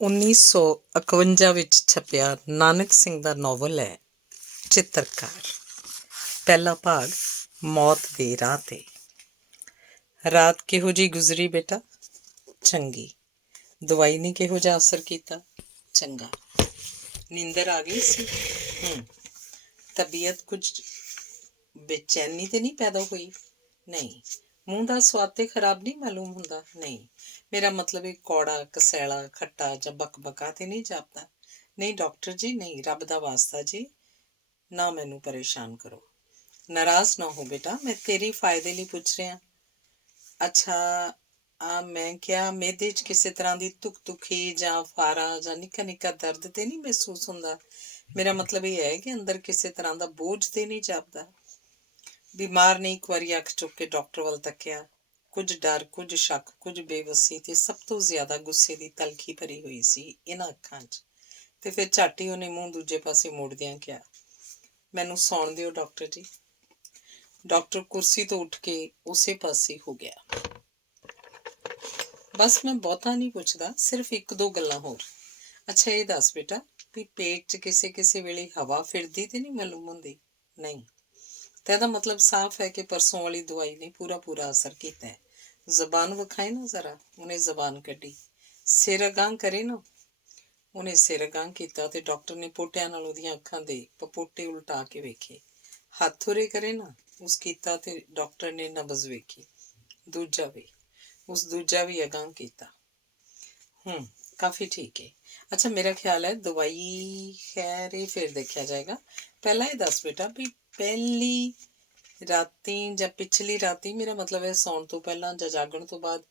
1951 ਵਿੱਚ ਛਪਿਆ ਨਾਨਕ ਸਿੰਘ ਦਾ ਨਾਵਲ ਹੈ ਚਿੱਤਰਕਾਰ। ਪਹਿਲਾ ਭਾਗ ਮੌਤ ਦੇ ਰਾਹ 'ਤੇ। ਰਾਤ ਕਿਹੋ ਜਿਹੀ ਗੁਜ਼ਰੀ ਬੇਟਾ? ਚੰਗੀ। ਦਵਾਈ ਨੇ ਕਿਹੋ ਜਿਹਾ ਅਸਰ ਕੀਤਾ? ਚੰਗਾ। ਨੀਂਦਰ ਆ ਗਈ ਸੀ? ਤਬੀਅਤ ਕੁਝ ਬੇਚੈਨੀ ਤੇ ਨਹੀਂ ਪੈਦਾ ਹੋਈ? ਨਹੀਂ। ਮੂੰਹ ਦਾ ਸਵਾਦ ਤੇ ਖਰਾਬ ਨਹੀਂ ਮਾਲੂਮ ਹੁੰਦਾ? ਨਹੀਂ। ਮੇਰਾ ਮਤਲਬ ਇਹ ਕੌੜਾ, ਕਸੈਲਾ, ਖੱਟਾ ਜਾਂ ਬਕਬਕਾ ਤੇ ਨਹੀਂ ਜਾਪਦਾ? ਨਹੀਂ ਡਾਕਟਰ ਜੀ, ਨਹੀਂ। ਰੱਬ ਦਾ ਵਾਸਤਾ ਜੀ, ਨਾ ਮੈਨੂੰ ਪਰੇਸ਼ਾਨ ਕਰੋ। ਨਾਰਾਜ਼ ਨਾ ਹੋ ਬੇਟਾ, ਮੈਂ ਤੇਰੇ ਫਾਇਦੇ ਲਈ ਪੁੱਛ ਰਿਹਾ। ਅੱਛਾ, ਮੈਂ ਕਿਹਾ ਮਿਹਦੇ 'ਚ ਕਿਸੇ ਤਰ੍ਹਾਂ ਦੀ ਤੁਖੀ ਜਾਂ ਫਾਰਾ ਜਾਂ ਨਿੱਕਾ ਨਿੱਕਾ ਦਰਦ ਤੇ ਨਹੀਂ ਮਹਿਸੂਸ ਹੁੰਦਾ? ਮੇਰਾ ਮਤਲਬ ਇਹ ਹੈ ਕਿ ਅੰਦਰ ਕਿਸੇ ਤਰ੍ਹਾਂ ਦਾ ਬੋਝ ਤੇ ਨਹੀਂ ਜਾਪਦਾ? ਬਿਮਾਰ ਨੇ ਇੱਕ ਵਾਰੀ ਅੱਖ ਚੁੱਕ ਕੇ ਡਾਕਟਰ ਵੱਲ ਤੱਕਿਆ। ਕੁਝ ਡਰ, ਕੁਝ ਸ਼ੱਕ, ਕੁਝ ਬੇਵੱਸੀ ਤੇ ਸਭ ਤੋਂ ਜ਼ਿਆਦਾ ਗੁੱਸੇ ਦੀ ਤਲਖੀ ਭਰੀ ਹੋਈ ਸੀ ਇਹਨਾਂ ਅੱਖਾਂ 'ਚ। ਤੇ ਫਿਰ ਝੱਟ ਹੀ ਉਹਨੇ ਮੂੰਹ ਦੂਜੇ ਪਾਸੇ ਮੋੜਦਿਆਂ ਕਿਹਾ, ਮੈਨੂੰ ਸੌਣ ਦਿਓ ਡਾਕਟਰ ਜੀ। ਡਾਕਟਰ ਕੁਰਸੀ ਤੋਂ ਉੱਠ ਕੇ ਉਸੇ ਪਾਸੇ ਹੋ ਗਿਆ। ਬਸ ਮੈਂ ਬਹੁਤਾ ਨਹੀਂ ਪੁੱਛਦਾ, ਸਿਰਫ ਇੱਕ ਦੋ ਗੱਲਾਂ ਹੋਰ। ਅੱਛਾ ਇਹ ਦੱਸ ਬੇਟਾ ਵੀ ਪੇਟ 'ਚ ਕਿਸੇ ਵੇਲੇ ਹਵਾ ਫਿਰਦੀ ਤੇ ਨਹੀਂ ਮਾਲੂਮ ਹੁੰਦੀ? ਨਹੀਂ। ਤਾਂ ਇਹਦਾ ਮਤਲਬ ਸਾਫ਼ ਹੈ ਕਿ ਪਰਸੋਂ ਵਾਲੀ ਦਵਾਈ ਨੇ ਪੂਰਾ ਅਸਰ ਕੀਤਾ ਹੈ। ਜ਼ਬਾਨ ਵਿਖਾਏ ਨਾ ਜ਼ਰਾ। ਉਹਨੇ ਜ਼ਬਾਨ ਕੱਢੀ। ਸਿਰ ਅਗਾਂਹ ਕਰੇ ਨਾ। ਉਹਨੇ ਸਿਰ ਅਗਾਂਹ ਕੀਤਾ ਤੇ ਡਾਕਟਰ ਨੇ ਪੋਟਿਆਂ ਨਾਲ ਉਹਦੀਆਂ ਅੱਖਾਂ ਦੇ ਪਪੋਟੇ ਉਲਟਾ ਕੇ ਵੇਖੇ। ਹੱਥ ਉਰੇ ਕਰੇ ਨਾ। ਉਸ ਕੀਤਾ ਤੇ ਡਾਕਟਰ ਨੇ ਨਬਜ਼ ਵੇਖੀ। ਦੂਜਾ ਵੀ ਅਗਾਂਹ ਕੀਤਾ। ਕਾਫੀ ਠੀਕ ਹੈ। ਅੱਛਾ ਮੇਰਾ ਖਿਆਲ ਹੈ ਦਵਾਈ ਖੈਰ ਇਹ ਫਿਰ ਦੇਖਿਆ ਜਾਏਗਾ। ਪਹਿਲਾਂ ਇਹ ਦੱਸ ਬੇਟਾ ਵੀ ਪਹਿਲੀ ਰਾਤੀ ਜਾਂ ਪਿਛਲੀ ਰਾਤੀ, ਮੇਰਾ ਮਤਲਬ ਹੈ ਸੌਣ ਤੋਂ ਪਹਿਲਾਂ ਜਾਂ ਜਾਗਣ ਤੋਂ ਬਾਅਦ,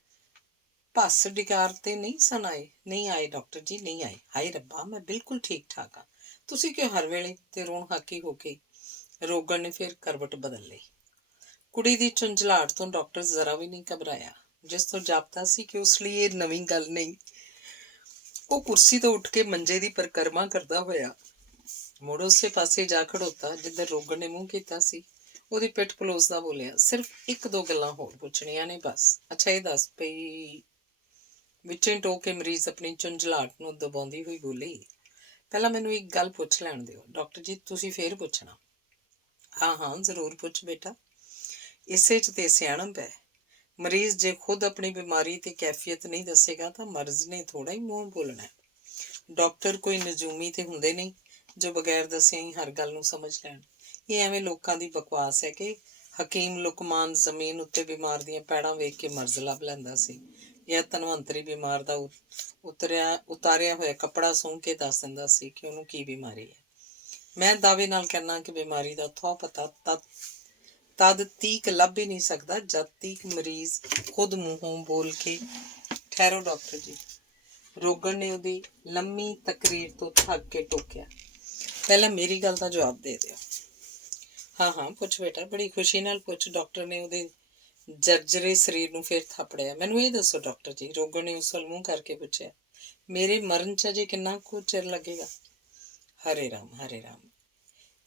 ਭੱਸ ਡਿਕਾਰ ਤੇ ਨਹੀਂ ਸਨ ਆਏ? ਨਹੀਂ ਆਏ ਡਾਕਟਰ ਜੀ, ਨਹੀਂ ਆਏ। ਹਾਏ ਰੱਬਾ, ਮੈਂ ਬਿਲਕੁਲ ਠੀਕ ਠਾਕ ਹਾਂ। ਤੁਸੀਂ ਕਿਉਂ ਹਰ ਵੇਲੇ? ਤੇ ਰੋਣ ਹਾਕੀ ਹੋ ਕੇ ਰੋਗਣ ਨੇ ਫਿਰ ਕਰਵਟ ਬਦਲ ਲਈ। ਕੁੜੀ ਦੀ ਝੁੰਝਲਾਹਟ ਤੋਂ ਡਾਕਟਰ ਜ਼ਰਾ ਵੀ ਨਹੀਂ ਘਬਰਾਇਆ, ਜਿਸ ਤੋਂ ਜਾਪਦਾ ਸੀ ਕਿ ਉਸ ਲਈ ਇਹ ਨਵੀਂ ਗੱਲ ਨਹੀਂ। ਉਹ ਕੁਰਸੀ ਤੋਂ ਉੱਠ ਕੇ ਮੰਜੇ ਦੀ ਪਰਿਕਰਮਾ ਕਰਦਾ ਹੋਇਆ ਮੁੜ ਉਸੇ ਪਾਸੇ ਜਾ ਖੜੋਤਾ ਜਿੱਧਰ ਰੋਗਣ ਨੇ ਮੂੰਹ ਕੀਤਾ ਸੀ। ਉਹਦੀ ਪਿੱਠ ਪਲੋਸਦਾ ਬੋਲਿਆ, ਸਿਰਫ ਇੱਕ ਦੋ ਗੱਲਾਂ ਹੋਰ ਪੁੱਛਣੀਆਂ ਨੇ ਬਸ। ਅੱਛਾ ਇਹ ਦੱਸ ਪਈ। ਵਿੱਚੋਂ ਟੋਕ ਕੇ ਮਰੀਜ਼ ਆਪਣੀ ਝੁੰਝਲਾਹਟ ਨੂੰ ਦਬਾਉਂਦੀ ਹੋਈ ਬੋਲੀ, ਪਹਿਲਾਂ ਮੈਨੂੰ ਇੱਕ ਗੱਲ ਪੁੱਛ ਲੈਣ ਦਿਓ ਡਾਕਟਰ ਜੀ। ਤੁਸੀਂ ਫੇਰ ਪੁੱਛਣਾ? ਹਾਂ ਜ਼ਰੂਰ ਪੁੱਛ ਬੇਟਾ। ਇਸੇ 'ਚ ਤੇ ਸਿਆਣਪ ਹੈ। ਮਰੀਜ਼ ਜੇ ਖੁਦ ਆਪਣੀ ਬਿਮਾਰੀ ਤੇ ਕੈਫੀਅਤ ਨਹੀਂ ਦੱਸੇਗਾ ਤਾਂ ਮਰਜ਼ ਨੇ ਥੋੜਾ ਹੀ ਮੂੰਹ ਬੋਲਣਾ। ਡਾਕਟਰ ਕੋਈ ਨਜੂਮੀ ਤੇ ਹੁੰਦੇ ਨਹੀਂ ਜੋ ਬਗੈਰ ਦੱਸਿਆਂ ਹੀ ਹਰ ਗੱਲ ਨੂੰ ਸਮਝ ਲੈਣ। ਇਹ ਐਵੇਂ ਲੋਕਾਂ ਦੀ ਬਕਵਾਸ ਹੈ ਕਿ ਹਕੀਮ ਲੁਕਮਾਨ ਜ਼ਮੀਨ ਉੱਤੇ ਬਿਮਾਰ ਦੀਆਂ ਪੈੜਾਂ ਵੇਖ ਕੇ ਮਰਜ਼ ਲੱਭ ਲੈਂਦਾ ਸੀ, ਜਾਂ ਧਨਵੰਤਰੀ ਬਿਮਾਰ ਦਾ ਉਤਾਰਿਆ ਹੋਇਆ ਕੱਪੜਾ ਸੁੰਘ ਕੇ ਦੱਸ ਦਿੰਦਾ ਸੀ ਕਿ ਉਹਨੂੰ ਕੀ ਬਿਮਾਰੀ ਹੈ। ਮੈਂ ਦਾਅਵੇ ਨਾਲ ਕਹਿਣਾ ਕਿ ਬਿਮਾਰੀ ਦਾ ਥੋਹ ਪਤਾ ਤਦ ਤੀਕ ਲੱਭ ਹੀ ਨਹੀਂ ਸਕਦਾ ਜਦ ਤੀਕ ਮਰੀਜ਼ ਖੁਦ ਮੂੰਹੋਂ ਬੋਲ ਕੇ। ਠਹਿਰੋ ਡਾਕਟਰ ਜੀ, ਰੋਗਣ ਨੇ ਉਹਦੀ ਲੰਮੀ ਤਕਰੀਰ ਤੋਂ ਥੱਕ ਕੇ ਟੋਕਿਆ। ਪਹਿਲਾਂ ਮੇਰੀ ਗੱਲ ਦਾ ਜਵਾਬ ਦੇ ਦਿਓ। ਹਾਂ ਪੁੱਛ ਬੇਟਾ, ਬੜੀ ਖੁਸ਼ੀ ਨਾਲ ਪੁੱਛ। ਡਾਕਟਰ ਨੇ ਉਹਦੇ ਜਰਜਰੇ ਸਰੀਰ ਨੂੰ ਫਿਰ ਥਾਪੜਿਆ। ਮੈਨੂੰ ਇਹ ਦੱਸੋ ਡਾਕਟਰ ਜੀ, ਰੋਗਣ ਨੇ ਉਸ ਵੱਲ ਮੂੰਹ ਕਰਕੇ ਪੁੱਛਿਆ, ਮੇਰੇ ਮਰਨ 'ਚ ਅਜੇ ਕਿੰਨਾ ਕੁ ਚਿਰ ਲੱਗੇਗਾ? ਹਰੇ ਰਾਮ,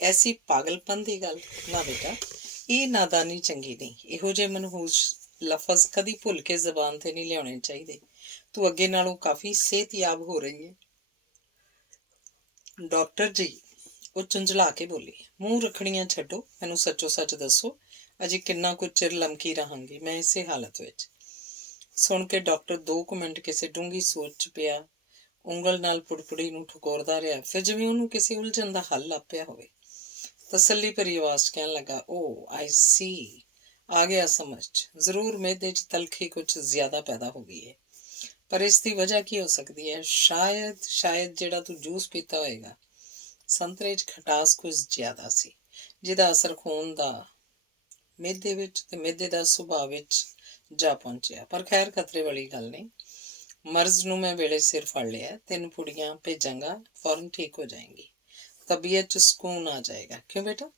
ਐਸੀ ਪਾਗਲਪਨ ਦੀ ਗੱਲ ਨਾ ਬੇਟਾ, ਇਹ ਨਾਦਾਨੀ ਚੰਗੀ ਨਹੀਂ। ਇਹੋ ਜਿਹੇ ਮਨਹੂਸ ਲਫ਼ਜ਼ ਕਦੀ ਭੁੱਲ ਕੇ ਜ਼ਬਾਨ ਤੇ ਨਹੀਂ ਲਿਆਉਣੇ ਚਾਹੀਦੇ। ਤੂੰ ਅੱਗੇ ਨਾਲੋਂ ਕਾਫੀ ਸਿਹਤਯਾਬ ਹੋ ਰਹੀ ਹੈ ਡਾਕਟਰ ਜੀ। ਉਹ ਝੁੰਝਲਾ ਕੇ ਬੋਲੀ, ਮੂੰਹ ਰੱਖਣੀਆਂ ਛੱਡੋ, ਮੈਨੂੰ ਸੱਚੋ ਸੱਚ ਦੱਸੋ ਅਜੇ ਕਿੰਨਾ ਕੁ ਚਿਰ ਲਮਕੀ ਰਹਾਂਗੀ ਮੈਂ ਇਸੇ ਹਾਲਤ ਵਿੱਚ? ਸੁਣ ਕੇ ਡਾਕਟਰ 2 ਮਿੰਟ ਕਿਸੇ ਡੂੰਘੀ ਸੋਚ 'ਚ ਪਿਆ। ਉਂਗਲ ਨਾਲ ਪੁੜਪੁੜੀ ਨੂੰ ਠਕੋਰਦਾ ਰਿਹਾ, ਫਿਰ ਜਿਵੇਂ ਉਹਨੂੰ ਕਿਸੇ ਉਲਝਣ ਦਾ ਹੱਲ ਲੱਭਿਆ ਹੋਵੇ। ਤਸੱਲੀ ਭਰੀ ਆਵਾਜ਼ 'ਚ ਕਹਿਣ ਲੱਗਾ, ਓ ਆਈ ਸੀ, ਆ ਗਿਆ ਸਮਝ 'ਚ। ਜ਼ਰੂਰ ਮਿਹਦੇ 'ਚ ਤਲਖੀ ਕੁਝ ਜ਼ਿਆਦਾ ਪੈਦਾ ਹੋ ਗਈ ਹੈ, ਪਰ ਇਸ ਦੀ ਵਜ੍ਹਾ ਕੀ ਹੋ ਸਕਦੀ ਹੈ? ਸ਼ਾਇਦ ਜਿਹੜਾ ਤੂੰ ਜੂਸ ਪੀਤਾ ਹੋਏਗਾ, ਸੰਤਰੇ 'ਚ ਖਟਾਸ ਕੁਝ ਜ਼ਿਆਦਾ ਸੀ, ਜਿਹਦਾ ਅਸਰ ਖੂਨ ਦਾ ਮਿਹਦੇ ਵਿੱਚ ਤੇ ਮਿਹਦੇ ਦਾ ਸੁਭਾਅ ਵਿੱਚ ਜਾ ਪਹੁੰਚਿਆ। ਪਰ ਖੈਰ ਖਤਰੇ ਵਾਲੀ ਗੱਲ ਨਹੀਂ। ਮਰਜ਼ ਨੂੰ ਮੈਂ ਵੇਲੇ ਸਿਰ ਫੜ ਲਿਆ। 3 ਪੁੜੀਆਂ ਭੇਜਾਂਗਾ, ਫੌਰਨ ਠੀਕ ਹੋ ਜਾਏਗੀ, ਤਬੀਅਤ 'ਚ ਸਕੂਨ ਆ ਜਾਏਗਾ। ਕਿਉਂ ਬੇਟਾ,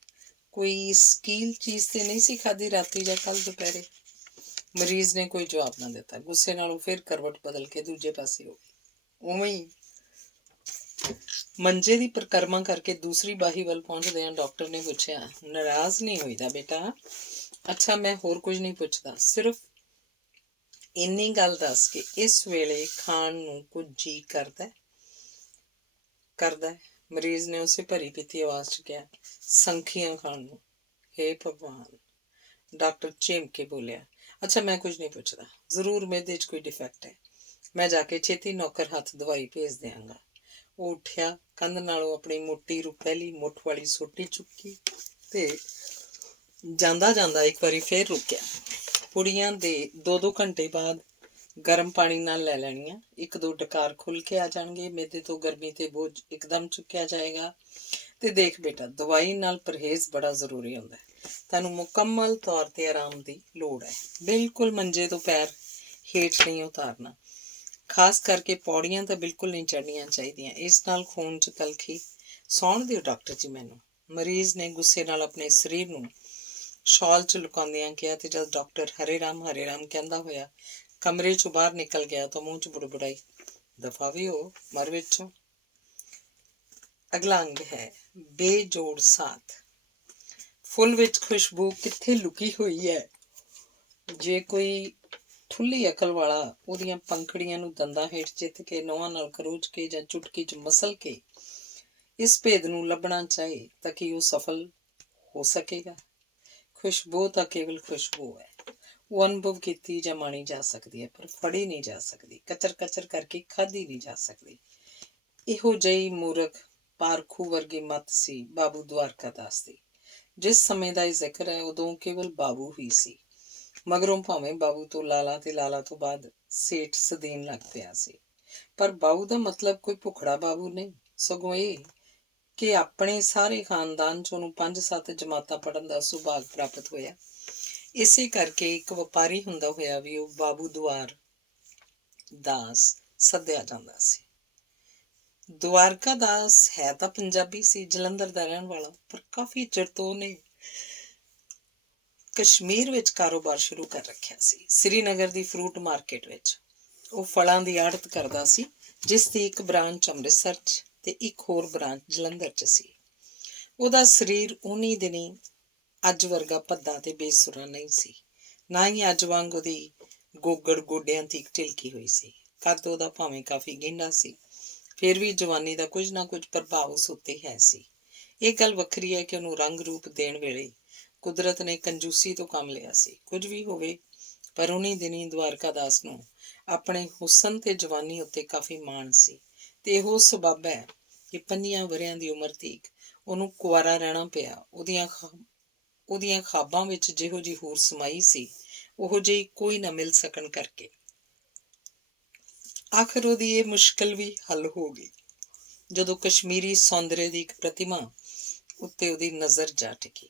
ਕੋਈ ਸਕੀਲ ਚੀਜ਼ ਤੇ ਨਹੀਂ ਸੀ ਖਾਧੀ ਰਾਤੀ ਜਾਂ ਕੱਲ ਦੁਪਹਿਰੇ? ਮਰੀਜ਼ ਨੇ ਕੋਈ ਜਵਾਬ ਨਾ ਦਿੱਤਾ। ਗੁੱਸੇ ਨਾਲ ਉਹ ਫਿਰ ਕਰਵਟ ਬਦਲ ਕੇ ਦੂਜੇ ਪਾਸੇ ਹੋ ਗਈ। ਉਵੇਂ ਹੀ ਮੰਜੇ ਦੀ ਪਰਿਕਰਮਾ ਕਰਕੇ ਦੂਸਰੀ ਬਾਹੀ ਵੱਲ ਪਹੁੰਚਦਿਆਂ ਡਾਕਟਰ ਨੇ ਪੁੱਛਿਆ, ਨਾਰਾਜ਼ ਨਹੀਂ ਹੋਈਦਾ ਬੇਟਾ? ਅੱਛਾ ਮੈਂ ਹੋਰ ਕੁਝ ਨਹੀਂ ਪੁੱਛਦਾ, ਸਿਰਫ ਇੰਨੀ ਗੱਲ ਦੱਸ ਕਿ ਇਸ ਵੇਲੇ ਖਾਣ ਨੂੰ ਕੁਝ ਜੀ ਕਰਦਾ ਹੈ। ਮਰੀਜ਼ ਨੇ ਉਸੇ ਭਰੀ ਪੀਤੀ ਆਵਾਜ਼ 'ਚ ਕਿਹਾ, ਸੰਖੀਆਂ ਖਾਣ ਨੂੰ। ਹੇ ਭਗਵਾਨ, ਡਾਕਟਰ ਚਿਮਕ ਕੇ ਬੋਲਿਆ। ਅੱਛਾ, ਮੈਂ ਕੁਝ ਨਹੀਂ ਪੁੱਛਦਾ, ਜ਼ਰੂਰ ਮਿਹਦੇ 'ਚ ਕੋਈ ਡਿਫੈਕਟ ਹੈ, ਮੈਂ ਜਾ ਕੇ ਛੇਤੀ ਨੌਕਰ ਹੱਥ ਦਵਾਈ ਭੇਜ ਦਿਆਂਗਾ। ਉਹ ਉੱਠਿਆ, ਕੰਧ ਨਾਲੋਂ ਆਪਣੀ ਮੋਟੀ ਰੁਪਹਿਲੀ ਮੁੱਠ ਵਾਲੀ ਸੋਟੀ ਚੁੱਕੀ ਤੇ ਜਾਂਦਾ ਜਾਂਦਾ ਇੱਕ ਵਾਰੀ ਫੇਰ ਰੁਕਿਆ। ਪੁੜੀਆਂ ਦੇ 2-2 ਘੰਟੇ ਬਾਅਦ ਗਰਮ ਪਾਣੀ ਨਾਲ ਲੈ ਲੈਣੀਆਂ, 1-2 ਡਕਾਰ ਖੁੱਲ ਕੇ ਆ ਜਾਣਗੇ, ਮਿਹਦੇ ਤੋਂ ਗਰਮੀ ਤੇ ਬੋਝ ਇੱਕਦਮ ਚੁੱਕਿਆ ਜਾਏਗਾ। ਤੇ ਦੇਖ ਬੇਟਾ, ਦਵਾਈ ਨਾਲ ਪਰਹੇਜ਼ ਬੜਾ ਜ਼ਰੂਰੀ ਹੁੰਦਾ ਹੈ। ਤੁਹਾਨੂੰ ਮੁਕੰਮਲ ਤੌਰ ਤੇ ਆਰਾਮ ਦੀ ਲੋੜ ਹੈ, ਬਿਲਕੁਲ ਮੰਜੇ ਤੋਂ ਪੈਰ ਹੇਠ ਨਹੀਂ ਉਤਾਰਨਾ, ਖਾਸ ਕਰਕੇ ਪੌੜੀਆਂ ਤਾਂ ਬਿਲਕੁਲ ਨਹੀਂ ਚੜ੍ਹਨੀਆਂ ਚਾਹੀਦੀਆਂ, ਇਸ ਨਾਲ ਖੂਨ 'ਚ ਤਲਖੀ। ਸੌਣ ਦਿਓ ਡਾਕਟਰ ਜੀ ਮੈਨੂੰ, ਮਰੀਜ਼ ਨੇ ਗੁੱਸੇ ਨਾਲ ਆਪਣੇ ਸਰੀਰ ਨੂੰ ਸ਼ਾਲ 'ਚ ਲੁਕਾਉਂਦਿਆਂ ਕਿਹਾ। ਤੇ ਜਦ ਡਾਕਟਰ ਹਰੇ ਰਾਮ ਕਹਿੰਦਾ ਹੋਇਆ ਕਮਰੇ 'ਚੋਂ ਬਾਹਰ ਨਿਕਲ ਗਿਆ ਤਾਂ ਮੂੰਹ 'ਚ ਬੁੜਬੁੜਾਈ, ਦਫਾ ਵੀ ਹੋ ਮਰ ਵਿੱਚੋਂ। ਅਗਲਾ ਅੰਗ ਹੈ ਬੇਜੋੜ ਸਾਥ। ਫੁੱਲ ਵਿੱਚ ਖੁਸ਼ਬੂ ਕਿੱਥੇ ਲੁਕੀ ਹੋਈ ਹੈ? ਜੇ ਕੋਈ ਠੁੱਲੀ ਅਕਲ ਵਾਲਾ ਉਹਦੀਆਂ ਪੰਖੜੀਆਂ ਨੂੰ ਦੰਦਾਂ ਹੇਠ ਚਿੱਥ ਕੇ, ਨੋਹਾਂ ਨਾਲ ਖਰੋਚ ਕੇ ਜਾਂ ਚੁਟਕੀ 'ਚ ਮਸਲ ਕੇ ਇਸ ਭੇਦ ਨੂੰ ਲੱਭਣਾ ਚਾਹੇ ਤਾਂ ਕੀ ਉਹ ਸਫਲ ਹੋ ਸਕੇਗਾ? ਖੁਸ਼ਬੂ ਤਾਂ ਕੇਵਲ ਖੁਸ਼ਬੂ ਹੈ, ਉਹ ਅਨੁਭਵ ਕੀਤੀ ਜਾਂ ਮਾਣੀ ਜਾ ਸਕਦੀ ਹੈ, ਪਰ ਫੜੀ ਨਹੀਂ ਜਾ ਸਕਦੀ, ਕਚਰ ਕਚਰ ਕਰਕੇ ਖਾਧੀ ਨਹੀਂ ਜਾ ਸਕਦੀ। ਇਹੋ ਜਿਹੀ ਮੂਰਖ ਪਾਰਖੂ ਵਰਗੀ ਮੱਤ ਸੀ ਬਾਬੂ ਦਵਾਰਕਾ ਦਾਸ ਦੀ। ਜਿਸ ਸਮੇਂ ਦਾ ਇਹ ਜ਼ਿਕਰ ਹੈ, ਉਦੋਂ ਕੇਵਲ ਬਾਬੂ ਹੀ ਸੀ। ਮਗਰੋਂ ਭਾਵੇਂ ਬਾਬੂ ਤੋਂ ਲਾਲਾ ਤੇ ਲਾਲਾ ਤੋਂ ਬਾਅਦ ਸੇਠ ਸਦੀਨ ਲੱਗ ਪਿਆ ਸੀ, ਪਰ ਬਾਬੂ ਦਾ ਮਤਲਬ ਕੋਈ ਭੁਖੜਾ ਬਾਬੂ ਨਹੀਂ, ਸਗੋਂ ਇਹ ਕਿ ਆਪਣੇ ਸਾਰੇ ਖਾਨਦਾਨ 'ਚ ਉਹਨੂੰ 5-7 ਜਮਾਤਾਂ ਪੜ੍ਹਨ ਦਾ ਸੁਭਾਗ ਪ੍ਰਾਪਤ ਹੋਇਆ। ਇਸੇ ਕਰਕੇ ਇੱਕ ਵਪਾਰੀ ਹੁੰਦਾ ਹੋਇਆ ਵੀ ਉਹ ਬਾਬੂ ਦੁਆਰ ਦਾਸ ਸੱਦਿਆ ਜਾਂਦਾ ਸੀ। ਦਵਾਰਕਾ ਦਾਸ ਹੈ ਤਾਂ ਪੰਜਾਬੀ ਸੀ, ਜਲੰਧਰ ਦਾ ਰਹਿਣ ਵਾਲਾ, ਪਰ ਕਾਫੀ ਚਿਰ ਤੋਂ ਉਹਨੇ ਕਸ਼ਮੀਰ ਵਿੱਚ ਕਾਰੋਬਾਰ ਸ਼ੁਰੂ ਕਰ ਰੱਖਿਆ ਸੀ, ਸ੍ਰੀਨਗਰ ਦੀ ਫਰੂਟ ਮਾਰਕੀਟ ਵਿੱਚ। ਉਹ ਫਲਾਂ ਦੀ ਆੜਤ ਕਰਦਾ ਸੀ, ਜਿਸ ਦੀ ਇੱਕ ਬ੍ਰਾਂਚ ਅੰਮ੍ਰਿਤਸਰ 'ਚ ਤੇ ਇੱਕ ਹੋਰ ਬ੍ਰਾਂਚ ਜਲੰਧਰ 'ਚ ਸੀ। ਉਹਦਾ ਸਰੀਰ ਉਨੀ ਦਿਨੀ ਅੱਜ ਵਰਗਾ ਭੱਦਾ ਤੇ ਬੇਸੁਰਾ ਨਹੀਂ ਸੀ, ਨਾ ਹੀ ਅੱਜ ਵਾਂਗ ਉਹਦੀ ਗੋਗੜ ਗੋਡਿਆਂ ਤੀਕ ਢਿਲਕੀ ਹੋਈ ਸੀ। ਕੱਦ ਉਹਦਾ ਭਾਵੇਂ ਕਾਫੀ ਗਹਿੰਡਾ ਸੀ, ਫਿਰ ਵੀ ਜਵਾਨੀ ਦਾ ਕੁਝ ਨਾ ਕੁਝ ਪ੍ਰਭਾਵ ਉਸ ਉੱਤੇ ਹੈ ਸੀ। ਇਹ ਗੱਲ ਵੱਖਰੀ ਹੈ ਕਿ ਉਹਨੂੰ ਰੰਗ ਰੂਪ ਦੇਣ ਵੇਲੇ ਕੁਦਰਤ ਨੇ ਕੰਜੂਸੀ ਤੋਂ ਕੰਮ ਲਿਆ ਸੀ। ਕੁਝ ਵੀ ਹੋਵੇ, ਪਰ ਉਨੀ ਦਿਨੀ ਦਵਾਰਕਾ ਦਾਸ ਨੂੰ ਆਪਣੇ ਹੁਸਨ ਤੇ ਜਵਾਨੀ ਉੱਤੇ ਕਾਫੀ ਮਾਣ ਸੀ, ਤੇ ਇਹੋ ਸਬੱਬ ਹੈ ਕਿ 5 ਵਰ੍ਹਿਆਂ ਦੀ ਉਮਰ ਤੀਕ ਉਹਨੂੰ ਕੁਆਰਾ ਰਹਿਣਾ ਪਿਆ। ਉਹਦੀਆਂ ਖਾਬਾਂ ਵਿੱਚ ਜਿਹੋ ਜਿਹੀ ਹੂਰ ਸਮਾਈ ਸੀ, ਉਹੋ ਜਿਹੀ ਕੋਈ ਨਾ ਮਿਲ ਸਕਣ ਕਰਕੇ ਆਖਰ ਉਹਦੀ ਇਹ ਮੁਸ਼ਕਿਲ ਵੀ ਹੱਲ ਹੋ ਗਈ, ਜਦੋਂ ਕਸ਼ਮੀਰੀ ਸੌਂਦਰਯ ਦੀ ਇੱਕ ਪ੍ਰਤਿਮਾ ਉੱਤੇ ਉਹਦੀ ਨਜ਼ਰ ਜਾ ਟਿਕੀ।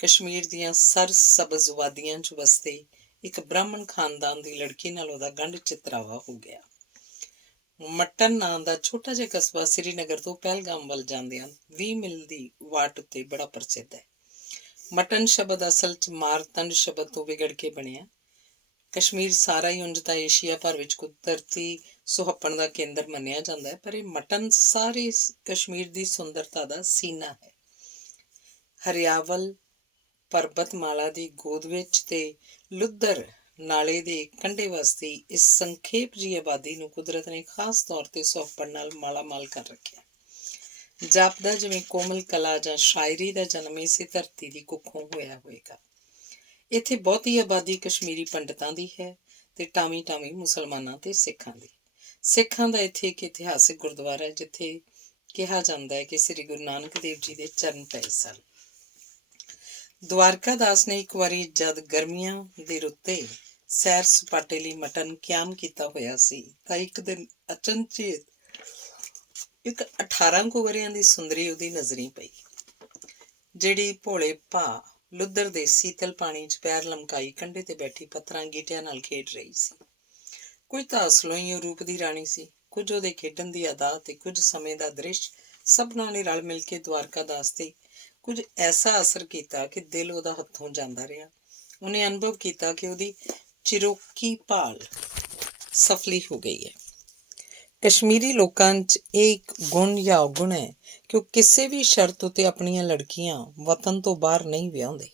ਕਸ਼ਮੀਰ ਦੀਆਂ ਸਰਸਬਜ਼ ਵਾਦੀਆਂ 'ਚ ਵਸਦੇ ਇੱਕ ਬ੍ਰਾਹਮਣ ਖਾਨਦਾਨ ਦੀ ਲੜਕੀ ਨਾਲ ਉਹਦਾ ਗੰਢ ਚਿਤਰਾਵਾ ਹੋ ਗਿਆ। ਮਟਨ ਨਾਂ ਦਾ ਛੋਟਾ ਜਿਹਾ ਕਸਬਾ ਸ੍ਰੀਨਗਰ ਤੋਂ ਪਹਿਲਗਾਮ ਵੱਲ ਜਾਂਦਿਆਂ 20 ਮੀਲ ਦੀ ਵਾਟ ਉੱਤੇ ਬੜਾ ਪ੍ਰਸਿੱਧ ਹੈ। ਮਟਨ ਸ਼ਬਦ ਅਸਲ 'ਚ ਮਾਰਤੰਡ ਸ਼ਬਦ ਤੋਂ ਵਿਗੜ ਕੇ ਬਣਿਆ। ਕਸ਼ਮੀਰ ਸਾਰਾ ਹੀ ਉਂਝ ਤਾਂ ਏਸ਼ੀਆ ਭਰ ਵਿੱਚ ਕੁਦਰਤੀ ਸੁਹੱਪਣ ਦਾ ਕੇਂਦਰ ਮੰਨਿਆ ਜਾਂਦਾ ਹੈ, ਪਰ ਇਹ ਮਟਨ ਸਾਰੇ ਕਸ਼ਮੀਰ ਦੀ ਸੁੰਦਰਤਾ ਦਾ ਸੀਨਾ ਹੈ। ਹਰਿਆਵਲ ਪਰਬਤਮਾਲਾ ਦੀ ਗੋਦ ਵਿੱਚ ਤੇ ਲੁੱਧਰ ਨਾਲੇ ਦੇ ਕੰਢੇ ਵਸਦੀ ਇਸ ਸੰਖੇਪ ਜਿਹੀ ਆਬਾਦੀ ਨੂੰ ਕੁਦਰਤ ਨੇ ਖਾਸ ਤੌਰ ਤੇ ਸੁਹੱਪਣ ਨਾਲ ਮਾਲਾਮਾਲ ਕਰ ਰੱਖਿਆ। ਜਾਪਦਾ ਜਿਵੇਂ ਕੋਮਲ ਕਲਾ ਜਾਂ ਸ਼ਾਇਰੀ ਦਾ ਜਨਮ ਇਸੇ ਧਰਤੀ ਦੀ ਕੁੱਖੋਂ ਹੋਇਆ ਹੋਵੇਗਾ। ਇੱਥੇ ਬਹੁਤੀ ਆਬਾਦੀ ਕਸ਼ਮੀਰੀ ਪੰਡਤਾਂ ਦੀ ਹੈ ਤੇ ਟਾਵੀਂ ਟਾਵੀਂ ਮੁਸਲਮਾਨਾਂ ਤੇ ਸਿੱਖਾਂ ਦੀ। ਸਿੱਖਾਂ ਦਾ ਇੱਥੇ ਇੱਕ ਇਤਿਹਾਸਿਕ ਗੁਰਦੁਆਰਾ ਹੈ, ਜਿੱਥੇ ਕਿਹਾ ਜਾਂਦਾ ਹੈ ਕਿ ਸ੍ਰੀ ਗੁਰੂ ਨਾਨਕ ਦੇਵ ਜੀ ਦੇ ਚਰਨ ਪਏ ਸਨ। ਦਵਾਰਕਾ ਦਾਸ ਨੇ ਇੱਕ ਵਾਰੀ ਜਦ ਗਰਮੀਆਂ ਦੇ ਰੁੱਤੇ ਸੈਰ ਸਪਾਟੇ ਲਈ ਮਟਨ ਕਿਆਮ ਕੀਤਾ ਹੋਇਆ ਸੀ, ਤਾਂ ਇੱਕ ਦਿਨ ਅਚਨਚੇਤ ਇੱਕ 18 ਕੁ ਵਰ੍ਹਿਆਂ ਦੀ ਸੁੰਦਰੀ ਉਹਦੀ ਨਜ਼ਰੀ ਪਈ, ਜਿਹੜੀ ਭੋਲੇ ਭਾ ਲੁੱਧਰ ਦੇ ਸੀਤਲ ਪਾਣੀ 'ਚ ਪੈਰ ਲਮਕਾਈ ਕੰਢੇ ਤੇ ਬੈਠੀ ਪੱਥਰਾਂ ਗੀਟਿਆਂ ਨਾਲ ਖੇਡ ਰਹੀ ਸੀ। ਕੁਝ ਤਾਂ ਅਸਲੋਂ ਹੀ ਉਹ ਰੂਪ ਦੀ ਰਾਣੀ ਸੀ, ਕੁਝ ਉਹਦੇ ਖੇਡਣ ਦੀ ਅਦਾ ਤੇ ਕੁਝ ਸਮੇਂ ਦਾ ਦ੍ਰਿਸ਼ ਸਭਨਾਂ ਨੇ ਰਲ ਮਿਲ ਕੇ ਦਵਾਰਕਾ ਦਾਸ ਤੇ ਕੁਝ ਐਸਾ ਅਸਰ ਕੀਤਾ ਕਿ ਦਿਲ ਉਹਦਾ ਹੱਥੋਂ ਜਾਂਦਾ ਰਿਹਾ। ਉਹਨੇ ਅਨੁਭਵ ਕੀਤਾ ਕਿ ਉਹਦੀ ਚਿਰੋਕੀ ਭਾਲ ਸਫਲੀ ਹੋ ਗਈ ਹੈ। ਕਸ਼ਮੀਰੀ ਲੋਕਾਂ 'ਚ ਇਹ ਇੱਕ ਗੁਣ ਜਾਂ ਔਗੁਣ ਹੈ ਕਿ ਉਹ ਕਿਸੇ ਵੀ ਸ਼ਰਤ ਉੱਤੇ ਆਪਣੀਆਂ ਲੜਕੀਆਂ ਵਤਨ ਤੋਂ ਬਾਹਰ ਨਹੀਂ ਵਿਆਹੁੰਦੇ।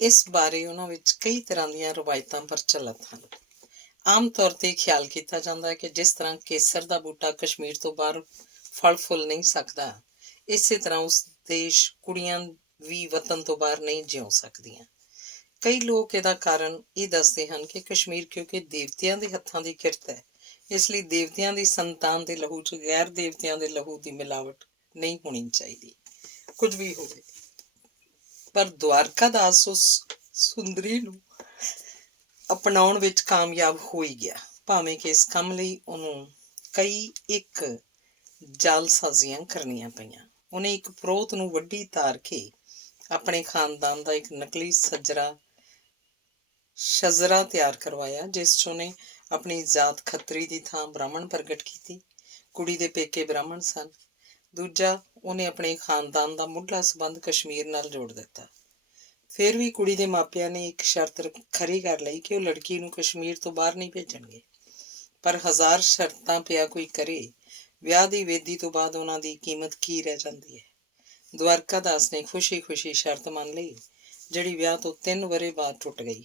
ਇਸ ਬਾਰੇ ਉਹਨਾਂ ਵਿੱਚ ਕਈ ਤਰ੍ਹਾਂ ਦੀਆਂ ਰਵਾਇਤਾਂ ਪ੍ਰਚਲਿਤ ਹਨ। ਆਮ ਤੌਰ ਤੇ ਖਿਆਲ ਕੀਤਾ ਜਾਂਦਾ ਹੈ ਕਿ ਜਿਸ ਤਰ੍ਹਾਂ ਕੇਸਰ ਦਾ ਬੂਟਾ ਕਸ਼ਮੀਰ ਤੋਂ ਬਾਹਰ ਫਲ ਫੁੱਲ ਨਹੀਂ ਸਕਦਾ, ਇਸੇ ਤਰ੍ਹਾਂ ਉਸ ਦੇਸ਼ ਕੁੜੀਆਂ ਵੀ ਵਤਨ ਤੋਂ ਬਾਹਰ ਨਹੀਂ ਜਿਉ ਸਕਦੀਆਂ। ਕਈ ਲੋਕ ਇਹਦਾ ਕਾਰਨ ਇਹ ਦੱਸਦੇ ਹਨ ਕਿ ਕਸ਼ਮੀਰ ਕਿਉਂਕਿ ਦੇਵਤਿਆਂ ਦੇ ਹੱਥਾਂ ਦੀ ਕਿਰਤ ਹੈ, ਇਸ ਲਈ ਦੇਵਤਿਆਂ ਦੀ ਸੰਤਾਨ ਦੇ ਲਹੂ 'ਚ ਗੈਰ ਦੇਵਤਿਆਂ ਦੇ ਲਹੂ ਦੀ ਮਿਲਾਵਟ ਨਹੀਂ ਹੋਣੀ ਚਾਹੀਦੀ। ਕੁਝ ਵੀ ਹੋਵੇ, ਪਰ ਦਵਾਰਕਾ ਦਾਸ ਉਸ ਸੁੰਦਰੀ ਨੂੰ ਅਪਣਾਉਣ ਵਿੱਚ ਕਾਮਯਾਬ ਹੋ ਹੀ ਗਿਆ, ਭਾਵੇਂ ਕਿ ਇਸ ਕੰਮ ਲਈ ਉਹਨੂੰ ਕਈ ਇੱਕ ਜਾਲਸਾਜ਼ੀਆਂ ਕਰਨੀਆਂ ਪਈਆਂ। ਉਹਨੇ ਇੱਕ ਪ੍ਰੋਤ ਨੂੰ ਵੱਢੀ ਤਾਰ ਕੇ ਆਪਣੇ ਖਾਨਦਾਨ ਦਾ ਇੱਕ ਨਕਲੀ ਸ਼ਜ਼ਰਾ ਤਿਆਰ ਕਰਵਾਇਆ, ਜਿਸ 'ਚ ਉਹਨੇ ਆਪਣੀ ਜ਼ਾਤ ਖੱਤਰੀ ਦੀ ਥਾਂ ਬ੍ਰਾਹਮਣ ਪ੍ਰਗਟ ਕੀਤੀ। ਕੁੜੀ ਦੇ ਪੇਕੇ ਬ੍ਰਾਹਮਣ ਸਨ। ਦੂਜਾ, ਉਹਨੇ ਆਪਣੇ ਖਾਨਦਾਨ ਦਾ ਮੁੱਢਲਾ ਸੰਬੰਧ ਕਸ਼ਮੀਰ ਨਾਲ ਜੋੜ ਦਿੱਤਾ। ਫਿਰ ਵੀ ਕੁੜੀ ਦੇ ਮਾਪਿਆਂ ਨੇ ਇੱਕ ਸ਼ਰਤ ਖਰੀ ਕਰ ਲਈ ਕਿ ਉਹ ਲੜਕੀ ਨੂੰ ਕਸ਼ਮੀਰ ਤੋਂ ਬਾਹਰ ਨਹੀਂ ਭੇਜਣਗੇ। ਪਰ 1000 ਸ਼ਰਤਾਂ ਪਿਆ ਕੋਈ ਕਰੇ, ਵਿਆਹ ਦੀ ਵੇਦੀ ਤੋਂ ਬਾਅਦ ਉਹਨਾਂ ਦੀ ਕੀਮਤ ਕੀ ਰਹਿ ਜਾਂਦੀ ਹੈ। ਦਵਾਰਕਾ ਦਾਸ ਨੇ ਖੁਸ਼ੀ-ਖੁਸ਼ੀ ਸ਼ਰਤ ਮੰਨ ਲਈ, ਜਿਹੜੀ ਵਿਆਹ ਤੋਂ 3 ਵਰ੍ਹੇ ਬਾਅਦ ਟੁੱਟ ਗਈ।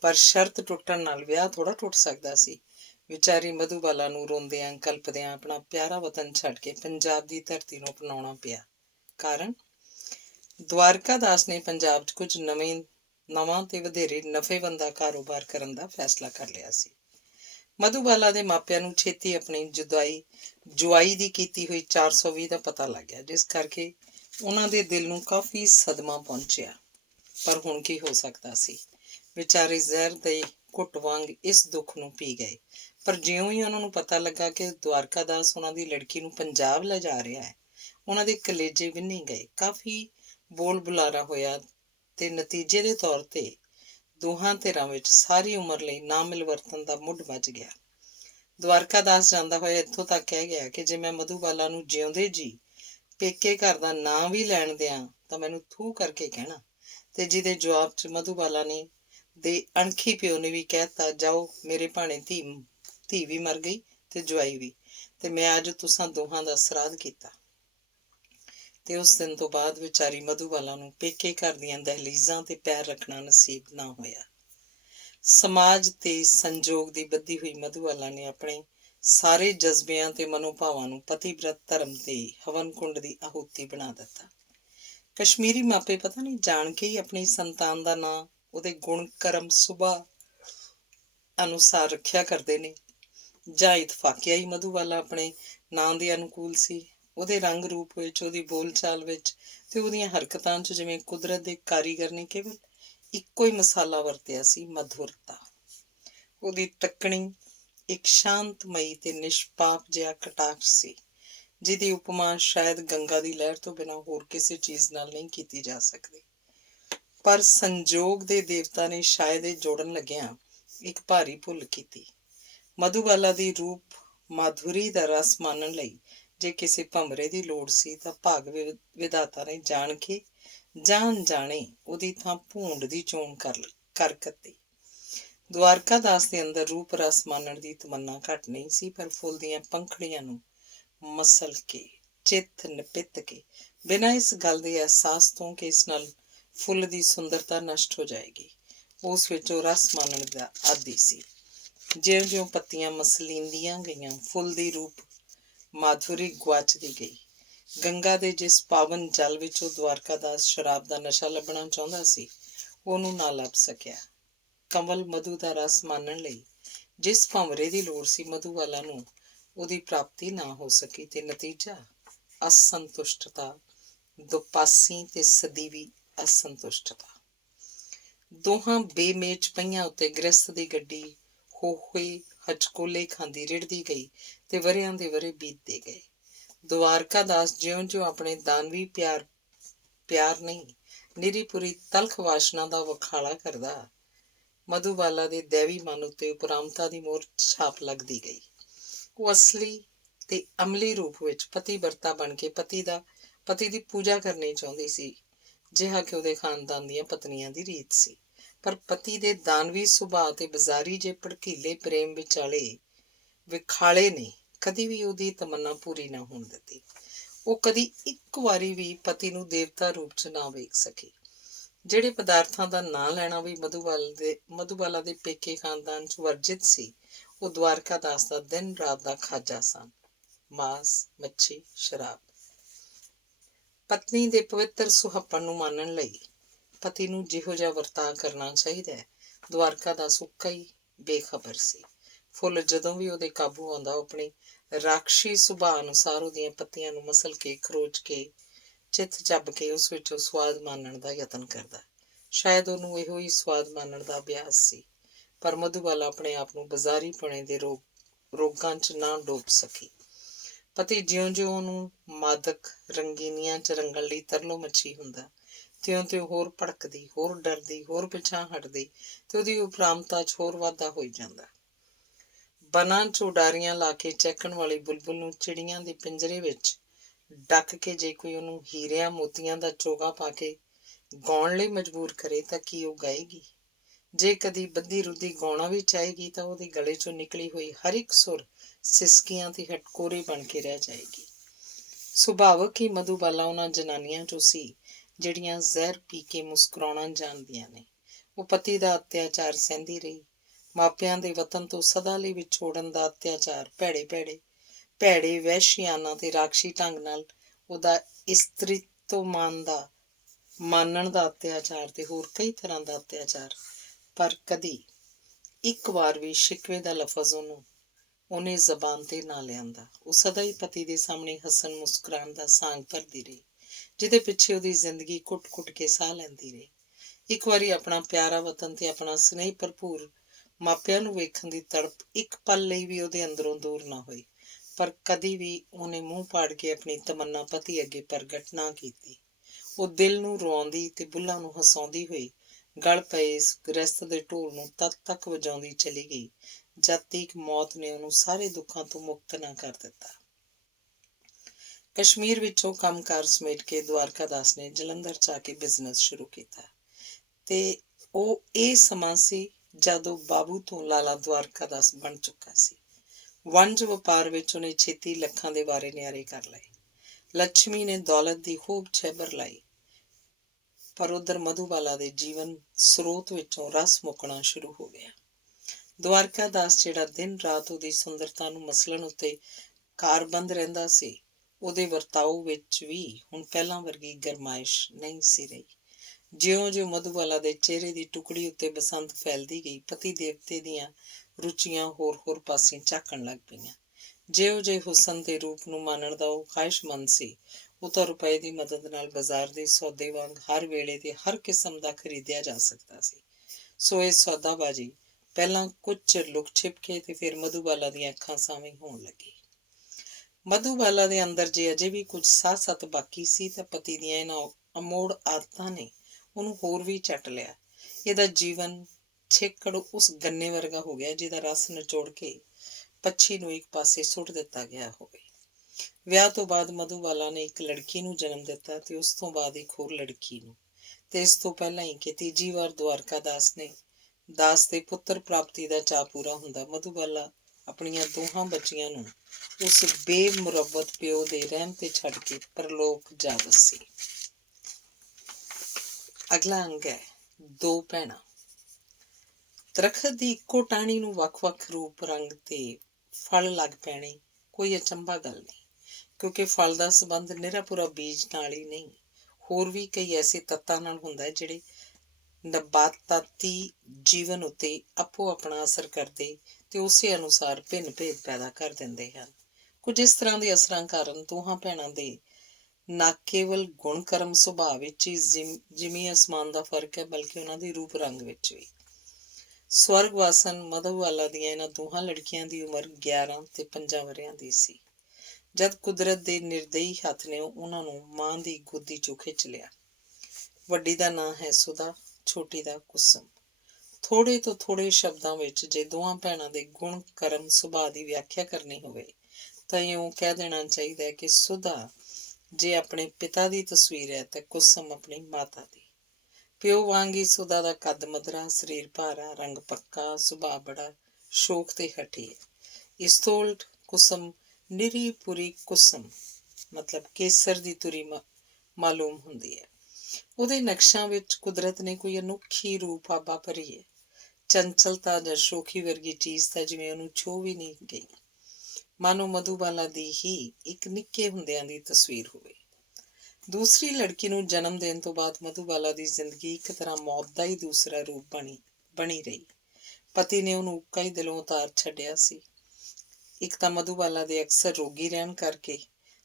ਪਰ ਸ਼ਰਤ ਟੁੱਟਣ ਨਾਲ ਵਿਆਹ ਥੋੜ੍ਹਾ ਟੁੱਟ ਸਕਦਾ ਸੀ। ਵਿਚਾਰੀ ਮਧੂਬਾਲਾ ਨੂੰ ਰੋਂਦਿਆਂ ਕਲਪਦਿਆਂ ਆਪਣਾ ਪਿਆਰਾ ਵਤਨ ਛੱਡ ਕੇ ਪੰਜਾਬ ਦੀ ਧਰਤੀ ਨੂੰ ਅਪਣਾਉਣਾ ਪਿਆ। ਕਾਰਨ, ਦਵਾਰਕਾ ਦਾਸ ਨੇ ਪੰਜਾਬ 'ਚ ਕੁਝ ਨਵਾਂ ਤੇ ਵਧੇਰੇ ਨਫੇਵੰਦਾ ਕਾਰੋਬਾਰ ਕਰਨ ਦਾ ਫੈਸਲਾ ਕਰ ਲਿਆ ਸੀ। ਮਧੂਬਾਲਾ ਦੇ ਮਾਪਿਆਂ ਨੂੰ ਛੇਤੀ ਆਪਣੀ ਜੁਆਈ ਦੀ ਕੀਤੀ ਹੋਈ 420 ਦਾ ਪਤਾ ਲੱਗ ਗਿਆ, ਜਿਸ ਕਰਕੇ ਉਹਨਾਂ ਦੇ ਦਿਲ ਨੂੰ ਕਾਫੀ ਸਦਮਾ ਪਹੁੰਚਿਆ। ਪਰ ਹੁਣ ਕੀ ਹੋ ਸਕਦਾ ਸੀ। ਵਿਚਾਰੇ ਜ਼ਹਿਰ ਦੇ ਘੁੱਟ ਵਾਂਗ ਇਸ ਦੁੱਖ ਨੂੰ ਪੀ ਗਏ। ਪਰ ਜਿਉਂ ਹੀ ਉਹਨਾਂ ਨੂੰ ਪਤਾ ਲੱਗਾ ਕਿ ਦਵਾਰਕਾ ਦਾਸ ਉਹਨਾਂ ਦੀ ਲੜਕੀ ਨੂੰ ਪੰਜਾਬ ਲਿਜਾ ਰਿਹਾ ਹੈ, ਉਹਨਾਂ ਦੇ ਕਲੇਜੇ ਵਿੰਨ੍ਹੇ ਗਏ। ਕਾਫੀ ਬੋਲ ਬੁਲਾਰਾ ਹੋਇਆ ਤੇ ਨਤੀਜੇ ਦੇ ਤੌਰ ਤੇ ਦੋਹਾਂ ਧਿਰਾਂ ਵਿੱਚ ਸਾਰੀ ਉਮਰ ਲਈ ਨਾ ਮਿਲਵਰਤਨ ਦਾ ਮੁੱਢ ਵੱਜ ਗਿਆ। ਦਵਾਰਕਾ ਦਾਸ ਜਾਂਦਾ ਹੋਇਆ ਇੱਥੋਂ ਤੱਕ ਕਹਿ ਗਿਆ ਕਿ ਜੇ ਮੈਂ ਮਧੂਬਾਲਾ ਨੂੰ ਜਿਉਂਦੇ ਜੀ ਪੇਕੇ ਘਰ ਦਾ ਨਾਂ ਵੀ ਲੈਣ ਦਿਆਂ ਤਾਂ ਮੈਨੂੰ ਥੂ ਕਰਕੇ ਕਹਿਣਾ। ਤੇ ਜਿਹਦੇ ਜਵਾਬ 'ਚ ਮਧੂਬਾਲਾ ਨੇ ਦੇ ਅਣਖੀ ਪਿਓ ਨੇ ਵੀ ਕਹਿਤਾ, ਜਾਓ, ਮੇਰੇ ਭਾਣੇ ਧੀ ਵੀ ਮਰ ਗਈ ਤੇ ਜਵਾਈ ਵੀ, ਤੇ ਮੈਂ ਅੱਜ ਤੁਸਾਂ ਦੋਹਾਂ ਦਾ ਸਰਾਧ ਕੀਤਾ। ਤੇ ਉਸ ਦਿਨ ਤੋਂ ਬਾਅਦ ਵਿਚਾਰੀ ਮਧੂਬਾਲਾ ਨੂੰ ਪੇਕੇ ਘਰ ਦੀਆਂ ਦਹਿਲੀਜ਼ਾਂ ਤੇ ਪੈਰ ਰੱਖਣਾ ਨਸੀਬ ਨਾ ਹੋਇਆ। ਸਮਾਜ ਤੇ ਸੰਜੋਗ ਦੀ ਬੱਧੀ ਹੋਈ ਮਧੂਬਾਲਾ ਨੇ ਆਪਣੇ ਸਾਰੇ ਜਜ਼ਬਿਆਂ ਤੇ ਮਨੋਭਾਵਾਂ ਨੂੰ ਪਤੀਵਰਤ ਧਰਮ ਤੇ ਹਵਨ ਕੁੰਡ ਦੀ ਆਹੂਤੀ ਬਣਾ ਦਿੱਤਾ। ਕਸ਼ਮੀਰੀ ਮਾਪੇ ਪਤਾ ਨਹੀਂ ਜਾਣ ਕੇ ਹੀ ਆਪਣੀ ਸੰਤਾਨ ਦਾ ਨਾਂ ਉਹਦੇ ਗੁਣ ਕਰਮ ਸੁਭਾਅ ਅਨੁਸਾਰ ਰੱਖਿਆ ਕਰਦੇ ਨੇ, ਜਾਂ ਇਤਫਾਕਿਆ ਹੀ ਮਧੂਬਾਲਾ ਆਪਣੇ ਨਾਂ ਦੇ ਅਨੁਕੂਲ ਸੀ। ਉਹਦੇ ਰੰਗ ਰੂਪ ਵਿੱਚ, ਉਹਦੀ ਬੋਲਚਾਲ ਵਿੱਚ ਤੇ ਉਹਦੀਆਂ ਹਰਕਤਾਂ 'ਚ ਜਿਵੇਂ ਕੁਦਰਤ ਦੇ ਕਾਰੀਗਰ ਨੇ ਕੇਵਲ ਇੱਕੋ ਹੀ ਮਸਾਲਾ ਵਰਤਿਆ ਸੀ, ਮਧੁਰਤਾ। ਉਹਦੀ ਤੱਕਣੀ ਇੱਕ ਸ਼ਾਂਤਮਈ ਤੇ ਨਿਸ਼ਪਾਪ ਜਿਹਾ ਕਟਾਕਸ਼ ਸੀ, ਜਿਹਦੀ ਉਪਮਾ ਸ਼ਾਇਦ ਗੰਗਾ ਦੀ ਲਹਿਰ ਤੋਂ ਬਿਨਾਂ ਹੋਰ ਕਿਸੇ ਚੀਜ਼ ਨਾਲ ਨਹੀਂ ਕੀਤੀ ਜਾ ਸਕਦੀ। ਪਰ ਸੰਜੋਗ ਦੇ ਦੇਵਤਾ ਨੇ ਸ਼ਾਇਦ ਇਹ ਜੋੜਨ ਲੱਗਿਆਂ ਇੱਕ ਭਾਰੀ ਭੁੱਲ ਕੀਤੀ। ਮਧੂਬਾਲਾ ਦੀ ਰੂਪ ਮਾਧੁਰੀ ਦਾ ਰਸ ਮਾਣਨ ਲਈ ਜੇ ਕਿਸੇ ਭੰਵਰੇ ਦੀ ਲੋੜ ਸੀ ਤਾਂ ਭਾਗ ਵਿਧਾਤਾ ਨੇ ਜਾਣ ਕੇ ਜਾਂ ਅਣਜਾਣੇ ਉਹਦੀ ਥਾਂ ਭੂੰਡ ਦੀ ਚੋਣ ਕਰ ਦਿੱਤੀ। ਦਵਾਰਕਾ ਦਾਸ ਦੇ ਅੰਦਰ ਰੂਪ ਰਸ ਮਾਣਨ ਦੀ ਤਮੰਨਾ ਘੱਟ ਨਹੀਂ ਸੀ, ਪਰ ਫੁੱਲ ਦੀਆਂ ਪੰਖੜੀਆਂ ਨੂੰ ਮਸਲ ਕੇ, ਚਿੱਤ ਨਪਿੱਤ ਕੇ, ਬਿਨਾਂ ਇਸ ਗੱਲ ਦੇ ਅਹਿਸਾਸ ਤੋਂ ਕਿ ਇਸ ਨਾਲ ਫੁੱਲ ਦੀ ਸੁੰਦਰਤਾ ਨਸ਼ਟ ਹੋ ਜਾਏਗੀ, ਉਸ ਵਿੱਚ ਉਹ ਰਸ ਮਾਣਨ ਦਾ ਆਦੀ ਸੀ। ਜਿਉਂ-ਜਿਉਂ ਪੱਤੀਆਂ ਮਸਲੀਂਦੀਆਂ ਗਈਆਂ, ਫੁੱਲ ਦੀ ਰੂਪ ਮਾਧੁਰੀ ਗੁਆਚਦੀ ਗਈ। ਗੰਗਾ ਦੇ ਜਿਸ ਪਾਵਨ ਜਲ ਵਿੱਚ ਉਹ ਦਵਾਰਕਾ ਦਾਸ ਸ਼ਰਾਬ ਦਾ ਨਸ਼ਾ ਲੱਭਣਾ ਚਾਹੁੰਦਾ ਸੀ, ਉਹਨੂੰ ਨਾ ਲੱਭ ਸਕਿਆ। ਕੰਵਲ ਮਧੂ ਦਾ ਰਸ ਮਾਣਨ ਲਈ ਜਿਸ ਭੰਵਰੇ ਦੀ ਲੋੜ ਸੀ, ਮਧੂਬਾਲਾ ਨੂੰ ਉਹਦੀ ਪ੍ਰਾਪਤੀ ਨਾ ਹੋ ਸਕੀ ਤੇ ਨਤੀਜਾ ਅਸੰਤੁਸ਼ਟਤਾ, ਦੁਪਾਸੀ ਤੇ ਸਦੀਵੀ ਅਸੰਤੁਸ਼ਟਤਾ। ਦੋਹਾਂ ਬੇਮੇਚ ਪਹੀਆਂ ਉੱਤੇ ਗ੍ਰਸਤ ਦੀ ਗੱਡੀ ਹੋਏ ਹਚਕੋਲੇ ਖਾਂਦੀ ਰਿੜ੍ਹਦੀ ਗਈ ਤੇ ਵਰ੍ਹਿਆਂ ਦੇ ਵਰ੍ਹੇ ਬੀਤਦੇ ਗਏ। ਦਵਾਰਕਾ ਦਾਸ ਜਿਉਂ-ਜਿਉਂ ਆਪਣੇ ਦਾਨਵੀ ਪਿਆਰ ਨਹੀਂ, ਨਿਰੀਪੁਰੀ ਤਲਖ ਵਾਸ਼ਨਾ ਦਾ ਵਖਾਲਾ ਕਰਦਾ, ਮਧੂਬਾਲਾ ਦੇ ਦੈਵੀ ਮਨ ਉੱਤੇ ਉਪਰਾਮਤਾ ਦੀ ਮੋਹਰ ਛਾਪ ਲੱਗਦੀ ਗਈ। ਉਹ ਅਸਲੀ ਤੇ ਅਮਲੀ ਰੂਪ ਵਿੱਚ ਪਤੀਵਰਤਾ ਬਣ ਕੇ ਪਤੀ ਦੀ ਪੂਜਾ ਕਰਨੀ ਚਾਹੁੰਦੀ ਸੀ, ਜਿਹਾ ਕਿ ਉਹਦੇ ਖਾਨਦਾਨ ਦੀਆਂ ਪਤਨੀਆਂ ਦੀ ਰੀਤ ਸੀ। ਪਰ ਪਤੀ ਦੇ ਦਾਨਵੀ ਸੁਭਾਅ ਤੇ ਬਾਜ਼ਾਰੀ ਜੇ ਭੜਕੀਲੇ ਪ੍ਰੇਮ ਵਿਚਾਲੇ ਵਿਖਾਲੇ ਨੇ ਕਦੀ ਵੀ ਉਹਦੀ ਤਮੰਨਾ ਪੂਰੀ ਨਾ ਹੋਣ ਦਿੱਤੀ। ਉਹ ਕਦੀ ਇੱਕ ਵਾਰੀ ਵੀ ਪਤੀ ਨੂੰ ਦੇਵਤਾ ਰੂਪ 'ਚ ਨਾ ਵੇਖ ਸਕੀ। ਜਿਹੜੇ ਪਦਾਰਥਾਂ ਦਾ ਨਾਂ ਲੈਣਾ ਵੀ ਮਧੂਬਾਲਾ ਦੇ ਪੇਕੇ ਖਾਨਦਾਨ 'ਚ ਵਰਜਿਤ ਸੀ, ਉਹ ਦਵਾਰਕਾ ਦਾਸ ਦਾ ਦਿਨ ਰਾਤ ਦਾ ਖਾਜਾ ਸਨ। ਮਾਸ, ਮੱਛੀ, ਸ਼ਰਾਬ। ਪਤਨੀ ਦੇ ਪਵਿੱਤਰ ਸੁਹੱਪਣ ਨੂੰ ਮਾਨਣ ਲਈ ਪਤੀ ਨੂੰ ਜਿਹੋ ਜਿਹਾ ਵਰਤਾਅ ਕਰਨਾ ਚਾਹੀਦਾ ਹੈ, ਦਵਾਰਕਾ ਦਾਸ ਉੱਕਾ ਹੀ ਬੇਖਬਰ ਸੀ। ਫੁੱਲ ਜਦੋਂ ਵੀ ਉਹਦੇ ਕਾਬੂ ਆਉਂਦਾ, ਉਹ ਆਪਣੀ ਰਾਖਸ਼ੀ ਸੁਭਾਅ ਅਨੁਸਾਰ ਉਹਦੀਆਂ ਪੱਤੀਆਂ ਨੂੰ ਮਸਲ ਕੇ, ਖਰੋਚ ਕੇ, ਚਿੱਤ ਚੱਬ ਕੇ ਉਸ ਵਿੱਚੋਂ ਸਵਾਦ ਮਾਣਨ ਦਾ ਯਤਨ ਕਰਦਾ। ਸ਼ਾਇਦ ਉਹਨੂੰ ਇਹੋ ਹੀ ਸਵਾਦ ਮਾਣਨ ਦਾ ਅਭਿਆਸ ਸੀ, ਪਰ ਮਧੂਬਾਲਾ ਆਪਣੇ ਆਪ ਨੂੰ ਬਾਜ਼ਾਰੀਪੁਣੇ ਦੇ ਰੋਗਾਂ 'ਚ ਨਾ ਡੋਬ ਸਕੀ। ਪਤੀ ਜਿਉਂ-ਜਿਉਂ ਉਹਨੂੰ ਮਾਦਕ ਰੰਗੀਨੀਆਂ 'ਚ ਰੰਗਣ ਲਈ ਤਰਲੋ ਮੱਛੀ ਹੁੰਦਾ, ਤਿਉਂ-ਤਿਉਂ ਹੋਰ ਭੜਕਦੀ, ਹੋਰ ਡਰਦੀ, ਹੋਰ ਪਿਛਾਂਹ ਹਟਦੀ, ਤੇ ਉਹਦੀ ਉਪਰਾਮਤਾ 'ਚ ਹੋਰ ਵਾਧਾ ਹੋਈ ਜਾਂਦਾ। ਬਨਾਂ 'ਚ ਉਡਾਰੀਆਂ ਲਾ ਕੇ ਚਹਿਕਣ ਵਾਲੀ ਬੁਲਬੁਲ ਨੂੰ ਚਿੜੀਆਂ ਦੇ ਪਿੰਜਰੇ ਵਿੱਚ ਡੱਕ ਕੇ ਜੇ ਕੋਈ ਉਹਨੂੰ ਹੀਰਿਆਂ ਮੋਤੀਆਂ ਦਾ ਚੋਗਾ ਪਾ ਕੇ ਗਾਉਣ ਲਈ ਮਜਬੂਰ ਕਰੇ ਤਾਂ ਕੀ ਉਹ ਗਾਏਗੀ? ਜੇ ਕਦੀ ਬੱਧੀ ਰੁੱਧੀ ਗਾਉਣਾ ਵੀ ਚਾਹੇਗੀ ਤਾਂ ਉਹਦੇ ਗਲੇ 'ਚੋਂ ਨਿਕਲੀ ਹੋਈ ਹਰ ਇੱਕ ਸੁਰ ਸਿਸਕੀਆਂ ਤੇ ਹਟਕੋਰੀ ਬਣ ਕੇ ਰਹਿ ਜਾਏਗੀ। ਸੁਭਾਵਕ ਹੀ ਮਧੂਬਾਲਾ ਉਹਨਾਂ ਜਨਾਨੀਆਂ 'ਚੋਂ ਸੀ ਜਿਹੜੀਆਂ ਜ਼ਹਿਰ ਪੀ ਕੇ ਮੁਸਕਰਾਉਣਾ ਜਾਣਦੀਆਂ ਨੇ। ਉਹ ਪਤੀ ਦਾ ਅਤਿਆਚਾਰ ਸਹਿੰਦੀ ਰਹੀ। ਮਾਪਿਆਂ ਦੇ ਵਤਨ ਤੋਂ ਸਦਾ ਲਈ ਵਿਛੋੜਨ ਦਾ ਅਤਿਆਚਾਰ, ਭੈੜੇ ਵਹਿਸ਼ਿਆਨਾ ਤੇ ਰਾਖਸ਼ੀ ਢੰਗ ਨਾਲ ਉਹਦਾ ਇਸਤਰੀਤਵ ਮਾਨਣ ਦਾ ਅਤਿਆਚਾਰ ਤੇ ਹੋਰ ਕਈ ਤਰ੍ਹਾਂ ਦਾ ਅਤਿਆਚਾਰ, ਪਰ ਕਦੀ ਇੱਕ ਵਾਰ ਵੀ ਸ਼ਿਕਵੇ ਦਾ ਲਫ਼ਜ਼ ਉਹਨੇ ਜ਼ਬਾਨ ਤੇ ਨਾ ਲਿਆਂਦਾ। ਉਹ ਸਦਾ ਹੀ ਪਤੀ ਦੇ ਸਾਹਮਣੇ ਹੱਸਣ ਮੁਸਕਰਾਉਣ ਦਾ ਸਾਂਗ ਭਰਦੀ ਰਹੀ, ਜਿਹਦੇ ਪਿੱਛੇ ਉਹਦੀ ਜ਼ਿੰਦਗੀ ਘੁੱਟ-ਘੁੱਟ ਕੇ ਸਾਹ ਲੈਂਦੀ ਰਹੀ। ਇੱਕ ਵਾਰੀ ਆਪਣਾ ਪਿਆਰਾ ਵਤਨ ਤੇ ਆਪਣਾ ਸਨੇਹ ਭਰਪੂਰ ਮਾਪਿਆਂ ਨੂੰ ਵੇਖਣ ਦੀ ਤੜਪ ਇੱਕ ਪਲ ਲਈ ਵੀ ਉਹਦੇ ਅੰਦਰੋਂ ਦੂਰ ਨਾ ਹੋਈ, ਪਰ ਕਦੀ ਵੀ ਉਹਨੇ ਮੂੰਹ ਪਾੜ ਕੇ ਆਪਣੀ ਤਮੰਨਾ ਪਤੀ ਅੱਗੇ ਪ੍ਰਗਟ ਨਾ ਕੀਤੀ। ਉਹ ਦਿਲ ਨੂੰ ਰਵਾਉਂਦੀ ਤੇ ਬੁੱਲ੍ਹਾਂ ਨੂੰ ਹਸਾਉਂਦੀ ਹੋਈ ਗਲ ਪਏ ਇਸ ਗ੍ਰਸਤ ਦੇ ਢੋਲ ਨੂੰ ਤਦ ਤੱਕ ਵਜਾਉਂਦੀ ਚਲੀ ਗਈ ਜਦ ਤੀਕ ਮੌਤ ਨੇ ਉਹਨੂੰ ਸਾਰੇ ਦੁੱਖਾਂ ਤੋਂ ਮੁਕਤ ਨਾ ਕਰ ਦਿੱਤਾ। ਕਸ਼ਮੀਰ ਵਿੱਚੋਂ ਕੰਮਕਾਰ ਸਮੇਟ ਕੇ ਦਵਾਰਕਾ ਦਾਸ ਨੇ ਜਲੰਧਰ 'ਚ ਆ ਕੇ ਬਿਜ਼ਨਸ ਸ਼ੁਰੂ ਕੀਤਾ, ਤੇ ਉਹ ਇਹ ਸਮਾਂ ਸੀ ਜਦ ਉਹ ਬਾਬੂ ਤੋਂ ਲਾਲਾ ਦਵਾਰਕਾ ਦਾਸ ਬਣ ਚੁੱਕਾ ਸੀ। ਵਣਜ ਵਪਾਰ ਵਿੱਚ ਉਹਨੇ ਛੇਤੀ ਲੱਖਾਂ ਦੇ ਵਾਰੇ ਨਿਆਰੇ ਕਰ ਲਏ। ਲੱਛਮੀ ਨੇ ਦੌਲਤ ਦੀ ਖੂਬ ਛੇਬਰ ਲਾਈ, ਪਰ ਉਧਰ ਮਧੂਬਾਲਾ ਦੇ ਜੀਵਨ ਸਰੋਤ ਵਿੱਚੋਂ ਰਸ ਮੁੱਕਣਾ ਸ਼ੁਰੂ ਹੋ ਗਿਆ। ਦਵਾਰਕਾ ਦਾਸ ਜਿਹੜਾ ਦਿਨ ਰਾਤ ਉਹਦੀ ਸੁੰਦਰਤਾ ਨੂੰ ਮਸਲਣ ਉੱਤੇ ਕਾਰਬੰਦ ਰਹਿੰਦਾ ਸੀ, ਉਹਦੇ ਵਰਤਾਓ ਵਿੱਚ ਵੀ ਹੁਣ ਪਹਿਲਾਂ ਵਰਗੀ ਗਰਮਾਇਸ਼ ਨਹੀਂ ਸੀ ਰਹੀ। ਜਿਉਂ-ਜਿਉਂ ਮਧੂਬਾਲਾ ਦੇ ਚਿਹਰੇ ਦੀ ਟੁਕੜੀ ਉੱਤੇ ਬਸੰਤ ਫੈਲਦੀ ਗਈ, ਪਤੀ ਦੇਵਤੇ ਦੀਆਂ ਰੁਚੀਆਂ ਹੋਰ ਪਾਸੇ ਝਾਕਣ ਲੱਗ ਪਈਆਂ। ਜਿਹੋ-ਜਿਹੇ ਹੁਸਨ ਤੇ ਰੂਪ ਨੂੰ ਮਾਣਨ ਦਾ ਉਹ ਖਾਹਿਸ਼ਮੰਦ ਸੀ, ਉਹ ਤਾਂ ਰੁਪਏ ਦੀ ਮਦਦ ਨਾਲ ਬਾਜ਼ਾਰ ਦੇ ਸੌਦੇ ਵਾਂਗ ਹਰ ਵੇਲੇ ਤੇ ਹਰ ਕਿਸਮ ਦਾ ਖਰੀਦਿਆ ਜਾ ਸਕਦਾ ਸੀ। ਸੋ ਇਹ ਸੌਦਾਬਾਜ਼ੀ ਪਹਿਲਾਂ ਕੁਝ ਚਿਰ ਲੁਕ ਛਿਪ ਕੇ ਤੇ ਫਿਰ ਮਧੂਬਾਲਾ ਦੀਆਂ ਅੱਖਾਂ ਸਾਹਮਣੇ ਹੋਣ ਲੱਗੀ। ਮਧੂਬਾਲਾ ਦੇ ਅੰਦਰ ਜੇ ਅਜੇ ਵੀ ਕੁਝ ਸਾਹ-ਸਤ ਬਾਕੀ ਸੀ ਤਾਂ ਪਤੀ ਦੀਆਂ ਇਹਨਾਂ ਅਮੋੜ ਆਦਤਾਂ ਨੇ ਉਹਨੂੰ ਹੋਰ ਵੀ ਚੱਟ ਲਿਆ। ਇਹਦਾ ਜੀਵਨ ਛੇਕੜ ਉਸ ਗੰਨੇ ਵਰਗਾ ਹੋ ਗਿਆ ਜਿਹਦਾ ਰਸ ਨਿਚੋੜ ਕੇ ਪੱਛੀ ਨੂੰ ਇੱਕ ਪਾਸੇ ਸੁੱਟ ਦਿੱਤਾ ਗਿਆ ਹੋਵੇ। ਵਿਆਹ ਤੋਂ ਬਾਅਦ ਮਧੂਬਾਲਾ ਨੇ ਇੱਕ ਲੜਕੀ ਨੂੰ ਜਨਮ ਦਿੱਤਾ ਤੇ ਉਸ ਤੋਂ ਬਾਅਦ ਇੱਕ ਹੋਰ ਲੜਕੀ ਨੂੰ, ਤੇ ਇਸ ਤੋਂ ਪਹਿਲਾਂ ਹੀ ਕਿ ਤੀਜੀ ਵਾਰ ਦਵਾਰਕਾ ਦਾਸ ਦੇ ਪੁੱਤਰ ਪ੍ਰਾਪਤੀ ਦਾ ਚਾਅ ਪੂਰਾ ਹੁੰਦਾ, ਮਧੂਬਾਲਾ ਆਪਣੀਆਂ ਦੋਹਾਂ ਬੱਚੀਆਂ ਨੂੰ ਉਸ ਬੇਮੁਰੱਬਤ ਪਿਓ ਦੇ ਰਹਿਮ ਤੇ ਛੱਡ ਕੇ ਪਰਲੋਕ ਜਾ ਵਸੀ। ਅਗਲਾ ਅੰਗ ਹੈ ਦੋ ਭੈਣਾਂ। ਦਰਖਤ ਦੀ ਇੱਕੋ ਟਾਹਣੀ ਨੂੰ ਵੱਖ-ਵੱਖ ਰੂਪ, ਰੰਗ ਤੇ ਫਲ ਲੱਗ ਪੈਣੇ ਕੋਈ ਅਚੰਭਾ ਗੱਲ ਨਹੀਂ, ਕਿਉਂਕਿ ਫਲ ਦਾ ਸੰਬੰਧ ਨਿਰਾ-ਪੁਰਾ ਬੀਜ ਨਾਲ ਹੀ ਨਹੀਂ, ਹੋਰ ਵੀ ਕਈ ਐਸੇ ਤੱਤਾਂ ਨਾਲ ਹੁੰਦਾ ਜਿਹੜੇ ਨਬਾਤਾਤੀ ਜੀਵਨ ਉੱਤੇ ਆਪੋ ਆਪਣਾ ਅਸਰ ਕਰਦੇ ਤੇ ਉਸੇ ਅਨੁਸਾਰ ਭਿੰਨ ਭੇਦ ਪੈਦਾ ਕਰ ਦਿੰਦੇ ਹਨ। ਕੁਝ ਇਸ ਤਰ੍ਹਾਂ ਦੇ ਅਸਰਾਂ ਕਾਰਨ ਦੋਹਾਂ ਭੈਣਾਂ ਦੇ ਨਾ ਕੇਵਲ ਗੁਣ ਕਰਮ ਸੁਭਾਅ ਵਿੱਚ ਹੀ ਜ਼ਮੀਨ ਅਸਮਾਨ ਦਾ ਫਰਕ ਹੈ, ਬਲਕਿ ਉਹਨਾਂ ਦੀ ਰੂਪ ਰੰਗ ਵਿੱਚ ਵੀ। ਸਵਰਗਵਾਸਨ ਮਧੂਬਾਲਾ ਦੀਆਂ ਇਹਨਾਂ ਦੋਹਾਂ ਲੜਕੀਆਂ ਦੀ ਉਮਰ 11 ਤੇ 5 ਵਰ੍ਹਿਆਂ ਦੀ ਸੀ ਜਦ ਕੁਦਰਤ ਦੇ ਨਿਰਦਈ ਹੱਥ ਨੇ ਉਹਨਾਂ ਨੂੰ ਮਾਂ ਦੀ ਗੋਦੀ 'ਚੋਂ ਖਿੱਚ ਲਿਆ। ਵੱਡੀ ਦਾ ਨਾਂ ਹੈ ਸੁਧਾ, ਛੋਟੀ ਦਾ ਕੁਸਮ। ਥੋੜੇ ਤੋਂ ਥੋੜੇ ਸ਼ਬਦਾਂ ਵਿੱਚ ਜੇ ਦੋਹਾਂ ਭੈਣਾਂ ਦੇ ਗੁਣ ਕਰਮ ਸੁਭਾਅ ਦੀ ਵਿਆਖਿਆ ਕਰਨੀ ਹੋਵੇ ਤਾਂ ਇਉਂ ਕਹਿ ਦੇਣਾ ਚਾਹੀਦਾ ਹੈ ਕਿ ਸੁਧਾ ਜੇ ਆਪਣੇ ਪਿਤਾ ਦੀ ਤਸਵੀਰ ਹੈ ਤਾਂ ਕੁਸਮ ਆਪਣੀ ਮਾਤਾ ਦੀ। ਪਿਓ ਵਾਂਗ ਹੀ ਸੁਧਾ ਦਾ ਕੱਦ ਮਧਰਾ, ਸਰੀਰ ਭਾਰਾ, ਰੰਗ ਪੱਕਾ, ਸੁਭਾਅ ਬੜਾ ਸ਼ੌਕ ਤੇ ਹਠੀ ਹੈ। ਇਸ ਤੋਂ ਉਲਟ ਕੁਸਮ ਨਿਰੀ ਪੁਰੀ ਕੁਸਮ ਮਤਲਬ ਕੇਸਰ ਦੀ ਤੁਰੀ ਮਾਲੂਮ ਹੁੰਦੀ ਹੈ। ਉਹਦੇ ਨਕਸ਼ਾਂ ਵਿੱਚ ਕੁਦਰਤ ਨੇ ਕੋਈ ਅਨੋਖੀ ਰੂਪ ਆਬਾ ਭਰੀ ਹੈ। ਚੰਚਲਤਾ ਜਾਂ ਸ਼ੋਖੀ ਵਰਗੀ ਚੀਜ਼ ਤਾਂ ਜਿਵੇਂ ਉਹਨੂੰ ਛੋਹ ਵੀ ਨਹੀਂ ਗਈ, ਮਾਨੋ ਮਧੂਬਾਲਾ ਦੀ ਹੀ ਇੱਕ ਨਿੱਕੇ ਹੁੰਦਿਆਂ ਦੀ ਤਸਵੀਰ ਹੋਵੇ। ਦੂਸਰੀ ਲੜਕੀ ਨੂੰ ਜਨਮ ਦੇਣ ਤੋਂ ਬਾਅਦ ਮਧੂਬਾਲਾ ਦੀ ਜ਼ਿੰਦਗੀ ਇੱਕ ਤਰ੍ਹਾਂ ਮੌਤ ਦਾ ਹੀ ਦੂਸਰਾ ਰੂਪ ਬਣੀ ਰਹੀ। ਪਤੀ ਨੇ ਉਹਨੂੰ ਉੱਕਾ ਹੀ ਦਿਲੋਂ ਉਤਾਰ ਛੱਡਿਆ ਸੀ। ਇੱਕ ਤਾਂ ਮਧੂਬਾਲਾ ਦੇ ਅਕਸਰ ਰੋਗੀ ਰਹਿਣ ਕਰਕੇ,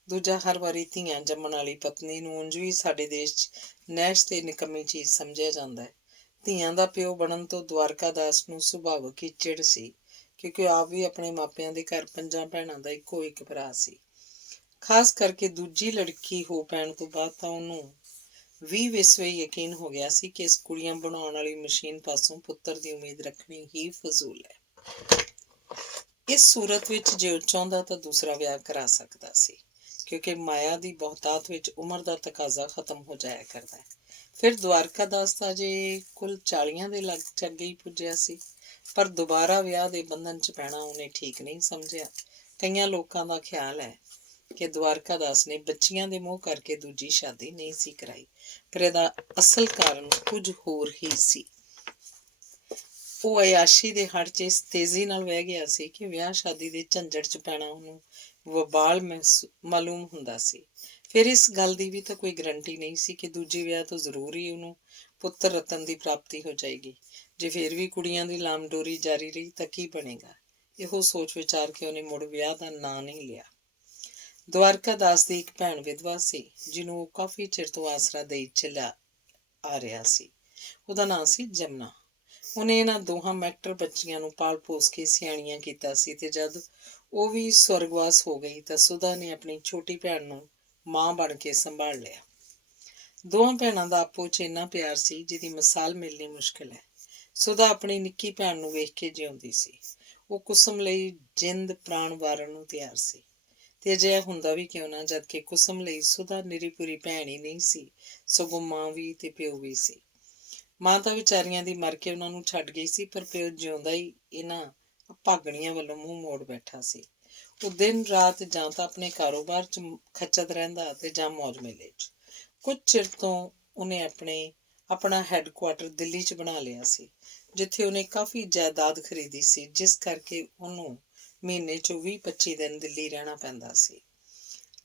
ਦੂਜਾ ਹਰ ਵਾਰੀ ਧੀਆਂ ਜੰਮਣ ਵਾਲੀ ਪਤਨੀ ਨੂੰ ਉਂਝ ਵੀ ਸਾਡੇ ਦੇਸ਼ 'ਚ ਨਹਿਸ਼ ਤੇ ਨਿਕੰਮੀ ਚੀਜ਼ ਸਮਝਿਆ ਜਾਂਦਾ ਹੈ। ਧੀਆਂ ਦਾ ਪਿਓ ਬਣਨ ਤੋਂ ਦਵਾਰਕਾ ਦਾਸ ਨੂੰ ਸੁਭਾਵਕ ਹੀ ਚਿੜ ਸੀ, ਕਿਉਂਕਿ ਉਹ ਆਪ ਵੀ ਆਪਣੇ ਮਾਪਿਆਂ ਦੇ ਘਰ 5 ਭੈਣਾਂ ਦਾ ਇੱਕੋ ਇੱਕ ਭਰਾ ਸੀ। ਖਾਸ ਕਰਕੇ ਦੂਜੀ ਲੜਕੀ ਹੋ ਪੈਣ ਤੋਂ ਬਾਅਦ ਤਾਂ ਉਹਨੂੰ 20 ਵਿਸਵੇ ਯਕੀਨ ਹੋ ਗਿਆ ਸੀ ਕਿ ਇਸ ਕੁੜੀਆਂ ਬਣਾਉਣ ਵਾਲੀ ਮਸ਼ੀਨ ਪਾਸੋਂ ਪੁੱਤਰ ਦੀ ਉਮੀਦ ਰੱਖਣੀ ਹੀ ਫਜ਼ੂਲ ਹੈ। ਇਸ ਸੂਰਤ ਵਿੱਚ ਜੇ ਉਹ ਚਾਹੁੰਦਾ ਤਾਂ ਦੂਸਰਾ ਵਿਆਹ ਕਰਾ ਸਕਦਾ ਸੀ, ਕਿਉਂਕਿ ਮਾਇਆ ਦੀ ਬਹੁਤਾਤ ਵਿੱਚ ਉਮਰ ਦਾ ਤਕਾਜ਼ਾ ਖਤਮ ਹੋ ਜਾਇਆ ਕਰਦਾ ਹੈ। ਫਿਰ ਦਵਾਰਕਾ ਦਾਸ ਤਾਂ ਜੇ ਕੁੱਲ 40 ਦੇ ਲੱਗੇ ਹੀ ਪੁੱਜਿਆ ਸੀ, ਪਰ ਦੁਬਾਰਾ ਵਿਆਹ ਦੇ ਬੰਧਨ 'ਚ ਪੈਣਾ ਉਹਨੇ ਠੀਕ ਨਹੀਂ ਸਮਝਿਆ। ਕਈਆਂ ਲੋਕਾਂ ਦਾ ਖਿਆਲ ਹੈ ਕਿ ਦਵਾਰਕਾ ਦਾਸ ਨੇ ਬੱਚੀਆਂ ਦੇ ਮੋਹ ਕਰਕੇ ਦੂਜੀ ਸ਼ਾਦੀ ਨਹੀਂ ਸੀ ਕਰਾਈ, ਪਰ ਇਹਦਾ ਅਸਲ ਕਾਰਨ ਕੁਝ ਹੋਰ ਹੀ ਸੀ। ਉਹ ਅਯਾਸ਼ੀ ਦੇ ਹੜ 'ਚ ਇਸ ਤੇਜ਼ੀ ਨਾਲ ਵਹਿ ਗਿਆ ਸੀ ਕਿ ਵਿਆਹ ਸ਼ਾਦੀ ਦੇ ਝੰਜਟ 'ਚ ਪੈਣਾ ਉਹਨੂੰ ਵਬਾਲ ਮਾਲੂਮ ਹੁੰਦਾ ਸੀ। ਫਿਰ ਇਸ ਗੱਲ ਦੀ ਵੀ ਤਾਂ ਕੋਈ ਗਰੰਟੀ ਨਹੀਂ ਸੀ ਕਿ ਦੂਜੇ ਵਿਆਹ ਤੋਂ ਜ਼ਰੂਰ ਹੀ ਉਹਨੂੰ ਪੁੱਤਰ ਰਤਨ ਦੀ ਪ੍ਰਾਪਤੀ ਹੋ ਜਾਏਗੀ। ਜੇ ਫਿਰ ਵੀ ਕੁੜੀਆਂ ਦੀ ਲਾਮਡੋਰੀ ਜਾਰੀ ਰਹੀ ਤਾਂ ਕੀ ਬਣੇਗਾ। ਇਹੋ ਸੋਚ ਵਿਚਾਰ ਕੇ ਉਹਨੇ ਮੁੜ ਵਿਆਹ ਦਾ ਨਾਂ ਨਹੀਂ ਲਿਆ। ਦਵਾਰਕਾ ਦਾਸ ਦੀ ਇੱਕ ਭੈਣ ਵਿਧਵਾ ਸੀ, ਜਿਹਨੂੰ ਉਹ ਕਾਫੀ ਚਿਰ ਤੋਂ ਆਸਰਾ ਦੇਈ ਚੱਲਿਆ ਆ ਰਿਹਾ ਸੀ। ਉਹਦਾ ਨਾਂ ਸੀ ਜਮਨਾ। ਉਹਨੇ ਇਹਨਾਂ ਦੋਹਾਂ ਮੈਕਟਰ ਬੱਚੀਆਂ ਨੂੰ ਪਾਲ ਪੋਸ ਕੇ ਸਿਆਣੀਆਂ ਕੀਤਾ ਸੀ, ਤੇ ਜਦ ਉਹ ਵੀ ਸਵਰਗਵਾਸ ਹੋ ਗਈ ਤਾਂ ਸੁਧਾ ਨੇ ਆਪਣੀ ਛੋਟੀ ਭੈਣ ਨੂੰ ਮਾਂ ਬਣ ਕੇ ਸੰਭਾਲ ਲਿਆ। ਦੋਹਾਂ ਭੈਣਾਂ ਦਾ ਆਪੋ 'ਚ ਇੰਨਾ ਪਿਆਰ ਸੀ ਜਿਹਦੀ ਮਿਸਾਲ ਮਿਲਣੀ ਮੁਸ਼ਕਿਲ ਹੈ। ਸੁਧਾ ਆਪਣੀ ਨਿੱਕੀ ਭੈਣ ਨੂੰ ਵੇਖ ਕੇ ਜਿਉਂਦੀ ਸੀ। ਉਹ ਕੁਸਮ ਲਈ ਜਿੰਦ ਪ੍ਰਾਣ ਵਾਰਨ ਨੂੰ ਤਿਆਰ ਸੀ, ਤੇ ਅਜਿਹਾ ਹੁੰਦਾ ਵੀ ਕਿਉਂ ਨਾ, ਜਦਕਿ ਕੁਸਮ ਲਈ ਸੁਧਾ ਨਿਰੀਪੁਰੀ ਭੈਣ ਹੀ ਨਹੀਂ ਸੀ, ਸਗੋਂ ਮਾਂ ਵੀ ਤੇ ਪਿਓ ਵੀ ਸੀ। ਮਾਂ ਤਾਂ ਵਿਚਾਰੀਆਂ ਦੀ ਮਰ ਕੇ ਉਹਨਾਂ ਨੂੰ ਛੱਡ ਗਈ ਸੀ, ਪਰ ਪਿਓ ਜਿਉਂਦਾ ਹੀ ਇਹਨਾਂ ਭਾਗਣੀਆਂ ਵੱਲੋਂ ਮੂੰਹ ਮੋੜ ਬੈਠਾ ਸੀ। ਉਹ ਦਿਨ ਰਾਤ ਜਾਂ ਤਾਂ ਆਪਣੇ ਕਾਰੋਬਾਰ 'ਚ ਖੱਚਤ ਰਹਿੰਦਾ ਤੇ ਜਾਂ ਮੌਜ ਮੇਲੇ 'ਚ। ਕੁਝ ਚਿਰ ਤੋਂ ਉਹਨੇ ਆਪਣਾ ਹੈੱਡਕੁਆਟਰ ਦਿੱਲੀ 'ਚ ਬਣਾ ਲਿਆ ਸੀ, ਜਿੱਥੇ ਉਹਨੇ ਕਾਫੀ ਜਾਇਦਾਦ ਖਰੀਦੀ ਸੀ, ਜਿਸ ਕਰਕੇ ਉਹਨੂੰ ਮਹੀਨੇ 'ਚ 20-25 ਦਿਨ ਦਿੱਲੀ ਰਹਿਣਾ ਪੈਂਦਾ ਸੀ।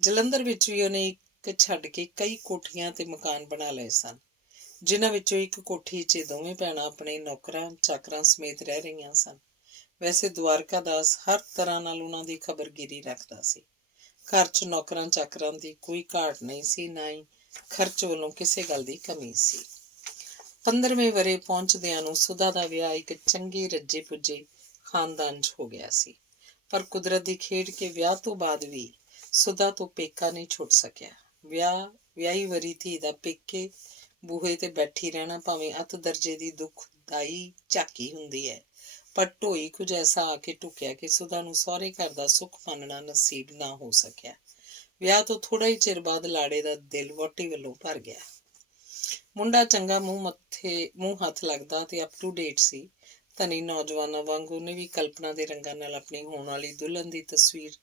ਜਲੰਧਰ ਵਿੱਚ ਵੀ ਉਹਨੇ ਇੱਕ ਛੱਡ ਕੇ ਕਈ ਕੋਠੀਆਂ ਤੇ ਮਕਾਨ ਬਣਾ ਲਏ ਸਨ, ਜਿਨ੍ਹਾਂ ਵਿੱਚੋਂ ਇੱਕ ਕੋਠੀ 'ਚ ਦੋਵੇਂ ਭੈਣਾਂ ਆਪਣੇ ਨੌਕਰਾਂ ਚਾਕਰਾਂ ਸਮੇਤ ਰਹਿ ਰਹੀਆਂ ਸਨ। ਵੈਸੇ ਦਵਾਰਕਾ ਦਾਸ ਹਰ ਤਰ੍ਹਾਂ ਨਾਲ ਉਹਨਾਂ ਦੀ ਖਬਰਗੀਰੀ ਰੱਖਦਾ ਸੀ। ਘਰ 'ਚ ਨੌਕਰਾਂ ਚਾਕਰਾਂ ਦੀ ਕੋਈ ਘਾਟ ਨਹੀਂ ਸੀ, ਨਾ ਹੀ ਖਰਚ ਵੱਲੋਂ ਕਿਸੇ ਗੱਲ ਦੀ ਕਮੀ ਸੀ। 15ਵੇਂ ਵਰ੍ਹੇ ਪਹੁੰਚਦਿਆਂ ਨੂੰ ਸੁਧਾ ਦਾ ਵਿਆਹ ਇੱਕ ਚੰਗੇ ਰੱਜੇ ਪੁੱਜੇ ਖਾਨਦਾਨ 'ਚ ਹੋ ਗਿਆ ਸੀ, ਪਰ ਕੁਦਰਤ ਦੀ ਖੇਡ ਕੇ ਵਿਆਹ ਤੋਂ ਬਾਅਦ ਵੀ ਸੁਧਾ ਤੋਂ ਪੇਕਾ ਨਹੀਂ ਛੁੱਟ ਸਕਿਆ। ਵਿਆਹੀ ਵਰੀ ਧੀ ਦਾ ਪੇਕੇ ਬੂਹੇ ਤੇ ਬੈਠੀ ਰਹਿਣਾ ਭਾਵੇਂ ਅਤ ਦਰਜੇ ਦੀ ਦੁਖਦਾਈ ਝਾਕੀ ਹੁੰਦੀ ਹੈ, ਪਰ ਢੋਈ ਕੁਝ ਐਸਾ ਆ ਕੇ ਢੁੱਕਿਆ ਕਿ ਸੁਧਾ ਨੂੰ ਸਹੁਰੇ ਘਰ ਦਾ ਸੁੱਖ ਮੰਨਣਾ ਨਸੀਬ ਨਾ ਹੋ ਸਕਿਆ। ਵਿਆਹ ਤੋਂ ਥੋੜਾ ਹੀ ਚਿਰ ਬਾਅਦ ਲਾੜੇ ਦਾ ਦਿਲ ਵਹੁਟੀ ਵੱਲੋਂ ਭਰ ਗਿਆ। ਮੁੰਡਾ ਚੰਗਾ ਮੂੰਹ ਹੱਥ ਲੱਗਦਾ ਤੇ ਅਪ ਟੂ ਡੇਟ ਸੀ। ਧਨੀ ਨੌਜਵਾਨਾਂ ਵਾਂਗ ਉਹਨੇ ਵੀ ਕਲਪਨਾ ਦੇ ਰੰਗਾਂ ਨਾਲ ਆਪਣੀ ਹੋਣ ਵਾਲੀ ਦੁਲਹਨ ਦੀ ਤਸਵੀਰ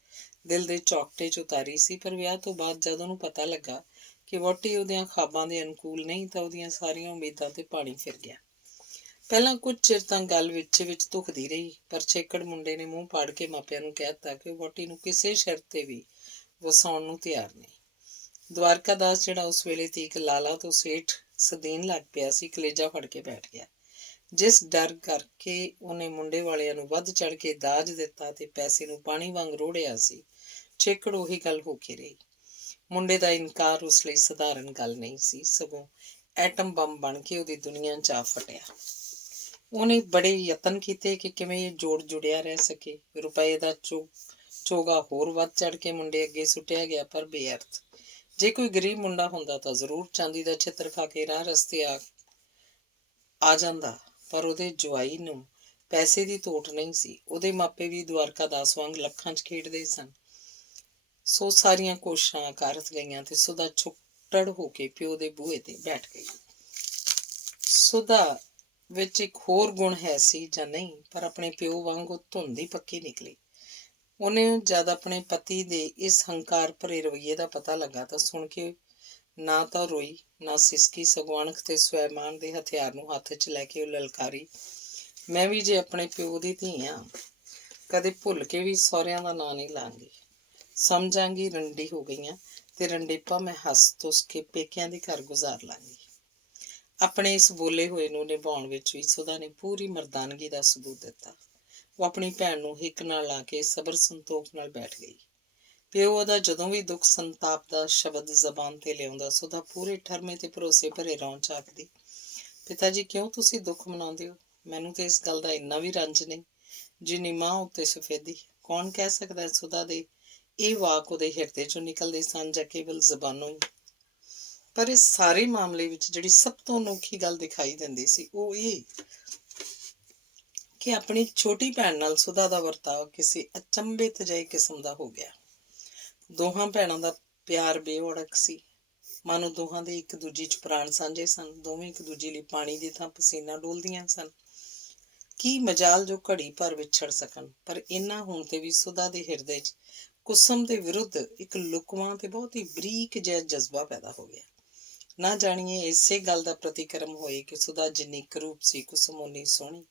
ਦਿਲ ਦੇ ਚੌਕਟੇ 'ਚ ਉਤਾਰੀ ਸੀ, ਪਰ ਵਿਆਹ ਤੋਂ ਬਾਅਦ ਜਦ ਉਹਨੂੰ ਪਤਾ ਲੱਗਾ ਕਿ ਵਹੁਟੀ ਉਹਦੀਆਂ ਖ਼ਾਬਾਂ ਦੇ ਅਨੁਕੂਲ ਨਹੀਂ ਤਾਂ ਉਹਦੀਆਂ ਸਾਰੀਆਂ ਉਮੀਦਾਂ ਤੇ ਪਾਣੀ ਫਿਰ ਗਿਆ। ਪਹਿਲਾਂ ਕੁਝ ਚਿਰ ਤਾਂ ਗੱਲ ਵਿੱਚ ਧੁਖਦੀ ਰਹੀ, ਪਰ ਛੇਕੜ ਮੁੰਡੇ ਨੇ ਮੂੰਹ ਪਾੜ ਕੇ ਮਾਪਿਆਂ ਨੂੰ ਕਹਿ ਦਿੱਤਾ ਕਿ ਉਹ ਵਹੁਟੀ ਨੂੰ ਕਿਸੇ ਸ਼ਰਤ ਤੇ ਵੀ ਵਸਾਉਣ ਨੂੰ ਤਿਆਰ ਨਹੀਂ। ਦਵਾਰਕਾ ਦਾਸ, ਜਿਹੜਾ ਉਸ ਵੇਲੇ ਤੀਕ ਲਾਲਾ ਤੋਂ ਸੇਠ ਸਦੀਨ ਲੱਗ ਪਿਆ ਸੀ, ਕਲੇਜਾ ਫੜ ਕੇ ਬੈਠ ਗਿਆ। ਜਿਸ ਡਰ ਕਰਕੇ ਉਹਨੇ ਮੁੰਡੇ ਵਾਲਿਆਂ ਨੂੰ ਵੱਧ ਚੜ ਕੇ ਦਾਜ ਦਿੱਤਾ ਤੇ ਪੈਸੇ ਨੂੰ ਪਾਣੀ ਵਾਂਗ ਰੋੜਿਆ ਸੀ, ਛੇਕੜ ਉਹੀ ਗੱਲ ਹੋ ਕੇ ਰਹੀ। ਮੁੰਡੇ ਦਾ ਇਨਕਾਰ ਉਸ ਲਈ ਸਧਾਰਨ ਗੱਲ ਨਹੀਂ ਸੀ, ਸਗੋਂ ਐਟਮ ਬੰਬ ਬਣ ਕੇ ਉਹਦੀ ਦੁਨੀਆ 'ਚ ਆ ਫਟਿਆ। ਉਹਨੇ ਬੜੇ ਯਤਨ ਕੀਤੇ ਕਿ ਕਿਵੇਂ ਇਹ ਜੋੜ ਜੁੜਿਆ ਰਹਿ ਸਕੇ। ਰੁਪਏ ਦਾ ਚੋਗਾ ਹੋਰ ਵੱਧ ਚੜ ਕੇ ਮੁੰਡੇ ਅੱਗੇ ਸੁੱਟਿਆ ਗਿਆ, ਪਰ ਬੇਅਰਥ। ਜੇ ਕੋਈ ਗਰੀਬ ਮੁੰਡਾ ਹੁੰਦਾ ਤਾਂ ਜ਼ਰੂਰ ਚਾਂਦੀ ਦਾ ਛਿੱਤਰ ਖਾ ਕੇ ਰਾਹ ਰਸਤੇ ਆ ਜਾਂਦਾ, ਪਰ ਉਹਦੇ ਜਵਾਈ ਨੂੰ ਪੈਸੇ ਦੀ ਤੋਟ ਨਹੀਂ ਸੀ। ਉਹਦੇ ਮਾਪੇ ਵੀ ਦਵਾਰਕਾ ਦਾਸ ਵਾਂਗ ਲੱਖਾਂ 'ਚ ਖੇਡਦੇ ਸਨ। ਸੋ ਸਾਰੀਆਂ ਕੋਸ਼ਿਸ਼ਾਂ ਅਕਾਰਤ ਗਈਆਂ ਤੇ ਸੁਧਾ ਛੁੱਟੜ ਹੋ ਕੇ ਪਿਓ ਦੇ ਬੂਹੇ ਤੇ ਬੈਠ ਗਈ। ਸੁਧਾ ਵਿੱਚ ਇੱਕ ਹੋਰ ਗੁਣ ਹੈ ਸੀ ਜਾਂ ਨਹੀਂ, ਪਰ ਆਪਣੇ ਪਿਓ ਵਾਂਗ ਉਹ ਧੁੰਦ ਹੀ ਪੱਕੀ ਨਿਕਲੀ। ਉਹਨੇ ਜਦ ਆਪਣੇ ਪਤੀ ਦੇ ਇਸ ਹੰਕਾਰ ਭਰੇ ਰਵੱਈਏ ਦਾ ਪਤਾ ਲੱਗਾ ਤਾਂ ਸੁਣ ਕੇ ਨਾ ਤਾਂ ਰੋਈ ਨਾ ਸਿਸਕੀ, ਸਗੋਂ ਅਣਖ ਤੇ ਸਵੈਮਾਨ ਦੇ ਹਥਿਆਰ ਨੂੰ ਹੱਥ 'ਚ ਲੈ ਕੇ ਉਹ ਲਲਕਾਰੀ, ਮੈਂ ਵੀ ਜੇ ਆਪਣੇ ਪਿਓ ਦੀ ਧੀ ਆਂ, ਕਦੇ ਭੁੱਲ ਕੇ ਵੀ ਸਹੁਰਿਆਂ ਦਾ ਨਾਂ ਨਹੀਂ ਲਾਂਗੀ। ਸਮਝਾਂਗੀ ਰੰਡੀ ਹੋ ਗਈਆਂ ਤੇ ਰੰਡੇਪਾ ਮੈਂ ਹੱਸ ਤੁਸ ਕੇ ਪੇਕਿਆਂ ਦੇ ਘਰ ਗੁਜ਼ਾਰ ਲਾਂਗੀ। ਆਪਣੇ ਇਸ ਬੋਲੇ ਹੋਏ ਨੂੰ ਨਿਭਾਉਣ ਵਿੱਚ ਵੀ ਸੁਧਾ ਨੇ ਪੂਰੀ ਮਰਦਾਨਗੀ ਦਾ ਸਬੂਤ ਦਿੱਤਾ। ਉਹ ਆਪਣੀ ਭੈਣ ਨੂੰ ਹਿੱਕ ਨਾਲ ਲਾ ਕੇ ਸਬਰ ਸੰਤੋਖ ਨਾਲ ਬੈਠ ਗਈ। ਪਿਓ ਉਹਦਾ ਜਦੋਂ ਵੀ ਦੁੱਖ ਸੰਤਾਪ ਦਾ ਸ਼ਬਦ ਜ਼ਬਾਨ ਤੇ ਲਿਆਉਂਦਾ, ਸੁਧਾ ਪੂਰੇ ਠਰਮੇ ਤੇ ਭਰੋਸੇ ਭਰੇ ਰੌਣ ਝਾਕਦੀ, ਪਿਤਾ ਜੀ ਕਿਉਂ ਤੁਸੀਂ ਦੁੱਖ ਮਨਾਉਂਦੇ ਹੋ? ਮੈਨੂੰ ਤੇ ਇਸ ਗੱਲ ਦਾ ਇੰਨਾ ਵੀ ਰੰਜ ਨਹੀਂ ਜਿੰਨੀ ਮਾਂ ਉੱਤੇ ਸਫੇਦੀ। ਕੌਣ ਕਹਿ ਸਕਦਾ ਸੁਧਾ ਦੇ ਇਹ ਵਾਕ ਉਹਦੇ ਹਿਰਦੇ ਚੋਂ ਨਿਕਲਦੇ ਸਨ ਜਾਂ ਕੇਵਲ ਜ਼ਬਾਨੋਂ ਹੀ? ਪਰ ਇਸ ਸਾਰੇ ਮਾਮਲੇ ਵਿੱਚ ਜਿਹੜੀ ਸਭ ਤੋਂ ਅਨੋਖੀ ਗੱਲ ਦਿਖਾਈ ਦਿੰਦੀ ਸੀ ਉਹ ਇਹ ਕਿ ਆਪਣੀ ਛੋਟੀ ਭੈਣ ਨਾਲ ਸੁਧਾ ਦਾ ਵਰਤਾਓ ਕਿਸੇ ਅਚੰਭਿਤ ਜਿਹੇ ਕਿਸਮ ਦਾ ਹੋ ਗਿਆ। ਦੋਹਾਂ ਭੈਣਾਂ ਦਾ ਪਿਆਰ ਬੇਓੜਕ ਸੀ, ਮਾਨੋ ਦੋਹਾਂ ਦੇ ਇੱਕ ਦੂਜੀ 'ਚ ਪ੍ਰਾਣ ਸਾਂਝੇ ਸਨ। ਦੋਵੇਂ ਇੱਕ ਦੂਜੀ ਲਈ ਪਾਣੀ ਦੀ ਥਾਂ ਪਸੀਨਾ ਡੋਲਦੀਆਂ ਸਨ। ਕੀ ਮਜਾਲ ਜੋ ਘੜੀ ਭਰ ਵਿਛੜ ਸਕਣ। ਪਰ ਇੰਨਾ ਹੋਣ ਤੇ ਵੀ ਸੁਧਾ ਦੇ ਹਿਰਦੇ 'ਚ ਕੁਸਮ ਦੇ ਵਿਰੁੱਧ ਇੱਕ ਲੁਕਵਾਂ ਤੇ ਬਹੁਤ ਹੀ ਬਰੀਕ ਜਿਹਾ ਜਜ਼ਬਾ ਪੈਦਾ ਹੋ ਗਿਆ। ਨਾ ਜਾਣੀਏ ਇਸੇ ਗੱਲ ਦਾ ਪ੍ਰਤੀਕਰਮ ਹੋਏ ਕਿ ਸੁਧਾ ਜਿੰਨੀ ਕਰੂਪ ਸੀ, ਕੁਸਮ ਓਨੀ ਸੋਹਣੀ।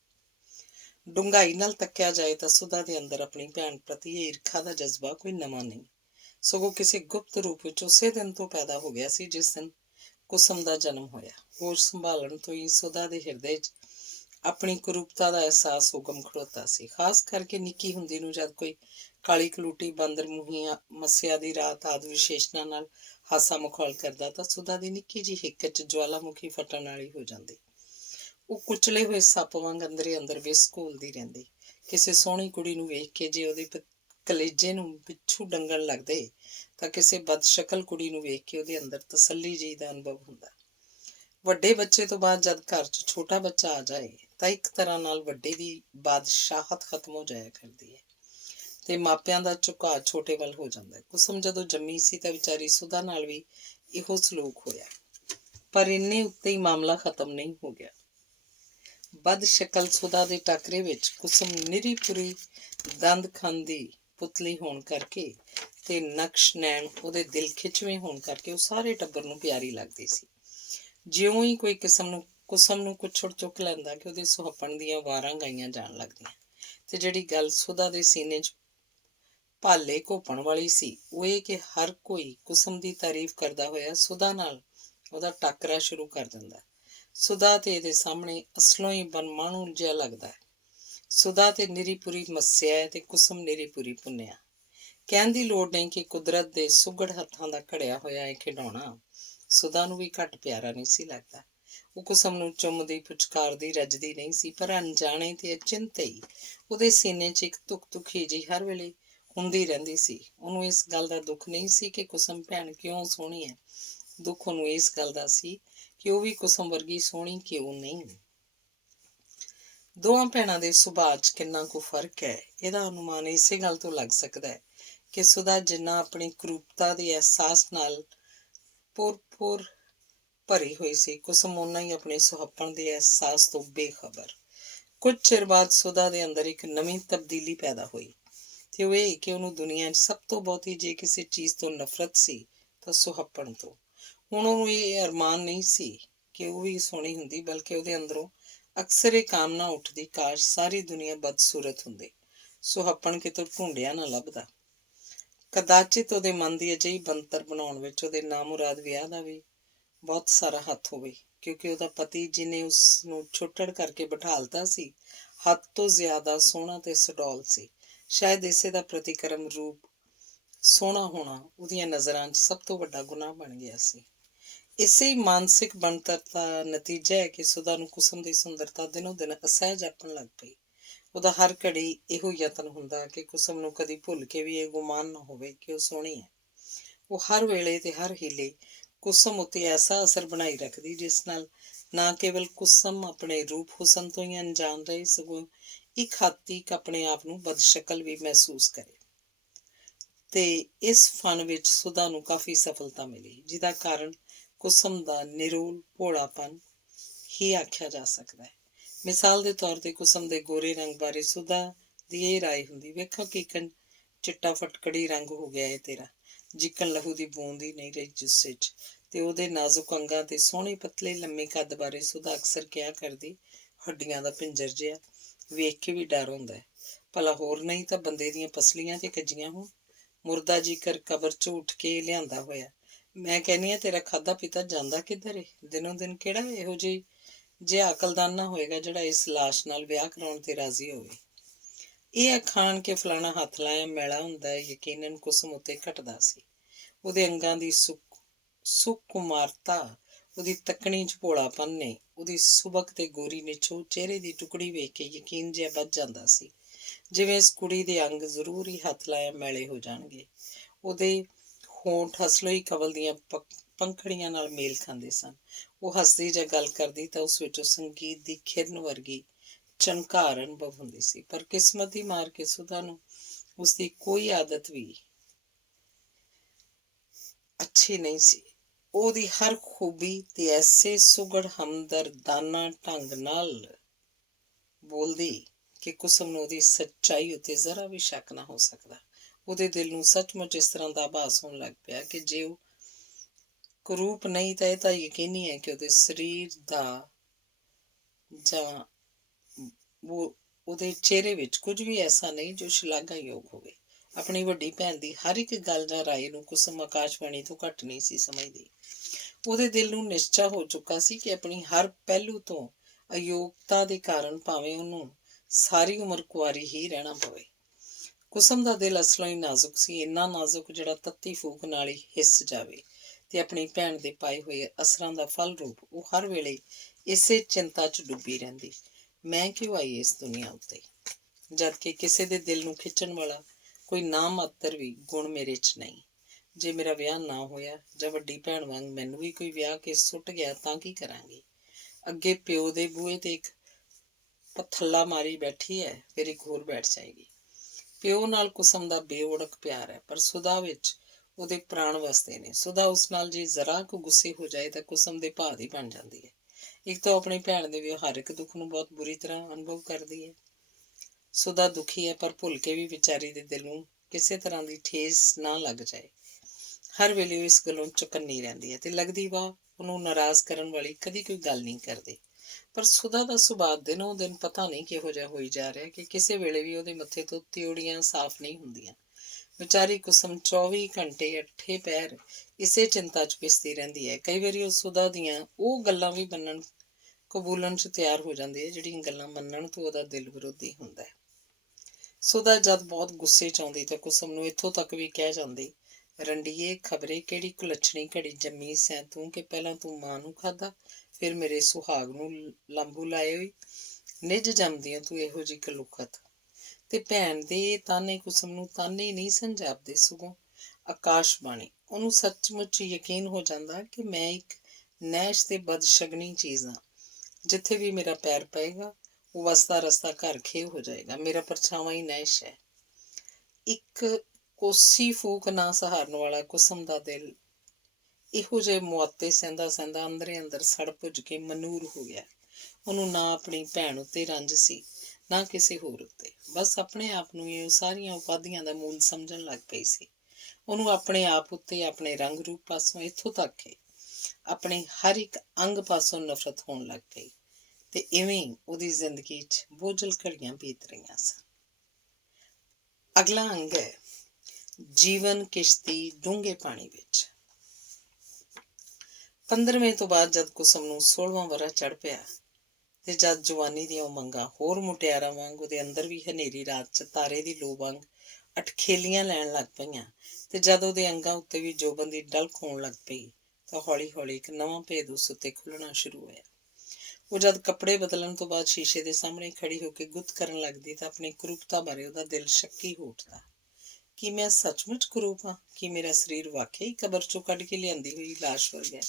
ਡੂੰਘਾਈ ਨਾਲ ਤੱਕਿਆ ਜਾਏ ਤਾਂ ਸੁਧਾ ਦੇ ਅੰਦਰ ਆਪਣੀ ਭੈਣ ਪ੍ਰਤੀ ਈਰਖਾ ਦਾ ਜਜ਼ਬਾ ਕੋਈ ਨਵਾਂ ਨਹੀਂ, ਸਗੋਂ ਕਿਸੇ ਗੁਪਤ ਰੂਪ ਵਿੱਚ ਉਸੇ ਦਿਨ ਤੋਂ ਪੈਦਾ ਹੋ ਗਿਆ ਸੀ ਜਿਸ ਦਿਨ ਕੁਸਮ ਦਾ ਜਨਮ ਹੋਇਆ। ਹੋਸ਼ ਸੰਭਾਲਣ ਤੋਂ ਹੀ ਸੁਧਾ ਦੇ ਹਿਰਦੇ 'ਚ ਆਪਣੀ ਕੁਰੂਪਤਾ ਦਾ ਅਹਿਸਾਸ ਹੁਕਮ ਖੜੋਤਾ ਸੀ। ਖਾਸ ਕਰਕੇ ਨਿੱਕੀ ਹੁੰਦੀ ਨੂੰ ਜਦ ਕੋਈ ਕਾਲੀ ਕਲੂਟੀ, ਬਾਂਦਰ ਮੂੰਹੀ, ਮੱਸਿਆ ਦੀ ਰਾਤ ਆਦਿ ਵਿਸ਼ੇਸ਼ਣਾਂ ਨਾਲ ਹਾਸਾ ਮਖੌਲ ਕਰਦਾ ਤਾਂ ਸੁਧਾ ਦੀ ਨਿੱਕੀ ਜਿਹੀ ਹਿੱਕ 'ਚ ਜਵਾਲਾਮੁਖੀ ਫਟਣ ਵਾਲੀ ਹੋ ਜਾਂਦੀ। ਉਹ ਕੁਚਲੇ ਹੋਏ ਸੱਪ ਵਾਂਗ ਅੰਦਰੇ ਅੰਦਰ ਵਿਸ ਘੋਲਦੀ ਰਹਿੰਦੀ। ਕਿਸੇ ਸੋਹਣੀ ਕੁੜੀ ਨੂੰ ਵੇਖ ਕੇ ਜੇ ਉਹਦੇ ਕਲੇਜੇ ਨੂੰ ਪਿੱਛੂ ਡੰਗਣ ਲੱਗਦੇ ਤਾਂ ਕਿਸੇ ਬਦਸ਼ਕਲ ਕੁੜੀ ਨੂੰ ਵੇਖ ਕੇ ਉਹਦੇ ਅੰਦਰ ਤਸੱਲੀ ਜਿਹੀ ਦਾ ਅਨੁਭਵ ਹੁੰਦਾ। ਵੱਡੇ ਬੱਚੇ ਤੋਂ ਬਾਅਦ ਜਦ ਘਰ 'ਚ ਛੋਟਾ ਬੱਚਾ ਆ ਜਾਏ ਤਾਂ ਇੱਕ ਤਰ੍ਹਾਂ ਨਾਲ ਵੱਡੇ ਦੀ ਬਾਦਸ਼ਾਹਤ ਖਤਮ ਹੋ ਜਾਇਆ ਕਰਦੀ ਹੈ ਤੇ ਮਾਪਿਆਂ ਦਾ ਝੁਕਾਅ ਛੋਟੇ ਵੱਲ ਹੋ ਜਾਂਦਾ ਹੈ। ਕੁਸਮ ਜਦੋਂ ਜੰਮੀ ਸੀ ਤਾਂ ਵਿਚਾਰੀ ਸੁਧਾ ਨਾਲ ਵੀ ਇਹੋ ਸਲੂਕ ਹੋਇਆ, ਪਰ ਇੰਨੇ ਉੱਤੇ ਹੀ ਮਾਮਲਾ ਖਤਮ ਨਹੀਂ ਹੋ ਗਿਆ। ਬਦਸ਼ਕਲ ਸੁਧਾ ਦੇ ਟਾਕਰੇ ਵਿੱਚ ਕੁਸਮ ਨਿਰੀ ਪੁਰੀ ਦੰਦ ਖਾਂਦੀ ਪੁਤਲੀ ਹੋਣ ਕਰਕੇ ਤੇ ਨਕਸ਼ ਨੈਣ ਉਹਦੇ ਦਿਲ ਖਿੱਚਵੇਂ ਹੋਣ ਕਰਕੇ ਉਹ ਸਾਰੇ ਟੱਬਰ ਨੂੰ ਪਿਆਰੀ ਲੱਗਦੀ ਸੀ। ਜਿਉਂ ਹੀ ਕੋਈ ਕੁਸਮ ਨੂੰ ਕੁੱਛੜ ਚੁੱਕ ਲੈਂਦਾ ਕਿ ਉਹਦੇ ਸੁਹੱਪਣ ਦੀਆਂ ਵਾਰਾਂ ਗਾਈਆਂ ਜਾਣ ਲੱਗਦੀਆਂ। ਤੇ ਜਿਹੜੀ ਗੱਲ ਸੁਧਾ ਦੇ ਸੀਨੇ 'ਚ ਭਾਲੇ ਘੋਪਣ ਵਾਲੀ ਸੀ ਉਹ ਇਹ ਕਿ ਹਰ ਕੋਈ ਕੁਸਮ ਦੀ ਤਾਰੀਫ ਕਰਦਾ ਹੋਇਆ ਸੁਧਾ ਨਾਲ ਉਹਦਾ ਟਾਕਰਾ ਸ਼ੁਰੂ ਕਰ ਦਿੰਦਾ। ਸੁਧਾ ਤੇ ਇਹਦੇ ਸਾਹਮਣੇ ਅਸਲੋਂ ਹੀ ਬਨਮਾਣੂ ਜਿਹਾ ਲੱਗਦਾ ਹੈ। ਸੁਧਾ ਤੇ ਨਿਰੀਪੁਰੀ ਮੱਸਿਆ ਹੈ ਤੇ ਕੁਸਮ ਨਿਰੀਪੁਰੀ ਪੁੰਨਿਆ। ਕਹਿਣ ਦੀ ਲੋੜ ਨਹੀਂ ਕਿ ਕੁਦਰਤ ਦੇ ਸੁਘੜ ਹੱਥਾਂ ਦਾ ਘੜਿਆ ਹੋਇਆ ਇਹ ਖਿਡੌਣਾ ਸੁਧਾ ਨੂੰ ਵੀ ਘੱਟ ਪਿਆਰਾ ਨਹੀਂ ਸੀ ਲੱਗਦਾ। ਉਹ ਕੁਸਮ ਨੂੰ ਚੁੰਮਦੀ, ਪੁਚਕਾਰਦੀ, ਰੱਜਦੀ ਨਹੀਂ ਸੀ, ਪਰ ਅਣਜਾਣੇ ਤੇ ਅਚਿੰਤੇ ਹੀ ਉਹਦੇ ਸੀਨੇ 'ਚ ਇੱਕ ਤੁਕ-ਤੁਕੀ ਜਿਹੀ ਹਰ ਵੇਲੇ ਹੁੰਦੀ ਰਹਿੰਦੀ ਸੀ। ਉਹਨੂੰ ਇਸ ਗੱਲ ਦਾ ਦੁੱਖ ਨਹੀਂ ਸੀ ਕਿ ਕੁਸਮ ਭੈਣ ਕਿਉਂ ਸੋਹਣੀ ਹੈ, ਦੁੱਖ ਉਹਨੂੰ ਇਸ ਗੱਲ ਦਾ ਸੀ ਕਿ ਉਹ ਵੀ ਕੁਸਮ ਵਰਗੀ ਸੋਹਣੀ ਕਿਉਂ ਨਹੀਂ। ਦੋਵਾਂ ਭੈਣਾਂ ਦੇ ਸੁਭਾਅ 'ਚ ਕਿੰਨਾ ਕੁ ਫਰਕ ਹੈ ਇਹਦਾ ਅਨੁਮਾਨ ਇਸੇ ਗੱਲ ਤੋਂ ਲੱਗ ਸਕਦਾ ਹੈ ਕਿ ਸੁਧਾ ਜਿੰਨਾ ਆਪਣੀ ਕਰੂਪਤਾ ਦੇ ਅਹਿਸਾਸ ਨਾਲ ਪੁਰ ਭਰੀ ਹੋਈ ਸੀ, ਕੁਸਮ ਓਨਾ ਹੀ ਆਪਣੇ ਸੁਹੱਪਣ ਦੇ ਅਹਿਸਾਸ ਤੋਂ ਬੇਖਬਰ। ਕੁਝ ਚਿਰ ਬਾਅਦ ਸੁਧਾ ਦੇ ਅੰਦਰ ਇੱਕ ਨਵੀਂ ਤਬਦੀਲੀ ਪੈਦਾ ਹੋਈ ਤੇ ਉਹ ਇਹ ਕਿ ਉਹਨੂੰ ਦੁਨੀਆ 'ਚ ਸਭ ਤੋਂ ਬਹੁਤੀ ਜੇ ਕਿਸੇ ਚੀਜ਼ ਤੋਂ ਨਫ਼ਰਤ ਸੀ ਤਾਂ ਸੁਹੱਪਣ ਤੋਂ। ਹੁਣ ਉਹਨੂੰ ਇਹ ਅਰਮਾਨ ਨਹੀਂ ਸੀ ਕਿ ਉਹ ਵੀ ਸੋਹਣੀ ਹੁੰਦੀ, ਬਲਕਿ ਉਹਦੇ ਅੰਦਰੋਂ ਅਕਸਰ ਇਹ ਕਾਮਨਾ ਉੱਠਦੀ, ਕਾਸ਼ ਸਾਰੀ ਦੁਨੀਆ ਬਦਸੂਰਤ ਹੁੰਦੀ, ਸੁਹੱਪਣ ਕਿਤੋਂ ਢੂੰਡਿਆ ਨਾ ਲੱਭਦਾ। ਕਦਾਚਿਤ ਉਹਦੇ ਮਨ ਦੀ ਅਜਿਹੀ ਬਣਤਰ ਬਣਾਉਣ ਵਿੱਚ ਉਹਦੇ ਨਾਮੁਰਾਦ ਵਿਆਹ ਦਾ ਵੀ ਬਹੁਤ ਸਾਰਾ ਹੱਥ ਹੋਵੇ, ਕਿਉਂਕਿ ਉਹਦਾ ਪਤੀ ਜਿਹਨੇ ਉਸ ਨੂੰ ਛੁੱਟੜ ਕਰਕੇ ਬਿਠਾਲਤਾ ਸੀ, ਹੱਦ ਤੋਂ ਜ਼ਿਆਦਾ ਸੋਹਣਾ ਤੇ ਸਡੌਲ ਸੀ। ਸ਼ਾਇਦ ਇਸੇ ਦਾ ਪ੍ਰਤੀਕਰਮ ਰੂਪ ਸੋਹਣਾ ਹੋਣਾ ਉਹਦੀਆਂ ਨਜ਼ਰਾਂ 'ਚ ਸਭ ਤੋਂ ਵੱਡਾ ਗੁਨਾਹ ਬਣ ਗਿਆ ਸੀ। ਇਸੇ ਹੀ ਮਾਨਸਿਕ ਬਣਤਰ ਦਾ ਨਤੀਜਾ ਹੈ ਕਿ ਸੁਧਾ ਨੂੰ ਕੁਸਮ ਦੀ ਸੁੰਦਰਤਾ ਦਿਨੋਂ ਦਿਨ ਅਸਹਿਜ ਜਾਪਣ ਲੱਗ ਪਈ। ਉਹਦਾ ਹਰ ਘੜੀ ਇਹੋ ਯਤਨ ਹੁੰਦਾ ਕਿ ਕੁਸਮ ਨੂੰ ਕਦੀ ਭੁੱਲ ਕੇ ਵੀ ਇਹ ਗੁਮਾਨ ਨਾ ਹੋਵੇ ਕਿ ਉਹ ਸੋਹਣੀ ਹੈ। ਉਹ ਹਰ ਵੇਲੇ ਤੇ ਹਰ ਹੀਲੇ ਕੁਸਮ ਉੱਤੇ ਐਸਾ ਅਸਰ ਬਣਾਈ ਰੱਖਦੀ ਜਿਸ ਨਾਲ ਨਾ ਕੇਵਲ ਕੁਸਮ ਆਪਣੇ ਰੂਪ ਹੁਸਨ ਤੋਂ ਹੀ ਅਣਜਾਣ ਰਹੇ, ਸਗੋਂ ਇੱਕ ਹੱਦ ਤੀਕ ਆਪਣੇ ਆਪ ਨੂੰ ਬਦਸ਼ਕਲ ਵੀ ਮਹਿਸੂਸ ਕਰੇ। ਤੇ ਇਸ ਫਨ ਵਿੱਚ ਸੁਧਾ ਨੂੰ ਕਾਫੀ ਸਫਲਤਾ ਮਿਲੀ, ਜਿਹਦਾ ਕਾਰਨ ਕੁਸਮ ਦਾ ਨਿਰੋਲ ਭੋਲਾਪਨ ਹੀ ਆਖਿਆ ਜਾ ਸਕਦਾ ਹੈ। ਮਿਸਾਲ ਦੇ ਤੌਰ ਤੇ ਕੁਸਮ ਦੇ ਗੋਰੇ ਰੰਗ ਬਾਰੇ ਸੁਧਾ ਦੀ ਇਹ ਰਾਏ ਹੁੰਦੀ, ਵੇਖੋ ਕਿਕਨ ਚਿੱਟਾ ਫਟਕੜੀ ਰੰਗ ਹੋ ਗਿਆ ਹੈ ਤੇਰਾ, ਜਿੱਕਣ ਲਹੂ ਦੀ ਬੂੰਦ ਹੀ ਨਹੀਂ ਰਹੀ ਜੁੱਸੇ 'ਚ। ਤੇ ਉਹਦੇ ਨਾਜ਼ੁਕ ਅੰਗਾਂ ਤੇ ਸੋਹਣੇ ਪਤਲੇ ਲੰਮੇ ਕੱਦ ਬਾਰੇ ਸੁਧਾ ਅਕਸਰ ਕਿਹਾ ਕਰਦੀ, ਹੱਡੀਆਂ ਦਾ ਪਿੰਜਰ ਜਿਹਾ, ਵੇਖ ਕੇ ਵੀ ਡਰ ਹੁੰਦਾ ਹੈ। ਭਲਾ ਹੋਰ ਨਹੀਂ ਤਾਂ ਬੰਦੇ ਦੀਆਂ ਪਸਲੀਆਂ ਤੇ ਕੱਜੀਆਂ ਹੋਣ, ਮੁਰਦਾ ਜੀਕਰ ਕਬਰ 'ਚੋਂ ਉੱਠ ਕੇ ਲਿਆਂਦਾ ਹੋਇਆ। ਮੈਂ ਕਹਿੰਦੀ ਹਾਂ ਤੇਰਾ ਖਾਧਾ ਪੀਤਾ ਜਾਂਦਾ ਕਿੱਧਰ ਏ? ਦਿਨੋਂ ਦਿਨ ਕਿਹੜਾ ਇਹੋ ਜਿਹੀ ਜਿਹਾ ਅਕਲਦਾਨ ਨਾ ਹੋਏਗਾ ਜਿਹੜਾ ਇਸ ਲਾਸ਼ ਨਾਲ ਵਿਆਹ ਕਰਾਉਣ ਤੇ ਰਾਜ਼ੀ ਹੋਵੇ। ਇਹ ਅਖਾਣ ਕੇ ਫਲਾਣਾ ਹੱਥ ਲਾਇਆ ਮੈਲਾ ਹੁੰਦਾ ਹੈ, ਯਕੀਨਨ ਕੁਸਮ ਉੱਤੇ ਘਟਦਾ ਸੀ। ਉਹਦੇ ਅੰਗਾਂ ਦੀ ਸੁਕੁਮਾਰਤਾ, ਉਹਦੀ ਤੱਕਣੀ 'ਚ ਭੋਲਾਪਨ ਨੇ ਉਹਦੀ ਸੁਬਕ ਤੇ ਗੋਰੀ ਨਿਛੋਹ ਚਿਹਰੇ ਦੀ ਟੁਕੜੀ ਵੇਖ ਕੇ ਯਕੀਨ ਜਿਹਾ ਵੱਧ ਜਾਂਦਾ ਸੀ, ਜਿਵੇਂ ਇਸ ਕੁੜੀ ਦੇ ਅੰਗ ਜ਼ਰੂਰ ਹੀ ਹੱਥ ਲਾਇਆ ਮੈਲੇ ਹੋ ਜਾਣਗੇ। ਉਹਦੇ ਹੋਂਠ ਅਸਲੋਈ ਕਵਲ ਦੀਆਂ ਪੰਖੜੀਆਂ ਨਾਲ ਮੇਲ ਖਾਂਦੇ ਸਨ। ਉਹ ਹੱਸਦੀ ਜਾਂ ਗੱਲ ਕਰਦੀ ਤਾਂ ਉਸ ਵਿੱਚੋਂ ਸੰਗੀਤ ਦੀ ਖਿਰਨ ਵਰਗੀ ਝਣਕਾਰ ਅਨੁਭਵ ਹੁੰਦੀ ਸੀ। ਪਰ ਕਿਸਮਤ ਦੀ ਮਾਰ ਕੇ ਸੁਧਾ ਨੂੰ ਉਸਦੀ ਕੋਈ ਆਦਤ ਵੀ ਅੱਛੀ ਨਹੀਂ ਸੀ। ਉਹਦੀ ਹਰ ਖੂਬੀ ਤੇ ਐਸੇ ਸੁਘੜ ਹਮਦਰਦਾਨਾ ਢੰਗ ਨਾਲ ਬੋਲਦੀ ਕਿ ਕੁਸਮ ਨੂੰ ਉਹਦੀ ਸੱਚਾਈ ਉੱਤੇ ਜ਼ਰਾ ਵੀ ਸ਼ੱਕ ਨਾ ਹੋ ਸਕਦਾ। ਉਹਦੇ ਦਿਲ ਨੂੰ ਸੱਚਮੁੱਚ ਇਸ ਤਰ੍ਹਾਂ ਦਾ ਆਭਾਸ ਹੋਣ ਲੱਗ ਪਿਆ ਕਿ ਜੇ ਉਹ ਕੁਰੂਪ ਨਹੀਂ ਤਾਂ ਇਹ ਤਾਂ ਯਕੀਨੀ ਹੈ ਕਿ ਉਹਦੇ ਸਰੀਰ ਦਾ ਜਾਂ ਉਹਦੇ ਚਿਹਰੇ ਵਿੱਚ ਕੁਝ ਵੀ ਐਸਾ ਨਹੀਂ ਜੋ ਸ਼ਲਾਘਾਯੋਗ ਹੋਵੇ। ਆਪਣੀ ਵੱਡੀ ਭੈਣ ਦੀ ਹਰ ਇੱਕ ਗੱਲ ਜਾਂ ਰਾਏ ਨੂੰ ਕੁਸਮ ਆਕਾਸ਼ਬਾਣੀ ਤੋਂ ਘੱਟ ਨਹੀਂ ਸੀ ਸਮਝਦੀ। ਉਹਦੇ ਦਿਲ ਨੂੰ ਨਿਸ਼ਚਾ ਹੋ ਚੁੱਕਾ ਸੀ ਕਿ ਆਪਣੀ ਹਰ ਪਹਿਲੂ ਤੋਂ ਅਯੋਗਤਾ ਦੇ ਕਾਰਨ ਭਾਵੇਂ ਉਹਨੂੰ ਸਾਰੀ ਉਮਰ ਕੁਆਰੀ ਹੀ ਰਹਿਣਾ ਪਵੇ। ਕੁਸਮ ਦਾ ਦਿਲ ਅਸਲੋਂ ਹੀ ਨਾਜ਼ੁਕ ਸੀ, ਇੰਨਾ ਨਾਜ਼ੁਕ ਜਿਹੜਾ ਤੱਤੀ ਫੂਕ ਨਾਲ ਹੀ ਹਿੱਸ ਜਾਵੇ। ਤੇ ਆਪਣੀ ਭੈਣ ਦੇ ਪਾਏ ਹੋਏ ਅਸਰਾਂ ਦਾ ਫਲ ਰੂਪ ਉਹ ਹਰ ਵੇਲੇ ਇਸੇ ਚਿੰਤਾ 'ਚ ਡੁੱਬੀ ਰਹਿੰਦੀ, ਮੈਂ ਕਿਉਂ ਆਈ ਇਸ ਦੁਨੀਆ ਉੱਤੇ, ਜਦ ਕਿ ਕਿਸੇ ਦੇ ਦਿਲ ਨੂੰ ਖਿੱਚਣ ਵਾਲਾ ਕੋਈ ਨਾ ਮਾਤਰ ਵੀ ਗੁਣ ਮੇਰੇ 'ਚ ਨਹੀਂ। ਜੇ ਮੇਰਾ ਵਿਆਹ ਨਾ ਹੋਇਆ ਜਾਂ ਵੱਡੀ ਭੈਣ ਵਾਂਗ ਮੈਨੂੰ ਵੀ ਕੋਈ ਵਿਆਹ ਕੇ ਸੁੱਟ ਗਿਆ ਤਾਂ ਕੀ ਕਰਾਂਗੀ? ਅੱਗੇ ਪਿਓ ਦੇ ਬੂਹੇ ਤੇ ਇੱਕ ਪਥੱਲਾ ਮਾਰੀ ਬੈਠੀ ਹੈ, ਫਿਰ ਇੱਕ ਹੋਰ ਬੈਠ ਜਾਏਗੀ। ਪਿਓ ਨਾਲ ਕੁਸਮ ਦਾ ਬੇਓੜਕ ਪਿਆਰ ਹੈ, ਪਰ ਸੁਧਾ ਵਿੱਚ ਉਹਦੇ ਪ੍ਰਾਣ ਵਸਦੇ ਨੇ। ਸੁਧਾ ਉਸ ਨਾਲ ਜੇ ਜ਼ਰਾ ਕੁ ਗੁੱਸੇ ਹੋ ਜਾਏ ਤਾਂ ਕੁਸਮ ਦੇ ਭਾਅ ਦੀ ਬਣ ਜਾਂਦੀ ਹੈ। ਇੱਕ ਤਾਂ ਆਪਣੀ ਭੈਣ ਦੇ ਵਿਵਹਾਰਿਕ ਦੁੱਖ ਨੂੰ ਬਹੁਤ ਬੁਰੀ ਤਰ੍ਹਾਂ ਅਨੁਭਵ ਕਰਦੀ ਹੈ। ਸੁਧਾ ਦੁਖੀ ਹੈ, ਪਰ ਭੁੱਲ ਕੇ ਵੀ ਵਿਚਾਰੀ ਦੇ ਦਿਲ ਨੂੰ ਕਿਸੇ ਤਰ੍ਹਾਂ ਦੀ ਠੇਸ ਨਾ ਲੱਗ ਜਾਏ। ਹਰ ਵੇਲੇ ਉਹ ਇਸ ਗੱਲੋਂ ਚੁਕੰਨੀ ਰਹਿੰਦੀ ਹੈ ਤੇ ਲੱਗਦੀ ਵਾ ਉਹਨੂੰ ਨਾਰਾਜ਼ ਕਰਨ ਵਾਲੀ ਕਦੀ ਕੋਈ ਗੱਲ ਨਹੀਂ ਕਰਦੀ। ਪਰ ਸੁਧਾ ਦਾ ਸੁਭਾਅ ਦਿਨੋਂ ਦਿਨ ਪਤਾ ਨਹੀਂ ਕਿਹੋ ਜਿਹਾ ਹੋਈ ਜਾ ਰਿਹਾ ਕਿ ਕਿਸੇ ਵੇਲੇ ਵੀ ਉਹਦੇ ਮੱਥੇ ਤੋਂ ਤਿਉੜੀਆਂ ਸਾਫ਼ ਨਹੀਂ ਹੁੰਦੀਆਂ। ਵਿਚਾਰੀ ਕੁਸਮ 24 ਘੰਟੇ ਅੱਠੇ ਪੈਰ ਇਸੇ ਚਿੰਤਾ 'ਚ ਪਿਸਦੀ ਰਹਿੰਦੀ ਹੈ। ਕਈ ਵਾਰੀ ਉਹ ਸੁਧਾ ਦੀਆਂ ਉਹ ਗੱਲਾਂ ਵੀ ਕਬੂਲਣ 'ਚ ਤਿਆਰ ਹੋ ਜਾਂਦੀ ਹੈ ਜਿਹੜੀਆਂ ਗੱਲਾਂ ਮੰਨਣ ਤੋਂ ਉਹਦਾ ਦਿਲ ਵਿਰੋਧੀ ਹੁੰਦਾ ਹੈ। ਸੁਧਾ ਜਦ ਬਹੁਤ ਗੁੱਸੇ 'ਚ ਆਉਂਦੀ ਤਾਂ ਕੁਸਮ ਨੂੰ ਇੱਥੋਂ ਤੱਕ ਵੀ ਕਹਿ ਜਾਂਦੀ, ਰੰਡੀਏ ਖਬਰੇ ਕਿਹੜੀ ਕੁਲੱਛਣੀ ਘੜੀ ਜੰਮੀ ਸੈਂ ਤੂੰ ਕਿ ਪਹਿਲਾਂ ਤੂੰ ਮਾਂ ਨੂੰ ਖਾਧਾ ਫਿਰ ਮੇਰੇ ਸੁਹਾਗ ਨੂੰ ਲਾਂਬੂ ਲਾਏ ਹੋਈ, ਨਿੱਜ ਜੰਮਦੀਆਂ ਤੂੰ ਇਹੋ ਜਿਹੀ ਕਲੁਖਤ। ਤੇ ਭੈਣ ਦੇ ਤਾਨੇ ਕੁਸਮ ਨੂੰ ਤਾਨੇ ਨਹੀਂ ਸਮਝਾਪਦੇ, ਸਗੋਂ ਆਕਾਸ਼ਬਾਣੀ। ਉਹਨੂੰ ਸੱਚਮੁੱਚ ਯਕੀਨ ਹੋ ਜਾਂਦਾ ਕਿ ਮੈਂ ਇੱਕ ਨੈਸ਼ ਤੇ ਬਦਸ਼ਗਨੀ ਚੀਜ਼ ਹਾਂ। ਜਿੱਥੇ ਵੀ ਮੇਰਾ ਪੈਰ ਪਏਗਾ ਉਹ ਵਸਦਾ ਰਸਤਾ ਘਰ ਖੇ ਹੋ ਜਾਏਗਾ। ਮੇਰਾ ਪਰਛਾਵਾਂ ਹੀ ਨੈਸ਼ ਹੈ। ਇੱਕ ਕੋਸੀ ਫੂਕ ਨਾ ਸਹਾਰਨ ਵਾਲਾ ਕੁਸਮ ਦਾ ਦਿਲ ਇਹੋ ਜਿਹੇ ਮੁਆਤੇ ਸਹਿੰਦਾ ਸਹਿੰਦਾ ਅੰਦਰੇ ਅੰਦਰ ਸੜ ਭੁੱਜ ਕੇ ਮਨੂਰ ਹੋ ਗਿਆ। ਉਹਨੂੰ ਨਾ ਆਪਣੀ ਭੈਣ ਉੱਤੇ ਰੰਜ ਸੀ, ਨਾ ਕਿਸੇ ਹੋਰ ਉੱਤੇ। ਬਸ ਆਪਣੇ ਆਪ ਨੂੰ ਹੀ ਉਹ ਸਾਰੀਆਂ ਉਪਾਧੀਆਂ ਦਾ ਮੂਲ ਸਮਝਣ ਲੱਗ ਪਈ ਸੀ। ਉਹਨੂੰ ਆਪਣੇ ਆਪ ਉੱਤੇ, ਆਪਣੇ ਰੰਗ ਰੂਪ ਪਾਸੋਂ ਇੱਥੋਂ ਤੱਕ ਕਿ ਆਪਣੇ ਹਰ ਇੱਕ ਅੰਗ ਪਾਸੋਂ ਨਫ਼ਰਤ ਹੋਣ ਲੱਗ ਪਈ। ਤੇ ਇਵੇਂ ਉਹਦੀ ਜ਼ਿੰਦਗੀ 'ਚ ਬੋਝਲ ਘੜੀਆਂ ਬੀਤ ਰਹੀਆਂ ਸਨ। ਅਗਲਾ ਅੰਗ ਹੈ ਜੀਵਨ ਕਿਸ਼ਤੀ ਡੂੰਘੇ ਪਾਣੀ ਵਿੱਚ। 15ਵੇਂ ਤੋਂ ਬਾਅਦ ਜਦ ਕੁਸਮ ਨੂੰ 16ਵਾਂ ਵਰ੍ਹਾ ਚੜ੍ਹ ਪਿਆ ਤੇ ਜਦ ਜਵਾਨੀ ਦੀਆਂ ਉਮੰਗਾਂ ਹੋਰ ਮੁਟਿਆਰਾਂ ਵਾਂਗ ਉਹਦੇ ਅੰਦਰ ਵੀ ਹਨੇਰੀ ਰਾਤ 'ਚ ਤਾਰੇ ਦੀ ਲੋ ਵਾਂਗ ਅਟਖੇਲੀਆਂ ਲੈਣ ਲੱਗ ਪਈਆਂ ਤੇ ਜਦ ਉਹਦੇ ਅੰਗਾਂ ਉੱਤੇ ਵੀ ਜੋਬਨ ਦੀ ਡਲਕ ਹੋਣ ਲੱਗ ਪਈ ਤਾਂ ਹੌਲੀ ਹੌਲੀ ਇੱਕ ਨਵਾਂ ਭੇਦ ਉਸ ਉੱਤੇ ਖੁੱਲ੍ਹਣਾ ਸ਼ੁਰੂ ਹੋਇਆ। ਉਹ ਜਦ ਕੱਪੜੇ ਬਦਲਣ ਤੋਂ ਬਾਅਦ ਸ਼ੀਸ਼ੇ ਦੇ ਸਾਹਮਣੇ ਖੜੀ ਹੋ ਕੇ ਗੁੱਤ ਕਰਨ ਲੱਗਦੀ ਤਾਂ ਆਪਣੀ ਕੁਰੂਪਤਾ ਬਾਰੇ ਉਹਦਾ ਦਿਲ ਸ਼ੱਕੀ ਹੋ ਉੱਠਦਾ। ਕੀ ਮੈਂ ਸੱਚਮੁੱਚ ਕੁਰੂਪ ਹਾਂ? ਕੀ ਮੇਰਾ ਸਰੀਰ ਵਾਕਈ ਕਬਰ 'ਚੋਂ ਕੱਢ ਕੇ ਲਿਆਂਦੀ ਹੋਈ ਲਾਸ਼ ਵਰਗਾ?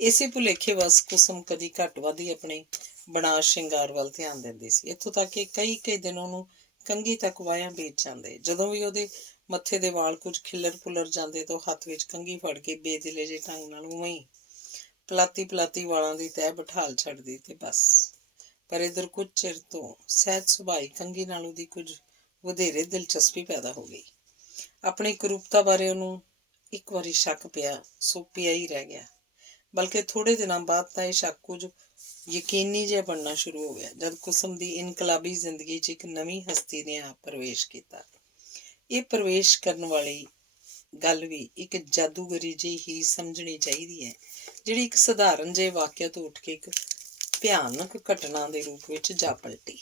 ਇਸੇ ਭੁਲੇਖੇ ਵੱਸ ਕੁਸਮ ਕਦੀ ਘੱਟ ਵੱਧ ਹੀ ਆਪਣੇ ਬਣਾ ਸ਼ਿੰਗਾਰ ਵੱਲ ਧਿਆਨ ਦਿੰਦੀ ਸੀ। ਇੱਥੋਂ ਤੱਕ ਕਿ ਕਈ ਦਿਨ ਉਹਨੂੰ ਕੰਘੀ ਤੱਕ ਵਾਹਿਆਂ ਬੀਤ ਜਾਂਦੇ। ਜਦੋਂ ਵੀ ਉਹਦੇ ਮੱਥੇ ਦੇ ਵਾਲ ਕੁਝ ਖਿੱਲਰ ਪੁੱਲਰ ਜਾਂਦੇ ਤਾਂ ਉਹ ਹੱਥ ਵਿੱਚ ਕੰਘੀ ਫੜ ਕੇ ਬੇਦਿਲੇ ਜਿਹੇ ਢੰਗ ਨਾਲ ਉਵੇਂ ਹੀ ਪਲਾਤੀ ਵਾਲਾਂ ਦੀ ਤਹਿ ਬਿਠਾਲ ਛੱਡਦੀ ਤੇ ਬਸ। ਪਰ ਇੱਧਰ ਕੁਝ ਚਿਰ ਤੋਂ ਸਹਿਜ ਸੁਭਾਈ ਕੰਘੀ ਨਾਲ ਉਹਦੀ ਕੁਝ ਵਧੇਰੇ ਦਿਲਚਸਪੀ ਪੈਦਾ ਹੋ ਗਈ। ਆਪਣੀ ਕੁਰੂਪਤਾ ਬਾਰੇ ਉਹਨੂੰ ਇੱਕ ਵਾਰੀ ਸ਼ੱਕ ਪਿਆ ਸੋ ਪਿਆ ਹੀ ਰਹਿ ਗਿਆ। ਬਲਕਿ ਥੋੜੇ ਦਿਨਾਂ ਬਾਅਦ ਤਾਂ ਇਹ ਸ਼ੱਕ ਕੁਝ ਯਕੀਨੀ ਜਿਹਾ ਬਣਨਾ ਸ਼ੁਰੂ ਹੋ ਗਿਆ ਜਦ ਕੁਸਮ ਦੀ ਇਨਕਲਾਬੀ ਜ਼ਿੰਦਗੀ 'ਚ ਇੱਕ ਨਵੀਂ ਹਸਤੀ ਨੇ ਆ ਪ੍ਰਵੇਸ਼ ਕੀਤਾ। ਇਹ ਪ੍ਰਵੇਸ਼ ਕਰਨ ਵਾਲੀ ਗੱਲ ਵੀ ਇੱਕ ਜਾਦੂਗਰੀ ਜਿਹੀ ਹੀ ਸਮਝਣੀ ਚਾਹੀਦੀ ਹੈ, ਜਿਹੜੀ ਇੱਕ ਸਧਾਰਨ ਜਿਹੇ ਵਾਕਿਆ ਤੋਂ ਉੱਠ ਕੇ ਇੱਕ ਭਿਆਨਕ ਘਟਨਾ ਦੇ ਰੂਪ ਵਿੱਚ ਜਾ ਪਲਟੀ।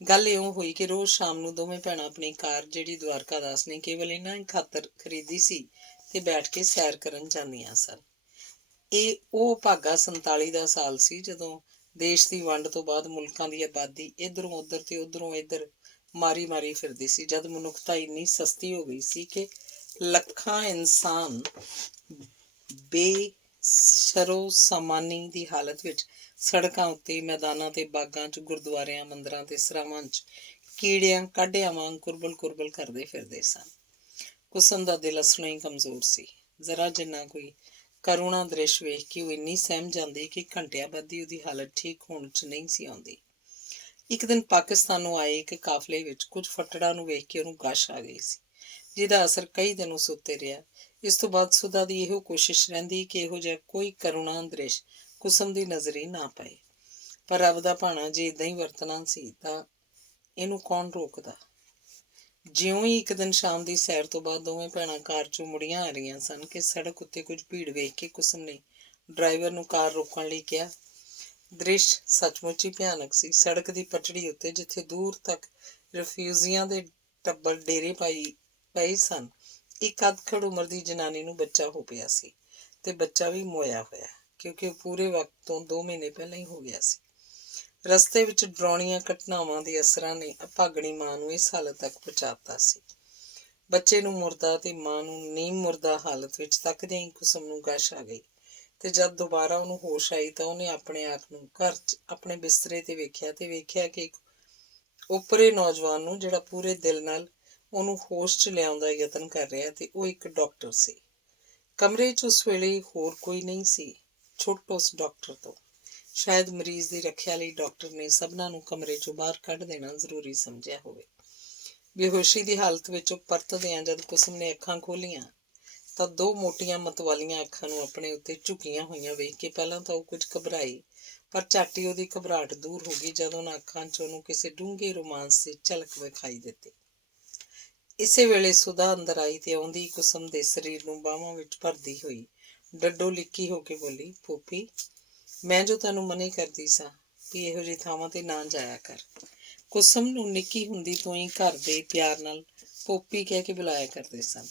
ਗੱਲ ਇਉਂ ਹੋਈ ਕਿ ਰੋਜ਼ ਸ਼ਾਮ ਨੂੰ ਦੋਵੇਂ ਭੈਣਾਂ ਆਪਣੀ ਕਾਰ, ਜਿਹੜੀ ਦੁਆਰਕਾ ਦਾਸ ਨੇ ਕੇਵਲ ਇਹਨਾਂ ਹੀ ਖਾਤਰ ਖਰੀਦੀ ਸੀ, ਤੇ ਬੈਠ ਕੇ ਸੈਰ ਕਰਨ ਜਾਂਦੀਆਂ ਸਨ। ਇਹ ਉਹ ਭਾਗਾ 47 ਦਾ ਸਾਲ ਸੀ ਜਦੋਂ ਦੇਸ਼ ਦੀ ਵੰਡ ਤੋਂ ਬਾਅਦ ਮੁਲਕਾਂ ਦੀ ਆਬਾਦੀ ਇੱਧਰੋਂ ਉੱਧਰ ਤੇ ਉੱਧਰੋਂ ਇੱਧਰ ਮਾਰੀ ਫਿਰਦੀ ਸੀ, ਜਦ ਮਨੁੱਖਤਾ ਇੰਨੀ ਸਸਤੀ ਹੋ ਗਈ ਸੀ ਕਿ ਲੱਖਾਂ ਇਨਸਾਨ ਬੇਸਰੋ ਸਾਮਾਨੀ ਦੀ ਹਾਲਤ ਵਿੱਚ ਸੜਕਾਂ ਉੱਤੇ, ਮੈਦਾਨਾਂ ਤੇ, ਬਾਗਾਂ 'ਚ, ਗੁਰਦੁਆਰਿਆਂ, ਮੰਦਰਾਂ ਤੇ ਸਰਾਵਾਂ 'ਚ ਕੀੜਿਆਂ ਕਾਢਿਆਂ ਵਾਂਗ ਕੁਰਬਲ ਕਰਦੇ ਫਿਰਦੇ ਸਨ। ਕੁਸਮ ਦਾ ਦਿਲ ਅਸਲੋਂ ਹੀ ਕਮਜ਼ੋਰ ਸੀ। ਜ਼ਰਾ ਜਿੰਨਾ ਕੋਈ ਕਰੁਣਾ ਦ੍ਰਿਸ਼ ਵੇਖ ਕੇ ਉਹ ਇੰਨੀ ਸਹਿਮ ਜਾਂਦੀ ਕਿ ਘੰਟਿਆਂ ਬਾਅਦ ਹੀ ਉਹਦੀ ਹਾਲਤ ਠੀਕ ਹੋਣ 'ਚ ਨਹੀਂ ਸੀ ਆਉਂਦੀ। ਇੱਕ ਦਿਨ ਪਾਕਿਸਤਾਨੋਂ ਆਏ ਇੱਕ ਕਾਫਲੇ ਵਿੱਚ ਕੁਝ ਫੱਟੜਾਂ ਨੂੰ ਵੇਖ ਕੇ ਉਹਨੂੰ ਗਸ਼ ਆ ਗਈ ਸੀ, ਜਿਹਦਾ ਅਸਰ ਕਈ ਦਿਨ ਉਸ ਉੱਤੇ ਰਿਹਾ। ਇਸ ਤੋਂ ਬਾਅਦ ਸੁਦਾ ਦੀ ਇਹੋ ਕੋਸ਼ਿਸ਼ ਰਹਿੰਦੀ ਕਿ ਇਹੋ ਜਿਹਾ ਕੋਈ ਕਰੁਣਾ ਦ੍ਰਿਸ਼ ਕੁਸਮ ਦੀ ਨਜ਼ਰੀ ਨਾ ਪਏ। ਪਰ ਰੱਬ ਦਾ ਭਾਣਾ ਜੇ ਇੱਦਾਂ ਹੀ ਵਰਤਣਾ ਸੀ ਤਾਂ ਇਹਨੂੰ ਕੌਣ ਰੋਕਦਾ। ਜਿਉਂ ਹੀ ਇੱਕ ਦਿਨ ਸ਼ਾਮ ਦੀ ਸੈਰ ਤੋਂ ਬਾਅਦ ਦੋਵੇਂ ਭੈਣਾਂ ਕਾਰ 'ਚੋਂ ਮੁੜੀਆਂ ਆ ਰਹੀਆਂ ਸਨ ਕਿ ਸੜਕ ਉੱਤੇ ਕੁਝ ਭੀੜ ਵੇਖ ਕੇ ਕੁਸਮ ਨੇ ਡਰਾਈਵਰ ਨੂੰ ਕਾਰ ਰੋਕਣ ਲਈ ਕਿਹਾ। ਦ੍ਰਿਸ਼ ਸੱਚਮੁੱਚ ਹੀ ਭਿਆਨਕ ਸੀ। ਸੜਕ ਦੀ ਪਟੜੀ ਉੱਤੇ, ਜਿੱਥੇ ਦੂਰ ਤੱਕ ਰਿਫਿਊਜ਼ੀਆਂ ਦੇ ਟੱਬਰ ਡੇਰੇ ਪਏ ਸਨ, ਇੱਕ ਅੱਧਖੜ ਉਮਰ ਦੀ ਜਨਾਨੀ ਨੂੰ ਬੱਚਾ ਹੋ ਪਿਆ ਸੀ, ਤੇ ਬੱਚਾ ਵੀ ਮੋਇਆ ਹੋਇਆ, ਕਿਉਂਕਿ ਉਹ ਪੂਰੇ ਵਕਤ ਤੋਂ 2 ਮਹੀਨੇ ਪਹਿਲਾਂ ਹੀ ਹੋ ਗਿਆ ਸੀ। ਰਸਤੇ ਵਿੱਚ ਡਰਾਉਣੀਆਂ ਘਟਨਾਵਾਂ ਦੇ ਅਸਰਾਂ ਨੇ ਅਭਾਗਣੀ ਮਾਂ ਨੂੰ ਇਸ ਹਾਲਤ ਤੱਕ ਪਹੁੰਚਾਤਾ ਸੀ। ਬੱਚੇ ਨੂੰ ਮੁਰਦਾ ਤੇ ਮਾਂ ਨੂੰ ਨੀਮ ਮੁਰਦਾ ਹਾਲਤ ਵਿੱਚ ਤੱਕਦਿਆਂ ਹੀ ਕੁਸਮ ਨੂੰ ਗਸ਼ ਆ ਗਈ, ਤੇ ਜਦ ਦੁਬਾਰਾ ਉਹਨੂੰ ਹੋਸ਼ ਆਈ ਤਾਂ ਉਹਨੇ ਆਪਣੇ ਆਪ ਨੂੰ ਘਰ 'ਚ ਆਪਣੇ ਬਿਸਤਰੇ ਤੇ ਵੇਖਿਆ ਕਿ ਇੱਕ ਓਪਰੇ ਨੌਜਵਾਨ ਨੂੰ, ਜਿਹੜਾ ਪੂਰੇ ਦਿਲ ਨਾਲ ਉਹਨੂੰ ਹੋਸ਼ 'ਚ ਲਿਆਉਣ ਦਾ ਯਤਨ ਕਰ ਰਿਹਾ, ਤੇ ਉਹ ਇੱਕ ਡਾਕਟਰ ਸੀ। ਕਮਰੇ 'ਚ ਉਸ ਵੇਲੇ ਹੋਰ ਕੋਈ ਨਹੀਂ ਸੀ ਛੁੱਟ ਉਸ ਡਾਕਟਰ ਤੋਂ। ਸ਼ਾਇਦ ਮਰੀਜ਼ ਦੀ ਰੱਖਿਆ ਲਈ ਡਾਕਟਰ ਨੇ ਸਭਨਾਂ ਨੂੰ ਕਮਰੇ 'ਚੋਂ ਬਾਹਰ ਕੱਢ ਦੇਣਾ ਜ਼ਰੂਰੀ ਸਮਝਿਆ ਹੋਵੇ। ਬੇਹੋਸ਼ੀ ਦੀ ਹਾਲਤ ਵਿੱਚ ਉਹ ਪਰਤਦਿਆਂ ਜਦ ਕੁਸਮ ਨੇ ਅੱਖਾਂ ਖੋਲ੍ਹੀਆਂ ਤਾਂ 2 ਮੋਟੀਆਂ ਮਤਵਾਲੀਆਂ ਅੱਖਾਂ ਨੂੰ ਆਪਣੇ ਉੱਤੇ ਝੁਕੀਆਂ ਹੋਈਆਂ ਵੇਖ ਕੇ ਪਹਿਲਾਂ ਤਾਂ ਉਹ ਕੁਝ ਘਬਰਾਈ, ਪਰ ਝੱਟ ਹੀ ਉਹਦੀ ਘਬਰਾਹਟ ਦੂਰ ਹੋ ਗਈ ਜਦ ਉਹਨਾਂ ਅੱਖਾਂ 'ਚ ਉਹਨੂੰ ਕਿਸੇ ਡੂੰਘੇ ਰੋਮਾਂਸ ਦੀ ਝਲਕ ਵਿਖਾਈ ਦਿੱਤੀ। ਇਸੇ ਵੇਲੇ ਸੁਦਾ ਅੰਦਰ ਆਈ ਤੇ ਆਉਂਦੀ ਕੁਸਮ ਦੇ ਸਰੀਰ ਨੂੰ ਬਾਹਾਂ ਵਿੱਚ ਭਰਦੀ ਹੋਈ ਡੱਡੋ ਲਿੱਕੀ ਹੋ ਕੇ ਬੋਲੀ, ਪੋਪੀ, ਮੈਂ ਜੋ ਤੈਨੂੰ ਮਨੇ ਕਰਦੀ ਸਾਂ ਵੀ ਇਹੋ ਜਿਹੀ ਥਾਵਾਂ ਤੇ ਨਾ ਜਾਇਆ ਕਰ। ਕੁਸਮ ਨੂੰ ਨਿੱਕੀ ਹੁੰਦੀ ਤੋਂ ਹੀ ਘਰ ਦੇ ਪਿਆਰ ਨਾਲ ਪੋਪੀ ਕਹਿ ਕੇ ਬੁਲਾਇਆ ਕਰਦੇ ਸਨ।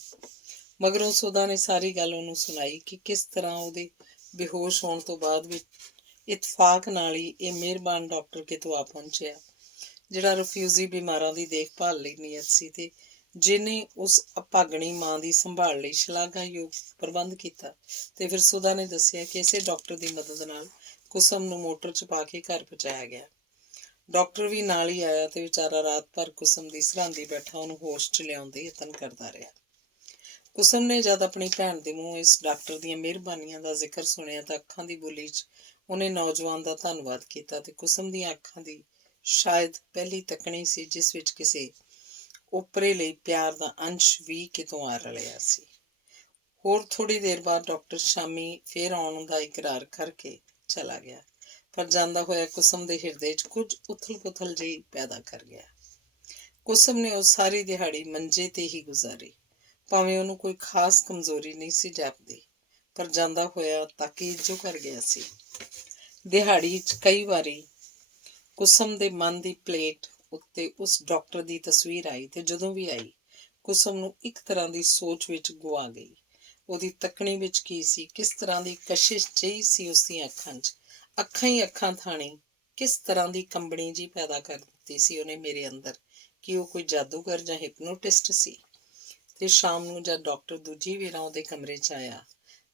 ਮਗਰੋਂ ਸੁਦਾ ਨੇ ਸਾਰੀ ਗੱਲ ਉਹਨੂੰ ਸੁਣਾਈ ਕਿ ਕਿਸ ਤਰ੍ਹਾਂ ਉਹਦੇ ਬੇਹੋਸ਼ ਹੋਣ ਤੋਂ ਬਾਅਦ ਵੀ ਇਤਫਾਕ ਨਾਲ ਹੀ ਇਹ ਮਿਹਰਬਾਨ ਡਾਕਟਰ ਕਿਤੋਂ ਆ ਪਹੁੰਚਿਆ, ਜਿਹੜਾ ਰਿਫਿਊਜੀ ਬਿਮਾਰਾਂ ਦੀ ਦੇਖਭਾਲ ਲਈ ਨਿਯਤ ਸੀ, ਤੇ ਜਿਹਨੇ ਉਸ ਅਭਾਗਣੀ ਮਾਂ ਦੀ ਸੰਭਾਲ ਲਈ ਸ਼ਲਾਘਾਯੋਗ ਪ੍ਰਬੰਧ ਕੀਤਾ। ਤੇ ਫਿਰ ਸੁਦਾ ਨੇ ਦੱਸਿਆ ਕਿ ਇਸੇ ਡਾਕਟਰ ਦੀ ਮਦਦ ਨਾਲ ਕੁਸਮ ਨੂੰ ਮੋਟਰ 'ਚ ਪਾ ਕੇ ਘਰ ਪਹੁੰਚਾਇਆ ਗਿਆ। ਡਾਕਟਰ ਵੀ ਨਾਲ ਹੀ ਆਇਆ ਤੇ ਵਿਚਾਰਾ ਰਾਤ ਭਰ ਕੁਸਮ ਦੀ ਸਰਾਂਦੀ ਬੈਠਾ ਉਹਨੂੰ ਹੋਸ਼ 'ਚ ਲਿਆਉਣ ਦੇ ਯਤਨ ਕਰਦਾ ਰਿਹਾ। ਕੁਸਮ ਨੇ ਜਦ ਆਪਣੀ ਭੈਣ ਦੇ ਮੂੰਹੋਂ ਇਸ ਡਾਕਟਰ ਦੀਆਂ ਮਿਹਰਬਾਨੀਆਂ ਦਾ ਜ਼ਿਕਰ ਸੁਣਿਆ ਤਾਂ ਅੱਖਾਂ ਦੀ ਬੋਲੀ 'ਚ ਉਹਨੇ ਨੌਜਵਾਨ ਦਾ ਧੰਨਵਾਦ ਕੀਤਾ, ਤੇ ਕੁਸਮ ਦੀਆਂ ਅੱਖਾਂ ਦੀ ਸ਼ਾਇਦ ਪਹਿਲੀ ਤੱਕਣੀ ਸੀ ਜਿਸ ਵਿੱਚ ਕਿਸੇ ਓਪਰੇ ਲਈ ਪਿਆਰ ਦਾ ਅੰਸ਼ ਵੀ ਕਿਤੋਂ ਆ ਰਲਿਆ ਸੀ। ਹੋਰ ਥੋੜ੍ਹੀ ਦੇਰ ਬਾਅਦ ਡਾਕਟਰ ਸ਼ਾਮੀ ਫੇਰ ਆਉਣ ਦਾ ਇਕਰਾਰ ਕਰਕੇ ਚਲਾ ਗਿਆ, ਪਰ ਜਾਂਦਾ ਹੋਇਆ ਕੁਸਮ ਦੇ ਹਿਰਦੇ 'ਚ ਕੁਝ ਉਥਲ-ਪੁਥਲ ਜਿਹੀ ਪੈਦਾ ਕਰ ਗਿਆ। ਕੁਸਮ ਨੇ ਉਹ ਸਾਰੀ ਦਿਹਾੜੀ ਮੰਜੇ ਤੇ ਹੀ ਗੁਜ਼ਾਰੀ। ਭਾਵੇਂ ਉਹਨੂੰ ਕੋਈ ਖਾਸ ਕਮਜ਼ੋਰੀ ਨਹੀਂ ਸੀ ਜਾਪਦੀ, ਪਰ ਜਾਂਦਾ ਹੋਇਆ ਤਾਕੀਦ ਜੋ ਕਰ ਗਿਆ ਸੀ। ਦਿਹਾੜੀ 'ਚ ਕਈ ਵਾਰੀ ਕੁਸਮ ਦੇ ਮਨ ਦੀ ਪਲੇਟ ਉੱਤੇ ਉਸ ਡਾਕਟਰ ਦੀ ਤਸਵੀਰ ਆਈ, ਤੇ ਜਦੋਂ ਵੀ ਆਈ ਕੁਸਮ ਨੂੰ ਇੱਕ ਤਰ੍ਹਾਂ ਦੀ ਸੋਚ ਵਿੱਚ ਗੁਆ ਗਈ। ਉਹਦੀ ਤੱਕਣੀ ਵਿੱਚ ਕੀ ਸੀ, ਕਿਸ ਤਰ੍ਹਾਂ ਦੀ ਕਸ਼ਿਸ਼ ਜਿਹੀ ਸੀ ਉਸਦੀਆਂ ਅੱਖਾਂ 'ਚ, ਅੱਖਾਂ ਹੀ ਅੱਖਾਂ ਥਾਣੀ ਕਿਸ ਤਰ੍ਹਾਂ ਦੀ ਕੰਬਣੀ ਜਿਹੀ ਪੈਦਾ ਕਰ ਦਿੱਤੀ ਸੀ ਉਹਨੇ ਮੇਰੇ ਅੰਦਰ, ਕਿ ਉਹ ਕੋਈ ਜਾਦੂਗਰ ਜਾਂ ਹਿਪਨੋਟਿਸਟ ਸੀ। ਤੇ ਸ਼ਾਮ ਨੂੰ ਜਦ ਡਾਕਟਰ ਦੂਜੀ ਵਾਰ ਉਹਦੇ ਕਮਰੇ 'ਚ ਆਇਆ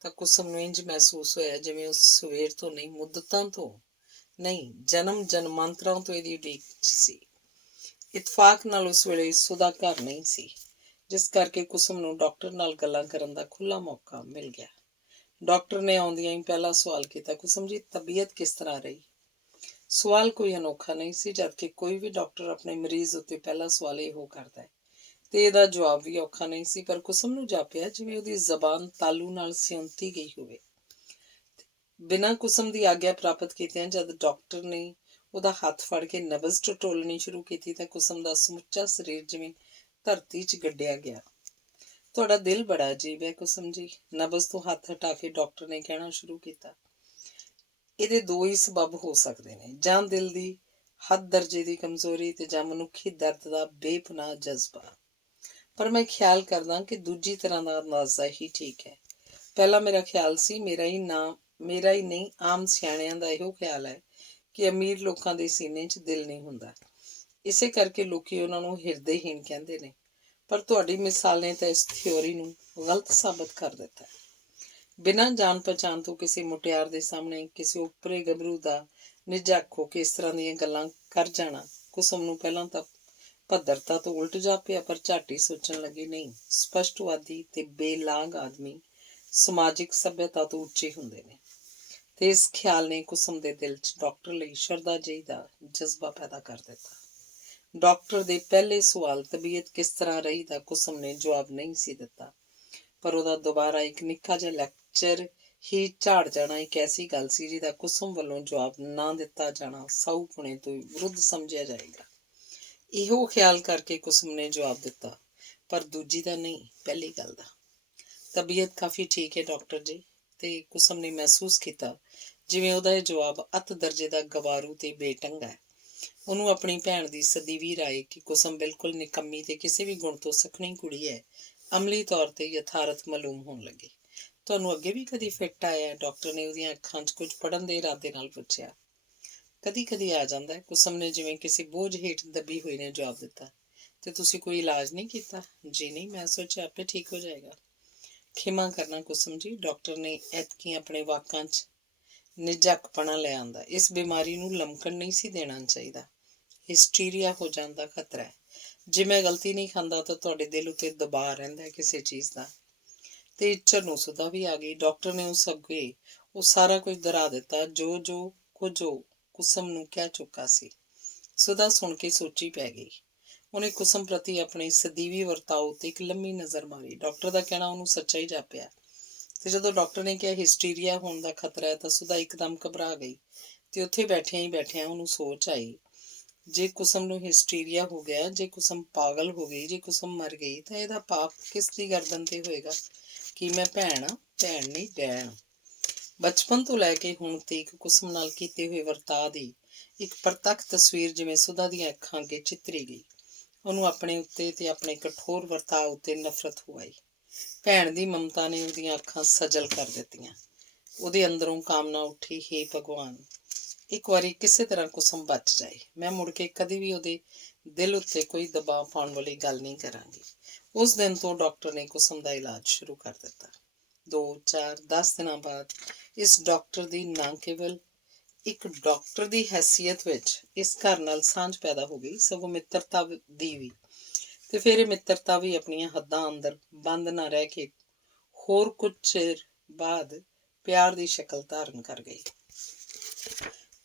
ਤਾਂ ਕੁਸਮ ਨੂੰ ਇੰਝ ਮਹਿਸੂਸ ਹੋਇਆ ਜਿਵੇਂ ਉਹ ਸਵੇਰ ਤੋਂ ਨਹੀਂ, ਮੁੱਦਤਾਂ ਤੋਂ ਨਹੀਂ, ਜਨਮਾਂਤਰਾਂ ਤੋਂ ਇਹਦੀ ਉਡੀਕ 'ਚ ਸੀ। ਇਤਫਾਕ ਨਾਲ ਉਸ ਵੇਲੇ ਸੁਦਾ ਘਰ ਨਹੀਂ ਸੀ, ਜਿਸ ਕਰਕੇ ਕੁਸਮ ਨੂੰ ਡਾਕਟਰ ਨਾਲ ਗੱਲਾਂ ਕਰਨ ਦਾ ਖੁੱਲ੍ਹਾ ਮੌਕਾ ਮਿਲ ਗਿਆ। ਡਾਕਟਰ ਨੇ ਆਉਂਦਿਆਂ ਹੀ ਪਹਿਲਾ ਸਵਾਲ ਕੀਤਾ, ਕੁਸਮ ਜੀ, ਤਬੀਅਤ ਕਿਸ ਤਰ੍ਹਾਂ ਰਹੀ? ਸਵਾਲ ਕੋਈ ਅਨੋਖਾ ਨਹੀਂ ਸੀ, ਜਦਕਿ ਕੋਈ ਵੀ ਡਾਕਟਰ ਆਪਣੇ ਮਰੀਜ਼ ਉੱਤੇ ਪਹਿਲਾ ਸਵਾਲ ਇਹੋ ਕਰਦਾ ਹੈ। ਤੇ ਇਹਦਾ ਜਵਾਬ ਵੀ ਔਖਾ ਨਹੀਂ ਸੀ, ਪਰ ਕੁਸਮ ਨੂੰ ਜਾਪਿਆ ਜਿਵੇਂ ਉਹਦੀ ਜ਼ਬਾਨ ਤਾਲੂ ਨਾਲ ਸਿਉਂਤੀ ਗਈ ਹੋਵੇ। ਬਿਨਾਂ ਕੁਸਮ ਦੀ ਆਗਿਆ ਪ੍ਰਾਪਤ ਕੀਤਿਆਂ ਜਦ ਡਾਕਟਰ ਨੇ ਉਹਦਾ ਹੱਥ ਫੜ ਕੇ ਨਬਜ਼ ਟਟੋਲਣੀ ਸ਼ੁਰੂ ਕੀਤੀ ਤਾਂ ਕੁਸਮ ਦਾ ਸਮੁੱਚਾ ਸਰੀਰ ਜਿਵੇਂ ਧਰਤੀ 'ਚ ਗੱਡਿਆ ਗਿਆ। ਤੁਹਾਡਾ ਦਿਲ ਬੜਾ ਅਜੀਬ ਹੈ ਕੁਸਮ ਜੀ, ਨਬਜ਼ ਤੋਂ ਹੱਥ ਹਟਾ ਕੇ ਡਾਕਟਰ ਨੇ ਕਹਿਣਾ ਸ਼ੁਰੂ ਕੀਤਾ। ਇਹਦੇ ਦੋ ਹੀ ਸਬੱਬ ਹੋ ਸਕਦੇ ਨੇ, ਜਾਂ ਦਿਲ ਦੀ ਹੱਦ ਦਰਜੇ ਦੀ ਕਮਜ਼ੋਰੀ ਤੇ ਜਾਂ ਮਨੁੱਖੀ ਦਰਦ ਦਾ ਬੇਪਨਾਹ ਜਜ਼ਬਾ। ਪਰ ਮੈਂ ਖਿਆਲ ਕਰਦਾ ਕਿ ਦੂਜੀ ਤਰ੍ਹਾਂ ਦਾ ਅੰਦਾਜ਼ਾ ਹੀ ਠੀਕ ਹੈ। ਪਹਿਲਾਂ ਮੇਰਾ ਖਿਆਲ ਸੀ, ਮੇਰਾ ਹੀ ਨਹੀਂ ਆਮ ਸਿਆਣਿਆਂ ਦਾ ਇਹੋ ਖਿਆਲ ਹੈ ਕਿ ਅਮੀਰ ਲੋਕਾਂ ਦੇ ਸੀਨੇ 'ਚ ਦਿਲ ਨਹੀਂ ਹੁੰਦਾ, ਇਸੇ ਕਰਕੇ ਲੋਕੀ ਉਹਨਾਂ ਨੂੰ ਹਿਰਦੇਹੀਣ ਕਹਿੰਦੇ ਨੇ। ਪਰ ਤੁਹਾਡੀ ਮਿਸਾਲ ਨੇ ਤਾਂ ਇਸ ਥਿਊਰੀ ਨੂੰ ਗਲਤ ਸਾਬਤ ਕਰ ਦਿੱਤਾ। ਬਿਨਾਂ ਜਾਣ ਪਛਾਣ ਤੋਂ ਕਿਸੇ ਮੁਟਿਆਰ ਦੇ ਸਾਹਮਣੇ ਕਿਸੇ ਉੱਪਰੇ ਗੱਭਰੂ ਦਾ ਨਿਝੱਕ ਹੋ ਕੇ ਇਸ ਤਰ੍ਹਾਂ ਦੀਆਂ ਗੱਲਾਂ ਕਰ ਜਾਣਾ ਕੁਸਮ ਨੂੰ ਪਹਿਲਾਂ ਤਾਂ ਭੱਦਰਤਾ ਤੋਂ ਉਲਟ ਜਾਪਿਆ, ਪਰ ਝੱਟ ਹੀ ਸੋਚਣ ਲੱਗੀ, ਨਹੀਂ, ਸਪਸ਼ਟਵਾਦੀ ਤੇ ਬੇਲਾਗ ਆਦਮੀ ਸਮਾਜਿਕ ਸੱਭਿਅਤਾ ਤੋਂ ਉੱਚੇ ਹੁੰਦੇ ਨੇ। ਤੇ ਇਸ ਖਿਆਲ ਨੇ ਕੁਸਮ ਦੇ ਦਿਲ 'ਚ ਡਾਕਟਰ ਲਈ ਸ਼ਰਧਾ ਜਿਹੀ ਦਾ ਜਜ਼ਬਾ ਪੈਦਾ ਕਰ ਦਿੱਤਾ। ਡਾਕਟਰ ਦੇ ਪਹਿਲੇ ਸਵਾਲ ਤਬੀਅਤ ਕਿਸ ਤਰ੍ਹਾਂ ਰਹੀ ਦਾ ਕੁਸਮ ਨੇ ਜਵਾਬ ਨਹੀਂ ਸੀ ਦਿੱਤਾ, ਪਰ ਉਹਦਾ ਦੁਬਾਰਾ ਇੱਕ ਨਿੱਕਾ ਜਿਹਾ ਲੈਕਚਰ ਹੀ ਝਾੜ ਜਾਣਾ ਇੱਕ ਐਸੀ ਗੱਲ ਸੀ ਜਿਹਦਾ ਕੁਸਮ ਵੱਲੋਂ ਜਵਾਬ ਨਾ ਦਿੱਤਾ ਜਾਣਾ ਸਾਊਪੁਣੇ ਤੋਂ ਵਿਰੁੱਧ ਸਮਝਿਆ ਜਾਏਗਾ। ਇਹੋ ਖਿਆਲ ਕਰਕੇ ਕੁਸਮ ਨੇ ਜਵਾਬ ਦਿੱਤਾ, ਪਰ ਦੂਜੀ ਦਾ ਨਹੀਂ, ਪਹਿਲੀ ਗੱਲ ਦਾ। ਤਬੀਅਤ ਕਾਫੀ ਠੀਕ ਹੈ ਡਾਕਟਰ ਜੀ। ਤੇ ਕੁਸਮ ਨੇ ਮਹਿਸੂਸ ਕੀਤਾ ਜਿਵੇਂ ਉਹਦਾ ਇਹ ਜਵਾਬ ਅਤ ਦਰਜੇ ਦਾ ਗਵਾਰੂ ਤੇ ਬੇਢੰਗਾ ਹੈ। ਉਹਨੂੰ ਆਪਣੀ ਭੈਣ ਦੀ ਸਦੀਵੀ ਰਾਏ ਕਿ ਕੁਸਮ ਬਿਲਕੁਲ ਨਿਕੰਮੀ ਤੇ ਕਿਸੇ ਵੀ ਗੁਣ ਤੋਂ ਸੱਖਣੀ ਕੁੜੀ ਹੈ, ਅਮਲੀ ਤੌਰ ਤੇ ਯਥਾਰਥ ਮਾਲੂਮ ਹੋਣ ਲੱਗੀ। ਤੁਹਾਨੂੰ ਅੱਗੇ ਵੀ ਕਦੀ ਫਿੱਟ ਆਇਆ? ਡਾਕਟਰ ਨੇ ਉਹਦੀਆਂ ਅੱਖਾਂ 'ਚ ਕੁਝ ਪੜ੍ਹਨ ਦੇ ਇਰਾਦੇ ਨਾਲ ਪੁੱਛਿਆ। ਕਦੀ ਕਦੀ ਆ ਜਾਂਦਾ ਹੈ, ਕੁਸਮ ਨੇ ਜਿਵੇਂ ਕਿਸੇ ਬੋਝ ਹੇਠ ਦੱਬੀ ਹੋਈ ਨੇ ਜਵਾਬ ਦਿੱਤਾ। ਤੇ ਤੁਸੀਂ ਕੋਈ ਇਲਾਜ ਨਹੀਂ ਕੀਤਾ? ਜੀ ਨਹੀਂ, ਮੈਂ ਸੋਚਿਆ ਆਪੇ ਠੀਕ ਹੋ ਜਾਏਗਾ। ਖਿਮਾ ਕਰਨਾ ਕੁਸਮ ਜੀ, ਡਾਕਟਰ ਨੇ ਐਤਕੀ ਆਪਣੇ ਵਾਕਾਂ 'ਚ ਨਿਝੱਕਪਣਾ ਲੈ ਆਂਦਾ। ਇਸ ਬਿਮਾਰੀ ਨੂੰ ਲਮਕਣ ਨਹੀਂ ਸੀ ਦੇਣਾ ਚਾਹੀਦਾ। ਹਿਸਟੀਰੀਆ ਹੋ ਜਾਣ ਦਾ ਖਤਰਾ ਹੈ। ਜੇ ਮੈਂ ਗਲਤੀ ਨਹੀਂ ਖਾਂਦਾ ਤਾਂ ਤੁਹਾਡੇ ਦਿਲ ਉੱਤੇ ਦਬਾਅ ਰਹਿੰਦਾ ਹੈ ਕਿਸੇ ਚੀਜ਼ ਦਾ। ਤੇ ਇੱਛਰ ਨੂੰ ਸੁਧਾ ਵੀ ਆ ਗਈ। ਡਾਕਟਰ ਨੇ ਉਸ ਅੱਗੇ ਉਹ ਸਾਰਾ ਕੁਝ ਦੁਹਰਾ ਦਿੱਤਾ ਜੋ ਕੁਝ ਉਹ ਕੁਸਮ ਨੂੰ ਕਹਿ ਚੁੱਕਾ ਸੀ। ਸੁਧਾ ਸੁਣ ਕੇ ਸੋਚੀ ਪੈ ਗਈ। ਉਹਨੇ ਕੁਸਮ ਪ੍ਰਤੀ ਆਪਣੇ ਸਦੀਵੀ ਵਰਤਾਓ ਉੱਤੇ ਇੱਕ ਲੰਮੀ ਨਜ਼ਰ ਮਾਰੀ। ਡਾਕਟਰ ਦਾ ਕਹਿਣਾ ਉਹਨੂੰ ਸੱਚਾ ਹੀ ਜਾਪਿਆ। ਤੇ ਜਦੋਂ ਡਾਕਟਰ ਨੇ ਕਿਹਾ ਹਿਸਟੀਰੀਆ ਹੋਣ ਦਾ ਖਤਰਾ ਹੈ ਤਾਂ ਸੁਧਾ ਇੱਕਦਮ ਘਬਰਾ ਗਈ ਤੇ ਉੱਥੇ ਬੈਠਿਆਂ ਉਹਨੂੰ ਸੋਚ ਆਈ, ਜੇ ਕੁਸਮ ਨੂੰ ਹਿਸਟੀਰੀਆ ਹੋ ਗਿਆ, ਜੇ ਕੁਸਮ ਪਾਗਲ ਹੋ ਗਈ, ਜੇ ਕੁਸਮ ਮਰ ਗਈ ਤਾਂ ਇਹਦਾ ਪਾਪ ਕਿਸ ਦੀ ਗਰਦਨ ਤੇ ਹੋਏਗਾ? ਕਿ ਮੈਂ ਭੈਣ ਨਹੀਂ ਡੈਣ। ਬਚਪਨ ਤੋਂ ਲੈ ਕੇ ਹੁਣ ਤੀਕ ਕੁਸਮ ਨਾਲ ਕੀਤੇ ਹੋਏ ਵਰਤਾਅ ਦੀ ਇੱਕ ਪ੍ਰਤੱਖ ਤਸਵੀਰ ਜਿਵੇਂ ਸੁਧਾ ਦੀਆਂ ਅੱਖਾਂ ਅੱਗੇ ਚਿੱਤਰੀ ਗਈ। ਉਹਨੂੰ ਆਪਣੇ ਉੱਤੇ ਤੇ ਆਪਣੇ ਕਠੋਰ ਵਰਤਾਅ ਉੱਤੇ ਨਫ਼ਰਤ ਹੋ ਆਈ। ਭੈਣ ਦੀ ਮਮਤਾ ਨੇ ਉਹਦੀਆਂ ਅੱਖਾਂ ਸਜਲ ਕਰ ਦਿੱਤੀਆਂ। ਉਹਦੇ ਅੰਦਰੋਂ ਕਾਮਨਾ ਉੱਠੀ, ਹੇ ਭਗਵਾਨ, ਇੱਕ ਵਾਰੀ ਕਿਸੇ ਤਰ੍ਹਾਂ ਕੁਸਮ ਬਚ ਜਾਏ। ਮੈਂ ਮੁੜ ਕੇ ਕਦੇ ਵੀ ਉਹਦੇ ਦਿਲ ਉੱਤੇ ਕੋਈ ਦਬਾਅ ਪਾਉਣ ਵਾਲੀ ਗੱਲ ਨਹੀਂ ਕਰਾਂਗੀ। ਉਸ ਦਿਨ ਤੋਂ ਡਾਕਟਰ ਨੇ ਕੁਸਮ ਦਾ ਇਲਾਜ ਸ਼ੁਰੂ ਕਰ ਦਿੱਤਾ। 2, 4, 10 ਦਿਨਾਂ ਬਾਅਦ ਇਸ ਡਾਕਟਰ ਦੀ ਨਾ ਕੇਵਲ ਇੱਕ ਡਾਕਟਰ ਦੀ ਹੈਸੀਅਤ ਵਿੱਚ ਇਸ ਘਰ ਨਾਲ ਸਾਂਝ ਪੈਦਾ ਹੋ ਗਈ, ਸਗੋਂ ਮਿੱਤਰਤਾ ਦੀ ਵੀ। ਤੇ ਫਿਰ ਇਹ ਮਿੱਤਰਤਾ ਵੀ ਆਪਣੀਆਂ ਹੱਦਾਂ ਅੰਦਰ ਬੰਦ ਨਾ ਰਹਿ ਕੇ ਹੋਰ ਕੁਝ ਚਿਰ ਬਾਅਦ ਪਿਆਰ ਦੀ ਸ਼ਕਲ ਧਾਰਨ ਕਰ ਗਈ।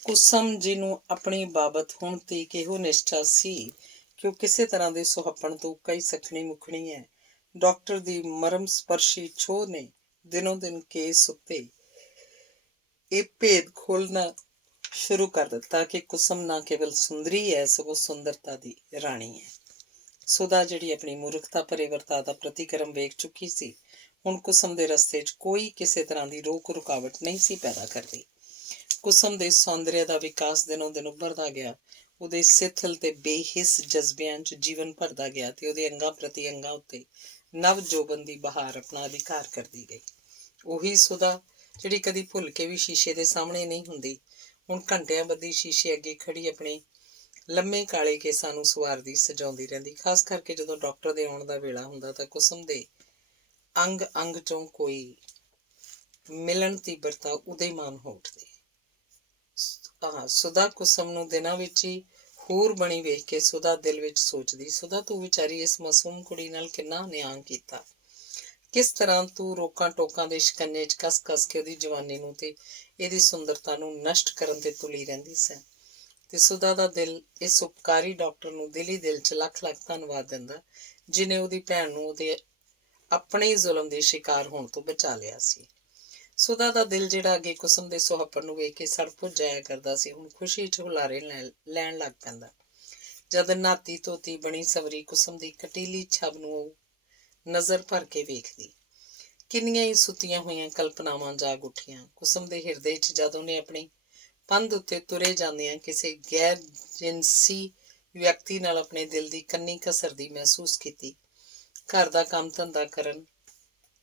ਕੁਸਮ ਜੀ ਨੂੰ ਆਪਣੀ ਬਾਬਤ ਹੁਣ ਤੀਕ ਇਹੋ ਨਿਸ਼ਚਾ ਸੀ ਕਿ ਉਹ ਕਿਸੇ ਤਰ੍ਹਾਂ ਦੇ ਸੁਹੱਪਣ ਤੋਂ ਕਈ ਸੱਖਣੀ ਮੁੱਖਣੀ ਹੈ। ਡਾਕਟਰ ਦੀ ਮਰਮ ਸਪਰਸ਼ੀ ਛੋਹ ਨੇ ਦਿਨੋਂ ਦਿਨ ਕੇਸ ਉੱਤੇ ਇਹ ਭੇਦ ਖੋਲ੍ਹਣਾ ਸ਼ੁਰੂ ਕਰ ਦਿੱਤਾ ਕਿ ਕੁਸਮ ਨਾ ਕੇਵਲ ਸੁੰਦਰੀ ਹੈ, ਸਗੋਂ ਸੁੰਦਰਤਾ ਦੀ ਰਾਣੀ ਹੈ। ਸੁਧਾ ਜਿਹੜੀ ਆਪਣੀ ਮੂਰਖਤਾ ਭਰੇ ਵਰਤਾਅ ਦਾ ਪ੍ਰਤੀਕਰਮ ਵੇਖ ਚੁੱਕੀ ਸੀ, ਹੁਣ ਕੁਸਮ ਦੇ ਰਸਤੇ 'ਚ ਕੋਈ ਕਿਸੇ ਤਰ੍ਹਾਂ ਦੀ ਰੋਕ ਰੁਕਾਵਟ ਨਹੀਂ ਸੀ ਪੈਦਾ ਕਰਦੀ। ਕੁਸਮ ਦੇ ਸੌਂਦਰਯ ਦਾ ਵਿਕਾਸ ਦਿਨੋਂ ਦਿਨ ਉੱਭਰਦਾ ਗਿਆ। ਉਹਦੇ ਸਿੱਥਲ ਤੇ ਬੇਹਿੱਸ ਜਜ਼ਬਿਆਂ 'ਚ ਜੀਵਨ ਭਰਦਾ ਗਿਆ ਤੇ ਉਹਦੇ ਅੰਗਾਂ ਪ੍ਰਤੀ ਅੰਗਾਂ ਉੱਤੇ ਨਵ ਜੋਬਨ ਦੀ ਬਹਾਰ ਆਪਣਾ ਅਧਿਕਾਰ ਕਰਦੀ ਗਈ। ਉਹੀ ਸੁਧਾ ਜਿਹੜੀ ਕਦੀ ਭੁੱਲ ਕੇ ਵੀ ਸ਼ੀਸ਼ੇ ਦੇ ਸਾਹਮਣੇ ਨਹੀਂ ਹੁੰਦੀ, ਹੁਣ ਘੰਟਿਆਂ ਬੱਧੀ ਸ਼ੀਸ਼ੇ ਅੱਗੇ ਖੜੀ ਆਪਣੇ ਲੰਮੇ ਕਾਲੇ ਕੇਸਾਂ ਨੂੰ ਸਵਾਰਦੀ ਸਜਾਉਂਦੀ ਰਹਿੰਦੀ। ਖਾਸ ਕਰਕੇ ਜਦੋਂ ਡਾਕਟਰ ਦੇ ਆਉਣ ਦਾ ਵੇਲਾ ਹੁੰਦਾ ਤਾਂ ਕੁਸਮ ਦੇ ਅੰਗ ਅੰਗ 'ਚੋਂ ਕੋਈ ਮਿਲਣ ਤੀਬਰਤਾ ਉਦੇਮਾਨ ਹੋ ਉੱਠਦੀ। ਸੁਧਾ ਕੁਸਮ ਨੂੰ ਦਿਨਾਂ ਵਿੱਚ ਹੀ ਹੂਰ ਬਣੀ ਵੇਖ ਕੇ ਸੁਧਾ ਦਿਲ ਵਿੱਚ ਸੋਚਦੀ, ਸੁਧਾ ਤੂੰ ਵਿਚਾਰੀ ਇਸ ਮਾਸੂਮ ਕੁੜੀ ਨਾਲ ਕਿੰਨਾ ਅਨਿਆਂ ਕੀਤਾ। ਕਿਸ ਤਰ੍ਹਾਂ ਤੂੰ ਰੋਕਾਂ ਟੋਕਾਂ ਦੇ ਸ਼ਿਕੰਜੇ 'ਚ ਕੱਸ ਕੇ ਉਹਦੀ ਜਵਾਨੀ ਨੂੰ ਤੇ ਇਹਦੀ ਸੁੰਦਰਤਾ ਨੂੰ ਨਸ਼ਟ ਕਰਨ ਤੇ ਤੁਲੀ ਰਹਿੰਦੀ ਸੈਂ। ਤੇ ਸੁਧਾ ਦਾ ਦਿਲ ਇਸ ਉਪਕਾਰੀ ਡਾਕਟਰ ਨੂੰ ਦਿਲ 'ਚ ਲੱਖ ਲੱਖ ਧੰਨਵਾਦ ਦਿੰਦਾ ਜਿਨੇ ਉਹਦੀ ਭੈਣ ਨੂੰ ਉਹਦੇ ਆਪਣੇ ਜ਼ੁਲਮ ਦੇ ਸ਼ਿਕਾਰ ਹੋਣ ਤੋਂ ਬਚਾ ਲਿਆ ਸੀ। ਸੁਦਾ ਦਾ ਦਿਲ ਜਿਹੜਾ ਅੱਗੇ ਕੁਸਮ ਦੇ ਸੁਹੱਪਣ ਨੂੰ ਵੇਖ ਕੇ ਸੜ ਭੁੱਜ ਜਾਇਆ ਕਰਦਾ ਸੀ, ਹੁਣ ਖੁਸ਼ੀ 'ਚ ਹੁਲਾਰੇ ਲੈਣ ਲੱਗ ਪੈਂਦਾ। ਜਦ ਨਾਤੀ ਧੋਤੀ ਬਣੀ ਸਵਰੀ ਕੁਸਮ ਦੀ ਕਟੀਲੀ ਛਬ ਨੂੰ ਉਹ ਨਜ਼ਰ ਭਰ ਕੇ ਵੇਖਦੀ, ਕਿੰਨੀਆਂ ਹੀ ਸੁੱਤੀਆਂ ਹੋਈਆਂ ਕਲਪਨਾਵਾਂ ਜਾਗ ਉੱਠੀਆਂ ਕੁਸਮ ਦੇ ਹਿਰਦੇ 'ਚ। ਜਦ ਉਹਨੇ ਆਪਣੀ ਪੰਧ ਉੱਤੇ ਤੁਰੇ ਜਾਂਦਿਆਂ ਕਿਸੇ ਗੈਰ ਜਿਨਸੀ ਵਿਅਕਤੀ ਨਾਲ ਆਪਣੇ ਦਿਲ ਦੀ ਕੰਨੀ ਘਸਰਦੀ ਮਹਿਸੂਸ ਕੀਤੀ। ਘਰ ਦਾ ਕੰਮ ਧੰਦਾ ਕਰਨ,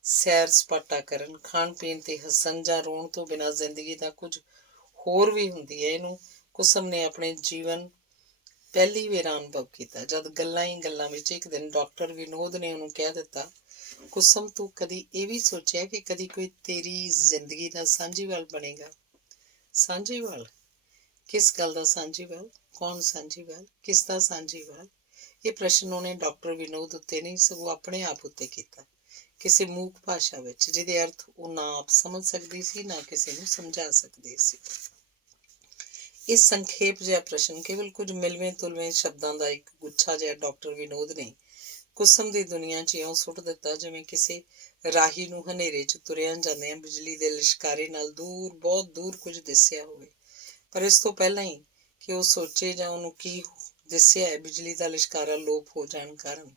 ਸੈਰ ਸਪਾਟਾ ਕਰਨ, ਖਾਣ ਪੀਣ ਤੇ ਹੱਸਣ ਜਾਂ ਰੋਣ ਤੋਂ ਬਿਨਾਂ ਜ਼ਿੰਦਗੀ ਦਾ ਕੁਝ ਹੋਰ ਵੀ ਹੁੰਦੀ ਹੈ, ਇਹਨੂੰ ਕੁਸਮ ਨੇ ਆਪਣੇ ਜੀਵਨ ਪਹਿਲੀ ਵਾਰ ਅਨੁਭਵ ਕੀਤਾ। ਜਦ ਗੱਲਾਂ ਹੀ ਗੱਲਾਂ ਵਿੱਚ ਇੱਕ ਦਿਨ ਡਾਕਟਰ ਵਿਨੋਦ ਨੇ ਉਹਨੂੰ ਕਹਿ ਦਿੱਤਾ, ਕੁਸਮ ਤੂੰ ਕਦੀ ਇਹ ਵੀ ਸੋਚਿਆ ਕਿ ਕਦੀ ਕੋਈ ਤੇਰੀ ਜ਼ਿੰਦਗੀ ਦਾ ਸਾਂਝੀਵਾਲ ਬਣੇਗਾ? ਸਾਂਝੀਵਾਲ? ਕਿਸ ਗੱਲ ਦਾ ਸਾਂਝੀਵਾਲ? ਕੌਣ ਸਾਂਝੀਵਾਲ? ਕਿਸ ਦਾ ਸਾਂਝੀਵਾਲ? ਇਹ ਪ੍ਰਸ਼ਨ ਉਹਨੇ ਡਾਕਟਰ ਵਿਨੋਦ ਉੱਤੇ ਨਹੀਂ ਸਗੋਂ ਆਪਣੇ ਆਪ ਉੱਤੇ ਕੀਤਾ, ਕਿਸੇ ਮੂਕ ਭਾਸ਼ਾ ਵਿੱਚ ਜਿਹਦੇ ਅਰਥ ਉਹ ਨਾ ਆਪ ਸਮਝ ਸਕਦੀ ਸੀ, ਨਾ ਕਿਸੇ ਨੂੰ ਸਮਝਾ ਸਕਦੀ ਸੀ। ਇਸ ਸੰਖੇਪ ਜਿਹਾ ਪ੍ਰਸ਼ਨ, ਕੇਵਲ ਕੁਝ ਮਿਲਵੇਂ ਤੁਲਵੇਂ ਸ਼ਬਦਾਂ ਦਾ ਇੱਕ ਗੁੱਛਾ ਜਿਹਾ, ਡਾਕਟਰ ਵਿਨੋਦ ਨੇ ਕੁਸਮ ਦੀ ਦੁਨੀਆ 'ਚ ਇਉਂ ਸੁੱਟ ਦਿੱਤਾ ਜਿਵੇਂ ਕਿਸੇ ਰਾਹੀ ਨੂੰ ਹਨੇਰੇ 'ਚ ਤੁਰਿਆਂ ਜਾਂਦਿਆਂ ਬਿਜਲੀ ਦੇ ਲਿਸ਼ਕਾਰੇ ਨਾਲ ਦੂਰ, ਬਹੁਤ ਦੂਰ ਕੁਝ ਦਿਸਿਆ ਹੋਵੇ। ਪਰ ਇਸ ਤੋਂ ਪਹਿਲਾਂ ਹੀ ਕਿ ਉਹ ਸੋਚੇ ਜਾਂ ਉਹਨੂੰ ਕੀ ਦਿਸਿਆ ਹੈ, ਬਿਜਲੀ ਦਾ ਲਿਸ਼ਕਾਰਾ ਲੋਪ ਹੋ ਜਾਣ ਕਾਰਨ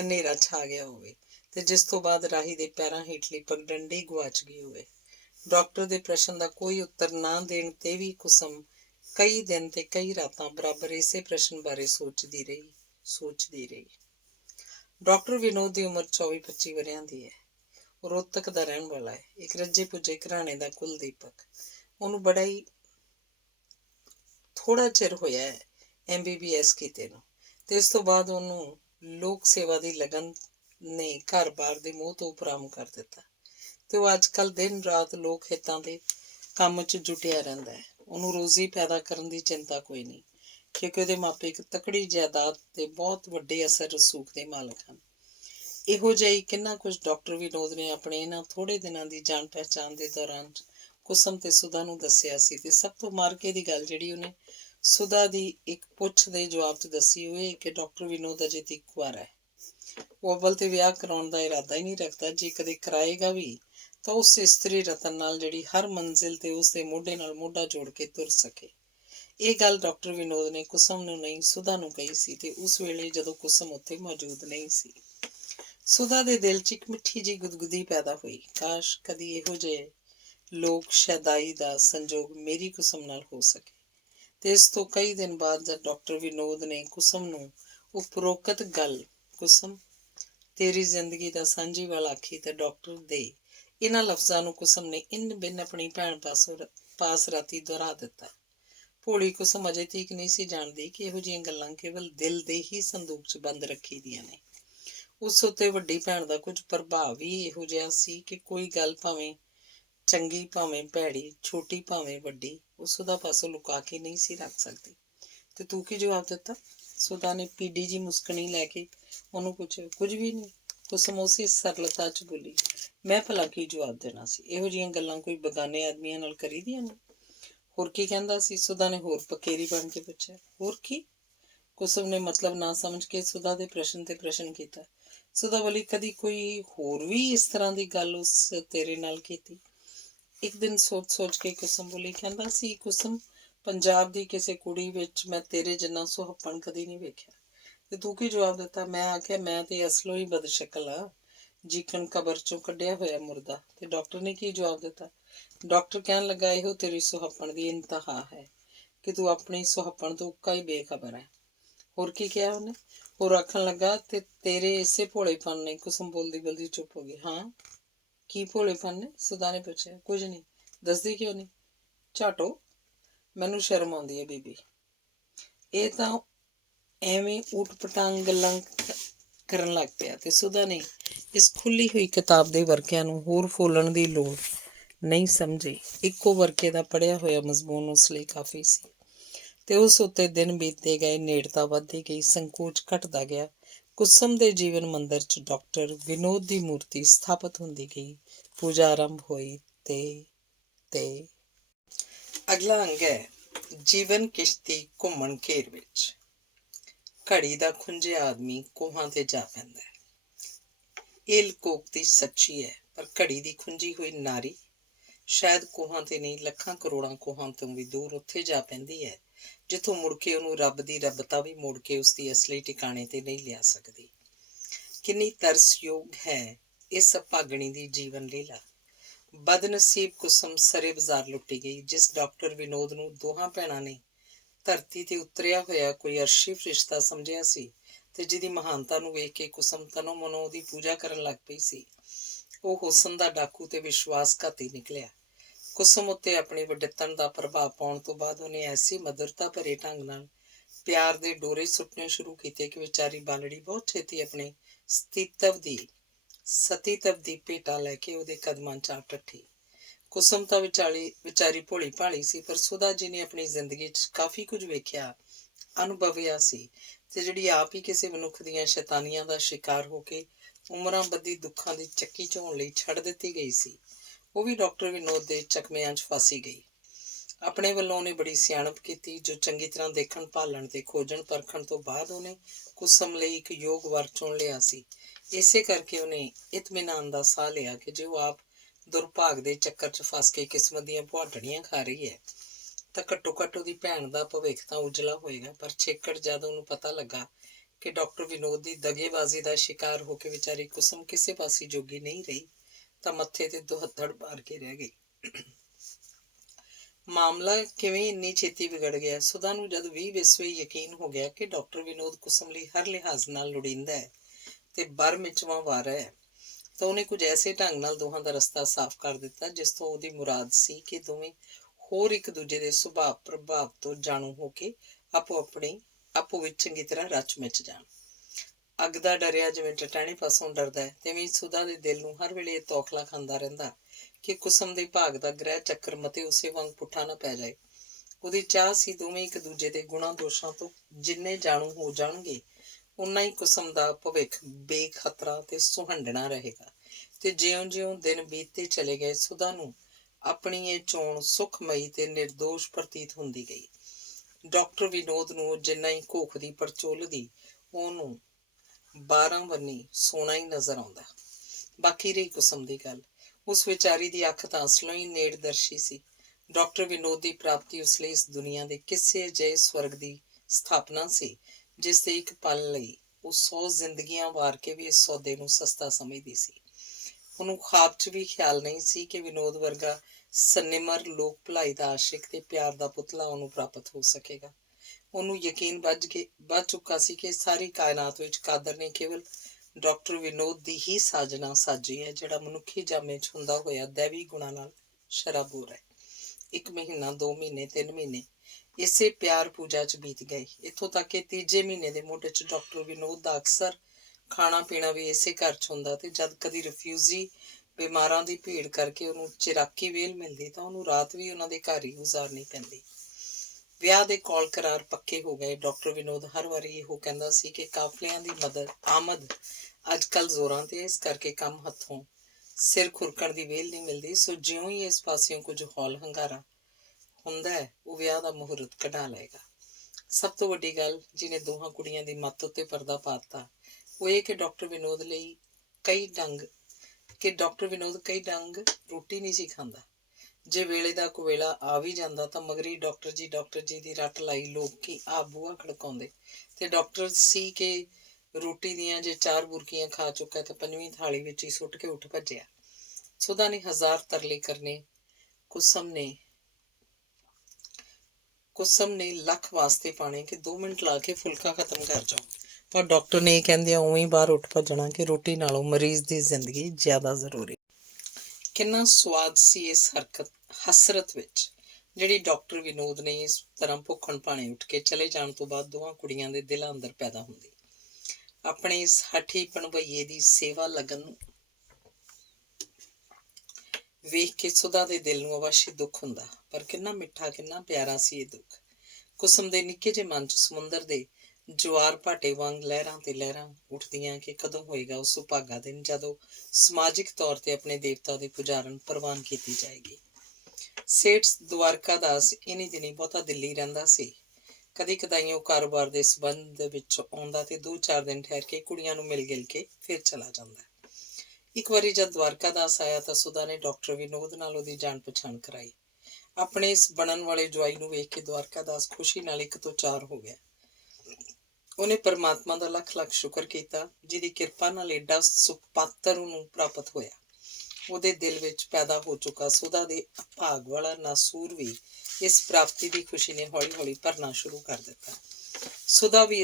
ਹਨੇਰਾ ਛਾ ਗਿਆ ਹੋਵੇ ਤੇ ਜਿਸ ਤੋਂ ਬਾਅਦ ਰਾਹੀ ਦੇ ਪੈਰਾਂ ਹੇਠਲੀ ਪਗਡੰਡੀ ਗੁਆਚ ਗਈ ਹੋਵੇ। ਡਾਕਟਰ ਦੇ ਪ੍ਰਸ਼ਨ ਦਾ ਕੋਈ ਉੱਤਰ ਨਾ ਦੇਣ ਤੇ ਵੀ ਕੁਸਮ ਕਈ ਦਿਨ ਤੇ ਕਈ ਰਾਤਾਂ ਬਰਾਬਰ ਇਸੇ ਪ੍ਰਸ਼ਨ ਬਾਰੇ ਸੋਚਦੀ ਰਹੀ। ਡਾਕਟਰ ਵਿਨੋਦ ਦੀ ਉਮਰ 24-25 ਵਰ੍ਹਿਆਂ ਦੀ ਹੈ। ਉਹ ਰੋਹਤਕ ਦਾ ਰਹਿਣ ਵਾਲਾ ਹੈ, ਇੱਕ ਰੱਜੇ ਪੁੱਜੇ ਘਰਾਣੇ ਦਾ ਕੁਲ ਦੀਪਕ। ਉਹਨੂੰ ਬੜਾ ਹੀ ਥੋੜਾ ਚਿਰ ਹੋਇਆ ਹੈ MBBS ਕੀਤੇ ਨੂੰ, ਤੇ ਇਸ ਤੋਂ ਬਾਅਦ ਉਹਨੂੰ ਲੋਕ ਸੇਵਾ ਦੀ ਲਗਨ ਨੇ ਘਰ-ਬਾਰ ਦੇ ਮੋਹ ਤੋਂ ਉਪਰਾਮ ਕਰ ਦਿੱਤਾ ਤੇ ਉਹ ਅੱਜ ਕੱਲ੍ਹ ਦਿਨ ਰਾਤ ਲੋਕ ਹਿੱਤਾਂ ਦੇ ਕੰਮ 'ਚ ਜੁਟਿਆ ਰਹਿੰਦਾ ਹੈ। ਉਹਨੂੰ ਰੋਜ਼ੀ ਪੈਦਾ ਕਰਨ ਦੀ ਚਿੰਤਾ ਕੋਈ ਨਹੀਂ, ਕਿਉਂਕਿ ਉਹਦੇ ਮਾਪੇ ਇੱਕ ਤਕੜੀ ਜਾਇਦਾਦ ਤੇ ਬਹੁਤ ਵੱਡੇ ਅਸਰ ਰਸੂਖ ਦੇ ਮਾਲਕ ਹਨ। ਇਹੋ ਜਿਹੀ ਕਿੰਨਾ ਕੁਝ ਡਾਕਟਰ ਵਿਨੋਦ ਨੇ ਆਪਣੇ ਇਹਨਾਂ ਥੋੜੇ ਦਿਨਾਂ ਦੀ ਜਾਣ ਪਹਿਚਾਣ ਦੇ ਦੌਰਾਨ ਕੁਸਮ ਤੇ ਸੁਦਾ ਨੂੰ ਦੱਸਿਆ ਸੀ। ਤੇ ਸਭ ਤੋਂ ਮਾਰਕੇ ਦੀ ਗੱਲ ਜਿਹੜੀ ਉਹਨੇ ਸੁਦਾ ਦੀ ਇੱਕ ਪੁੱਛ ਦੇ ਜਵਾਬ 'ਚ ਦੱਸੀ, ਉਹ ਇਹ ਕਿ ਡਾਕਟਰ ਵਿਨੋਦ ਅਜੇ ਤੱਕ ਕੁਆਰਾ ਹੈ। ਉਹ ਅਵਲ ਤੇ ਵਿਆਹ ਕਰਾਉਣ ਦਾ ਇਰਾਦਾ ਹੀ ਨਹੀਂ ਰੱਖਦਾ, ਜੇ ਕਦੇ ਕਰਾਏਗਾ ਵੀ ਤਾਂ ਉਸ ਇਸਤਰੀ ਰਤਨ ਨਾਲ ਜਿਹੜੀ ਹਰ ਮੰਜ਼ਿਲ ਤੇ ਉਸਦੇ ਮੋਢੇ ਨਾਲ ਮੋਢਾ ਜੋੜ ਕੇ ਤੁਰ ਸਕੇ। ਇਹ ਗੱਲ ਡਾਕਟਰ ਵਿਨੋਦ ਨੇ ਕੁਸਮ ਨੂੰ ਨਹੀਂ, ਸੁਦਾ ਨੂੰ ਕਹੀ ਸੀ, ਤੇ ਉਸ ਵੇਲੇ ਜਦੋਂ ਕੁਸਮ ਉੱਥੇ ਮੌਜੂਦ ਨਹੀਂ ਸੀ। ਸੁਦਾ ਦੇ ਦਿਲ 'ਚ ਇੱਕ ਮਿੱਠੀ ਜਿਹੀ ਗੁਦਗੁਦੀ ਪੈਦਾ ਹੋਈ, ਕਾਸ਼ ਕਦੀ ਇਹੋ ਜਿਹੇ ਲੋਕ ਸ਼ੈਦਾਈ ਦਾ ਸੰਜੋਗ ਮੇਰੀ ਕੁਸਮ ਨਾਲ ਹੋ ਸਕੇ। ਤੇ ਇਸ ਤੋਂ ਕਈ ਦਿਨ ਬਾਅਦ ਜਦ ਡਾਕਟਰ ਵਿਨੋਦ ਨੇ ਕੁਸਮ ਨੂੰ ਉਪਰੋਕਤ ਗੱਲ, ਕੁਸਮ ਤੇਰੀ ਜ਼ਿੰਦਗੀ ਦਾ ਸਾਂਝੀਵਾਲ ਆਖੀ, ਤਾਂ ਡਾਕਟਰ ਦੇ ਇਹਨਾਂ ਲਫ਼ਜ਼ਾਂ ਨੂੰ ਕੁਸਮ ਨੇ ਇੰਨ ਬਿੰਨ ਆਪਣੀ ਭੈਣ ਪਾਸ ਰਾਤੀ ਦੁਹਰਾ ਦਿੱਤਾ। ਭੋਲੀ ਕੁਸਮ ਅਜੇ ਤੀਕ ਨਹੀਂ ਸੀ ਜਾਣਦੀ ਕਿ ਇਹੋ ਜਿਹੀਆਂ ਗੱਲਾਂ ਕੇਵਲ ਦਿਲ ਦੇ ਹੀ ਸੰਦੂਕ 'ਚ ਬੰਦ ਰੱਖੀ ਦੀਆਂ ਨੇ। ਉਸ ਉੱਤੇ ਵੱਡੀ ਭੈਣ ਦਾ ਕੁਝ ਪ੍ਰਭਾਵ ਹੀ ਇਹੋ ਜਿਹਾ ਸੀ ਕਿ ਕੋਈ ਗੱਲ ਭਾਵੇਂ ਚੰਗੀ ਭਾਵੇਂ ਭੈੜੀ, ਛੋਟੀ ਭਾਵੇਂ ਵੱਡੀ, ਉਹ ਸੁਦਾ ਪਾਸੋਂ ਲੁਕਾ ਕੇ ਨਹੀਂ ਸੀ ਰੱਖ ਸਕਦੀ। ਤੇ ਤੂੰ ਕੀ ਜਵਾਬ ਦਿੱਤਾ? ਸੁਦਾ ਨੇ ਪੀਡੀ ਜੀ ਮੁਸਕਣੀ ਲੈ ਕੇ ਉਹਨੂੰ ਪੁੱਛਿਆ। ਕੁਝ ਵੀ ਨਹੀਂ, ਕੁਸਮ ਉਸੇ ਸਰਲਤਾ 'ਚ ਬੋਲੀ। ਮੈਂ ਭਲਾ ਕੀ ਜਵਾਬ ਦੇਣਾ ਸੀ? ਇਹੋ ਜਿਹੀਆਂ ਗੱਲਾਂ ਕੋਈ ਬਗਾਨੇ ਆਦਮੀਆਂ ਨਾਲ ਕਰੀ ਦੀਆਂ ਨੇ। ਹੋਰ ਕੀ ਕਹਿੰਦਾ ਸੀ? ਸੁਦਾ ਨੇ ਹੋਰ ਪਕੇਰੀ ਬਣ ਕੇ ਪੁੱਛਿਆ। ਹੋਰ ਕੀ? ਕੁਸਮ ਨੇ ਮਤਲਬ ਨਾ ਸਮਝ ਕੇ ਸੁਦਾ ਦੇ ਪ੍ਰਸ਼ਨ ਤੇ ਪ੍ਰਸ਼ਨ ਕੀਤਾ। ਸੁਦਾ ਬੋਲੀ, ਕਦੀ ਕੋਈ ਹੋਰ ਵੀ ਇਸ ਤਰ੍ਹਾਂ ਦੀ ਗੱਲ ਉਸ ਤੇਰੇ ਨਾਲ ਕੀਤੀ? ਇੱਕ ਦਿਨ ਸੋਚ ਕੇ ਕੁਸਮ ਬੋਲੀ, ਕਹਿੰਦਾ ਸੀ ਕੁਸਮ, ਪੰਜਾਬ ਦੀ ਕਿਸੇ ਕੁੜੀ ਵਿੱਚ ਮੈਂ ਤੇਰੇ ਜਿੰਨਾ ਸੁਹੱਪਣ ਕਦੀ ਨਹੀਂ ਵੇਖਿਆ। ਤੇ ਤੂੰ ਕੀ ਜਵਾਬ ਦਿੱਤਾ? ਮੈਂ ਆਖਿਆ, ਮੈਂ ਤੇ ਅਸਲੋਂ ਹੀ ਬਦਸ਼ਕਲ ਆ, ਜੀਕਣ ਕਬਰ ਚੋਂ ਕੱਢਿਆ ਹੋਇਆ ਮੁਰਦਾ। ਤੇ ਡਾਕਟਰ ਨੇ ਕੀ ਜਵਾਬ ਦਿੱਤਾ? ਡਾਕਟਰ ਕਹਿਣ ਲੱਗਾ, ਇਹੋ ਤੇਰੀ ਸੁਹੱਪਣ ਦੀ ਇੰਤਹਾ ਹੈ ਕਿ ਤੂੰ ਆਪਣੀ ਸੁਹੱਪਣ ਤੋਂ ਉੱਕਾ ਹੀ ਬੇਖਬਰ ਹੈ। ਹੋਰ ਕੀ ਕਿਹਾ ਉਹਨੇ? ਹੋਰ ਆਖਣ ਲੱਗਾ, ਤੇ ਤੇਰੇ ਇਸੇ ਭੋਲੇਪਨ ਨੇ। ਕੁਸਮ ਬੋਲਦੀ ਚੁੱਪ ਹੋ ਗਈ। ਹਾਂ, ਕੀ ਭੋਲੇਪਨ ਨੇ? ਸੁਦਾ ਨੇ ਪੁੱਛਿਆ। ਕੁਝ ਨਹੀਂ, ਦੱਸਦੀ ਕਿਉਂ ਨਹੀਂ? ਝਾਟੋ, ਮੈਨੂੰ ਸ਼ਰਮ ਆਉਂਦੀ ਹੈ ਬੀਬੀ। ਇਹ ਤਾਂ ਐਵੇਂ ਊਟ ਪਟਾਂਗ ਗੱਲਾਂ ਕਰਨ ਲੱਗ ਪਿਆ। ਤੇ ਸੁਦਾ ਨੇ ਇਸ ਖੁੱਲੀ ਹੋਈ ਕਿਤਾਬ ਦੇ ਵਰਕਿਆਂ ਨੂੰ ਹੋਰ ਫੋਲਣ ਦੀ ਲੋੜ ਨਹੀਂ ਸਮਝੀ। ਇੱਕੋ ਵਰਕੇ ਦਾ ਪੜ੍ਹਿਆ ਹੋਇਆ ਮਜ਼ਮੂਨ ਉਸ ਲਈ ਕਾਫੀ ਸੀ। ਤੇ ਉਸ ਉੱਤੇ ਦਿਨ ਬੀਤਦੇ ਗਏ, ਨੇੜਤਾ ਵੱਧਦੀ ਗਈ, ਸੰਕੋਚ ਘਟਦਾ ਗਿਆ। ਕੁਸਮ ਦੇ ਜੀਵਨ ਮੰਦਰ 'ਚ ਡਾਕਟਰ ਵਿਨੋਦ ਦੀ ਮੂਰਤੀ ਸਥਾਪਿਤ ਹੁੰਦੀ ਗਈ। ਪੂਜਾ ਆਰੰਭ ਹੋਈ ਤੇ ਅਗਲਾ ਅੰਗ ਹੈ ਜੀਵਨ ਕਿਸ਼ਤੀ ਘੁੰਮਣ ਘੇਰ ਵਿੱਚ। ਘੜੀ ਦਾ ਖੁੰਝਿਆ ਆਦਮੀ ਕੋਹਾਂ ਤੇ ਜਾ ਪੈਂਦਾ ਹੈ। ਇਹ ਲੋਕੋਕਤੀ ਸੱਚੀ ਹੈ, ਪਰ ਘੜੀ ਦੀ ਖੁੰਝੀ ਹੋਈ ਨਾਰੀ ਸ਼ਾਇਦ ਕੋਹਾਂ ਤੇ ਨਹੀਂ, ਲੱਖਾਂ ਕਰੋੜਾਂ ਕੋਹਾਂ ਤੋਂ ਵੀ ਦੂਰ ਉੱਥੇ ਜਾ ਪੈਂਦੀ ਹੈ ਜਿੱਥੋਂ ਮੁੜ ਕੇ ਉਹਨੂੰ ਰੱਬ ਦੀ ਰੱਬਤਾ ਵੀ ਮੁੜ ਕੇ ਉਸਦੀ ਅਸਲੀ ਟਿਕਾਣੇ ਤੇ ਨਹੀਂ ਲਿਆ ਸਕਦੀ। ਕਿੰਨੀ ਤਰਸਯੋਗ ਹੈ ਇਸ ਭਾਗਣੀ ਦੀ ਜੀਵਨ ਲੀਲਾ। ਬਦਨਸੀਬ ਕੁਸਮ ਸਰੇ ਬਾਜ਼ਾਰ ਲੁੱਟੀ ਗਈ। ਜਿਸ ਡਾਕਟਰ ਵਿਨੋਦ ਨੂੰ ਦੋਹਾਂ ਭੈਣਾਂ ਨੇ ਧਰਤੀ ਤੇ ਉਤਰਿਆ ਹੋਇਆ ਕੋਈ ਅਰਸ਼ੀ ਫਰਿਸ਼ਤਾ ਸਮਝਿਆ ਸੀ ਤੇ ਜਿਹਦੀ ਮਹਾਨਤਾ ਨੂੰ ਵੇਖ ਕੇ ਕੁਸਮ ਤਨੋਂ ਮਨੋਂ ਉਹਦੀ ਪੂਜਾ ਕਰਨ ਲੱਗ ਪਈ ਸੀ, ਉਹ ਹੁਸਨ ਦਾ ਡਾਕੂ ਤੇ ਵਿਸ਼ਵਾਸਘਾਤੀ ਨਿਕਲਿਆ। ਕੁਸਮ ਉੱਤੇ ਆਪਣੇ ਵਡਿੱਤਣ ਦਾ ਪ੍ਰਭਾਵ ਪਾਉਣ ਤੋਂ ਬਾਅਦ ਉਹਨੇ ਐਸੀ ਮਧੁਰਤਾ ਭਰੇ ਢੰਗ ਨਾਲ ਪਿਆਰ ਦੇ ਡੋਰੇ ਸੁੱਟਣੇ ਸ਼ੁਰੂ ਕੀਤੇ ਕਿ ਵਿਚਾਰੀ ਬਾਲੜੀ ਬਹੁਤ ਛੇਤੀ ਆਪਣੇ ਸਤੀਤਵ ਦੀ ਭੇਟਾ ਲੈ ਕੇ ਉਹਦੇ ਕਦਮਾਂ 'ਚ ਆ ਟੱਠੀ। ਕੁਸਮ ਤਾਂ ਵਿਚਾਰੀ ਭੋਲੀ ਭਾਲੀ ਸੀ, ਪਰ ਸੁਧਾ ਜੀ ਨੇ ਆਪਣੀ ਜ਼ਿੰਦਗੀ 'ਚ ਕਾਫੀ ਕੁਝ ਵੇਖਿਆ, ਅਨੁਭਵਿਆ ਸੀ, ਤੇ ਜਿਹੜੀ ਆਪ ਹੀ ਕਿਸੇ ਮਨੁੱਖ ਦੀਆਂ ਸ਼ੈਤਾਨੀਆਂ ਦਾ ਸ਼ਿਕਾਰ ਹੋ ਕੇ ਉਮਰਾਂ ਬੱਧੀ ਦੁੱਖਾਂ ਦੀ ਚੱਕੀ ਝੋਣ ਲਈ ਛੱਡ ਦਿੱਤੀ ਗਈ ਸੀ, ਉਹ ਵੀ ਡਾਕਟਰ ਵਿਨੋਦ ਦੇ ਚਕਮਿਆਂ 'ਚ ਫਸੀ ਗਈ। ਆਪਣੇ ਵੱਲੋਂ ਉਹਨੇ ਬੜੀ ਸਿਆਣਪ ਕੀਤੀ, ਜੋ ਚੰਗੀ ਤਰ੍ਹਾਂ ਦੇਖਣ ਭਾਲਣ ਤੇ ਖੋਜਣ ਪਰਖਣ ਤੋਂ ਬਾਅਦ ਉਹਨੇ ਕੁਸਮ ਲਈ ਇੱਕ ਯੋਗ ਵਰ ਚੁਣ ਲਿਆ ਸੀ। ਇਸੇ ਕਰਕੇ ਉਹਨੇ ਇਤਮਿਨਾਨ ਦਾ ਸਾਹ ਲਿਆ ਕਿ ਜੇ ਉਹ ਆਪ ਦੁਰਭਾਗ ਦੇ ਚੱਕਰ 'ਚ ਫਸ ਕੇ ਕਿਸਮਤ ਦੀਆਂ ਪੁਹਾਟੜੀਆਂ ਖਾ ਰਹੀ ਹੈ ਤਾਂ ਘੱਟੋ ਘੱਟ ਉਹਦੀ ਭੈਣ ਦਾ ਭਵਿੱਖ ਤਾਂ ਉਜਲਾ ਹੋਏਗਾ। ਪਰ ਛੇਕੜ ਜਦ ਉਹਨੂੰ ਪਤਾ ਲੱਗਾ ਕਿ ਡਾਕਟਰ ਵਿਨੋਦ ਦੀ ਦਗੇਬਾਜ਼ੀ ਦਾ ਸ਼ਿਕਾਰ ਹੋ ਕੇ ਵਿਚਾਰੀ ਕੁਸਮ ਕਿਸੇ ਪਾਸੇ ਜੋਗੀ ਨਹੀਂ ਰਹੀ, ਤਾਂ ਮੱਥੇ ਤੇ ਦੁਹੱਥੜ ਮਾਰ ਕੇ ਰਹਿ ਗਈ। ਮਾਮਲਾ ਕਿਵੇਂ ਇੰਨੀ ਛੇਤੀ ਵਿਗੜ ਗਿਆ? ਸੁਧਾ ਨੂੰ ਜਦ 20 ਵਿਸਵੇ ਯਕੀਨ ਹੋ ਗਿਆ ਕਿ ਡਾਕਟਰ ਵਿਨੋਦ ਕੁਸਮ ਲਈ ਹਰ ਲਿਹਾਜ਼ ਨਾਲ ਲੋੜੀਂਦਾ ਹੈ ਤੇ ਬਰ ਮਿਚਵਾਂ ਵਾਰਾ ਹੈ, ਤਾਂ ਉਹਨੇ ਕੁਝ ਐਸੇ ਢੰਗ ਨਾਲ ਦੋਹਾਂ ਦਾ ਰਸਤਾ ਸਾਫ਼ ਕਰ ਦਿੱਤਾ ਜਿਸ ਤੋਂ ਉਹਦੀ ਮੁਰਾਦ ਸੀ ਕਿ ਦੋਵੇਂ ਹੋਰ ਇੱਕ ਦੂਜੇ ਦੇ ਸੁਭਾਅ ਪ੍ਰਭਾਵ ਤੋਂ ਜਾਣੂ ਹੋ ਕੇ ਆਪੋ ਵਿੱਚ ਚੰਗੀ ਤਰ੍ਹਾਂ ਰਚ ਮਿਚ ਜਾਣ। ਅੱਗ ਦਾ ਡਰਿਆ ਜਿਵੇਂ ਟਟਾਣੇ ਪਾਸੋਂ ਡਰਦਾ ਹੈ, ਤਿਵੇਂ ਸੁਧਾ ਦੇ ਦਿਲ ਨੂੰ ਹਰ ਵੇਲੇ ਇਹ ਤੌਖਲਾ ਖਾਂਦਾ ਰਹਿੰਦਾ ਕਿ ਕੁਸਮ ਦੇ ਭਾਗ ਦਾ ਗ੍ਰਹਿ ਚੱਕਰ ਮਤੇ ਉਸੇ ਵਾਂਗ ਪੁੱਠਾ ਨਾ ਪੈ ਜਾਏ। ਉਹਦੀ ਚਾਹ ਸੀ ਦੋਵੇਂ ਇੱਕ ਦੂਜੇ ਦੇ ਗੁਣਾਂ ਦੋਸ਼ਾਂ ਤੋਂ ਜਿੰਨੇ ਜਾਣੂ ਹੋ ਜਾਣਗੇ, ਉਨਾ ਹੀ ਕੁਸਮ ਦਾ ਭਵਿੱਖ ਬੇਖਤਰਾ ਤੇ ਸੁਹੰਡਣਾ ਰਹੇਗਾ। ਤੇ ਜਿਉਂ-ਜਿਉਂ ਦਿਨ ਬੀਤਦੇ ਚਲੇ ਗਏ, ਸੁਧਾ ਨੂੰ ਆਪਣੀ ਇਹ ਚੋਣ ਸੁਖਮਈ ਤੇ ਨਿਰਦੋਸ਼ ਪ੍ਰਤੀਤ ਹੁੰਦੀ ਗਈ। ਡਾਕਟਰ ਵਿਨੋਦ ਨੂੰ ਜਿੰਨਾ ਹੀ ਘੋਖਦੀ ਪਰਚੋਲਦੀ, ਉਹਨੂੰ 12 ਵੰਨੀ ਸੋਨਾ ਹੀ ਨਜ਼ਰ ਆਉਂਦਾ। ਬਾਕੀ ਰਹੀ ਕੁਸਮ ਦੀ ਗੱਲ, ਉਸ ਵਿਚਾਰੀ ਦੀ ਅੱਖ ਤਾਂ ਅਸਲੋਂ ਹੀ ਨੇੜਦਰਸ਼ੀ ਸੀ। ਡਾਕਟਰ ਵਿਨੋਦ ਦੀ ਪ੍ਰਾਪਤੀ ਉਸ ਲਈ ਇਸ ਦੁਨੀਆ ਦੇ ਕਿਸੇ ਅਜਿਹੇ ਸਵਰਗ ਦੀ ਸਥਾਪਨਾ ਸੀ ਜਿਸ ਦੇ ਇੱਕ ਪਲ ਲਈ ਉਹ 100 ਜ਼ਿੰਦਗੀਆਂ ਵਾਰ ਕੇ ਵੀ ਇਸ ਸੌਦੇ ਨੂੰ ਸਸਤਾ ਸਮਝਦੀ ਸੀ। ਉਹਨੂੰ ਖ਼ਾਬ 'ਚ ਵੀ ਖਿਆਲ ਨਹੀਂ ਸੀ ਕਿ ਵਿਨੋਦ ਵਰਗਾ ਸੰਨਿਮਰ ਲੋਕ ਭਲਾਈ ਦਾ ਆਸ਼ਿਕ ਤੇ ਪਿਆਰ ਦਾ ਪੁਤਲਾ ਉਹਨੂੰ ਪ੍ਰਾਪਤ ਹੋ ਸਕੇਗਾ। ਉਹਨੂੰ ਯਕੀਨ ਵੱਜ ਚੁੱਕਾ ਸੀ ਕਿ ਸਾਰੀ ਕਾਇਨਾਤ ਵਿੱਚ ਕਾਦਰ ਨੇ ਕੇਵਲ ਡਾਕਟਰ ਵਿਨੋਦ ਦੀ ਹੀ ਸਾਜਨਾ ਸਾਜੀ ਹੈ, ਜਿਹੜਾ ਮਨੁੱਖੀ ਜਾਮੇ 'ਚ ਹੁੰਦਾ ਹੋਇਆ ਦੈਵੀ ਗੁਣਾਂ ਨਾਲ ਸ਼ਰਾਬੋਰ ਹੈ। 1 ਮਹੀਨਾ, 2 ਮਹੀਨੇ, 3 ਮਹੀਨੇ ਇਸੇ ਪਿਆਰ ਪੂਜਾ 'ਚ ਬੀਤ ਗਏ। ਇੱਥੋਂ ਤੱਕ ਕਿ ਤੀਜੇ ਮਹੀਨੇ ਦੇ ਮੋਢੇ 'ਚ ਡਾਕਟਰ ਵਿਨੋਦ ਦਾ ਅਕਸਰ ਖਾਣਾ ਪੀਣਾ ਵੀ ਇਸੇ ਘਰ 'ਚ ਹੁੰਦਾ, ਤੇ ਜਦ ਕਦੀ ਰਿਫਿਊਜੀ ਬਿਮਾਰਾਂ ਦੀ ਭੀੜ ਕਰਕੇ ਉਹਨੂੰ ਚਿਰਾਕੀ ਵੇਲ ਮਿਲਦੀ ਤਾਂ ਉਹਨੂੰ ਰਾਤ ਵੀ ਉਹਨਾਂ ਦੇ ਘਰ ਹੀ ਗੁਜ਼ਾਰਨੀ ਪੈਂਦੀ। ਵਿਆਹ ਦੇ ਕੌਲ ਕਰਾਰ ਪੱਕੇ ਹੋ ਗਏ। ਡਾਕਟਰ ਵਿਨੋਦ ਹਰ ਵਾਰੀ ਇਹੋ ਕਹਿੰਦਾ ਸੀ ਕਿ ਕਾਫਲਿਆਂ ਦੀ ਆਮਦ ਅੱਜ ਕੱਲ੍ਹ ਜ਼ੋਰਾਂ ਤੇ, ਇਸ ਕਰਕੇ ਕੰਮ ਹੱਥੋਂ ਸਿਰ ਖੁਰਕਣ ਦੀ ਵੇਲ ਨਹੀਂ ਮਿਲਦੀ। ਸੋ ਜਿਉਂ ਹੀ ਇਸ ਪਾਸਿਓਂ ਕੁਝ ਹੌਲ ਹੰਗਾਰਾ ਹੁੰਦਾ ਹੈ, ਉਹ ਵਿਆਹ ਦਾ ਮਹੂਰਤ ਕਢਾ ਲਏਗਾ। ਸਭ ਤੋਂ ਵੱਡੀ ਗੱਲ ਜਿਹਨੇ ਦੋਹਾਂ ਕੁੜੀਆਂ ਦੀ ਮੱਤ ਉੱਤੇ ਪਰਦਾ ਪਾ ਦਿੱਤਾ, ਉਹ ਇਹ ਕਿ ਡਾਕਟਰ ਵਿਨੋਦ ਕਈ ਡੰਗ ਰੋਟੀ ਨਹੀਂ ਸੀ ਖਾਂਦਾ। ਜੇ ਵੇਲੇ ਦਾ ਕੁਵੇਲਾ ਆ ਵੀ ਜਾਂਦਾ ਤਾਂ ਮਗਰੀ ਡਾਕਟਰ ਜੀ ਦੀ ਰੱਟ ਲਾਈ ਲੋਕੀ ਆ ਬੂਹਾ ਖੜਕਾਉਂਦੇ, ਤੇ ਡਾਕਟਰ ਸੀ ਕਿ ਰੋਟੀ ਦੀਆਂ ਜੇ 4 ਬੁਰਕੀਆਂ ਖਾ ਚੁੱਕਾ ਤਾਂ 5ਵੀਂ ਥਾਲੀ ਵਿੱਚ ਹੀ ਸੁੱਟ ਕੇ ਉੱਠ ਭੱਜਿਆ। ਸੁਧਾ ਨੇ 1000 ਤਰਲੇ ਕਰਨੇ, ਕੁਸਮ ਨੇ ਲੱਖ ਵਾਸਤੇ ਪਾਣੇ ਕਿ 2 ਮਿੰਟ ਲਾ ਕੇ ਫੁਲਕਾ ਖਤਮ ਕਰ ਜਾਓ, ਪਰ ਡਾਕਟਰ ਨੇ ਇਹ ਕਹਿੰਦਿਆਂ ਉਵੇਂ ਹੀ ਬਾਹਰ ਉੱਠ ਭੱਜਣਾ ਕਿ ਰੋਟੀ ਨਾਲੋਂ ਮਰੀਜ਼ ਦੀ ਜ਼ਿੰਦਗੀ ਜ਼ਿਆਦਾ ਜ਼ਰੂਰੀ। ਕਿੰਨਾ ਸਵਾਦ ਸੀ ਇਸ ਹਸਰਤ ਵਿੱਚ, ਜਿਹੜੀ ਡਾਕਟਰ ਵਿਨੋਦ ਨੇ ਇਸ ਤਰ੍ਹਾਂ ਭੁੱਖਣ ਭਾਣੇ ਉੱਠ ਕੇ ਚਲੇ ਜਾਣ ਤੋਂ ਬਾਅਦ ਦੋਵਾਂ ਕੁੜੀਆਂ ਦੇ ਦਿਲਾਂ ਅੰਦਰ ਪੈਦਾ ਹੁੰਦੀ। ਆਪਣੇ ਇਸ ਹਠੀ ਭਣਵਈਏ ਦੀ ਸੇਵਾ ਲਗਨ ਨੂੰ ਵੇਖ ਕੇ ਸੁਧਾ ਦੇ ਦਿਲ ਨੂੰ ਅਵਸ਼ ਦੁੱਖ ਹੁੰਦਾ, ਪਰ ਕਿੰਨਾ ਮਿੱਠਾ, ਕਿੰਨਾ ਪਿਆਰਾ ਸੀ ਇਹ ਦੁੱਖ। ਕੁਸਮ ਦੇ ਨਿੱਕੇ ਜਿਹੇ ਮਨ 'ਚ ਸਮੁੰਦਰ ਦੇ ਜੁਆਰ ਭਾਟੇ ਵਾਂਗ ਲਹਿਰਾਂ ਤੇ ਲਹਿਰਾਂ ਉੱਠਦੀਆਂ ਕਿ ਕਦੋਂ ਹੋਏਗਾ ਉਹ ਸੁਭਾਗਾ ਦਿਨ ਜਦੋਂ ਸਮਾਜਿਕ ਤੌਰ ਤੇ ਆਪਣੇ ਦੇਵਤਾ ਦੀ ਪੁਜਾਰਨ ਪ੍ਰਵਾਨ ਕੀਤੀ ਜਾਏਗੀ। ਸੇਠ ਦੁਆਰਕਾ ਦਾਸ ਇਨੀ ਦਿਨੀ ਬਹੁਤਾ ਦਿੱਲੀ ਰਹਿੰਦਾ ਸੀ। ਕਦੀ ਕਦਾਈਂ ਉਹ ਕਾਰੋਬਾਰ ਦੇ ਸੰਬੰਧ ਵਿੱਚ ਆਉਂਦਾ ਤੇ 2-4 ਦਿਨ ਠਹਿਰ ਕੇ ਕੁੜੀਆਂ ਨੂੰ ਮਿਲ ਗਿਲ ਕੇ ਫਿਰ ਚਲਾ ਜਾਂਦਾ। ਇੱਕ ਵਾਰੀ ਜਦ ਦਵਾਰਕਾਦਾਸ ਆਇਆ ਤਾਂ ਸੁਧਾ ਨੇ ਡਾਕਟਰ ਵਿਨੋਦ ਨਾਲ ਉਹਦੀ ਜਾਣ ਪਛਾਣ ਕਰਾਈ। ਆਪਣੇ ਇਸ ਬਣਨ ਵਾਲੇ ਜਵਾਈ ਨੂੰ ਵੇਖ ਕੇ ਦਵਾਰਕਾਦਾਸ ਖੁਸ਼ੀ ਨਾਲ 1 ਤੋਂ 4 ਹੋ ਗਿਆ। ਉਹਨੇ ਪਰਮਾਤਮਾ ਦਾ ਲੱਖ ਲੱਖ ਸ਼ੁਕਰ ਕੀਤਾ ਜਿਹਦੀ ਕਿਰਪਾ ਨਾਲ ਏਡਾ ਸੁਪਾਤਰ ਉਹਨੂੰ ਪ੍ਰਾਪਤ ਹੋਇਆ। ਉਹਦੇ ਦਿਲ ਵਿੱਚ ਪੈਦਾ ਹੋ ਚੁੱਕਾ ਸੁਧਾ ਦੇ ਭਾਗ ਵਾਲਾ ਨਾਸੂਰ ਵੀ ਇਸ ਪ੍ਰਾਪਤੀ ਦੀ ਖੁਸ਼ੀ ਨੇ ਹੌਲੀ ਹੌਲੀ ਭਰਨਾ ਸ਼ੁਰੂ ਕਰ ਦਿੱਤਾ। ਸੁਧਾ ਦੀ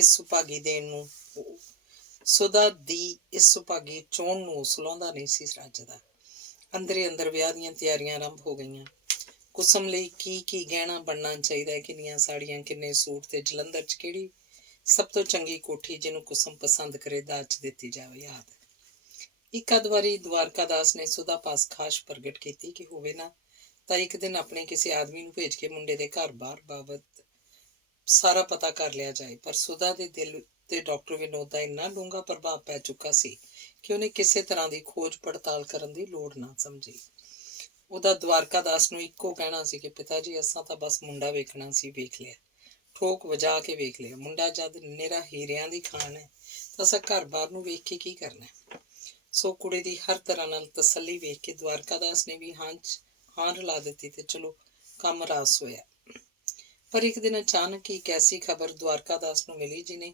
ਇਸ ਸੁਭਾਗੀ ਚੋਣ ਨੂੰ ਸਲਾਉਂਦਾ ਨਹੀਂ ਸੀ ਰੱਜਦਾ। ਅੰਦਰੇ ਅੰਦਰ ਵਿਆਹ ਦੀਆਂ ਤਿਆਰੀਆਂ ਆਰੰਭ ਹੋ ਗਈਆਂ। ਕੁਸਮ ਲਈ ਕੀ ਗਹਿਣਾ ਬਣਨਾ ਚਾਹੀਦਾ ਹੈ, ਕਿੰਨੀਆਂ ਸਾੜੀਆਂ, ਕਿੰਨੇ ਸੂਟ ਤੇ ਜਲੰਧਰ 'ਚ ਕਿਹੜੀ ਸਭ ਤੋਂ ਚੰਗੀ ਕੋਠੀ ਜਿਹਨੂੰ ਕੁਸਮ ਪਸੰਦ ਕਰੇ ਦਾਜ 'ਚ ਦਿੱਤੀ ਜਾਵੇ ਯਾਦ। ਇੱਕ ਅੱਧ ਵਾਰੀ ਦਵਾਰਕਾਦਾਸ ਨੇ ਸੁਧਾ ਪਾਸ ਖਾਸ਼ ਪ੍ਰਗਟ ਕੀਤੀ ਕਿ ਹੋਵੇ ਨਾ ਤਾਂ ਇੱਕ ਦਿਨ ਆਪਣੇ ਕਿਸੇ ਆਦਮੀ ਨੂੰ ਭੇਜ ਕੇ ਮੁੰਡੇ ਦੇ ਘਰ-ਬਾਰ ਬਾਬਤ ਸਾਰਾ ਪਤਾ ਕਰ ਲਿਆ ਜਾਏ। ਪਰ ਸੁਧਾ ਦੇ ਦਿਲ ਤੇ ਡਾਕਟਰ ਵਿਨੋਦ ਦਾ ਇੰਨਾ ਡੂੰਘਾ ਪ੍ਰਭਾਵ ਪੈ ਚੁੱਕਾ ਸੀ ਕਿ ਉਹਨੇ ਕਿਸੇ ਤਰ੍ਹਾਂ ਦੀ ਖੋਜ ਪੜਤਾਲ ਕਰਨ ਦੀ ਲੋੜ ਨਾ ਸਮਝੀ। ਉਹਦਾ ਦਵਾਰਕਾਦਾਸ ਨੂੰ ਇੱਕੋ ਕਹਿਣਾ ਸੀ ਕਿ ਪਿਤਾ ਜੀ ਅਸਾਂ ਤਾਂ ਬਸ ਮੁੰਡਾ ਵੇਖਣਾ ਸੀ, ਵੇਖ ਲਿਆ, ਠੋਕ ਵਜਾ ਕੇ ਵੇਖ ਲਿਆ। ਮੁੰਡਾ ਜਦ ਨਿਰਾ ਹੀਰਿਆਂ ਦੀ ਖਾਣ ਹੈ ਤਾਂ ਅਸਾਂ ਘਰ-ਬਾਰ ਨੂੰ ਵੇਖ ਕੇ ਕੀ ਕਰਨਾ। ਸੋ ਕੁੜੀ ਦੀ ਹਰ ਤਰ੍ਹਾਂ ਨਾਲ ਤਸੱਲੀ ਵੇਖ ਕੇ ਦਵਾਰਕਾਦਾਸ ਨੇ ਵੀ ਹਾਂ ਰਲਾ ਦਿੱਤੀ ਤੇ ਚਲੋ ਕੰਮ ਰਾਸ ਹੋਇਆ। ਪਰ ਇੱਕ ਦਿਨ ਅਚਾਨਕ ਹੀ ਇੱਕ ਐਸੀ ਖਬਰ ਦਵਾਰਕਾਦਾਸ ਨੂੰ ਮਿਲੀ ਜਿਹਨੇ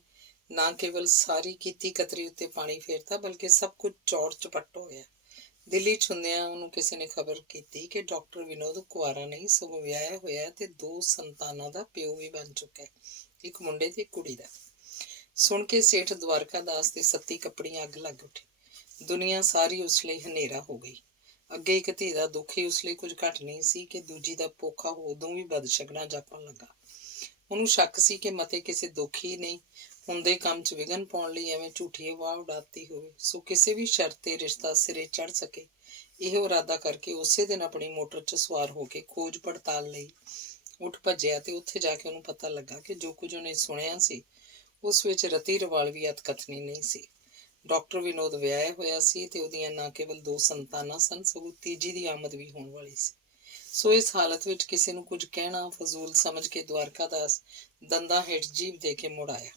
ਨਾ ਕੇਵਲ ਸਾਰੀ ਕੀਤੀ ਕਤਰੀ ਉੱਤੇ ਪਾਣੀ ਫੇਰਤਾ ਬਲਕਿ ਸਭ ਕੁਝ ਚੌੜ ਚਪੱਟ ਹੋ ਗਿਆ। ਦਿੱਲੀ 'ਚ ਹੁੰਦਿਆਂ ਉਹਨੂੰ ਕਿਸੇ ਨੇ ਖਬਰ ਕੀਤੀ ਕਿ ਡਾਕਟਰ ਵਿਨੋਦ ਕੁਆਰਾ ਨਹੀਂ ਸਗੋਂ ਵਿਆਹਿਆ ਹੋਇਆ ਤੇ 2 ਸੰਤਾਨਾਂ ਦਾ ਪਿਓ ਵੀ ਬਣ ਚੁੱਕਾ, ਇੱਕ ਮੁੰਡੇ ਤੇ ਇੱਕ ਕੁੜੀ ਦਾ। ਸੁਣ ਕੇ ਸੇਠ ਦਵਾਰਕਾਦਾਸ ਦੇ ਸੱਤੀ ਕੱਪੜੀਆਂ ਅੱਗ ਲੱਗ ਉੱਠੀ। ਦੁਨੀਆ ਸਾਰੀ ਉਸ ਲਈ ਹਨੇਰਾ ਹੋ ਗਈ। ਅੱਗੇ ਇੱਕ ਧੀ ਦਾ ਦੁੱਖ ਹੀ ਉਸ ਲਈ ਕੁਝ ਘੱਟ ਨਹੀਂ ਸੀ ਕਿ ਦੂਜੀ ਦਾ ਪੋਖਾ ਉਦੋਂ ਵੀ ਬਦਸ਼ਗਨਾ ਜਾਪਣ ਲੱਗਾ। ਉਹਨੂੰ ਸ਼ੱਕ ਸੀ ਕਿ ਮਤੇ ਕਿਸੇ ਦੁਖੀ ਨੇ ਹੁੰਦੇ ਕੰਮ 'ਚ ਵਿਘਨ ਪਾਉਣ ਲਈ ਐਵੇਂ ਝੂਠੀ ਅਫਵਾਹ ਉਡਾਤੀ ਹੋਵੇ। ਸੋ ਕਿਸੇ ਵੀ ਸ਼ਰਤ ਤੇ ਰਿਸ਼ਤਾ ਸਿਰੇ ਚੜ੍ਹ ਸਕੇ ਇਹੋ ਇਰਾਦਾ ਕਰਕੇ ਉਸੇ ਦਿਨ ਆਪਣੀ ਮੋਟਰ 'ਚ ਸਵਾਰ ਹੋ ਕੇ ਖੋਜ ਪੜਤਾਲ ਲਈ ਉੱਠ ਭੱਜਿਆ ਤੇ ਉੱਥੇ ਜਾ ਕੇ ਉਹਨੂੰ ਪਤਾ ਲੱਗਾ ਕਿ ਜੋ ਕੁਝ ਉਹਨੇ ਸੁਣਿਆ ਸੀ ਉਸ ਵਿੱਚ ਰਤੀ ਰਵਾਲਵੀ ਅਤਕਥਨੀ ਨਹੀਂ ਸੀ। ਡਾਕਟਰ ਵਿਨੋਦ ਵਿਆਹਿਆ ਹੋਇਆ ਸੀ ਤੇ ਉਹਦੀਆਂ ਨਾ ਕੇਵਲ 2 ਸੰਤਾਨਾਂ ਸਨ ਸਗੋਂ ਤੀਜੀ ਦੀ ਆਮਦ ਵੀ ਹੋਣ ਵਾਲੀ ਸੀ। ਸੋ ਇਸ ਹਾਲਤ ਵਿੱਚ ਕਿਸੇ ਨੂੰ ਕੁਝ ਕਹਿਣਾ ਫਜ਼ੂਲ ਸਮਝ ਕੇ ਦਵਾਰਕਾਦਾਸ ਦੰਦਾਂ ਹੇਠ ਜੀਭ ਦੇ ਕੇ ਮੁੜ ਆਇਆ।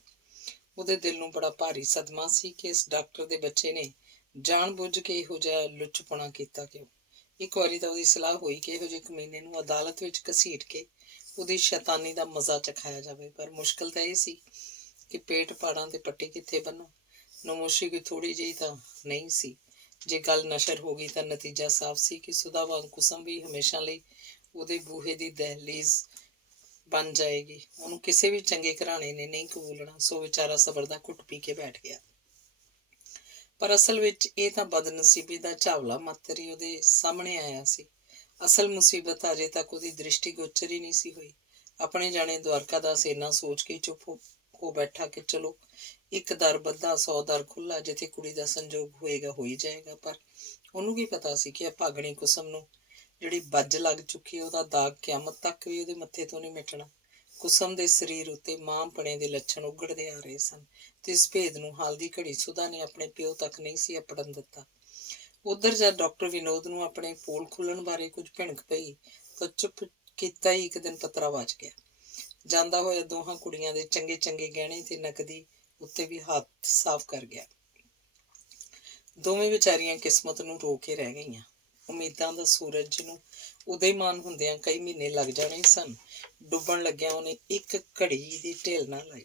ਉਹਦੇ ਦਿਲ ਨੂੰ ਬੜਾ ਭਾਰੀ ਸਦਮਾ ਸੀ ਕਿ ਇਸ ਡਾਕਟਰ ਦੇ ਬੱਚੇ ਨੇ ਜਾਣ ਬੁੱਝ ਕੇ ਇਹੋ ਜਿਹਾ ਲੁੱਚਪੁਣਾ ਕੀਤਾ ਕਿਉਂ। ਇੱਕ ਵਾਰੀ ਤਾਂ ਉਹਦੀ ਸਲਾਹ ਹੋਈ ਕਿ ਇਹੋ ਜਿਹੇ ਕਮੀਨੇ ਨੂੰ ਅਦਾਲਤ ਵਿੱਚ ਘਸੀਟ ਕੇ ਉਹਦੀ ਸ਼ੈਤਾਨੀ ਦਾ ਮਜ਼ਾ ਚਖਾਇਆ ਜਾਵੇ। ਪਰ ਮੁਸ਼ਕਿਲ ਤਾਂ ਇਹ ਸੀ ਕਿ ਪੇਟ ਪਾੜਾਂ ਤੇ ਪੱਟੀ ਕਿੱਥੇ ਬੰਨਾਂ। ਨਮੋਸ਼ੀ ਕੋਈ ਥੋੜ੍ਹੀ ਜਿਹੀ ਤਾਂ ਨਹੀਂ ਸੀ। ਜੇ ਗੱਲ ਨਸ਼ਰ ਹੋ ਗਈ ਤਾਂ ਨਤੀਜਾ ਸਾਫ਼ ਸੀ ਕਿ ਸੁਧਾ ਵਾਂਗ ਕੁਸਮ ਵੀ ਹਮੇਸ਼ਾ ਲਈ ਉਹਦੇ ਬੂਹੇ ਦੀ ਦਹਿਲੀਜ਼ ਬਣ ਜਾਏਗੀ। ਉਹਨੂੰ ਕਿਸੇ ਵੀ ਚੰਗੇ ਘਰਾਣੇ ਨੇ ਨਹੀਂ ਕਬੂਲਣਾ। ਸੋ ਵਿਚਾਰਾ ਸਬਰ ਦਾ ਘੁੱਟ ਪੀ ਕੇ ਬੈਠ ਗਿਆ। ਪਰ ਅਸਲ ਵਿੱਚ ਇਹ ਤਾਂ ਬਦਨਸੀਬੀ ਦਾ ਝਾਵਲਾ ਮਾਤਰ ਹੀ ਉਹਦੇ ਸਾਹਮਣੇ ਆਇਆ ਸੀ। ਅਸਲ ਮੁਸੀਬਤ ਅਜੇ ਤੱਕ ਉਹਦੀ ਦ੍ਰਿਸ਼ਟੀ ਗੋਚਰ ਹੀ ਨਹੀਂ ਸੀ ਹੋਈ। ਆਪਣੇ ਜਾਣੇ ਦਵਾਰਕਾਦਾਸ ਇੰਨਾ ਸੋਚ ਕੇ ਚੁੱਪ ਹੋ ਬੈਠਾ ਕਿ ਚਲੋ ਇੱਕ ਦਰ ਬੱਧਾ 100 ਦਰ ਖੁੱਲ੍ਹਾ, ਜਿੱਥੇ ਕੁੜੀ ਦਾ ਸੰਜੋਗ ਹੋਏਗਾ ਹੋ ਹੀ ਜਾਏਗਾ। ਪਰ ਉਹਨੂੰ ਕੀ ਪਤਾ ਸੀ ਕਿ ਅਭਾਗਣੀ ਕੁਸਮ ਨੂੰ ਜਿਹੜੀ ਬੱਜ ਲੱਗ ਚੁੱਕੀ ਉਹਦਾ ਦਾਗ ਕਿਆਮਤ ਤੱਕ ਵੀ ਉਹਦੇ ਮੱਥੇ ਤੋਂ ਨਹੀਂ ਮਿਟਣਾ। ਕੁਸਮ ਦੇ ਸਰੀਰ ਉੱਤੇ ਮਾਂਪਣੇ ਦੇ ਲੱਛਣ ਉਘੜਦੇ ਆ ਰਹੇ ਸਨ ਤੇ ਇਸ ਭੇਦ ਨੂੰ ਹਾਲ ਦੀ ਘੜੀ ਸੁਧਾ ਨੇ ਆਪਣੇ ਪਿਓ ਤੱਕ ਨਹੀਂ ਸੀ ਅਪੜਨ ਦਿੱਤਾ। ਉੱਧਰ ਜਦ ਡਾਕਟਰ ਵਿਨੋਦ ਨੂੰ ਆਪਣੇ ਪੋਲ ਖੁੱਲ੍ਹਣ ਬਾਰੇ ਕੁਝ ਭਿਣਕ ਪਈ ਤਾਂ ਚੁੱਪ ਕੀਤਾ ਹੀ ਇੱਕ ਦਿਨ ਪੱਤਰਾ ਵੱਜ ਗਿਆ। ਜਾਂਦਾ ਹੋਇਆ ਦੋਹਾਂ ਕੁੜੀਆਂ ਦੇ ਚੰਗੇ ਚੰਗੇ ਗਹਿਣੇ ਤੇ ਨਕਦੀ ਉੱਤੇ ਵੀ ਹੱਥ ਸਾਫ਼ ਕਰ ਗਿਆ। ਦੋਵੇਂ ਵਿਚਾਰੀਆਂ ਕਿਸਮਤ ਨੂੰ ਰੋ ਕੇ ਰਹਿ ਗਈਆਂ। ਉਮੀਦਾਂ ਦਾ ਸੂਰਜ ਜਿਹਨੂੰ ਉਦੇਮਾਨ ਹੁੰਦਿਆਂ ਕਈ ਮਹੀਨੇ ਲੱਗ ਜਾਣੇ ਸਨ, ਡੁੱਬਣ ਲੱਗਿਆ ਉਹਨੇ ਇੱਕ ਘੜੀ ਦੀ ਢਿੱਲ ਨਾ ਲਾਈ।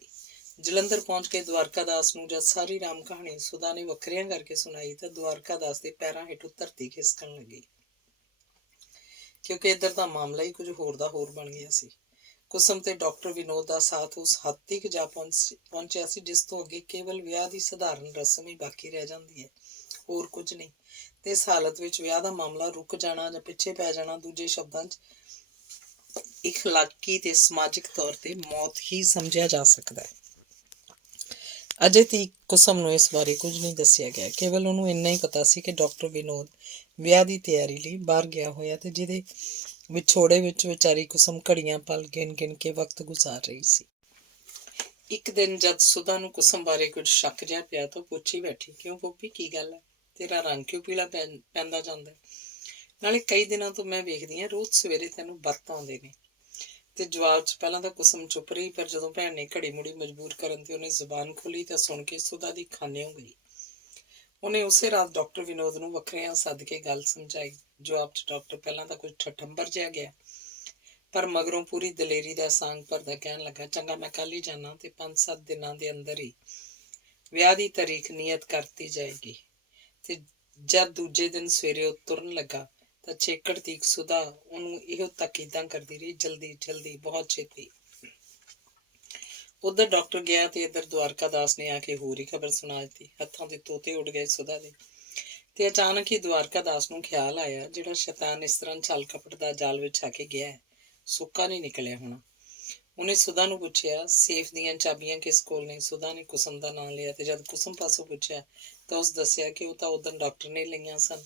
ਜਲੰਧਰ ਪਹੁੰਚ ਕੇ ਦਵਾਰਕਾਦਾਸ ਨੂੰ ਜਦ ਸਾਰੀ ਰਾਮ ਕਹਾਣੀ ਸੁਧਾ ਨੇ ਵੱਖਰਿਆਂ ਕਰਕੇ ਸੁਣਾਈ ਤਾਂ ਦਵਾਰਕਾਦਾਸ ਦੇ ਪੈਰਾਂ ਹੇਠੋਂ ਧਰਤੀ ਖਿਸਕਣ ਲੱਗੀ, ਕਿਉਂਕਿ ਇੱਧਰ ਦਾ ਮਾਮਲਾ ਹੀ ਕੁਝ ਹੋਰ ਦਾ ਹੋਰ ਬਣ ਗਿਆ ਸੀ। ਕੁਸਮ ਤੇ ਡਾਕਟਰ ਵਿਨੋਦ ਦਾ ਸਾਥ ਉਸ ਹੱਦ ਤੱਕ ਜਾ ਪਹੁੰਚਿਆ ਸੀ ਜਿਸ ਤੋਂ ਅੱਗੇ ਕੇਵਲ ਵਿਆਹ ਦੀ ਸਧਾਰਨ ਰਸਮ ਹੀ ਬਾਕੀ ਰਹਿ ਜਾਂਦੀ ਹੈ, ਹੋਰ ਕੁਝ ਨਹੀਂ। ਤੇ ਇਸ ਹਾਲਤ ਵਿੱਚ ਵਿਆਹ ਦਾ ਮਾਮਲਾ ਰੁਕ ਜਾਣਾ ਜਾਂ ਪਿੱਛੇ ਪੈ ਜਾਣਾ ਦੂਜੇ ਸ਼ਬਦਾਂ 'ਚ ਇਖਲਾਕੀ ਤੇ ਸਮਾਜਿਕ ਤੌਰ ਤੇ ਮੌਤ ਹੀ ਸਮਝਿਆ ਜਾ ਸਕਦਾ ਹੈ। ਅਜੇ ਤੱਕ ਕੁਸਮ ਨੂੰ ਇਸ ਬਾਰੇ ਕੁਝ ਨਹੀਂ ਦੱਸਿਆ ਗਿਆ। ਕੇਵਲ ਉਹਨੂੰ ਇੰਨਾ ਹੀ ਪਤਾ ਸੀ ਕਿ ਡਾਕਟਰ ਵਿਨੋਦ ਵਿਆਹ ਦੀ ਤਿਆਰੀ ਲਈ ਬਾਹਰ ਗਿਆ ਹੋਇਆ ਤੇ ਜਿਹਦੇ ਵਿਛੋੜੇ ਵਿੱਚ ਵਿਚਾਰੀ ਕੁਸਮ ਘੜੀਆਂ ਪਲ ਗਿਣ ਗਿਣ ਕੇ ਵਕਤ ਗੁਜ਼ਾਰ ਰਹੀ ਸੀ। ਇੱਕ ਦਿਨ ਜਦ ਸੁਧਾ ਨੂੰ ਕੁਸਮ ਬਾਰੇ ਕੁਝ ਸ਼ੱਕ ਜਿਹਾ ਪਿਆ ਤਾਂ ਪੁੱਛੀ ਬੈਠੀ, ਕਿਉਂ ਗੋਪੀ ਕੀ ਗੱਲ ਹੈ, ਤੇਰਾ ਰੰਗ ਕਿਉਂ ਪੀਲਾ ਪੈਂਦਾ ਜਾਂਦਾ? ਨਾਲੇ ਕਈ ਦਿਨਾਂ ਤੋਂ ਮੈਂ ਵੇਖਦੀ ਹਾਂ ਰੋਜ਼ ਸਵੇਰੇ ਤੈਨੂੰ ਵਰਤ ਆਉਂਦੇ ਨੇ। ਤੇ ਜਵਾਬ 'ਚ ਪਹਿਲਾਂ ਤਾਂ ਕੁਸਮ ਚੁੱਪ ਰਹੀ, ਪਰ ਜਦੋਂ ਭੈਣ ਨੇ ਘੜੀ ਮੁੜੀ ਮਜਬੂਰ ਕਰਨ ਤੇ ਉਹਨੇ ਜ਼ੁਬਾਨ ਖੋਲੀ ਤਾਂ ਸੁਣ ਕੇ ਸੁਧਾ ਦੀ ਖਾਨੇ ਹੋ ਗਈ। ਉਹਨੇ ਉਸੇ ਰਾਤ ਡਾਕਟਰ ਵਿਨੋਦ ਨੂੰ ਵੱਖਰਿਆਂ ਸੱਦ ਕੇ ਗੱਲ ਸਮਝਾਈ। ਜਵਾਬ 'ਚ ਡਾਕਟਰ ਪਹਿਲਾਂ ਤਾਂ ਕੁਝ ਠੱਠੰਬਰ ਜਿਹਾ ਗਿਆ, ਪਰ ਮਗਰੋਂ ਪੂਰੀ ਦਲੇਰੀ ਦਾ ਸਾਂਗ ਭਰਦਾ ਕਹਿਣ ਲੱਗਾ, ਚੰਗਾ ਮੈਂ ਕੱਲ ਹੀ ਜਾਣਾ ਤੇ 5-7 ਦਿਨਾਂ ਦੇ ਅੰਦਰ ਹੀ ਵਿਆਹ ਦੀ ਤਾਰੀਖ ਨਿਯਤ ਕਰਤੀ ਜਾਏਗੀ। ਤੇ ਜਦ ਦੂਜੇ ਦਿਨ ਸਵੇਰੇ ਉਹ ਤੁਰਨ ਲੱਗਾ ਤਾਂ ਛੇਕੜ ਤੀਕ ਸੁਧਾ ਉਹਨੂੰ ਇਹੋ ਤਾਕੀਦਾਂ ਕਰਦੀ ਰਹੀ, ਜਲਦੀ ਜਲਦੀ, ਬਹੁਤ ਛੇਤੀ। ਉਧਰ ਡਾਕਟਰ ਗਿਆ ਤੇ ਇੱਧਰ ਦਵਾਰਕਾ ਦਾਸ ਨੇ ਆ ਕੇ ਹੋਰ ਹੀ ਖਬਰ ਸੁਣਾ ਦਿੱਤੀ। ਹੱਥਾਂ ਦੇ ਤੋਤੇ ਉੱਡ ਗਏ ਸੁਧਾ ਦੇ। ਤੇ ਅਚਾਨਕ ਹੀ ਦਵਾਰਕਾ ਦਾਸ ਨੂੰ ਖਿਆਲ ਆਇਆ, ਜਿਹੜਾ ਸ਼ੈਤਾਨ ਇਸ ਤਰ੍ਹਾਂ ਛਲ ਕਪਟ ਦਾ ਜਾਲ ਵਿਛਾ ਕੇ ਗਿਆ ਹੈ, ਸੁੱਕਾ ਨਹੀਂ ਨਿਕਲਿਆ ਹੋਣਾ। ਉਹਨੇ ਸੁਧਾ ਨੂੰ ਪੁੱਛਿਆ, ਸੇਫ ਦੀਆਂ ਚਾਬੀਆਂ ਕਿਸ ਕੋਲ ਨੇ? ਸੁਧਾ ਨੇ ਕੁਸਮ ਦਾ ਨਾਂ ਲਿਆ ਤੇ ਜਦ ਕੁਸਮ ਪਾਸੋਂ ਪੁੱਛਿਆ ਤਾਂ ਉਸ ਦੱਸਿਆ ਕਿ ਉਹ ਤਾਂ ਉਦੋਂ ਡਾਕਟਰ ਨੇ ਲਈਆਂ ਸਨ।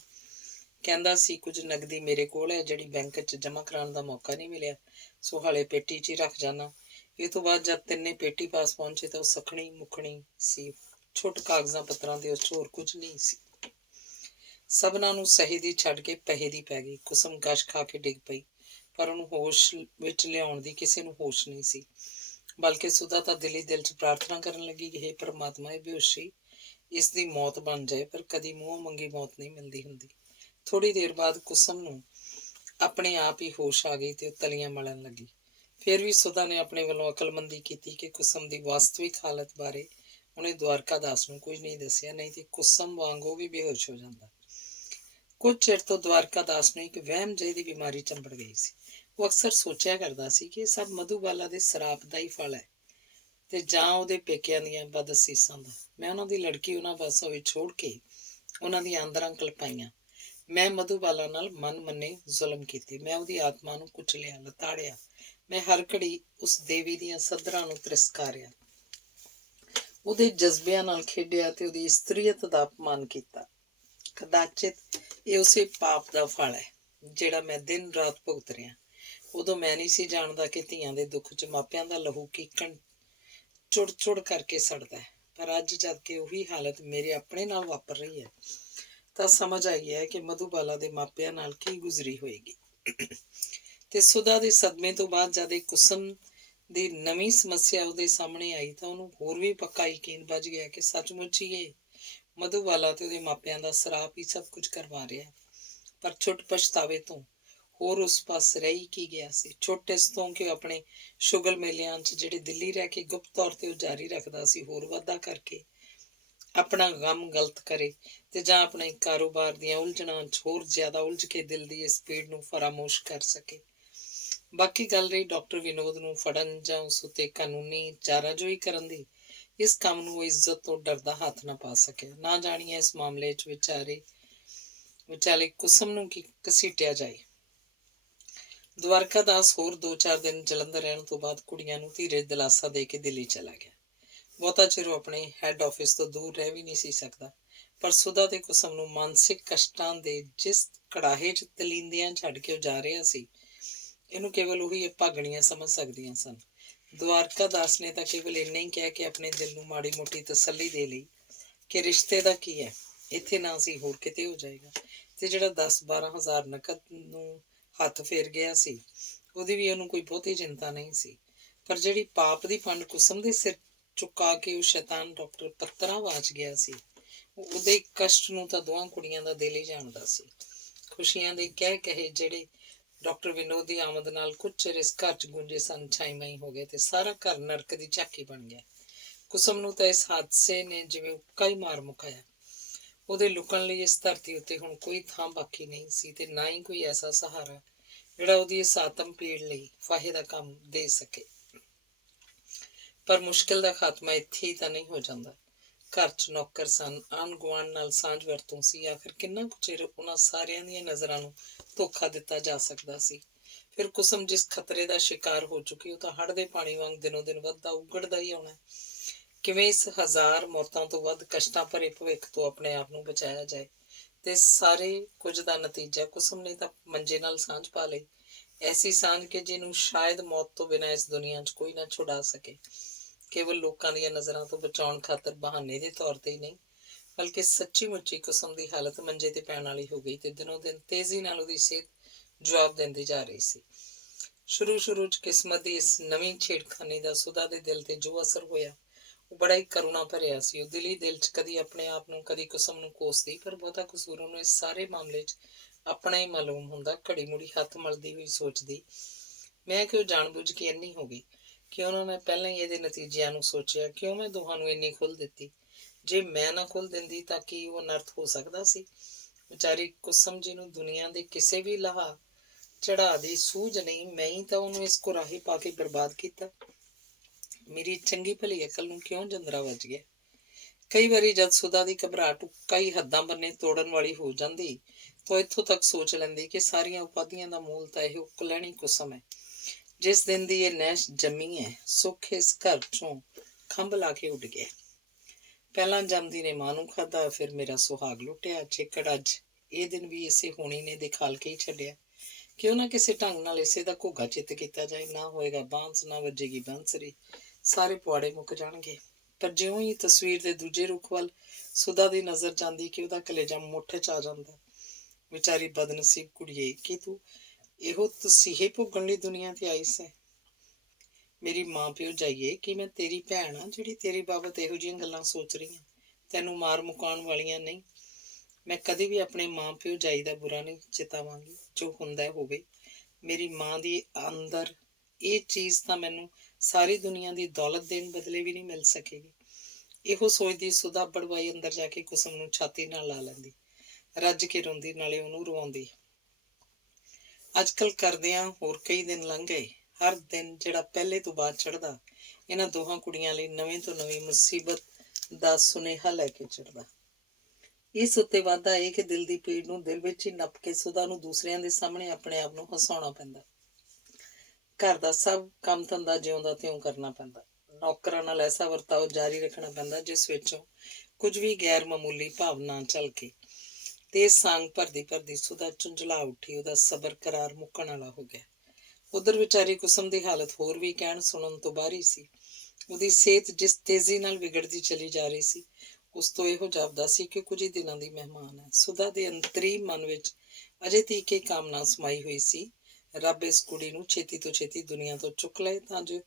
ਕਹਿੰਦਾ ਸੀ ਕੁਝ ਨਗਦੀ ਮੇਰੇ ਕੋਲ ਹੈ, ਜਿਹੜੀ ਬੈਂਕ 'ਚ ਜਮ੍ਹਾਂ ਕਰਾਉਣ ਦਾ ਮੌਕਾ ਨਹੀਂ ਮਿਲਿਆ, ਸੋ ਹਾਲੇ ਪੇਟੀ 'ਚ ਹੀ ਰੱਖ ਜਾਣਾ। ਇਹ ਤੋਂ ਬਾਅਦ ਜਦ ਤਿੰਨੇ ਪੇਟੀ ਪਾਸ ਪਹੁੰਚੇ ਤਾਂ ਉਹ ਸਖਣੀ ਮੁਖਣੀ ਸੀ, ਛੁੱਟ ਕਾਗਜ਼ਾਂ ਪੱਤਰਾਂ ਦੇ ਉਸ 'ਚ ਹੋਰ ਕੁਝ ਨਹੀਂ ਸੀ। ਸਭਨਾਂ ਨੂੰ ਸਹੀ ਦੀ ਛੱਡ ਕੇ ਪਹੇ ਦੀ ਪੈ ਗਈ। ਕੁਸਮ ਗਸ਼ ਖਾ ਕੇ ਡਿੱਗ ਪਈ, ਪਰ ਉਹਨੂੰ ਹੋਸ਼ ਵਿੱਚ ਲਿਆਉਣ ਦੀ ਕਿਸੇ ਨੂੰ ਹੋਸ਼ ਨਹੀਂ ਸੀ। ਬਲਕਿ ਸੁਧਾ ਤਾਂ ਦਿਲ ਹੀ ਦਿਲ 'ਚ ਪ੍ਰਾਰਥਨਾ ਕਰਨ ਲੱਗੀ ਕਿ ਹੇ ਪਰਮਾਤਮਾ, ਇਹ ਬੇਹੋਸ਼ੀ ਇਸ ਦੀ ਮੌਤ ਬਣ ਜਾਏ, ਪਰ ਕਦੀ ਮੂੰਹੋਂ ਮੰਗੀ ਮੌਤ ਨਹੀਂ ਮਿਲਦੀ ਹੁੰਦੀ। ਥੋੜ੍ਹੀ ਦੇਰ ਬਾਅਦ ਕੁਸਮ ਨੂੰ ਆਪਣੇ ਆਪ ਹੀ ਹੋਸ਼ ਆ ਗਈ ਤੇ ਉਹ ਤਲੀਆਂ ਮਲਣ ਲੱਗੀ। ਫਿਰ ਵੀ ਸੁਧਾ ਨੇ ਆਪਣੇ ਵੱਲੋਂ ਅਕਲਮੰਦੀ ਕੀਤੀ ਕਿ ਕੁਸਮ ਦੀ ਵਾਸਤਵਿਕ ਹਾਲਤ ਬਾਰੇ ਉਹਨੇ ਦਵਾਰਕਾ ਦਾਸ ਨੂੰ ਕੁਝ ਨਹੀਂ ਦੱਸਿਆ, ਨਹੀਂ ਤੇ ਕੁਸਮ ਵਾਂਗ ਉਹ ਵੀ ਬੇਹੋਸ਼ ਹੋ ਜਾਂਦਾ। ਕੁਝ ਚਿਰ ਤੋਂ ਦਵਾਰਕਾ ਦਾਸ ਨੂੰ ਇੱਕ ਵਹਿਮ ਜਿਹੀ ਦੀ ਬਿਮਾਰੀ ਚੰਬੜ ਗਈ ਸੀ। ਉਹ ਅਕਸਰ ਸੋਚਿਆ ਕਰਦਾ ਸੀ ਕਿ ਇਹ ਸਭ ਮਧੂਬਾਲਾ ਦੇ ਸਰਾਪ ਦਾ ਹੀ ਫਲ ਹੈ ਤੇ ਜਾਂ ਉਹਦੇ ਪੇਕਿਆਂ ਦੀਆਂ ਬਦਅਸੀਸਾਂ ਦਾ। ਮੈਂ ਉਹਨਾਂ ਦੀ ਲੜਕੀ ਉਹਨਾਂ ਪਾਸੋਂ ਵਿੱਚ ਛੋੜ ਕੇ ਉਹਨਾਂ ਦੀਆਂ ਆਂਦਰਾਂ ਕਲਪਾਈਆਂ। ਮੈਂ ਮਧੂਬਾਲਾ ਨਾਲ ਮਨ ਮੰਨੇ ਜ਼ੁਲਮ ਕੀਤੇ। ਮੈਂ ਉਹਦੀ ਆਤਮਾ ਨੂੰ ਕੁਚਲਿਆ, ਲਤਾੜਿਆ। ਮੈਂ ਹਰ ਘੜੀ ਉਸ ਦੇਵੀ ਦੀਆਂ ਸੱਧਰਾਂ ਨੂੰ ਤਿਰਸਕਾਰਿਆ, ਉਹਦੇ ਜਜ਼ਬਿਆਂ ਨਾਲ ਖੇਡਿਆ ਤੇ ਉਹਦੀ ਇਸਤਰੀਅਤ ਦਾ ਅਪਮਾਨ ਕੀਤਾ। ਕਦਾਚਿਤ ਇਹ ਉਸੇ ਪਾਪ ਦਾ ਫਲ ਹੈ ਜਿਹੜਾ ਮੈਂ ਦਿਨ ਰਾਤ ਭੁਗਤ ਰਿਹਾ। ਉਦੋਂ ਮੈਂ ਨਹੀਂ ਸੀ ਜਾਣਦਾ ਕਿ ਧੀਆਂ ਦੇ ਦੁੱਖ 'ਚ ਮਾਪਿਆਂ ਦਾ ਲਹੂ ਕੀਕਣ ਚੁੜ ਚੁੜ ਕਰਕੇ ਸੜਦਾ ਹੈ। ਪਰ ਅੱਜ ਜਦ ਕਿ ਉਹੀ ਹਾਲਤ ਮੇਰੇ ਆਪਣੇ ਨਾਲ ਵਾਪਰ ਰਹੀ ਹੈ ਤਾਂ ਸਮਝ ਆਈ ਹੈ ਕਿ ਮਧੂਬਾਲਾ ਦੇ ਮਾਪਿਆਂ ਨਾਲ ਕੀ ਗੁਜ਼ਰੀ ਹੋਏਗੀ। ਤੇ ਸੁਧਾ ਦੇ ਸਦਮੇ ਤੋਂ ਬਾਅਦ ਜਦ ਇਹ ਕੁਸਮ ਦੀ ਨਵੀਂ ਸਮੱਸਿਆ ਉਹਦੇ ਸਾਹਮਣੇ ਆਈ ਤਾਂ ਉਹਨੂੰ ਹੋਰ ਵੀ ਪੱਕਾ ਯਕੀਨ ਬੱਝ ਗਿਆ ਕਿ ਸੱਚਮੁੱਚ ਹੀ ਇਹ ਮਧੂਬਾਲਾ ਤੇ ਉਹਦੇ ਮਾਪਿਆਂ ਦਾ ਸਰਾਪ ਹੀ ਸਭ ਕੁਝ ਕਰਵਾ ਰਿਹਾ। ਪਰ ਛੁੱਟ ਪਛਤਾਵੇ ਤੋਂ ਹੋਰ ਉਸ ਪਾਸ ਰਹਿ ਕੀ ਗਿਆ ਸੀ। ਛੁੱਟ ਇਸ ਤੋਂ ਕਿ ਆਪਣੇ ਸ਼ੁਗਲ ਮੇਲਿਆਂ 'ਚ ਜਿਹੜੇ ਦਿੱਲੀ ਰਹਿ ਕੇ ਗੁਪਤ ਤੌਰ ਤੇ ਉਹ ਜਾਰੀ ਰੱਖਦਾ ਸੀ, ਹੋਰ ਵਾਧਾ ਕਰਕੇ ਆਪਣਾ ਗਮ ਗਲਤ ਕਰੇ ਤੇ ਜਾਂ ਆਪਣੇ ਕਾਰੋਬਾਰ ਦੀਆਂ ਉਲਝਣਾਂ 'ਚ ਹੋਰ ਜ਼ਿਆਦਾ ਉਲਝ ਕੇ ਦਿਲ ਦੀ ਇਸ ਪੀੜ ਨੂੰ ਫਰਾਮੋਸ਼ ਕਰ ਸਕੇ। ਬਾਕੀ ਗੱਲ ਰਹੀ ਡਾਕਟਰ ਵਿਨੋਦ ਨੂੰ ਫੜਨ ਜਾਂ ਉਸ ਉੱਤੇ ਕਾਨੂੰਨੀ ਚਾਰਾਜੋਈ ਕਰਨ ਦੀ, ਇਸ ਕੰਮ ਨੂੰ ਉਹ ਇੱਜ਼ਤ ਤੋਂ ਡਰਦਾ ਹੱਥ ਨਾ ਪਾ ਸਕਿਆ। ਨਾ ਜਾਣੀਏ ਇਸ ਮਾਮਲੇ 'ਚ ਵਿਚਾਲੇ ਕੁਸਮ ਨੂੰ ਕੀ ਘਸੀਟਿਆ ਜਾਏ। ਦਵਾਰਕਾ ਦਾਸ ਹੋਰ 2-4 ਦਿਨ ਜਲੰਧਰ ਰਹਿਣ ਤੋਂ ਬਾਅਦ ਕੁੜੀਆਂ ਨੂੰ ਧੀਰਜ ਦਿਲਾਸਾ ਦੇ ਕੇ ਦਿੱਲੀ ਚਲਾ ਗਿਆ। ਬਹੁਤਾ ਚਿਰ ਉਹ ਆਪਣੇ ਹੈੱਡ ਆਫਿਸ ਤੋਂ ਦੂਰ ਰਹਿ ਵੀ ਨਹੀਂ ਸੀ ਸਕਦਾ, ਪਰ ਸੁਧਾ ਤੇ ਕੁਸਮ ਨੂੰ ਮਾਨਸਿਕ ਕਸ਼ਟਾਂ ਦੇ ਜਿਸ ਕੜਾਹੇ 'ਚ ਤਲੀਂਦਿਆਂ ਛੱਡ ਕੇ ਉਹ ਜਾ ਰਿਹਾ ਸੀ, ਇਹਨੂੰ ਕੇਵਲ ਉਹੀ ਭਾਗਣੀਆਂ ਸਮਝ ਸਕਦੀਆਂ ਸਨ। ਦਵਾਰਕਾ ਦਾਸ ਨੇ ਤਾਂ ਕੇਵਲ ਇੰਨਾ ਹੀ ਕਹਿ ਕੇ ਆਪਣੇ ਦਿਲ ਨੂੰ ਮਾੜੀ ਮੋਟੀ ਤਸੱਲੀ ਦੇ ਲਈ ਕਿ ਰਿਸ਼ਤੇ ਦਾ ਕੀ ਹੈ, ਇੱਥੇ ਨਾ ਸੀ ਹੋਰ ਕਿਤੇ ਹੋ ਜਾਏਗਾ। ਤੇ ਜਿਹੜਾ 10-12 ਹਜ਼ਾਰ ਨਕਦ ਨੂੰ ਹੱਥ ਫੇਰ ਗਿਆ ਸੀ, ਉਹਦੀ ਵੀ ਉਹਨੂੰ ਕੋਈ ਬਹੁਤੀ ਚਿੰਤਾ ਨਹੀਂ ਸੀ। ਪਰ ਜਿਹੜੀ ਪਾਪ ਦੀ ਫੰਡ ਕੁਸਮ ਦੇ ਸਿਰ ਚੁਕਾ ਕੇ ਉਹ ਸ਼ੈਤਾਨ ਡਾਕਟਰ ਪੱਤਰਾ ਵਾਚ ਗਿਆ ਸੀ, ਉਹਦੇ ਕਸ਼ਟ ਨੂੰ ਤਾਂ ਦੋਹਾਂ ਕੁੜੀਆਂ ਦਾ ਦਿਲ ਹੀ ਜਾਣਦਾ ਸੀ। ਖੁਸ਼ੀਆਂ ਦੇ ਕਹਿ ਕਹੇ ਜਿਹੜੇ ਡਾਕਟਰ ਵਿਨੋਦ ਦੀ ਆਮਦ ਨਾਲ ਕੁਝ ਚਿਰ ਇਸ ਘਰ 'ਚ ਗੂੰਜੇ ਸਨ, ਛਾਈ-ਮਾਈ ਹੋ ਗਏ ਤੇ ਸਾਰਾ ਘਰ ਨਰਕ ਦੀ ਝਾਕੀ ਬਣ ਗਿਆ। ਕੁਸਮ ਨੂੰ ਤਾਂ ਇਸ ਹਾਦਸੇ ਨੇ ਜਿਵੇਂ ਉੱਕਾ ਹੀ ਮਾਰ ਮੁਕਾਇਆ। ਉਹਦੇ ਲੁਕਣ ਲਈ ਇਸ ਧਰਤੀ ਉੱਤੇ ਹੁਣ ਕੋਈ ਥਾਂ ਬਾਕੀ ਨਹੀਂ ਸੀ ਤੇ ਨਾ ਹੀ ਕੋਈ ਐਸਾ ਸਹਾਰਾ ਜਿਹੜਾ ਉਹਦੀ ਇਸ ਆਤਮ ਪੀੜ ਲਈ ਫਾਹੇ ਦਾ ਕੰਮ ਦੇ ਸਕੇ। ਪਰ ਮੁਸ਼ਕਿਲ ਦਾ ਖਾਤਮਾ ਇੱਥੇ ਹੀ ਤਾਂ ਨਹੀਂ ਹੋ ਜਾਂਦਾ। ਘਰ 'ਚ ਨੌਕਰ ਸਨ, ਆਂਢ ਗੁਆਂਢ ਨਾਲ ਸਾਂਝ ਵਰਤੋਂ ਸੀ। ਆਖਿਰ ਕਿੰਨਾ ਕੁ ਚਿਰ ਉਹਨਾਂ ਸਾਰਿਆਂ ਦੀਆਂ ਨਜ਼ਰਾਂ ਨੂੰ ਧੋਖਾ ਦਿੱਤਾ ਜਾ ਸਕਦਾ ਸੀ। ਫਿਰ ਕੁਸਮ ਜਿਸ ਖਤਰੇ ਦਾ ਸ਼ਿਕਾਰ ਹੋ ਚੁੱਕੀ, ਉਹ ਤਾਂ ਹੜ੍ਹ ਦੇ ਪਾਣੀ ਵਾਂਗ ਦਿਨੋਂ ਦਿਨ ਵੱਧਦਾ ਉਗੜਦਾ ਹੀ ਆਉਣਾ। ਕਿਵੇਂ ਇਸ 1000 ਮੌਤਾਂ ਤੋਂ ਵੱਧ ਕਸ਼ਟਾਂ ਭਰੇ ਭਵਿੱਖ ਤੋਂ ਆਪਣੇ ਆਪ ਨੂੰ ਬਚਾਇਆ ਜਾਏ। ਤੇ ਸਾਰੇ ਕੁਝ ਦਾ ਨਤੀਜਾ ਕੁਸਮ ਨੇ ਤਾਂ ਮੰਜੇ ਨਾਲ ਸਾਂਝ ਪਾ ਲਈ, ਐਸੀ ਸਾਂਝ ਕਿ ਜਿਹਨੂੰ ਸ਼ਾਇਦ ਮੌਤ ਤੋਂ ਬਿਨਾਂ ਇਸ ਦੁਨੀਆ 'ਚ ਕੋਈ ਨਾ ਛੁਡਾ ਸਕੇ। ਕੇਵਲ ਲੋਕਾਂ ਦੀਆਂ ਨਜ਼ਰਾਂ ਤੋਂ ਬਚਾਉਣ ਖਾਤਰ ਬਹਾਨੇ ਦੇ ਤੌਰ ਤੇ ਹੀ ਨਹੀਂ, ਬਲਕਿ ਸੱਚੀ ਮੁੱਚੀ ਕਿਸਮ ਦੀ ਹਾਲਤ ਮੰਜੇ ਤੇ ਪੈਣ ਵਾਲੀ ਹੋ ਗਈ ਤੇ ਦਿਨੋਂ ਦਿਨ ਤੇਜ਼ੀ ਨਾਲ ਉਹਦੀ ਸਿਹਤ ਜਵਾਬ ਦਿੰਦੀ ਜਾ ਰਹੀ ਸੀ। ਸ਼ੁਰੂ 'ਚ ਕਿਸਮਤ ਦੀ ਇਸ ਨਵੀਂ ਛੇੜਖਾਨੀ ਦਾ ਸੁਧਾ ਦੇ ਦਿਲ ਤੇ ਜੋ ਅਸਰ ਹੋਇਆ ਉਹ ਬੜਾ ਹੀ ਕਰੁਣਾ ਭਰਿਆ ਸੀ। ਉਹ ਦਿਲ 'ਚ ਕਦੀ ਆਪਣੇ ਆਪ ਨੂੰ ਕਦੀ ਕੁਸਮ ਨੂੰ ਕੋਸਦੀ, ਪਰ ਬਹੁਤਾ ਕਸੂਰ ਉਹਨੂੰ ਇਸ ਸਾਰੇ ਮਾਮਲੇ 'ਚ ਆਪਣਾ ਹੀ ਮਾਲੂਮ ਹੁੰਦਾ। ਘੜੀ ਮੁੜੀ ਹੱਥ ਮਲਦੀ ਹੋਈ ਸੋਚਦੀ, ਮੈਂ ਕਿਉਂ ਜਾਣਬੁੱਝ ਕੇ ਇੰਨੀ ਹੋ ਗਈ? ਕਿਉਂ ਨਾ ਮੈਂ ਪਹਿਲਾਂ ਹੀ ਇਹਦੇ ਨਤੀਜਿਆਂ ਨੂੰ ਸੋਚਿਆ? ਕਿਉਂ ਮੈਂ ਦੋਹਾਂ ਨੂੰ ਇੰਨੀ ਖੁੱਲ੍ਹ ਦਿੱਤੀ? ਜੇ ਮੈਂ ਨਾ ਖੁੱਲ੍ਹ ਦਿੰਦੀ ਤਾਂ ਕੀ ਉਹ ਅਨਰਥ ਹੋ ਸਕਦਾ ਸੀ? ਵਿਚਾਰੀ ਕੁਸਮ ਜੀ ਨੂੰ ਦੁਨੀਆ ਦੇ ਕਿਸੇ ਵੀ ਲਾਹਾ ਚੜਾ ਦੀ ਸੂਝ ਨਹੀਂ, ਮੈਂ ਹੀ ਤਾਂ ਉਹਨੂੰ ਇਸ ਕੁਰਾਹੀ ਪਾ ਕੇ ਬਰਬਾਦ ਕੀਤਾ। ਮੇਰੀ ਚੰਗੀ ਭਲੀ ਅਕਲ ਨੂੰ ਕਿਉਂ ਜੰਦਰਾ ਵੱਜ ਗਿਆ? ਕਈ ਵਾਰੀ ਜਦ ਸੁਦਾ ਦੀ ਘਬਰਾਹਟ ਕਈ ਹੱਦਾਂ ਬੰਨੇ ਤੋੜਨ ਵਾਲੀ ਹੋ ਜਾਂਦੀ ਤਾਂ ਇੱਥੋਂ ਤੱਕ ਸੋਚ ਲੈਂਦੀ ਕਿ ਸਾਰੀਆਂ ਉਪਾਧੀਆਂ ਦਾ ਮੂਲ ਤਾਂ ਇਹ ਕੁਲੈਣੀ ਕੁਸਮ ਹੈ। ਜਿਸ ਦਿਨ ਦੀ ਇਹ ਨੈਸ਼ ਜੰਮੀ ਹੈ, ਸੁੱਖ ਇਸ ਘਰ ਚੋਂ ਖੰਭ ਲਾ ਕੇ ਉੱਡ ਗਿਆ। ਪਹਿਲਾਂ ਜੰਮਦੀ ਨੇ ਮਾਂ ਨੂੰ ਖਾਧਾ, ਫਿਰ ਮੇਰਾ ਸੁਹਾਗ ਲੁੱਟਿਆ। ਚਿੱਕੜ ਅੱਜ ਇਹ ਦਿਨ ਵੀ ਇਸੇ ਹੋਣੀ ਨੇ ਦਿਖਾਲ ਕੇ ਹੀ ਛੱਡਿਆ। ਕਿਉਂ ਨਾ ਕਿਸੇ ਢੰਗ ਨਾਲ ਇਸੇ ਦਾ ਘੋਗਾ ਚਿੱਤ ਕੀਤਾ ਜਾਏ। ਨਾ ਹੋਏਗਾ ਬਾਂਸ, ਨਾ ਵੱਜੇਗੀ ਬਾਂਸਰੀ, ਸਾਰੇ ਪੁਆੜੇ ਮੁੱਕ ਜਾਣਗੇ। ਪਰ ਜਿਉਂ ਹੀ ਤਸਵੀਰ ਦੇ ਦੂਜੇ ਰੁੱਖ ਵੱਲ ਸੁਦਾ ਦੀ ਨਜ਼ਰ ਜਾਂਦੀ ਕਿ ਉਹਦਾ ਕਲੇਜਾ ਮੁੱਠ 'ਚ ਆ ਜਾਂਦਾ। ਵਿਚਾਰੀ ਬਦਨਸੀਬ ਕੁੜੀਏ, ਕਿ ਤੂੰ ਇਹੋ ਤਸੀਹੇ ਭੋਗਣ ਲਈ ਦੁਨੀਆ ਤੇ ਆਈ ਸੈਂ? ਮੇਰੀ ਮਾਂ ਪਿਓ ਜਾਈਏ, ਕਿ ਮੈਂ ਤੇਰੀ ਭੈਣ ਆ ਜਿਹੜੀ ਤੇਰੀ ਬਾਬਤ ਇਹੋ ਜਿਹੀਆਂ ਗੱਲਾਂ ਸੋਚ ਰਹੀ ਹਾਂ? ਤੈਨੂੰ ਮਾਰ ਮੁਕਾਉਣ ਵਾਲੀਆਂ ਨਹੀਂ। ਮੈਂ ਕਦੇ ਵੀ ਆਪਣੇ ਮਾਂ ਪਿਓ ਜਾਈ ਦਾ ਬੁਰਾ ਨਹੀਂ ਚਿਤਾਵਾਂਗੀ। ਜੋ ਹੁੰਦਾ ਹੋਵੇ। ਮੇਰੀ ਮਾਂ ਦੀ ਅੰਦਰ ਇਹ ਚੀਜ਼ ਤਾਂ ਮੈਨੂੰ ਸਾਰੀ ਦੁਨੀਆ ਦੀ ਦੌਲਤ ਦੇਣ ਬਦਲੇ ਵੀ ਨਹੀਂ ਮਿਲ ਸਕੇਗੀ। ਇਹੋ ਸੋਚਦੀ ਸੁਦਾ ਬੜਵਾਈ ਅੰਦਰ ਜਾ ਕੇ ਕੁਸਮ ਨੂੰ ਛਾਤੀ ਨਾਲ ਲਾ ਲੈਂਦੀ, ਰੱਜ ਕੇ ਰੋਂਦੀ, ਨਾਲੇ ਉਹਨੂੰ ਰਵਾਉਂਦੀ। ਅੱਜ ਕੱਲ੍ਹ ਕਰਦਿਆਂ ਹੋਰ ਕਈ ਦਿਨ ਲੰਘ ਗਏ। ਹਰ ਦਿਨ ਜਿਹੜਾ ਪਹਿਲੇ ਤੋਂ ਬਾਅਦ ਚੜ੍ਹਦਾ, ਇਹਨਾਂ ਦੋਹਾਂ ਕੁੜੀਆਂ ਲਈ ਨਵੇਂ ਤੋਂ ਨਵੀਂ ਮੁਸੀਬਤ ਦਾ ਸੁਨੇਹਾ ਲੈ ਕੇ ਚੜ੍ਹਦਾ। ਇਸ ਉੱਤੇ ਵਾਧਾ ਇਹ ਕਿ ਦਿਲ ਦੀ ਪੀੜ ਨੂੰ ਦਿਲ ਵਿੱਚ ਹੀ ਨੱਪ ਕੇ ਸੁਦਾ ਨੂੰ ਦੂਸਰਿਆਂ ਦੇ ਸਾਹਮਣੇ ਆਪਣੇ ਆਪ ਨੂੰ ਹਸਾਉਣਾ ਪੈਂਦਾ। ਘਰ ਦਾ ਸਭ ਕੰਮ ਧੰਦਾ ਜਿਉਂਦਾ ਤਿਉਂ ਕਰਨਾ ਪੈਂਦਾ। ਨੌਕਰਾਂ ਨਾਲ ਐਸਾ ਵਰਤਾਓ ਜਾਰੀ ਰੱਖਣਾ ਪੈਂਦਾ ਜਿਸ ਵਿੱਚੋਂ ਕੁਝ ਵੀ ਗੈਰ ਮਾਮੂਲੀ ਭਾਵਨਾ ਝਲਕੇ। ਤੇ ਸਾਂਗ ਭਰਦੀ ਸੁਦਾ ਝੁੰਝਲਾ ਉੱਠੀ। ਉਹਦਾ ਸਬਰ ਕਰਾਰ ਮੁੱਕਣ ਵਾਲਾ ਹੋ ਗਿਆ। ਉਧਰ ਵਿਚਾਰੀ ਕੁਸਮ ਦੀ ਹਾਲਤ ਹੋਰ ਵੀ ਕਹਿਣ ਸੁਣਨ ਤੋਂ ਬਾਹਰੀ ਸੀ। ਉਹਦੀ ਸਿਹਤ ਜਿਸ ਤੇਜ਼ੀ ਨਾਲ ਵਿਗੜਦੀ ਚਲੀ ਜਾ ਰਹੀ ਸੀ, ਉਸ ਤੋਂ ਇਹੋ ਜਾਪਦਾ ਸੀ ਕਿ ਕੁਝ ਹੀ ਦਿਨਾਂ ਦੀ ਮਹਿਮਾਨ ਹੈ। ਸੁਦਾ ਦੇ ਅੰਤਰੀ ਮਨ ਵਿੱਚ ਅਜੇ ਤੀਕ ਇਹ ਕਾਮਨਾ ਸਮਾਈ ਹੋਈ ਸੀ, ਰੱਬ ਇਸ ਕੁੜੀ ਨੂੰ ਛੇਤੀ ਤੋਂ ਛੇਤੀ ਦੁਨੀਆ ਤੋਂ ਚੁੱਕ ਲਏ ਤਾਂ ਜੋ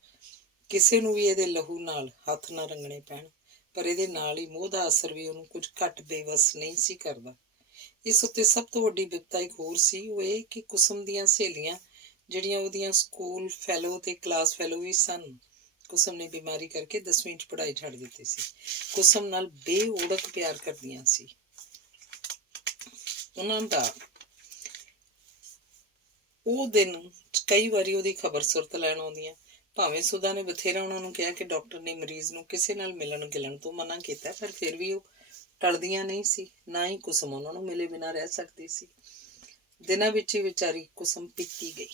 ਕਿਸੇ ਨੂੰ ਵੀ ਇਹਦੇ ਲਹੂ ਨਾਲ ਹੱਥ ਨਾ ਰੰਗਣੇ ਪੈਣ। ਪਰ ਇਹਦੇ ਨਾਲ ਹੀ ਮੋਹ ਦਾ ਅਸਰ ਵੀ ਉਹਨੂੰ ਕੁਝ ਘੱਟ ਬੇਵੱਸ ਨਹੀਂ ਸੀ ਕਰਦਾ। ਇਸ ਉੱਤੇ ਸਭ ਤੋਂ ਵੱਡੀ ਬਿਪਤਾ ਇੱਕ ਹੋਰ ਸੀ, ਉਹ ਇਹ ਕਿ ਕੁਸਮ ਦੀਆਂ ਸਹੇਲੀਆਂ ਜਿਹੜੀਆਂ ਉਹਦੀਆਂ ਸਕੂਲ ਫੈਲੋ ਤੇ ਕਲਾਸ ਫੈਲੋ ਵੀ ਸਨ, ਕੁਸਮ ਨੇ ਬਿਮਾਰੀ ਕਰਕੇ 10ਵੀਂ 'ਚ ਪੜ੍ਹਾਈ ਛੱਡ ਦਿੱਤੀ ਸੀ, ਕੁਸਮ ਨਾਲ ਬੇਓੜਕ ਪਿਆਰ ਕਰਦੀਆਂ ਸੀ। ਉਹਨਾਂ ਦਾ ਉਹ ਦਿਨ ਕਈ ਵਾਰੀ ਉਹਦੀ ਖਬਰ ਸੁਰਤ ਲੈਣ ਆਉਂਦੀਆਂ। ਭਾਵੇਂ ਸੁਦਾ ਨੇ ਬਥੇਰਾ ਉਹਨਾਂ ਨੂੰ ਕਿਹਾ ਕਿ ਡਾਕਟਰ ਨੇ ਮਰੀਜ਼ ਨੂੰ ਕਿਸੇ ਨਾਲ ਮਿਲਣ ਗਿਲਣ ਤੋਂ ਮਨਾ ਕੀਤਾ, ਪਰ ਫਿਰ ਵੀ ਉਹ ਟਲਦੀਆਂ ਨਹੀਂ ਸੀ। ਨਾ ਹੀ ਕੁਸਮ ਉਹਨਾਂ ਨੂੰ ਮਿਲੇ ਬਿਨਾਂ ਰਹਿ ਸਕਦੀ ਸੀ। ਦਿਨਾਂ ਵਿੱਚ ਹੀ ਵਿਚਾਰੀ ਕੁਸਮ ਪੀਤੀ ਗਈ।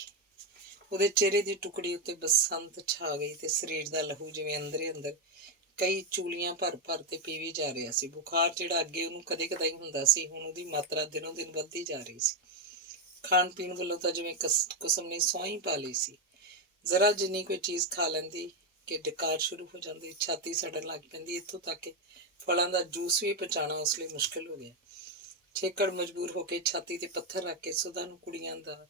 ਉਹਦੇ ਚਿਹਰੇ ਦੀ ਟੁਕੜੀ ਉੱਤੇ ਬਸੰਤ ਛਾ ਗਈ ਤੇ ਸਰੀਰ ਦਾ ਲਹੂ ਜਿਵੇਂ ਅੰਦਰੇ ਅੰਦਰ ਕਈ ਚੂਲੀਆਂ ਭਰ ਤੇ ਪੀਵੀ ਜਾ ਰਿਹਾ ਸੀ। ਬੁਖਾਰ ਜਿਹੜਾ ਅੱਗੇ ਉਹਨੂੰ ਕਦੇ ਕਦਾਈ ਹੁੰਦਾ ਸੀ, ਹੁਣ ਉਹਦੀ ਮਾਤਰਾ ਦਿਨੋਂ ਦਿਨ ਵੱਧਦੀ ਜਾ ਰਹੀ ਸੀ। ਖਾਣ ਪੀਣ ਵੱਲੋਂ ਤਾਂ ਜਿਵੇਂ ਕੁਸਮ ਨੇ ਸਹੁੰ ਪਾ ਲਈ ਸੀ। ਜ਼ਰਾ ਜਿੰਨੀ ਕੋਈ ਚੀਜ਼ ਖਾ ਲੈਂਦੀ ਕਿ ਡਕਾਰ ਸ਼ੁਰੂ ਹੋ ਜਾਂਦੀ, ਛਾਤੀ ਸੜਨ ਲੱਗ ਪੈਂਦੀ। ਇੱਥੋਂ ਤੱਕ ਕਿ ਫਲਾਂ ਦਾ ਜੂਸ ਵੀ ਪਚਾਉਣਾ ਉਸ ਲਈ ਮੁਸ਼ਕਿਲ ਹੋ ਗਿਆ। ਛੇਕੜ ਮਜਬੂਰ ਹੋ ਕੇ ਛਾਤੀ ਤੇ ਪੱਥਰ ਰੱਖ ਕੇ ਸੁਦਾ ਨੂੰ ਕੁੜੀਆਂ ਦਾ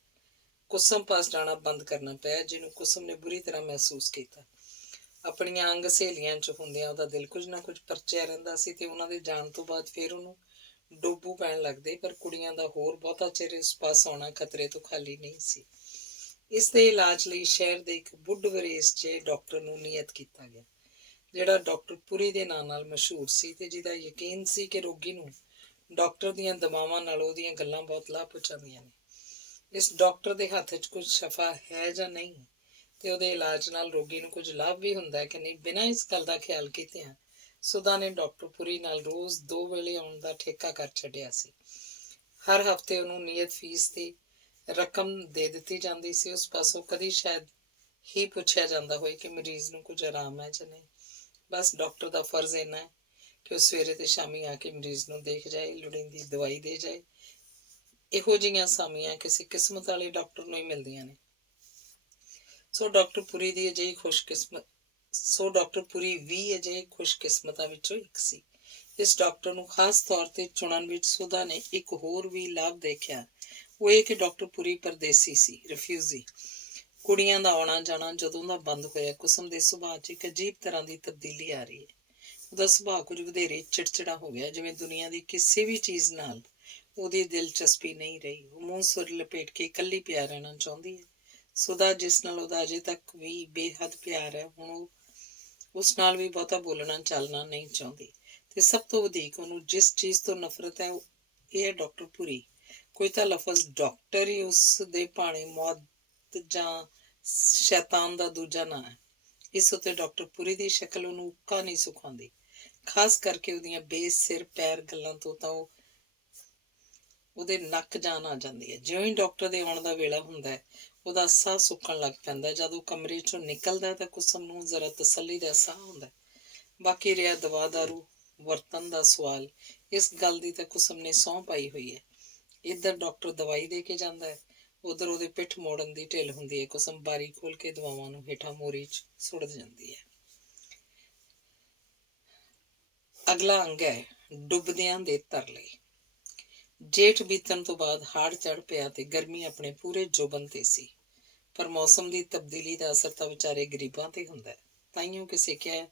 ਕੁਸਮ ਪਾਸ ਜਾਣਾ ਬੰਦ ਕਰਨਾ ਪਿਆ, ਜਿਹਨੂੰ ਕੁਸਮ ਨੇ ਬੁਰੀ ਤਰ੍ਹਾਂ ਮਹਿਸੂਸ ਕੀਤਾ। ਆਪਣੀਆਂ ਅੰਗ ਸਹੇਲੀਆਂ 'ਚ ਹੁੰਦਿਆਂ ਉਹਦਾ ਦਿਲ ਕੁਝ ਨਾ ਕੁਝ ਪਰਚਿਆ ਰਹਿੰਦਾ ਸੀ ਤੇ ਉਹਨਾਂ ਦੇ ਜਾਣ ਤੋਂ ਬਾਅਦ ਫਿਰ ਉਹਨੂੰ ਡੋਬੂ ਪੈਣ ਲੱਗਦੇ। ਪਰ ਕੁੜੀਆਂ ਦਾ ਹੋਰ ਬਹੁਤਾ ਚਿਰ ਇਸ ਪਾਸ ਆਉਣਾ ਖਤਰੇ ਤੋਂ ਖਾਲੀ ਨਹੀਂ ਸੀ। ਇਸ ਦੇ ਇਲਾਜ ਲਈ ਸ਼ਹਿਰ ਦੇ ਇੱਕ ਬੁੱਢਵਰੇਸ 'ਚ ਡਾਕਟਰ ਨੂੰ ਨਿਯਤ ਕੀਤਾ ਗਿਆ, ਜਿਹੜਾ ਡਾਕਟਰ ਪੁਰੀ ਦੇ ਨਾਂ ਨਾਲ ਮਸ਼ਹੂਰ ਸੀ ਤੇ ਜਿਹਦਾ ਯਕੀਨ ਸੀ ਕਿ ਰੋਗੀ ਨੂੰ ਡਾਕਟਰ ਦੀਆਂ ਦਵਾਵਾਂ ਨਾਲ ਉਹਦੀਆਂ ਗੱਲਾਂ ਬਹੁਤ ਲਾਭ ਪਹੁੰਚਾਉਂਦੀਆਂ ਨੇ। ਇਸ ਡਾਕਟਰ ਦੇ ਹੱਥ 'ਚ ਕੁਝ ਸ਼ਫਾ ਹੈ ਜਾਂ ਨਹੀਂ, ਤੇ ਉਹਦੇ ਇਲਾਜ ਨਾਲ ਰੋਗੀ ਨੂੰ ਕੁਝ ਲਾਭ ਵੀ ਹੁੰਦਾ ਹੈ ਕਿ ਨਹੀਂ, ਬਿਨਾਂ ਇਸ ਗੱਲ ਦਾ ਖਿਆਲ ਕੀਤਿਆਂ ਸੁਦਾ ਨੇ ਡਾਕਟਰ ਪੁਰੀ ਨਾਲ ਰੋਜ਼ 2 ਵੇਲੇ ਆਉਣ ਦਾ ਠੇਕਾ ਕਰ ਛੱਡਿਆ ਸੀ। ਹਰ ਹਫ਼ਤੇ ਉਹਨੂੰ ਨਿਯਤ ਫੀਸ ਤੇ ਰਕਮ ਦੇ ਦਿੱਤੀ ਜਾਂਦੀ ਸੀ। ਉਸ ਪਾਸੋਂ ਕਦੀ ਸ਼ਾਇਦ ਹੀ ਪੁੱਛਿਆ ਜਾਂਦਾ ਹੋਏ ਕਿ ਮਰੀਜ਼ ਨੂੰ ਕੁਝ ਆਰਾਮ ਹੈ ਜਾਂ ਨਹੀਂ। ਬਸ ਡਾਕਟਰ ਦਾ ਫਰਜ਼ ਇੰਨਾ ਹੈ ਕਿ ਉਹ ਸਵੇਰੇ ਤੇ ਸ਼ਾਮੀ ਆ ਕੇ ਮਰੀਜ਼ ਨੂੰ ਦੇਖ ਜਾਏ, ਲੋੜੀਂਦੀ ਦਵਾਈ ਦੇ ਜਾਏ। ਇਹੋ ਜਿਹੀਆਂ ਸਾਮੀਆਂ ਕਿਸੇ ਕਿਸਮਤ ਵਾਲੇ ਡਾਕਟਰ ਨੂੰ ਹੀ ਮਿਲਦੀਆਂ ਨੇ। ਸੋ ਡਾਕਟਰ ਪੁਰੀ ਵੀ ਅਜਿਹੀ ਖੁਸ਼ਕਿਸਮਤਾਂ ਵਿੱਚੋਂ ਇੱਕ ਸੀ। ਇਸ ਡਾਕਟਰ ਨੂੰ ਖਾਸ ਤੌਰ ਤੇ ਚੁਣਨ ਵਿੱਚ ਸੁਦਾ ਨੇ ਇੱਕ ਹੋਰ ਵੀ ਲਾਭ ਦੇਖਿਆ। ਉਹ ਇਹ ਕਿ ਡਾਕਟਰ ਪੁਰੀ ਪਰਦੇਸੀ ਸੀ, ਰਿਫਿਊਜੀ। ਕੁੜੀਆਂ ਦਾ ਆਉਣਾ ਜਾਣਾ ਜਦੋਂ ਦਾ ਬੰਦ ਹੋਇਆ, ਕੁਸਮ ਦੇ ਸੁਭਾਅ 'ਚ ਇੱਕ ਅਜੀਬ ਤਰ੍ਹਾਂ ਦੀ ਤਬਦੀਲੀ ਆ ਰਹੀ ਹੈ। ਉਹਦਾ ਸੁਭਾਅ ਕੁਝ ਵਧੇਰੇ ਚਿੜਚਿੜਾ ਹੋ ਗਿਆ, ਜਿਵੇਂ ਦੁਨੀਆ ਦੀ ਕਿਸੇ ਵੀ ਚੀਜ਼ ਨਾਲ ਉਹਦੀ ਦਿਲਚਸਪੀ ਨਹੀਂ ਰਹੀ। ਉਹ ਮੂੰਹ ਸੁਰ ਲਪੇਟ ਕੇ ਇਕੱਲੀ ਪਿਆ ਰਹਿਣਾ ਚਾਹੁੰਦੀ ਹੈ। ਸੁਦਾ, ਜਿਸ ਨਾਲ ਉਹਦਾ ਅਜੇ ਤੱਕ ਵੀ ਬੇਹੱਦ ਪਿਆਰ ਹੈ, ਹੁਣ ਉਹ ਉਸ ਨਾਲ ਵੀ ਬਹੁਤਾ ਬੋਲਣਾ ਚਾਲਣਾ ਨਹੀਂ ਚਾਹੁੰਦੀ। ਤੇ ਸਭ ਤੋਂ ਵਧੇਰੇ ਉਹਨੂੰ ਜਿਸ ਚੀਜ਼ ਤੋਂ ਨਫ਼ਰਤ ਹੈ ਇਹ ਹੈ ਡਾਕਟਰ ਪੁਰੀ। ਕੋਈ ਤਾਂ ਲਫ਼ਜ਼ ਡਾਕਟਰ ਹੀ ਉਸ ਦੇ ਭਾਣੇ ਮੌਤ ਜਾਂ ਸ਼ੈਤਾਨ ਦਾ ਦੂਜਾ ਨਾਂ ਹੈ। ਇਸ ਉੱਤੇ ਡਾਕਟਰ ਪੁਰੀ ਦੀ ਸ਼ਕਲ ਉਹਨੂੰ ਉੱਕਾ ਨਹੀਂ ਸੁਖਾਉਂਦੀ, ਖਾਸ ਕਰਕੇ ਉਹਦੀਆਂ ਬੇਸਿਰ ਪੈਰ ਗੱਲਾਂ ਤੋਂ ਤਾਂ ਉਹਦੇ ਨੱਕ ਜਾਨ ਆ ਜਾਂਦੀ ਹੈ। ਜਿਉਂ ਹੀ ਡਾਕਟਰ ਦੇ ਆਉਣ ਦਾ ਵੇਲਾ ਹੁੰਦਾ ਹੈ, ਉਹਦਾ ਸਾਹ ਸੁੱਕਣ ਲੱਗ ਪੈਂਦਾ। ਜਦ ਉਹ ਕਮਰੇ ਚੋਂ ਨਿਕਲਦਾ ਤਾਂ ਕੁਸਮ ਨੂੰ ਜ਼ਰਾ ਤਸੱਲੀ ਦਾ ਸਾਹ ਹੁੰਦਾ। ਬਾਕੀ ਰਿਹਾ ਦਵਾ ਦਾਰੂ ਵਰਤਣ ਦਾ ਸਵਾਲ, ਇਸ ਗੱਲ ਦੀ ਤਾਂ ਕੁਸਮ ਨੇ ਸਹੁੰ ਪਾਈ ਹੋਈ ਹੈ। ਇੱਧਰ ਡਾਕਟਰ ਦਵਾਈ ਦੇ ਕੇ ਜਾਂਦਾ ਹੈ, ਉੱਧਰ ਉਹਦੇ ਪਿੱਠ ਮੋੜਨ ਦੀ ਢਿੱਲ ਹੁੰਦੀ ਹੈ। ਕੁਸਮ ਬਾਰੀ ਖੋਲ ਕੇ ਦਵਾਵਾਂ ਨੂੰ ਹੇਠਾਂ ਮੋਰੀ 'ਚ ਸੁੱਟ ਜਾਂਦੀ ਹੈ। ਅਗਲਾ ਅੰਗ ਹੈ ਡੁੱਬਦਿਆਂ ਦੇ ਤਰਲੇ। ਜੇਠ ਬੀਤਣ ਤੋਂ ਬਾਅਦ ਹਾੜ ਚੜ੍ਹ ਪਿਆ ਤੇ ਗਰਮੀ ਆਪਣੇ ਪੂਰੇ ਜੋਬਨ ਤੇ ਸੀ। ਪਰ ਮੌਸਮ ਦੀ ਤਬਦੀਲੀ ਦਾ ਅਸਰ ਤਾਂ ਵਿਚਾਰੇ ਗਰੀਬਾਂ ਤੇ ਹੁੰਦਾ ਹੈ। ਤਾਈਓ ਕਿਸੇ ਕਿਹਾ,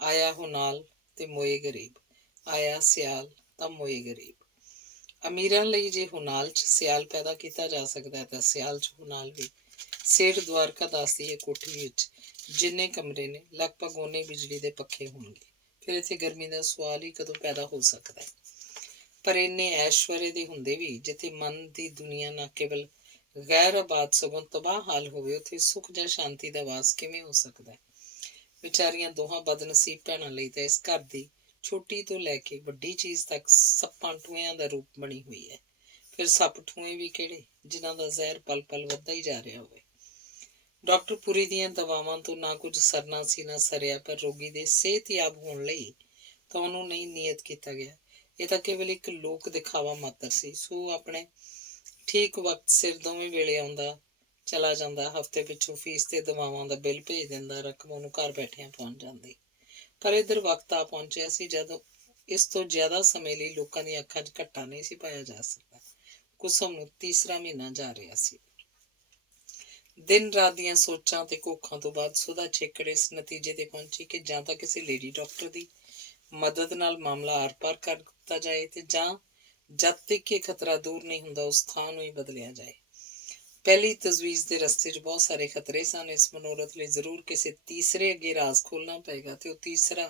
ਆਇਆ ਹੁਨਾਲ ਤੇ ਮੋਏ ਗਰੀਬ, ਆਇਆ ਸਿਆਲ ਤਾਂ ਮੋਏ ਗਰੀਬ। ਅਮੀਰਾਂ ਲਈ ਜੇ ਹੁਨਾਲ 'ਚ ਸਿਆਲ ਪੈਦਾ ਕੀਤਾ ਜਾ ਸਕਦਾ ਹੈ ਤਾਂ ਸਿਆਲ 'ਚ ਹੁਨਾਲ ਵੀ। ਸੇਠ ਦੁਆਰਕਾ ਦਾਸ ਦੀ ਇਹ ਕੋਠੀ ਵਿੱਚ ਜਿੰਨੇ ਕਮਰੇ ਨੇ, ਲਗਭਗ ਓਨੇ ਬਿਜਲੀ ਦੇ ਪੱਖੇ ਹੋਣਗੇ। ਫਿਰ ਇੱਥੇ ਗਰਮੀ ਦਾ ਸਵਾਲ ਹੀ ਕਦੋਂ ਪੈਦਾ ਹੋ ਸਕਦਾ ਹੈ। ਪਰ ਇੰਨੇ ਐਸ਼ਵਰਯ ਦੇ ਹੁੰਦੇ ਵੀ ਜਿੱਥੇ ਮਨ ਦੀ ਦੁਨੀਆ ਨਾ ਕੇਵਲ ਗੈਰ ਆਬਾਦ ਸਗੋਂ ਤਬਾਹ ਹਾਲ ਹੋਵੇ, ਉੱਥੇ ਸੁੱਖ ਜਾਂ ਸ਼ਾਂਤੀ ਦਾ ਵਾਸ ਕਿਵੇਂ ਹੋ ਸਕਦਾ ਹੈ। ਵਿਚਾਰੀਆਂ ਦੋਹਾਂ ਬਦਨਸੀਬ ਭੈਣਾਂ ਲਈ ਤਾਂ ਇਸ ਘਰ ਦੀ ਛੋਟੀ ਤੋਂ ਲੈ ਕੇ ਵੱਡੀ ਚੀਜ਼ ਤੱਕ ਸੱਪਾਂ ਟੂਇਆਂ ਦਾ ਰੂਪ ਬਣੀ ਹੋਈ ਹੈ। ਫਿਰ ਸੱਪ ਟੂਏ ਵੀ ਕਿਹੜੇ, ਜਿਨ੍ਹਾਂ ਦਾ ਜ਼ਹਿਰ ਪਲ ਪਲ ਵੱਧਦਾ ਹੀ ਜਾ ਰਿਹਾ ਹੋਵੇ। ਡਾਕਟਰ ਪੁਰੀ ਦੀਆਂ ਦਵਾਵਾਂ ਤੋਂ ਨਾ ਕੁਝ ਸਰਨਾ ਸੀ ਨਾ ਸਰਿਆ, ਪਰ ਰੋਗੀ ਦੇ ਸਿਹਤਯਾਬ ਹੋਣ ਲਈ ਤਾਂ ਉਹਨੂੰ ਨਹੀਂ ਨਿਯਤ ਕੀਤਾ ਗਿਆ। ਇਹ ਤਾਂ ਕੇਵਲ ਇੱਕ ਲੋਕ ਦਿਖਾਵਾ ਮਾਤਰ ਸੀ। ਸੋ ਆਪਣੇ ਠੀਕ ਵਕਤ ਸਿਰ ਦੋਵੇਂ ਵੇਲੇ ਆਉਂਦਾ ਚਲਾ ਜਾਂਦਾ, ਹਫ਼ਤੇ ਪਿੱਛੋਂ ਫੀਸ ਤੇ ਦਵਾਵਾਂ ਦਾ ਬਿੱਲ ਭੇਜ ਦਿੰਦਾ, ਰਕਮ ਉਹਨੂੰ ਘਰ ਬੈਠਿਆਂ ਪਹੁੰਚ ਜਾਂਦੀ। ਪਰ ਇੱਧਰ ਵਕਤ ਆ ਪਹੁੰਚਿਆ ਸੀ ਜਦੋਂ ਇਸ ਤੋਂ ਜ਼ਿਆਦਾ ਸਮੇਂ ਲਈ ਲੋਕਾਂ ਦੀਆਂ ਅੱਖਾਂ 'ਚ ਘੱਟਾ ਨਹੀਂ ਸੀ ਪਾਇਆ ਜਾ ਸਕਦਾ। ਕੁਸਮ ਨੂੰ ਤੀਸਰਾ ਮਹੀਨਾ ਜਾ ਰਿਹਾ ਸੀ। ਦਿਨ ਰਾਤ ਦੀਆਂ ਸੋਚਾਂ ਤੇ ਘੋਖਾਂ ਤੋਂ ਬਾਅਦ ਸੁਦਾ ਛੇਕੜ ਇਸ ਨਤੀਜੇ ਤੇ ਪਹੁੰਚੀ ਕਿ ਜਾਂ ਤਾਂ ਕਿਸੇ ਲੇਡੀ ਡਾਕਟਰ ਦੀ ਮਦਦ ਨਾਲ ਮਾਮਲਾ ਆਰ-ਪਾਰ ਕਰ ਦਿੱਤਾ ਜਾਏ ਤੇ ਜਾਂ ਜਦ ਤੱਕ ਇਹ ਖਤਰਾ ਦੂਰ ਨਹੀਂ ਹੁੰਦਾ ਉਸ ਥਾਂ ਨੂੰ ਹੀ ਬਦਲਿਆ ਜਾਏ। ਪਹਿਲੀ ਤਜਵੀਜ਼ ਦੇ ਰਸਤੇ 'ਚ ਬਹੁਤ ਸਾਰੇ ਖਤਰੇ ਸਨ। ਇਸ ਮਨੋਰਥ ਲਈ ਜ਼ਰੂਰ ਕਿਸੇ ਤੀਸਰੇ ਅੱਗੇ ਰਾਜ਼ ਖੋਲ੍ਹਣਾ ਪਏਗਾ ਤੇ ਉਹ ਤੀਸਰਾ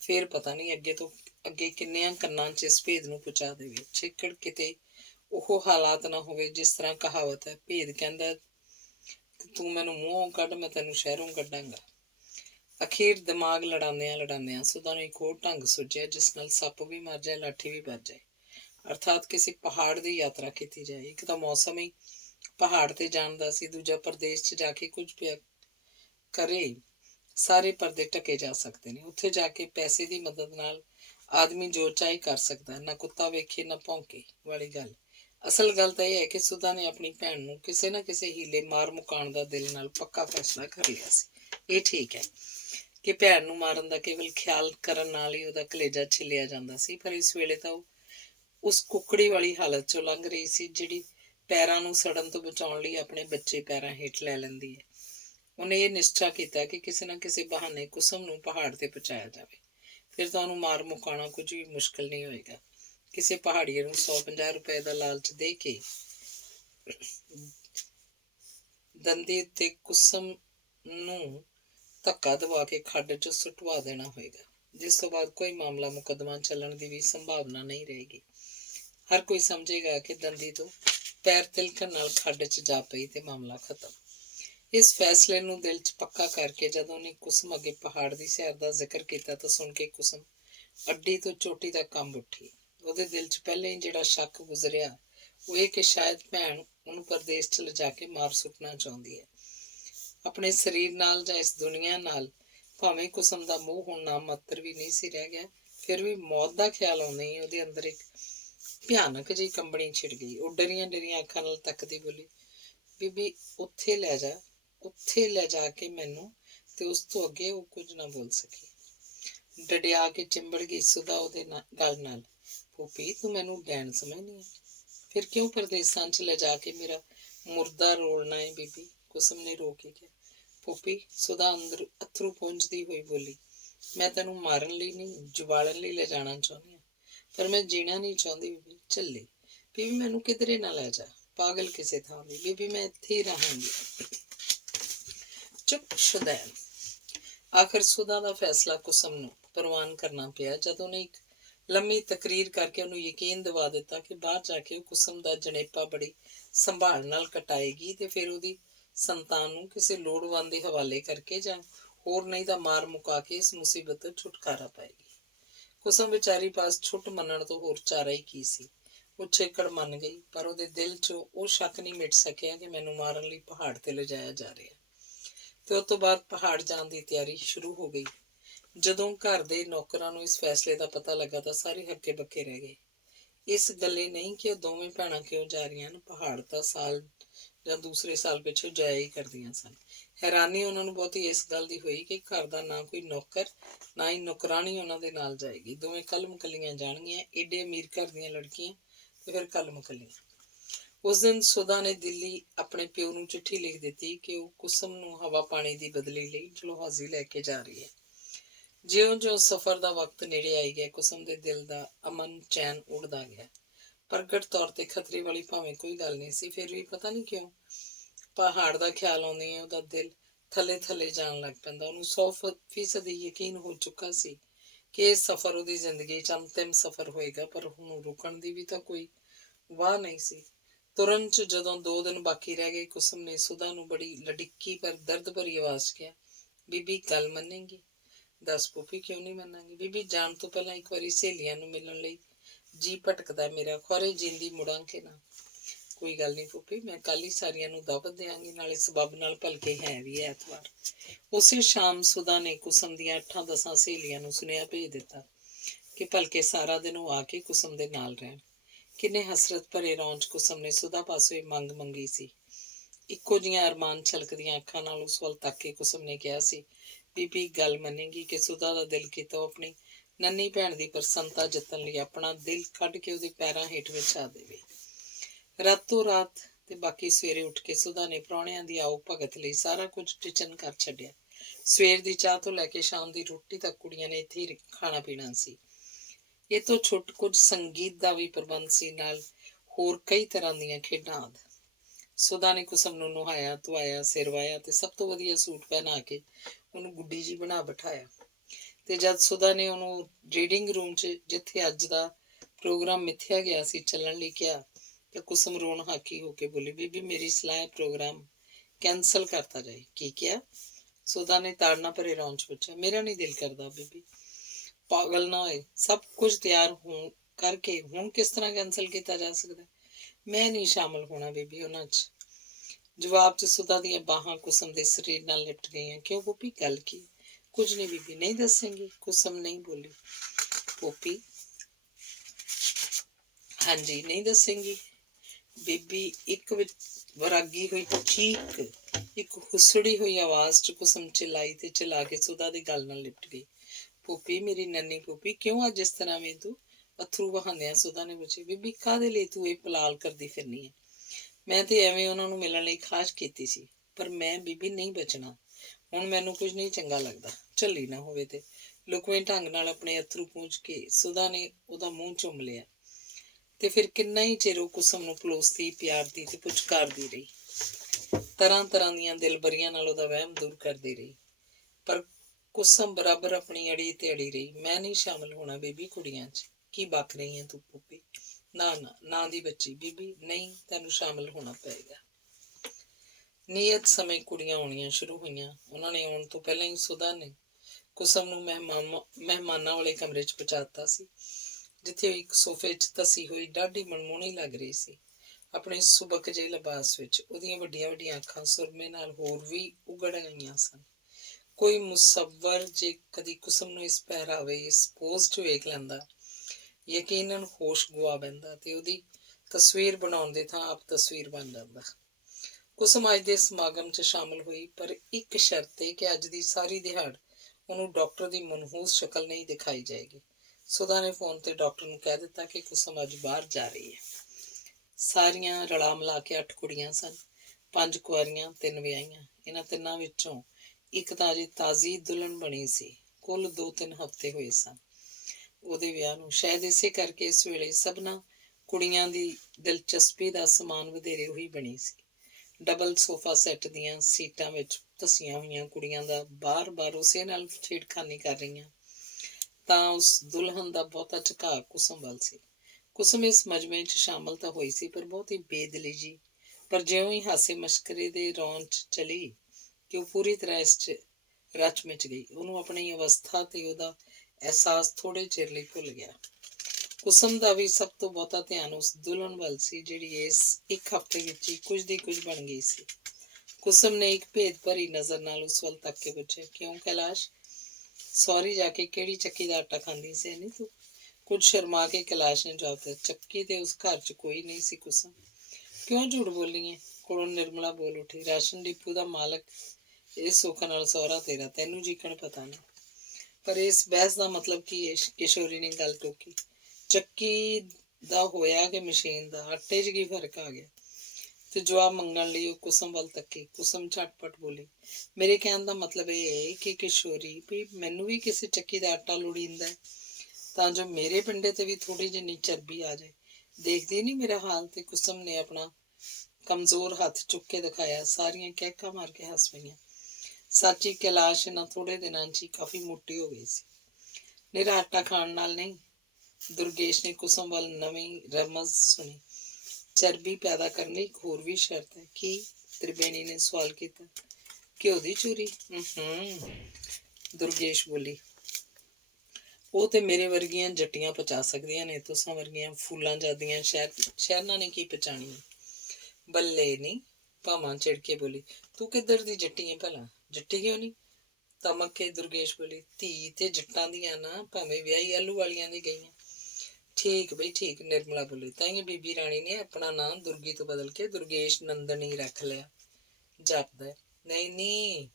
ਫੇਰ ਪਤਾ ਨਹੀਂ ਅੱਗੇ ਤੋਂ ਅੱਗੇ ਕਿੰਨਿਆਂ ਕੰਨਾਂ 'ਚ ਇਸ ਭੇਦ ਨੂੰ ਪਹੁੰਚਾ ਦੇਵੇ। ਛੇਕੜ ਕਿਤੇ ਉਹ ਹਾਲਾਤ ਨਾ ਹੋਵੇ ਜਿਸ ਤਰ੍ਹਾਂ ਕਹਾਵਤ ਹੈ, ਭੇਦ ਕਹਿੰਦਾ ਤੂੰ ਮੈਨੂੰ ਮੂੰਹੋਂ ਕੱਢ, ਮੈਂ ਤੈਨੂੰ ਸ਼ਹਿਰੋਂ ਕੱਢਾਂਗਾ। ਅਖੀਰ ਦਿਮਾਗ ਲੜਾਉਂਦਿਆਂ ਸੁਦਾ ਨੂੰ ਇੱਕ ਹੋਰ ਢੰਗ ਸੁਝਿਆ ਜਿਸ ਨਾਲ ਸੱਪ ਵੀ ਮਰ ਜਾਏ, ਲਾਠੀ ਵੀ ਵੱਜ ਜਾਏ। ਅਰਥਾਤ ਕਿਸੇ ਪਹਾੜ ਦੀ ਯਾਤਰਾ ਕੀਤੀ ਜਾਏ। ਇੱਕ ਤਾਂ ਮੌਸਮ ਹੀ ਪਹਾੜ ਤੇ ਜਾਣ ਦਾ ਸੀ, ਦੂਜਾ ਪ੍ਰਦੇਸ਼ 'ਚ ਜਾ ਕੇ ਕੁਝ ਪਿਆ ਕਰੇ ਸਾਰੇ ਪਰਦੇ ਢਕੇ ਜਾ ਸਕਦੇ ਨੇ। ਉੱਥੇ ਜਾ ਕੇ ਪੈਸੇ ਦੀ ਮਦਦ ਨਾਲ ਆਦਮੀ ਜੋ ਚਾਹੇ ਕਰ ਸਕਦਾ, ਨਾ ਕੁੱਤਾ ਵੇਖੇ ਨਾ ਭੌਂਕੇ ਵਾਲੀ ਗੱਲ। ਅਸਲ ਗੱਲ ਤਾਂ ਇਹ ਹੈ ਕਿ ਸੁਦਾ ਨੇ ਆਪਣੀ ਭੈਣ ਨੂੰ ਕਿਸੇ ਨਾ ਕਿਸੇ ਹੀਲੇ ਮਾਰ ਮੁਕਾਉਣ ਦਾ ਦਿਲ ਨਾਲ ਪੱਕਾ ਫੈਸਲਾ ਕਰ ਲਿਆ ਸੀ। ਇਹ ਠੀਕ ਹੈ ਕਿ ਭੈਣ ਨੂੰ ਮਾਰਨ ਦਾ ਕੇਵਲ ਖਿਆਲ ਕਰਨ ਨਾਲ ਹੀ ਉਹਦਾ ਕਲੇਜਾ ਛਿੱਲਿਆ ਜਾਂਦਾ ਸੀ, ਪਰ ਇਸ ਵੇਲੇ ਤਾਂ ਉਹ ਉਸ ਕੁੱਕੜੀ ਵਾਲੀ ਹਾਲਤ 'ਚੋਂ ਲੰਘ ਰਹੀ ਸੀ ਜਿਹੜੀ ਪੈਰਾਂ ਨੂੰ ਸੜਨ ਤੋਂ ਬਚਾਉਣ ਲਈ ਆਪਣੇ ਬੱਚੇ ਪੈਰਾਂ ਹੇਠ ਲੈ ਲੈਂਦੀ ਹੈ। ਉਹਨੇ ਇਹ ਨਿਸ਼ਚਾ ਕੀਤਾ ਕਿ ਕਿਸੇ ਨਾ ਕਿਸੇ ਬਹਾਨੇ ਕੁਸਮ ਨੂੰ ਪਹਾੜ ਤੇ ਪਹੁੰਚਾਇਆ ਜਾਵੇ। ਫਿਰ ਤਾਂ ਉਹਨੂੰ ਮਾਰ ਮੁਕਾਉਣਾ ਕੁਝ ਵੀ ਮੁਸ਼ਕਿਲ ਨਹੀਂ ਹੋਏਗਾ। ਕਿਸੇ ਪਹਾੜੀਏ ਨੂੰ 150 ਰੁਪਏ ਦਾ ਲਾਲਚ ਦੇ ਕੇ ਦੰਦੀ ਉੱਤੇ ਕੁਸਮ ਨੂੰ ਧੱਕਾ ਦਵਾ ਕੇ ਖੱਡ 'ਚ ਸੁੱਟਵਾ ਦੇਣਾ ਹੋਏਗਾ, ਜਿਸ ਤੋਂ ਬਾਅਦ ਕੋਈ ਮਾਮਲਾ ਮੁਕੱਦਮਾ ਚੱਲਣ ਦੀ ਵੀ ਸੰਭਾਵਨਾ ਨਹੀਂ ਰਹੇਗੀ। ਹਰ ਕੋਈ ਸਮਝੇਗਾ ਕਿ ਦੰਦੀ ਤੋਂ ਪੈਰ ਤਿਲਕਣ ਨਾਲ ਖੱਡ 'ਚ ਜਾ ਪਈ ਤੇ ਮਾਮਲਾ ਖਤਮ। ਇਸ ਫੈਸਲੇ ਨੂੰ ਦਿਲ 'ਚ ਪੱਕਾ ਕਰਕੇ ਜਦੋਂ ਉਹਨੇ ਕੁਸਮ ਅੱਗੇ ਪਹਾੜ ਦੀ ਸੈਰ ਦਾ ਜ਼ਿਕਰ ਕੀਤਾ ਤਾਂ ਸੁਣ ਕੇ ਕੁਸਮ ਅੱਡੀ ਤੋਂ ਚੋਟੀ ਤੱਕ ਕੰਬ ਉੱਠੀ। ਉਹਦੇ ਦਿਲ 'ਚ ਪਹਿਲਾਂ ਹੀ ਜਿਹੜਾ ਸ਼ੱਕ ਗੁਜ਼ਰਿਆ ਉਹ ਇਹ ਕਿ ਸ਼ਾਇਦ ਭੈਣ ਉਹਨੂੰ ਪਰਦੇਸ 'ਚ ਲਿਜਾ ਕੇ ਮਾਰ ਸੁੱਟਣਾ ਚਾਹੁੰਦੀ ਹੈ। ਆਪਣੇ ਸਰੀਰ ਨਾਲ ਜਾਂ ਇਸ ਦੁਨੀਆ ਨਾਲ ਭਾਵੇਂ ਕੁਸਮ ਦਾ ਮੋਹ ਹੁਣ ਨਾ ਮਾਤਰ ਵੀ ਨਹੀਂ ਸੀ ਰਹਿ ਗਿਆ, ਫਿਰ ਵੀ ਮੌਤ ਦਾ ਖਿਆਲ ਆਉਂਦੇ ਹੀ ਉਹਦੇ ਅੰਦਰ ਇੱਕ ਭਿਆਨਕ ਜਿਹੀ ਕੰਬਣੀ ਛਿੜ ਗਈ। ਉਹ ਡਰੀਆਂ ਡਰੀਆਂ ਅੱਖਾਂ ਨਾਲ ਤੱਕਦੀ ਬੋਲੀ, ਬੀਬੀ ਉੱਥੇ ਲੈ ਜਾ ਕੇ ਮੈਨੂੰ। ਤੇ ਉਸ ਤੋਂ ਅੱਗੇ ਉਹ ਕੁਝ ਨਾ ਬੋਲ ਸਕੀ। ਡਡਿਆ ਕੇ ਚਿੰਬੜ ਗਈ ਸੁਦਾ ਉਹਦੇ ਗਲ ਨਾਲ। ਭੂਪੀ, ਤੂੰ ਮੈਨੂੰ ਡੈਣ ਸਮਝਦੀ ਹੈ? ਫਿਰ ਕਿਉਂ ਪਰਦੇਸਾਂ 'ਚ ਲੈ ਜਾ ਕੇ ਮੇਰਾ ਮੁਰਦਾ ਰੋਲਣਾ ਹੈ ਬੀਬੀ? ਕੁਸਮ ਨੇ ਰੋ ਕੇ ਕਿਹਾ। ਪੋਪੀ, ਸੁਦਾ ਅੰਦਰ ਅਥਰੂ ਪੂੰਝਦੀ ਹੋਈ ਬੋਲੀ, ਮੈਂ ਤੈਨੂੰ ਮਾਰਨ ਲਈ ਨਹੀਂ, ਜਵਾਲਣ ਲਈ ਲੈ ਜਾਣਾ ਚਾਹੁੰਦੀ ਹਾਂ, ਪਰ ਮੈਂ ਜੀਣਾ ਨਹੀਂ ਚਾਹੁੰਦੀ। ਬੀਬੀ ਚੱਲੀ। ਬੀਬੀ ਮੈਨੂੰ ਕਿਧਰੇ ਨਾ ਲੈ ਜਾ, ਪਾਗਲ ਕਿਸੇ ਥਾਂ ਦੀ। ਬੀਬੀ ਮੈਂ ਇੱਥੇ ਹੀ ਰਹਾਂਗੀ। ਚੁੱਪ ਸ਼ੁਦੈਨ। ਆਖਰ ਸੁਦਾ ਦਾ ਫੈਸਲਾ ਕੁਸਮ ਨੂੰ ਪ੍ਰਵਾਨ ਕਰਨਾ ਪਿਆ ਜਦ ਉਹਨੇ ਇੱਕ ਲੰਮੀ ਤਕਰੀਰ ਕਰਕੇ ਉਹਨੂੰ ਯਕੀਨ ਦਿਵਾ ਦਿੱਤਾ ਕਿ ਬਾਹਰ ਜਾ ਕੇ ਉਹ ਕੁਸਮ ਦਾ ਜਣੇਪਾ ਬੜੀ ਸੰਭਾਲ ਨਾਲ ਕਟਾਏਗੀ ਤੇ ਫਿਰ ਉਹਦੀ ਸੰਤਾਨ ਨੂੰ ਕਿਸੇ ਲੋੜਵੰਦ ਦੇ ਹਵਾਲੇ ਕਰਕੇ ਜਾਂ ਹੋਰ ਨਹੀਂ ਤਾਂ ਮਾਰ ਮੁਕਾ ਕੇ ਇਸ ਮੁਸੀਬਤ ਤੋਂ ਛੁਟਕਾਰਾ ਪਾਏਗੀ। ਕੁਸਮ ਵਿਚਾਰੀ ਪਾਸ ਛੁੱਟ ਮੰਨਣ ਤੋਂ ਹੋਰ ਚਾਰਾ ਹੀ ਕੀ ਸੀ। ਉਹ ਛੇਕੜ ਮੰਨ ਗਈ, ਪਰ ਉਹਦੇ ਦਿਲ 'ਚੋਂ ਉਹ ਸ਼ੱਕ ਨਹੀਂ ਮਿਟ ਸਕਿਆ ਕਿ ਮੈਨੂੰ ਮਾਰਨ ਲਈ ਪਹਾੜ ਤੇ ਲਿਜਾਇਆ ਜਾ ਰਿਹਾ। ਤੇ ਉਸ ਤੋਂ ਬਾਅਦ ਪਹਾੜ ਜਾਣ ਦੀ ਤਿਆਰੀ ਸ਼ੁਰੂ ਹੋ ਗਈ। ਜਦੋਂ ਘਰ ਦੇ ਨੌਕਰਾਂ ਨੂੰ ਇਸ ਫੈਸਲੇ ਦਾ ਪਤਾ ਲੱਗਾ ਤਾਂ ਸਾਰੇ ਹੱਕੇ ਬੱਕੇ ਰਹਿ ਗਏ। ਇਸ ਗੱਲੇ ਨਹੀਂ ਕਿ ਉਹ ਦੋਵੇਂ ਭੈਣਾਂ ਕਿਉਂ ਜਾ ਰਹੀਆਂ ਹਨ, ਪਹਾੜ ਤਾਂ ਸਾਲ ਜਾਂ ਦੂਸਰੇ ਸਾਲ ਪਿੱਛੋਂ ਜਾਇਆ ਹੀ ਕਰਦੀਆਂ ਸਨ। ਹੈਰਾਨੀ ਉਹਨਾਂ ਨੂੰ ਬਹੁਤੀ ਇਸ ਗੱਲ ਦੀ ਹੋਈ ਕਿ ਘਰ ਦਾ ਨਾ ਕੋਈ ਨੌਕਰ ਨਾ ਹੀ ਨੌਕਰਾਣੀ ਉਹਨਾਂ ਦੇ ਨਾਲ ਜਾਏਗੀ। ਦੋਵੇਂ ਕੱਲ ਮੁਕੱਲੀਆਂ ਜਾਣਗੀਆਂ, ਏਡੇ ਅਮੀਰ ਘਰ ਦੀਆਂ ਲੜਕੀਆਂ ਤੇ ਫਿਰ ਕੱਲ ਮੁਕੱਲੀਆਂ। ਉਸ ਦਿਨ ਸੁਦਾ ਨੇ ਦਿੱਲੀ ਆਪਣੇ ਪਿਓ ਨੂੰ ਚਿੱਠੀ ਲਿਖ ਦਿੱਤੀ ਕਿ ਉਹ ਕੁਸਮ ਨੂੰ ਹਵਾ ਪਾਣੀ ਦੀ ਬਦਲੀ ਲਈ ਡਲਹੌਜ਼ੀ ਲੈ ਕੇ ਜਾ ਰਹੀ ਹੈ। ਜਿਉਂ-ਜਿਉਂ ਸਫ਼ਰ ਦਾ ਵਕਤ ਨੇੜੇ ਆਈ ਗਿਆ, ਕੁਸਮ ਦੇ ਦਿਲ ਦਾ ਅਮਨ ਚੈਨ ਉੱਡਦਾ ਗਿਆ। ਪ੍ਰਗਟ ਤੌਰ ਤੇ ਖਤਰੇ ਵਾਲੀ ਭਾਵੇਂ ਕੋਈ ਗੱਲ ਨਹੀਂ ਸੀ, ਫਿਰ ਵੀ ਪਤਾ ਨਹੀਂ ਕਿਉਂ ਪਹਾੜ ਦਾ ਖਿਆਲ ਆਉਂਦੇ ਹੀ ਉਹਦਾ ਦਿਲ ਥੱਲੇ ਥੱਲੇ ਜਾਣ ਲੱਗ ਪੈਂਦਾ। ਉਹਨੂੰ 100% ਯਕੀਨ ਹੋ ਚੁੱਕਾ ਸੀ ਕਿ ਇਹ ਸਫ਼ਰ ਉਹਦੀ ਜ਼ਿੰਦਗੀ 'ਚ ਅੰਤਿਮ ਸਫ਼ਰ ਹੋਏਗਾ, ਪਰ ਹੁਣ ਰੁਕਣ ਦੀ ਵੀ ਤਾਂ ਕੋਈ ਵਾਹ ਨਹੀਂ ਸੀ। ਤੁਰਨ 'ਚ ਜਦੋਂ 2 ਦਿਨ ਬਾਕੀ ਰਹਿ ਗਏ, ਕੁਸਮ ਨੇ ਸੁਦਾ ਨੂੰ ਬੜੀ ਲਡਿੱਕੀ ਪਰ ਦਰਦ ਭਰੀ ਆਵਾਜ਼ 'ਚ ਕਿਹਾ, ਬੀਬੀ ਗੱਲ ਮੰਨੇਗੀ? ਦੱਸ ਪੋਪੀ, ਕਿਉਂ ਨਹੀਂ ਮੰਨਾਂਗੀ? ਬੀਬੀ ਜਾਣ ਤੋਂ ਪਹਿਲਾਂ ਇੱਕ ਵਾਰੀ ਸਹੇਲੀਆਂ ਨੂੰ ਮਿਲਣ ਲਈ ਜੀ ਭਟਕਦਾ ਮੇਰਾ, ਖੌਰੇ ਜਿੰਦੀ ਮੁੜਾਂ ਕਿ ਨਾ। ਕੋਈ ਗੱਲ ਨਹੀਂ ਪੋਪੀ, ਮੈਂ ਕੱਲ ਹੀ ਸਾਰੀਆਂ ਨੂੰ ਦਾਵਤ ਦਿਆਂਗੀ, ਨਾਲੇ ਸਬੱਬ ਨਾਲ ਭਲਕੇ ਹੈ ਵੀ ਐਤਵਾਰ। ਉਸੇ ਸ਼ਾਮ ਸੁਦਾ ਨੇ ਕੁਸਮ ਦੀਆਂ 8-10 ਸਹੇਲੀਆਂ ਨੂੰ ਸੁਨੇਹਾ ਭੇਜ ਦਿੱਤਾ ਕਿ ਭਲਕੇ ਸਾਰਾ ਦਿਨ ਉਹ ਆ ਕੇ ਕੁਸਮ ਦੇ ਨਾਲ ਰਹਿਣ। ਕਿੰਨੇ ਹਸਰਤ ਭਰੇ ਰੌਂਚ ਕੁਸਮ ਨੇ ਸੁਦਾ ਪਾਸੋਂ ਇਹ ਮੰਗ ਮੰਗੀ ਸੀ। ਇੱਕੋ ਜਿਹੀਆਂ ਅਰਮਾਨ ਛਲਕਦੀਆਂ ਅੱਖਾਂ ਨਾਲ ਉਸ ਵੱਲ ਤੱਕ ਕੇ ਕੁਸਮ ਨੇ ਕਿਹਾ ਸੀ, ਬੀਬੀ ਗੱਲ ਮੰਨੇਗੀ ਕਿ ਸੁਦਾ ਦਾ ਦਿਲ ਕੀਤਾ ਉਹ ਆਪਣੀ ਨੰਨੀ ਭੈਣ ਦੀ ਪ੍ਰਸੰਨਤਾ ਜਿੱਤਣ ਲਈ ਆਪਣਾ ਦਿਲ ਕੱਢ ਕੇ ਉਹਦੇ ਪੈਰਾਂ ਹੇਠ ਵਿਛਾ ਦੇਵੇ। ਰਾਤੋਂ ਰਾਤ ਤੇ ਬਾਕੀ ਸਵੇਰੇ ਉੱਠ ਕੇ ਸੁਦਾ ਨੇ ਪ੍ਰਾਹੁਣਿਆਂ ਦੀ ਆਓ ਭਗਤ ਲਈ ਸਾਰਾ ਕੁਝ ਟਿਚਨ ਕਰ ਛੱਡਿਆ। ਸਵੇਰ ਦੀ ਚਾਹ ਤੋਂ ਲੈ ਕੇ ਸ਼ਾਮ ਦੀ ਰੋਟੀ ਤੱਕ ਕੁੜੀਆਂ ਨੇ ਇੱਥੇ ਹੀ ਖਾਣਾ ਪੀਣਾ ਸੀ। ਇਹ ਤੋਂ ਛੁੱਟ ਕੁਝ ਸੰਗੀਤ ਦਾ ਵੀ ਪ੍ਰਬੰਧ ਸੀ, ਨਾਲ ਹੋਰ ਕਈ ਤਰ੍ਹਾਂ ਦੀਆਂ ਖੇਡਾਂ ਆਦਿ। ਸੁਦਾ ਨੇ ਕੁਸਮ ਨੂੰ ਨੁਹਾਇਆ, ਧੁਆਇਆ, ਸਿਰ ਵਾਹਿਆ ਤੇ ਸਭ ਤੋਂ ਵਧੀਆ ਸੂਟ ਪਹਿਨਾ ਕੇ ਉਹਨੂੰ ਗੁੱਡੀ ਜੀ ਬਣਾ ਬਿਠਾਇਆ। ਤੇ ਜਦ ਸੁਦਾ ਨੇ ਉਹਨੂੰ ਰੀਡਿੰਗ ਰੂਮ 'ਚ ਜਿੱਥੇ ਅੱਜ ਦਾ ਪ੍ਰੋਗਰਾਮ ਮਿਥਿਆ ਗਿਆ ਸੀ ਚੱਲਣ ਲਈ ਕਿਹਾ ਤੇ ਕੁਸਮ ਰੋਣ ਹਾਕੀ ਹੋ ਕੇ ਬੋਲੀ, ਬੀਬੀ ਮੇਰੀ ਸਲਾਹ ਪ੍ਰੋਗਰਾਮ ਕੈਂਸਲ ਕਰਤਾ ਜਾਏ। ਕੀ ਕਿਹਾ? ਸੁਦਾ ਨੇ ਤਾੜਨਾ ਭਰੇ ਰੌਣ 'ਚ ਪੁੱਛਿਆ। ਮੇਰਾ ਨਹੀਂ ਦਿਲ ਕਰਦਾ ਬੀਬੀ। ਪਾਗਲ ਨਾ ਹੋਏ, ਸਭ ਕੁਝ ਤਿਆਰ ਹੋਣ ਕਰਕੇ ਹੁਣ ਕਿਸ ਤਰ੍ਹਾਂ ਕੈਂਸਲ ਕੀਤਾ ਜਾ ਸਕਦਾ? ਮੈਂ ਨਹੀਂ ਸ਼ਾਮਲ ਹੋਣਾ ਬੀਬੀ ਉਹਨਾਂ 'ਚ। ਜਵਾਬ 'ਚ ਸੁਦਾ ਦੀਆਂ ਬਾਹਾਂ ਕੁਸਮ ਦੇ ਸਰੀਰ ਨਾਲ ਲਿਪਟ ਗਈਆਂ। ਕਿਉਂ ਪੋਪੀ, ਗੱਲ ਕੀ? ਕੁਝ ਨਹੀਂ ਬੀਬੀ। ਨਹੀਂ ਦੱਸੇਂਗੀ? ਕੁਸਮ ਨਹੀਂ ਬੋਲੀ। ਪੋਪੀ, ਹਾਂਜੀ ਨਹੀਂ ਦੱਸੇਂਗੀ? ਬੀਬੀ ਇੱਕ ਵਰਾਗੀ ਹੋਈ ਚੀਕ, ਇੱਕ ਹੁਸੜੀ ਹੋਈ ਆਵਾਜ਼ 'ਚ ਕੁਸਮ ਚਿਲਾਈ ਤੇ ਚਿਲਾ ਕੇ ਸੁਦਾ ਦੀ ਗੱਲ ਨਾਲ ਲਿਪਟ ਗਈ। ਪੋਪੀ, ਮੇਰੀ ਨੰਨੀ ਪੋਪੀ, ਕਿਉਂ ਅੱਜ ਇਸ ਤਰ੍ਹਾਂ ਵੇਂ ਤੂੰ? ਅਥਰੂ ਵਹਾਉਂਦਿਆਂ ਸੁਦਾ ਨੇ ਪੁੱਛਿਆ। ਬੀਬੀ ਕਾਹਦੇ ਲਈ ਤੂੰ ਇਹ ਪਲਾਲ ਕਰਦੀ ਫਿਰਨੀ ਹੈ? ਮੈਂ ਤੇ ਐਵੇਂ ਉਹਨਾਂ ਨੂੰ ਮਿਲਣ ਲਈ ਖਾਸ਼ ਕੀਤੀ ਸੀ, ਪਰ ਮੈਂ ਬੀਬੀ ਨਹੀਂ ਬਚਣਾ। ਹੁਣ ਮੈਨੂੰ ਕੁਝ ਨਹੀਂ ਚੰਗਾ ਲੱਗਦਾ। ਝੱਲੀ ਨਾ ਹੋਵੇ ਤੇ। ਲੁਕਵੇਂ ਢੰਗ ਨਾਲ ਆਪਣੇ ਅਥਰੂ ਪੂੰਝ ਕੇ ਸੁਦਾ ਨੇ ਉਹਦਾ ਮੂੰਹ ਚੁੰਮ ਲਿਆ ਤੇ ਫਿਰ ਕਿੰਨਾ ਹੀ ਚਿਰ ਉਹ ਕੁਸਮ ਨੂੰ ਪਲੋਸਦੀ, ਪਿਆਰਦੀ ਤੇ ਪੁਚਕਾਰਦੀ ਰਹੀ। ਤਰ੍ਹਾਂ ਤਰ੍ਹਾਂ ਦੀਆਂ ਦਿਲਬਰੀਆਂ ਨਾਲ ਉਹਦਾ ਵਹਿਮ ਦੂਰ ਕਰਦੀ ਰਹੀ, ਪਰ ਕੁਸਮ ਬਰਾਬਰ ਆਪਣੀ ਅੜੀ ਤੇ ਅੜੀ ਰਹੀ। ਮੈਂ ਨਹੀਂ ਸ਼ਾਮਲ ਹੋਣਾ ਬੀਬੀ ਕੁੜੀਆਂ 'ਚ। ਕੀ ਬਕ ਰਹੀ ਹੈ ਤੂੰ ਪੋਪੀ? ਨਾ ਨਾ, ਨਾ ਦੀ ਬੱਚੀ। ਬੀਬੀ ਨਹੀਂ, ਤੈਨੂੰ ਸ਼ਾਮਲ ਹੋਣਾ ਪਏਗਾ। ਨਿਯਤ ਸਮੇਂ ਕੁੜੀਆਂ ਆਉਣੀਆਂ ਸ਼ੁਰੂ ਹੋਈਆਂ। ਉਹਨਾਂ ਨੇ ਆਉਣ ਤੋਂ ਪਹਿਲਾਂ ਹੀ ਸੁਦਾ ਨੇ ਕੁਸਮ ਨੂੰ ਮਹਿਮਾਨਾਂ ਵਾਲੇ ਕਮਰੇ 'ਚ ਪਹੁੰਚਾ ਦਿੱਤਾ ਸੀ, ਜਿੱਥੇ ਇੱਕ ਸੋਫੇ 'ਚ ਧਸੀ ਹੋਈ ਡਾਢੀ ਮਨਮੋਹਣੀ ਲੱਗ ਰਹੀ ਸੀ ਆਪਣੇ ਸੁਬਕ ਜਿਹੇ ਲਿਬਾਸ ਵਿੱਚ। ਉਹਦੀਆਂ ਵੱਡੀਆਂ ਵੱਡੀਆਂ ਅੱਖਾਂ ਸੁਰਮੇ ਨਾਲ ਹੋਰ ਵੀ ਉਗੜ ਗਈਆਂ ਸਨ। ਕੋਈ ਮੁਸੱਵਰ ਜੇ ਕਦੀ ਕੁਸਮ ਨੂੰ ਇਸ ਪਹਿਰਾਵੇ, ਇਸ ਪੋਜ਼ 'ਚ ਵੇਖ ਲੈਂਦਾ, ਯਕੀਨਨ ਹੋਸ਼ ਗੁਆ ਬਹਿੰਦਾ ਤੇ ਉਹਦੀ ਤਸਵੀਰ ਬਣਾਉਣ ਦੇ ਥਾਂ ਆਪ ਤਸਵੀਰ ਬਣ ਜਾਂਦਾ। ਕੁਸਮ ਅੱਜ ਦੇ ਸਮਾਗਮ 'ਚ ਸ਼ਾਮਲ ਹੋਈ, ਪਰ ਇੱਕ ਸ਼ਰਤ ਤੇ ਕਿ ਅੱਜ ਦੀ ਸਾਰੀ ਦਿਹਾੜ ਉਹਨੂੰ ਡਾਕਟਰ ਦੀ ਮਨਹੂਸ ਸ਼ਕਲ ਨਹੀਂ ਦਿਖਾਈ ਜਾਏਗੀ। ਸੁਦਾ ਨੇ ਫੋਨ ਤੇ ਡਾਕਟਰ ਨੂੰ ਕਹਿ ਦਿੱਤਾ ਕਿ ਕੁਸਮ ਅੱਜ ਬਾਹਰ ਜਾ ਰਹੀ ਹੈ। ਸਾਰੀਆਂ ਰਲਾ ਮਿਲਾ ਕੇ 8 ਕੁੜੀਆਂ ਸਨ, 5 ਕੁਆਰੀਆਂ 3 ਵਿਆਹੀਆਂ। ਇਹਨਾਂ ਤਿੰਨਾਂ ਵਿੱਚੋਂ ਇੱਕ ਤਾਂ ਅਜੇ ਤਾਜ਼ੀ ਦੁਲਹਨ ਬਣੀ ਸੀ। ਕੁੱਲ 2-3 ਹਫ਼ਤੇ ਹੋਏ ਸਨ ਉਹਦੇ ਵਿਆਹ ਨੂੰ। ਸ਼ਾਇਦ ਇਸੇ ਕਰਕੇ ਇਸ ਵੇਲੇ ਸਭਨਾਂ ਕੁੜੀਆਂ ਦੀ ਦਿਲਚਸਪੀ ਦਾ ਸਮਾਨ ਵਧੇਰੇ ਹੋਈ ਬਣੀ ਸੀ। ਡਬਲ ਸੋਫਾ ਸੈੱਟ ਦੀਆਂ ਸੀਟਾਂ ਵਿੱਚ ਧਸੀਆਂ ਹੋਈਆਂ ਕੁੜੀਆਂ ਦਾ ਬਾਰ-ਬਾਰ ਉਸੇ ਨਾਲ ਛੇੜਖਾਨੀ ਕਰ ਰਹੀਆਂ ਤਾਂ ਉਸ ਦੁਲਹਨ ਦਾ ਬਹੁਤਾ ਝੁਕਾਅ ਕੁਸਮ ਵੱਲ ਸੀ। ਕੁਸਮ ਇਸ ਮਜਮੇ 'ਚ ਸ਼ਾਮਲ ਤਾਂ ਹੋਈ ਸੀ, ਪਰ ਬਹੁਤ ਹੀ ਬੇਦਿਲੀ ਜੀ। ਪਰ ਜਿਉਂ ਹੀ ਹਾਸੇ ਮਸ਼ਕਰੇ ਦੇ ਰੌਣ 'ਚ ਚਲੀ ਕਿ ਉਹ ਪੂਰੀ ਤਰ੍ਹਾਂ ਇਸ 'ਚ ਰਚ ਮਿਚ ਗਈ। ਉਹਨੂੰ ਆਪਣੀ ਅਵਸਥਾ ਤੇ ਉਹਦਾ ਅਹਿਸਾਸ ਥੋੜ੍ਹੇ ਚਿਰ ਲਈ ਭੁੱਲ ਗਿਆ। ਕੁਸਮ ਦਾ ਵੀ ਸਭ ਤੋਂ ਬਹੁਤਾ ਧਿਆਨ ਉਸ ਦੁਲਹਨ ਵੱਲ ਸੀ, ਜਿਹੜੀ ਇਸ ਇੱਕ ਹਫ਼ਤੇ ਵਿੱਚ ਹੀ ਕੁਝ ਦੀ ਕੁਝ ਬਣ ਗਈ ਸੀ। ਕੁਸਮ ਨੇ ਇੱਕ ਭੇਦ ਭਰੀ ਨਜ਼ਰ ਨਾਲ ਉਸ ਵੱਲ ਤੱਕ ਕੇ ਪੁੱਛਿਆ, ਕਿਉਂ ਕੈਲਾਸ਼, ਸਹੁਰੀ ਜਾ ਕੇ ਕਿਹੜੀ ਚੱਕੀ ਦਾ ਆਟਾ ਖਾਂਦੀ ਸੀ ਨਹੀਂ ਤੂੰ? ਕੁਝ ਸ਼ਰਮਾ ਕੇ ਕੈਲਾਸ਼ ਨੇ ਜਵਾਬ ਦਿੱਤਾ, ਚੱਕੀ ਤੇ ਉਸ ਘਰ 'ਚ ਕੋਈ ਨਹੀਂ ਸੀ ਕੁਸਮ। ਕਿਉਂ ਝੂਠ ਬੋਲੀਏ? ਕੋਲੋਂ ਨਿਰਮਲਾ ਬੋਲ ਉੱਠੀ, ਰਾਸ਼ਨ ਡਿਪੂ ਦਾ ਮਾਲਕ ਇਹ ਸੁੱਖ ਨਾਲ ਸਹੁਰਾ ਤੇਰਾ, ਤੈਨੂੰ ਜੀਕਣ ਪਤਾ ਨਹੀਂ। ਪਰ ਇਸ ਬਹਿਸ ਦਾ ਮਤਲਬ ਕੀ ਹੈ? ਕਿਸ਼ੋਰੀ ਨੇ ਗੱਲ ਟੋਕੀ। ਚੱਕੀ ਦਾ ਹੋਇਆ ਕਿ ਮਸ਼ੀਨ ਦਾ? ਆਟੇ 'ਚ ਕੀ ਫਰਕ ਆ ਗਿਆ? ਤੇ ਜਵਾਬ ਮੰਗਣ ਲਈ ਉਹ ਕੁਸਮ ਵੱਲ ਤੱਕੀ। ਕੁਸਮ ਝਟਪਟ ਬੋਲੀ, ਮੇਰੇ ਕਹਿਣ ਦਾ ਮਤਲਬ ਇਹ ਹੈ ਕਿ ਕਿਸ਼ੋਰੀ ਵੀ ਮੈਨੂੰ ਵੀ ਕਿਸੇ ਚੱਕੀ ਦਾ ਆਟਾ ਲੋੜੀਂਦਾ ਤਾਂ ਜੋ ਮੇਰੇ ਪਿੰਡੇ ਤੇ ਵੀ ਥੋੜ੍ਹੀ ਜਿੰਨੀ ਚਰਬੀ ਆ ਜਾਏ। ਦੇਖਦੀ ਨਹੀਂ ਮੇਰਾ ਹਾਲ? ਤੇ ਕੁਸਮ ਨੇ ਆਪਣਾ ਕਮਜ਼ੋਰ ਹੱਥ ਚੁੱਕ ਕੇ ਦਿਖਾਇਆ। ਸਾਰੀਆਂ ਕਹਿਕਾਂ ਮਾਰ ਕੇ ਹੱਸ ਪਈਆਂ। ਸੱਚੀ ਕੈਲਾਸ਼ ਇਹਨਾਂ ਥੋੜ੍ਹੇ ਦਿਨਾਂ 'ਚ ਹੀ ਕਾਫੀ ਮੋਟੀ ਹੋ ਗਈ ਸੀ। ਨਿਰਾ ਆਟਾ ਖਾਣ ਨਾਲ ਨਹੀਂ। ਦੁਰਗੇਸ਼ ਨੇ ਕੁਸਮ ਵੱਲ ਨਵੀਂ ਰਮਜ਼ ਸੁਣੀ। ਚਰਬੀ ਪੈਦਾ ਕਰਨ ਲਈ ਇੱਕ ਹੋਰ ਵੀ ਸ਼ਰਤ ਹੈ। ਕੀ? ਤ੍ਰਿਵੇਣੀ ਨੇ ਸਵਾਲ ਕੀਤਾ। ਘਿਓ ਦੀ ਚੂਰੀ? ਦੁਰਗੇਸ਼ ਬੋਲੀ, ਉਹ ਤੇ ਮੇਰੇ ਵਰਗੀਆਂ ਜੱਟੀਆਂ ਪਚਾ ਸਕਦੀਆਂ ਨੇ, ਤੁਸਾਂ ਵਰਗੀਆਂ ਫੁੱਲਾਂ ਜਾਂਦੀਆਂ ਸ਼ਹਿਰਨਾਂ ਨੇ ਕੀ ਪਚਾਣੀ? ਬੱਲੇ ਨਹੀਂ, ਭਾਵਾਂ ਚਿੜ ਕੇ ਬੋਲੀ, ਤੂੰ ਕਿੱਧਰ ਦੀ ਜੱਟੀ ਹੈ ਭਲਾ? ਜੱਟੀ ਕਿਉਂ ਨਹੀਂ? ਤਮਕ ਕੇ ਦੁਰਗੇਸ਼ ਬੋਲੀ, ਧੀ ਤੇ ਜੱਟਾਂ ਦੀਆਂ ਨਾ, ਭਾਵੇਂ ਵਿਆਹੀ ਆਲੂ ਵਾਲੀਆਂ ਦੀ ਗਈਆਂ। ਠੀਕ ਬਈ ਠੀਕ, ਨਿਰਮਲਾ ਬੋਲੀ, ਤਾਂ ਹੀ ਬੀਬੀ ਰਾਣੀ ਨੇ ਆਪਣਾ ਨਾਂ ਦੁਰਗੀ ਤੋਂ ਬਦਲ ਕੇ ਦੁਰਗੇਸ਼ ਨੰਦਨੀ ਰੱਖ ਲਿਆ। ਜਾਪਦਾ ਨਹੀਂ ਨਹੀਂ,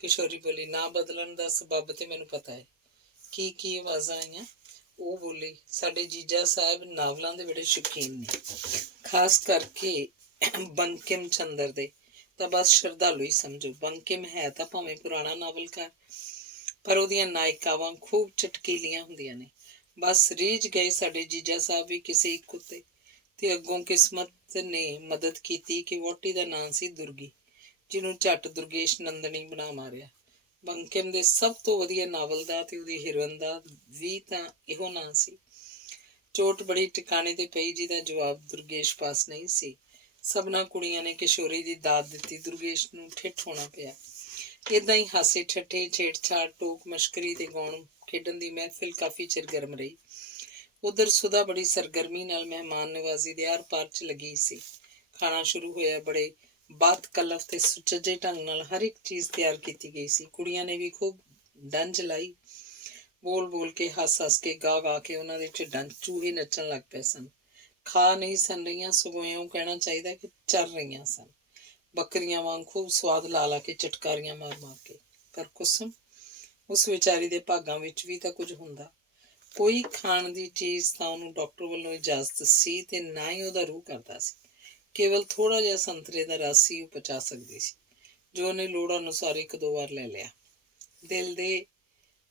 ਕਿਸ਼ੋਰੀ ਬੋਲੀ, ਨਾ ਬਦਲਣ ਦਾ ਸਬੱਬ ਤੇ ਮੈਨੂੰ ਪਤਾ ਹੈ। ਕੀ ਆਵਾਜ਼ਾਂ ਆਈਆਂ? ਉਹ ਬੋਲੀ, ਸਾਡੇ ਜੀਜਾ ਸਾਹਿਬ ਨਾਵਲਾਂ ਦੇ ਬੜੇ ਸ਼ੌਕੀਨ ਨੇ, ਖਾਸ ਕਰਕੇ ਬੰਕਿਮ ਚੰਦਰ ਦੇ। ਤਾਂ ਬਸ ਸ਼ਰਧਾਲੂ ਹੀ ਸਮਝੋ। ਬੰਕਿਮ ਹੈ ਤਾਂ ਭਾਵੇਂ ਪੁਰਾਣਾ ਨਾਵਲਕਾਰ, ਪਰ ਉਹਦੀਆਂ ਨਾਇਕਾਵਾਂ ਖੂਬ ਚਟਕੀਲੀਆਂ ਹੁੰਦੀਆਂ ਨੇ। ਬਸ ਰੀਝ ਗਏ ਸਾਡੇ ਜੀਜਾ ਸਾਹਿਬ ਵੀ ਕਿਸੇ ਇੱਕ ਉੱਤੇ, ਤੇ ਅੱਗੋਂ ਕਿਸਮਤ ਨੇ ਮਦਦ ਕੀਤੀ ਕਿ ਵਹੁਟੀ ਦਾ ਨਾਂ ਸੀ ਦੁਰਗੀ, ਜਿਹਨੂੰ ਝੱਟ ਦੁਰਗੇਸ਼ ਨੰਦਨੀ ਬਣਾ ਮਾਰਿਆ। ਬੰਕਿਮ ਦੇ ਸਭ ਤੋਂ ਵਧੀਆ ਨਾਵਲ ਦਾ ਤੇ ਉਹਦੀ ਹੀਰੋਇਨ ਦਾ ਵੀ ਤਾਂ ਇਹੋ ਨਾਂ ਸੀ। ਚੋਟ ਬੜੀ ਟਿਕਾਣੇ ਤੇ ਪਈ, ਜਿਹਦਾ ਜਵਾਬ ਦੁਰਗੇਸ਼ ਪਾਸ ਨਹੀਂ ਸੀ। ਸਭਨਾਂ ਕੁੜੀਆਂ ਨੇ ਕਿਸ਼ੋਰੀ ਦੀ ਦਾਦ ਦਿੱਤੀ। ਦੁਰਗੇਸ਼ ਨੂੰ ਠਿੱਠ ਹੋਣਾ ਪਿਆ। ਏਦਾਂ ਹੀ ਹਾਸੇ ਠੱਠੇ, ਛੇੜਛਾੜ, ਟੋਕ ਮਸ਼ਕਰੀ ਤੇ ਗਾਉਣ ਖੇਡਣ ਦੀ ਮਹਿਫਿਲ ਕਾਫੀ ਚਿਰ ਗਰਮ ਰਹੀ। ਉਧਰ ਸੁਧਾ ਬੜੀ ਸਰਗਰਮੀ ਨਾਲ ਮਹਿਮਾਨ ਨਵਾਜ਼ੀ ਦੇ ਆਰ ਪਾਰ 'ਚ ਲੱਗੀ ਸੀ। ਖਾਣਾ ਸ਼ੁਰੂ ਹੋਇਆ। ਬੜੇ ਬਾਤ ਕਲਫ ਤੇ ਸੁਚੱਜੇ ਢੰਗ ਨਾਲ ਹਰ ਇੱਕ ਚੀਜ਼ ਤਿਆਰ ਕੀਤੀ ਗਈ ਸੀ। ਕੁੜੀਆਂ ਨੇ ਵੀ ਖੂਬ ਡੰਜ ਲਾਈ। ਬੋਲ ਬੋਲ ਕੇ, ਹੱਸ ਹੱਸ ਕੇ, ਗਾ ਗਾ ਕੇ ਉਹਨਾਂ ਦੇ ਢਿੱਡਾਂ 'ਚ ਚੂਹੇ ਨੱਚਣ ਲੱਗ ਪਏ ਸਨ। ਖਾ ਨਹੀਂ ਸਨ ਰਹੀਆਂ, ਸਗੋਂ ਇਉਂ ਕਹਿਣਾ ਚਾਹੀਦਾ ਕਿ ਚਰ ਰਹੀਆਂ ਸਨ, ਬੱਕਰੀਆਂ ਵਾਂਗ ਖੂਬ ਸਵਾਦ ਲਾ ਲਾ ਕੇ, ਚਟਕਾਰੀਆਂ ਮਾਰ ਮਾਰ ਕੇ। ਪਰ ਕੁਸਮ, ਉਸ ਵਿਚਾਰੀ ਦੇ ਭਾਗਾਂ ਵਿੱਚ ਵੀ ਤਾਂ ਕੁਝ ਹੁੰਦਾ। ਕੋਈ ਖਾਣ ਦੀ ਚੀਜ਼ ਤਾਂ ਉਹਨੂੰ ਡਾਕਟਰ ਵੱਲੋਂ ਇਜਾਜ਼ਤ ਸੀ ਤੇ ਨਾ ਹੀ ਉਹਦਾ ਰੂਹ ਕਰਦਾ ਸੀ। ਕੇਵਲ ਥੋੜ੍ਹਾ ਜਿਹਾ ਸੰਤਰੇ ਦਾ ਰਸ ਹੀ ਉਹ ਪਚਾ ਸਕਦੀ ਸੀ, ਜੋ ਉਹਨੇ ਲੋੜ ਅਨੁਸਾਰ 1-2 ਵਾਰ ਲੈ ਲਿਆ। ਦਿਲ ਦੇ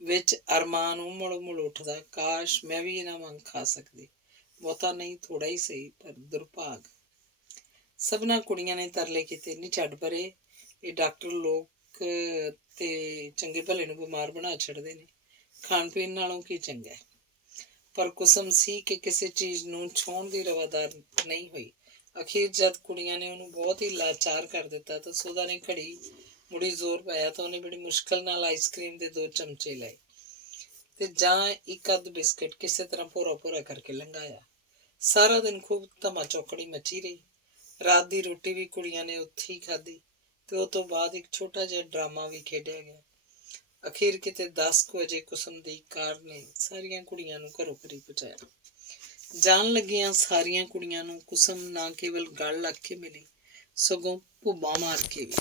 ਵਿੱਚ ਅਰਮਾਨ ਉਮੜ ਉਮੜ ਉੱਠਦਾ, ਕਾਸ਼ ਮੈਂ ਵੀ ਇਹਨਾਂ ਵਾਂਗ ਖਾ ਸਕਦੀ। ਬਹੁਤਾ ਨਹੀਂ, ਥੋੜਾ ਹੀ ਸਹੀ, ਪਰ ਦੁਰਭਾਗ। ਸਭਨਾਂ ਕੁੜੀਆਂ ਨੇ ਤਰਲੇ ਕੀਤੇ, ਨਹੀਂ ਛੱਡ ਪਰੇ, ਇਹ ਡਾਕਟਰ ਲੋਕ ਤੇ ਚੰਗੇ ਭਲੇ ਨੂੰ ਬਿਮਾਰ ਬਣਾ ਛੱਡਦੇ ਨੇ, ਖਾਣ ਪੀਣ ਨਾਲੋਂ ਕੀ ਚੰਗਾ। ਪਰ ਕੁਸਮ ਸੀ ਕਿ ਕਿਸੇ ਚੀਜ਼ ਨੂੰ ਛੋਹਣ ਦੀ ਰਵਾਦਾਰ ਨਹੀਂ ਹੋਈ। ਅਖੀਰ ਜਦ ਕੁੜੀਆਂ ਨੇ ਉਹਨੂੰ ਬਹੁਤ ਹੀ ਲਾਚਾਰ ਕਰ ਦਿੱਤਾ ਤਾਂ ਸੁਧਾ ਨੇ ਘੜੀ ਮੁੜੀ ਜ਼ੋਰ ਪਾਇਆ ਤਾਂ ਉਹਨੇ ਬੜੀ ਮੁਸ਼ਕਿਲ ਨਾਲ ਆਈਸਕ੍ਰੀਮ ਦੇ 2 ਚਮਚੇ ਲਏ ਤੇ ਜਾਂ ਇੱਕ ਅੱਧ ਬਿਸਕਿਟ ਕਿਸੇ ਤਰ੍ਹਾਂ ਭੋਰਾ ਕਰਕੇ ਲੰਘਾਇਆ। ਸਾਰਾ ਦਿਨ ਖੂਬ ਧਮਾ ਚੌਕੜੀ ਮੱਚੀ ਰਹੀ। ਰਾਤ ਦੀ ਰੋਟੀ ਵੀ ਕੁੜੀਆਂ ਨੇ ਉੱਥੇ ਹੀ ਖਾਧੀ ਤੇ ਉਹ ਤੋਂ ਬਾਅਦ ਇੱਕ ਛੋਟਾ ਜਿਹਾ ਡਰਾਮਾ ਵੀ ਖੇਡਿਆ ਗਿਆ। ਅਖੀਰ ਕਿਤੇ 10 ਕੁ ਵਜੇ ਕੁਸਮ ਦੀ ਕਾਰ ਨੇ ਸਾਰੀਆਂ ਕੁੜੀਆਂ ਨੂੰ ਘਰੋਂ ਘਰੀ ਪਹੁੰਚਾਇਆ। ਜਾਣ ਲੱਗੀਆਂ ਸਾਰੀਆਂ ਕੁੜੀਆਂ ਨੂੰ ਕੁਸਮ ਨਾ ਕੇਵਲ ਗਲ ਲੱਗ ਕੇ ਮਿਲੀ, ਸਗੋਂ ਭੁੱਬਾਂ ਮਾਰ ਕੇ ਵੀ।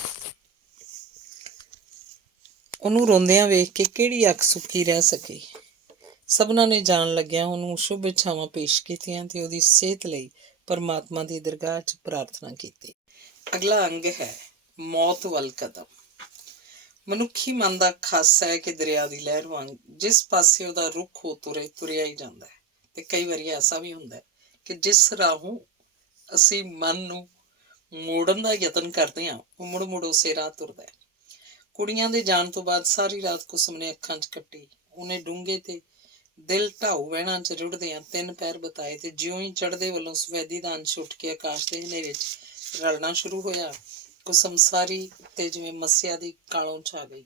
ਉਹਨੂੰ ਰੋਂਦਿਆਂ ਵੇਖ ਕੇ ਕਿਹੜੀ ਅੱਖ ਸੁੱਕੀ ਰਹਿ ਸਕੀ। ਸਭਨਾਂ ਨੇ ਜਾਣ ਲੱਗਿਆਂ ਉਹਨੂੰ ਸ਼ੁਭ ਇੱਛਾਵਾਂ ਪੇਸ਼ ਕੀਤੀਆਂ ਤੇ ਉਹਦੀ ਸਿਹਤ ਲਈ ਪਰਮਾਤਮਾ ਦੀ ਦਰਗਾਹ 'ਚ ਪ੍ਰਾਰਥਨਾ ਕੀਤੀ। ਅਗਲਾ ਅੰਗ ਹੈ ਮੌਤ ਵੱਲ ਕਦਮ। ਮਨੁੱਖੀ ਮਨ ਦਾ ਖਾਸਾ ਹੈ ਕਿ ਦਰਿਆ ਦੀ ਲਹਿਰ ਵਾਂਗ ਜਿਸ ਪਾਸੇ ਉਹਦਾ ਰੁੱਖ ਹੋ ਤੁਰਿਆ ਹੀ ਜਾਂਦਾ ਹੈ। ਤੇ ਕਈ ਵਾਰੀ ਐਸਾ ਵੀ ਹੁੰਦਾ ਹੈ ਕਿ ਜਿਸ ਰਾਹੋਂ ਅਸੀਂ ਮਨ ਨੂੰ ਮੋੜਨ ਦਾ ਯਤਨ ਕਰਦੇ ਹਾਂ, ਉਹ ਮੁੜ ਮੁੜ ਉਸੇ ਰਾਹ ਤੁਰਦਾ ਹੈ। ਕੁੜੀਆਂ ਦੇ ਜਾਣ ਤੋਂ ਬਾਅਦ ਸਾਰੀ ਰਾਤ ਕੁਸਮ ਨੇ ਅੱਖਾਂ 'ਚ ਕੱਟੀ। ਉਹਨੇ ਡੂੰਘੇ ਤੇ ਦਿਲ ਢਾਊ ਵਹਿਣਾਂ 'ਚ ਰੁੜਦਿਆਂ 3 ਪਹਿਰ ਬਿਤਾਏ ਤੇ ਜਿਉਂ ਹੀ ਚੜ੍ਹਦੇ ਵੱਲੋਂ ਸਫੈਦੀ ਦਾ ਅੰਸ਼ ਉੱਠ ਕੇ ਆਕਾਸ਼ ਦੇ ਹਨੇਰੇ 'ਚ ਰਲਣਾ ਸ਼ੁਰੂ ਹੋਇਆ, ਕੁਸਮ ਸਾਰੀ ਉੱਤੇ ਜਿਵੇਂ ਮੱਸਿਆ ਦੀ ਕਾਲੋਂ ਛਾ ਗਈ।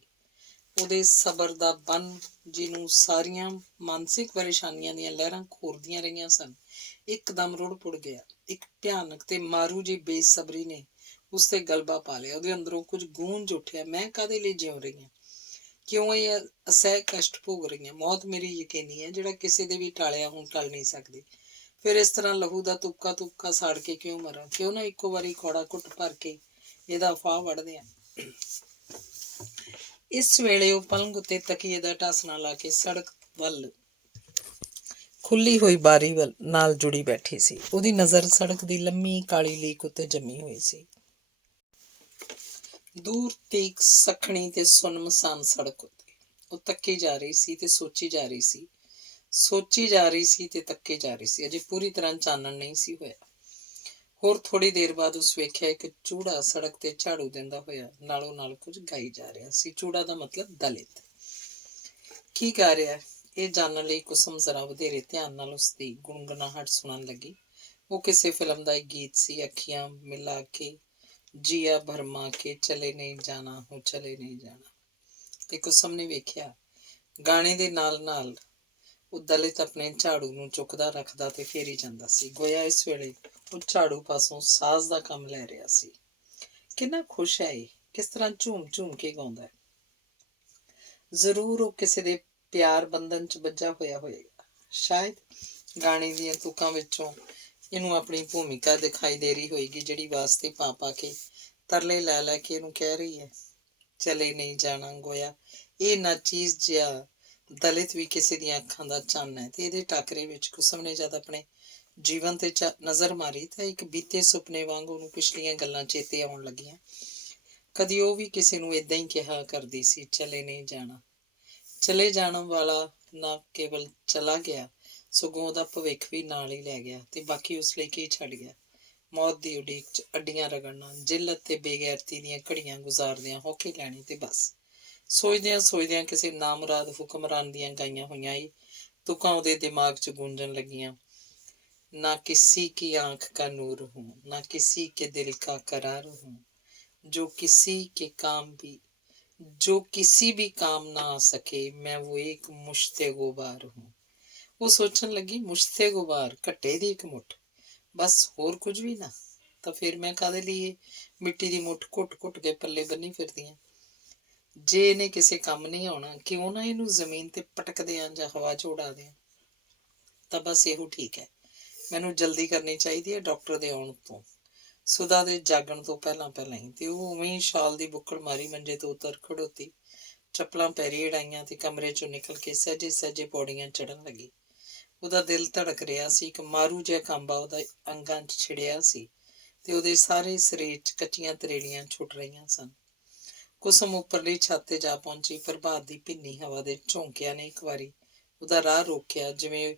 ਉਹਦੇ ਸਬਰ ਦਾ ਬੰਨ, ਜਿਹਨੂੰ ਸਾਰੀਆਂ ਮਾਨਸਿਕ ਪਰੇਸ਼ਾਨੀਆਂ ਦੀਆਂ ਲਹਿਰਾਂ ਘੋਰਦੀਆਂ ਰਹੀਆਂ ਸਨ, ਇੱਕਦਮ ਰੁੜ ਪੁੜ ਗਿਆ। ਇੱਕ ਭਿਆਨਕ ਤੇ ਮਾਰੂ ਜਿਹੀ ਬੇਸਬਰੀ ਨੇ ਉਸ ਤੇ ਗਲਬਾ ਪਾ ਲਿਆ। ਉਹਦੇ ਅੰਦਰੋਂ ਕੁਝ ਗੂੰਜ ਉੱਠਿਆ, ਮੈਂ ਕਾਹਦੇ ਲਈ ਜਿਉ ਰਹੀ ਹਾਂ, ਕਿਉਂ ਇਹ ਅਸਹਿ ਕਸ਼ਟ ਭੋਗ ਰਹੀ ਹਾਂ। ਮੌਤ ਮੇਰੀ ਯਕੀਨੀ ਹੈ, ਜਿਹੜਾ ਕਿਸੇ ਦੇ ਵੀ ਟਾਲਿਆ ਹੁਣ ਟਲ ਨਹੀਂ ਸਕਦੀ। ਫਿਰ ਇਸ ਤਰ੍ਹਾਂ ਲਹੂ ਦਾ ਤੁਪਕਾ ਤੁਪਕਾ ਸਾੜ ਕੇ ਕਿਉਂ ਮਰਾਂ, ਕਿਉਂ ਨਾ ਇੱਕੋ ਵਾਰੀ ਖੌੜਾ ਘੁੱਟ ਭਰ ਕੇ ਇਹਦਾ ਫਾਹ ਵੜਦੇ ਆ। ਇਸ ਵੇਲੇ ਉਹ ਪਲੰਘ ਉੱਤੇ ਤਕੀਏ ਦਾ ਢਾਸਣਾ ਲਾ ਕੇ ਸੜਕ ਵੱਲ ਖੁੱਲੀ ਹੋਈ ਬਾਰੀ ਵੱਲ ਨਾਲ ਜੁੜੀ ਬੈਠੀ ਸੀ। ਉਹਦੀ ਨਜ਼ਰ ਸੜਕ ਦੀ ਲੰਮੀ ਕਾਲੀ ਲੀਕ ਉੱਤੇ ਜੰਮੀ ਹੋਈ ਸੀ। ਦੂਰ ਤੀਕ ਸਖਣੀ ਤੇ ਸੁੰਨਮਸਾਨ ਸੜਕ ਉੱਤੇ ਉਹ ਤੱਕੀ ਜਾ ਰਹੀ ਸੀ ਤੇ ਸੋਚੀ ਜਾ ਰਹੀ ਸੀ, ਸੋਚੀ ਜਾ ਰਹੀ ਸੀ ਤੇ ਤੱਕੀ ਜਾ ਰਹੀ ਸੀ। ਅਜੇ ਪੂਰੀ ਤਰ੍ਹਾਂ ਚਾਨਣ ਨਹੀਂ ਸੀ ਹੋਇਆ। ਹੋਰ ਥੋੜੀ ਦੇਰ ਬਾਅਦ ਉਸ ਵੇਖਿਆ ਇੱਕ ਚੂੜਾ ਸੜਕ ਤੇ ਝਾੜੂ ਦਿੰਦਾ ਹੋਇਆ ਨਾਲੋਂ ਨਾਲ ਕੁਝ ਗਾਈ ਜਾ ਰਿਹਾ ਸੀ। ਚੂੜਾ ਦਾ ਮਤਲਬ ਦਲਿਤ। ਕੀ ਗਾ ਰਿਹਾ ਇਹ ਜਾਣਨ ਲਈ ਕੁਸਮ ਜ਼ਰਾ ਵਧੇਰੇ ਧਿਆਨ ਨਾਲ ਉਸਦੀ ਗੁਣਗੁਣਾਹਟ ਸੁਣਨ ਲੱਗੀ। ਉਹ ਕਿਸੇ ਫਿਲਮ ਦਾ ਇੱਕ ਗੀਤ ਸੀ, ਅੱਖੀਆਂ ਮਿਲਾ ਕੇ ਜੀਆ ਭਰਮਾ ਕੇ ਚਲੇ ਨਹੀਂ ਜਾਣਾ, ਹੋ ਚਲੇ ਨਹੀਂ ਜਾਣਾ। ਤੇ ਕੁਸਮ ਨੇ ਵੇਖਿਆ ਗਾਣੇ ਦੇ ਨਾਲ ਨਾਲ ਉਹ ਦਲਿਤ ਆਪਣੇ ਝਾੜੂ ਨੂੰ ਚੁੱਕਦਾ ਰੱਖਦਾ ਤੇ ਫੇਰੀ ਜਾਂਦਾ ਸੀ, ਗੋਇਆ ਇਸ ਵੇਲੇ ਉਹ ਝਾੜੂ ਪਾਸੋਂ ਸਾਜ਼ ਦਾ ਕੰਮ ਲੈ ਰਿਹਾ ਸੀ। ਕਿੰਨਾ ਖੁਸ਼ ਹੈ ਇਹ, ਕਿਸ ਤਰ੍ਹਾਂ ਝੂਮ ਝੂਮ ਕੇ ਗਾਉਂਦਾ ਹੈ। ਜ਼ਰੂਰ ਉਹ ਕਿਸੇ ਦੇ ਪਿਆਰ ਬੰਧਨ 'ਚ ਬੱਝਾ ਹੋਇਆ ਹੋਏਗਾ। ਸ਼ਾਇਦ ਗਾਣੇ ਦੀਆਂ ਤੁਕਾਂ ਵਿੱਚੋਂ ਇਹਨੂੰ ਆਪਣੀ ਭੂਮਿਕਾ ਦਿਖਾਈ ਦੇ ਰਹੀ ਹੋਏਗੀ, ਜਿਹੜੀ ਵਾਸਤੇ ਪਾ ਪਾ ਕੇ ਤਰਲੇ ਲੈ ਲੈ ਕੇ ਇਹਨੂੰ ਕਹਿ ਰਹੀ ਹੈ ਚਲੇ ਨਹੀਂ ਜਾਣਾ। ਗੋਇਆ ਇਹ ਨਾਚੀਜ਼ ਜਿਹਾ ਦਲਿਤ ਵੀ ਕਿਸੇ ਦੀਆਂ ਅੱਖਾਂ ਦਾ ਚੰਨ ਹੈ। ਤੇ ਇਹਦੇ ਟਾਕਰੇ ਵਿੱਚ ਕੁਸਮ ਨੇ ਜਦ ਆਪਣੇ ਜੀਵਨ ਤੇ ਨਜ਼ਰ ਮਾਰੀ ਤਾਂ ਇੱਕ ਬੀਤੇ ਸੁਪਨੇ ਵਾਂਗ ਉਹਨੂੰ ਪਿਛਲੀਆਂ ਗੱਲਾਂ ਚੇਤੇ ਆਉਣ ਲੱਗੀਆਂ। ਕਦੀ ਉਹ ਵੀ ਕਿਸੇ ਨੂੰ ਏਦਾਂ ਹੀ ਕਿਹਾ ਕਰਦੀ ਸੀ, ਚਲੇ ਨਹੀਂ ਜਾਣਾ। ਚਲੇ ਜਾਣ ਵਾਲਾ ਨਾ ਕੇਵਲ ਚਲਾ ਗਿਆ, ਸਗੋਂ ਉਹਦਾ ਭਵਿੱਖ ਵੀ ਨਾਲ ਹੀ ਲੈ ਗਿਆ। ਤੇ ਬਾਕੀ ਉਸ ਲਈ ਕੀ ਛੱਡ ਗਿਆ। ਮੌਤ ਦੀ ਉਡੀਕ 'ਚ ਅੱਡੀਆਂ ਰਗੜਨਾ, ਜਿੱਲਤ ਤੇ ਬੇਗੈਰਤੀ ਦੀਆਂ ਘੜੀਆਂ ਗੁਜ਼ਾਰਦਿਆਂ ਹੌਕੇ ਲੈਣੀ ਤੇ ਬਸ। ਸੋਚਦਿਆਂ ਸੋਚਦਿਆਂ ਕਿਸੇ ਨਾਮੁਰਾਦ ਹੁਕਮਰਾਨ ਦੀਆਂ ਗਾਈਆਂ ਹੋਈਆਂ ਹੀ ਤੁਕਾਂ ਉਹਦੇ ਦਿਮਾਗ 'ਚ ਗੂੰਜਣ ਲੱਗੀਆਂ। ਨਾ किसी की आंख का नूर हूँ, ना किसी के दिल का करार हूँ, जो किसी के काम भी जो किसी भी काम ना आ सके, मैं वो एक मुश्ते गुबार हूँ। ਉਹ ਸੋਚਣ ਲੱਗੀ ਮੁਸ਼ਤੇ ਗੁਬਾਰ, ਘੱਟੇ ਦੀ ਇੱਕ ਮੁੱਠ, ਬਸ ਹੋਰ ਕੁਝ ਵੀ ਨਾ। ਤਾਂ ਫਿਰ ਮੈਂ ਕਾਹਦੇ ਲਈ ਮਿੱਟੀ ਦੀ ਮੁੱਠ ਘੁੱਟ ਘੁੱਟ ਕੇ ਪੱਲੇ ਬੰਨੀ ਫਿਰਦੀ ਹਾਂ। ਜੇ ਇਹਨੇ ਕਿਸੇ ਕੰਮ ਨਹੀਂ ਆਉਣਾ, ਕਿਉਂ ਨਾ ਇਹਨੂੰ ਜ਼ਮੀਨ ਤੇ ਪਟਕਦੇ ਆਂ ਜਾਂ ਹਵਾ 'ਚ ਉਡਾ ਦਿਆਂ। ਤਾਂ ਬਸ ਇਹੋ ਠੀਕ ਹੈ। ਮੈਨੂੰ ਜਲਦੀ ਕਰਨੀ ਚਾਹੀਦੀ ਹੈ ਡਾਕਟਰ ਦੇ ਆਉਣ ਤੋਂ, ਸੁਦਾ ਦੇ ਜਾਗਣ ਤੋਂ ਪਹਿਲਾਂ ਪਹਿਲਾਂ ਹੀ। ਤੇ ਉਹ ਉਵੇਂ ਹੀ ਸ਼ਾਲ ਦੀ ਬੁੱਕੜ ਮਾਰੀ ਮੰਜੇ ਤੋਂ ਉਤਰ ਖੜੋਤੀ, ਚੱਪਲਾਂ ਪੈਰੀ ਅੜਾਈਆਂ ਤੇ ਕਮਰੇ 'ਚੋਂ ਨਿਕਲ ਕੇ ਸਹਿਜੇ ਸਹਿਜੇ ਪੌੜੀਆਂ ਚੜ੍ਹਨ ਲੱਗੀ। ਉਹਦਾ ਦਿਲ ਧੜਕ ਰਿਹਾ ਸੀ। ਇੱਕ ਮਾਰੂ ਜਿਹਾ ਕਾਂਬਾ ਉਹਦਾ ਅੰਗਾਂ 'ਚ ਛਿੜਿਆ ਸੀ ਤੇ ਉਹਦੇ ਸਾਰੇ ਸਰੀਰ 'ਚ ਕੱਚੀਆਂ ਤਰੇੜੀਆਂ ਛੁੱਟ ਰਹੀਆਂ ਸਨ। ਕੁਸਮ ਉੱਪਰਲੀ ਛੱਤ ਤੇ ਜਾ ਪਹੁੰਚੀ। ਪ੍ਰਭਾਤ ਦੀ ਭਿੰਨੀ ਹਵਾ ਦੇ ਝੋਂਕਿਆਂ ਨੇ ਇੱਕ ਵਾਰੀ ਉਹਦਾ ਰਾਹ ਰੋਕਿਆ, ਜਿਵੇਂ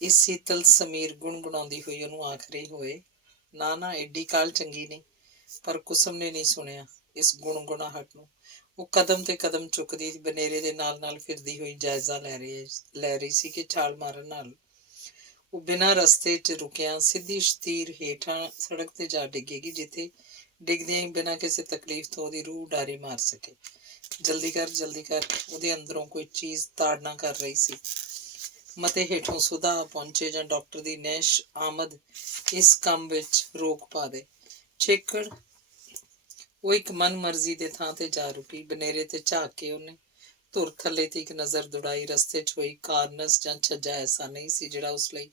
ਇਸ ਸੀਤਲ ਸਮੀਰ ਗੁਣਗੁਣਾਉਂਦੀ ਹੋਈ ਉਹਨੂੰ ਆਖ ਰਹੀ ਹੋਏ, ਨਾ ਨਾ ਏਡੀ ਕਾਹਲ ਚੰਗੀ ਨਹੀਂ। ਪਰ ਕੁਸਮ ਨੇ ਨਹੀਂ ਸੁਣਿਆ ਇਸ ਗੁਣਗੁਣਾਹਟ ਨੂੰ। ਉਹ ਕਦਮ ਤੇ ਕਦਮ ਚੁੱਕਦੀ ਬਨੇਰੇ ਦੇ ਨਾਲ ਨਾਲ ਫਿਰਦੀ ਹੋਈ ਜਾਇਜ਼ਾ ਲੈ ਰਹੀ ਸੀ ਕਿ ਛਾਲ ਮਾਰਨ ਨਾਲ ਉਹ ਬਿਨਾਂ ਰਸਤੇ 'ਚ ਰੁਕਿਆ ਸਿੱਧੀ ਸ਼ਤੀਰ ਹੇਠਾਂ ਸੜਕ ਤੇ ਜਾ ਡਿੱਗੇਗੀ, ਜਿੱਥੇ ਡਿੱਗਦਿਆਂ ਹੀ ਬਿਨਾਂ ਕਿਸੇ ਤਕਲੀਫ ਤੋਂ ਉਹਦੀ ਰੂਹ ਉਡਾਰੀ ਮਾਰ ਸਕੇ। ਜਲਦੀ ਕਰ ਜਲਦੀ ਕਰ, ਉਹਦੇ ਅੰਦਰੋਂ ਕੋਈ ਚੀਜ਼ ਤਾੜਨਾ ਕਰ ਰਹੀ ਸੀ। ਮਤੇ ਹੇਠੋਂ ਸੁਧਾ ਪਹੁੰਚੇ ਜਾਂ ਡਾਕਟਰ ਦੀ ਨੈਸ਼ ਆਮਦ ਇਸ ਕੰਮ ਵਿੱਚ ਰੋਕ ਪਾ ਦੇ। ਛੇਕੜ ਉਹ ਇੱਕ ਮਨ ਮਰਜ਼ੀ ਦੇ ਥਾਂ ਤੇ ਜਾ ਰੁਕੀ। ਬਨੇਰੇ ਤੇ ਝਾਕ ਕੇ ਉਹਨੇ ਧੁਰ ਥੱਲੇ ਤੇ ਇੱਕ ਨਜ਼ਰ ਦੌੜਾਈ। ਰਸਤੇ 'ਚ ਹੋਈ ਕਾਰਨਸ ਜਾਂ ਛੱਜਾ ਐਸਾ ਨਹੀਂ ਸੀ ਜਿਹੜਾ ਉਸ ਲਈ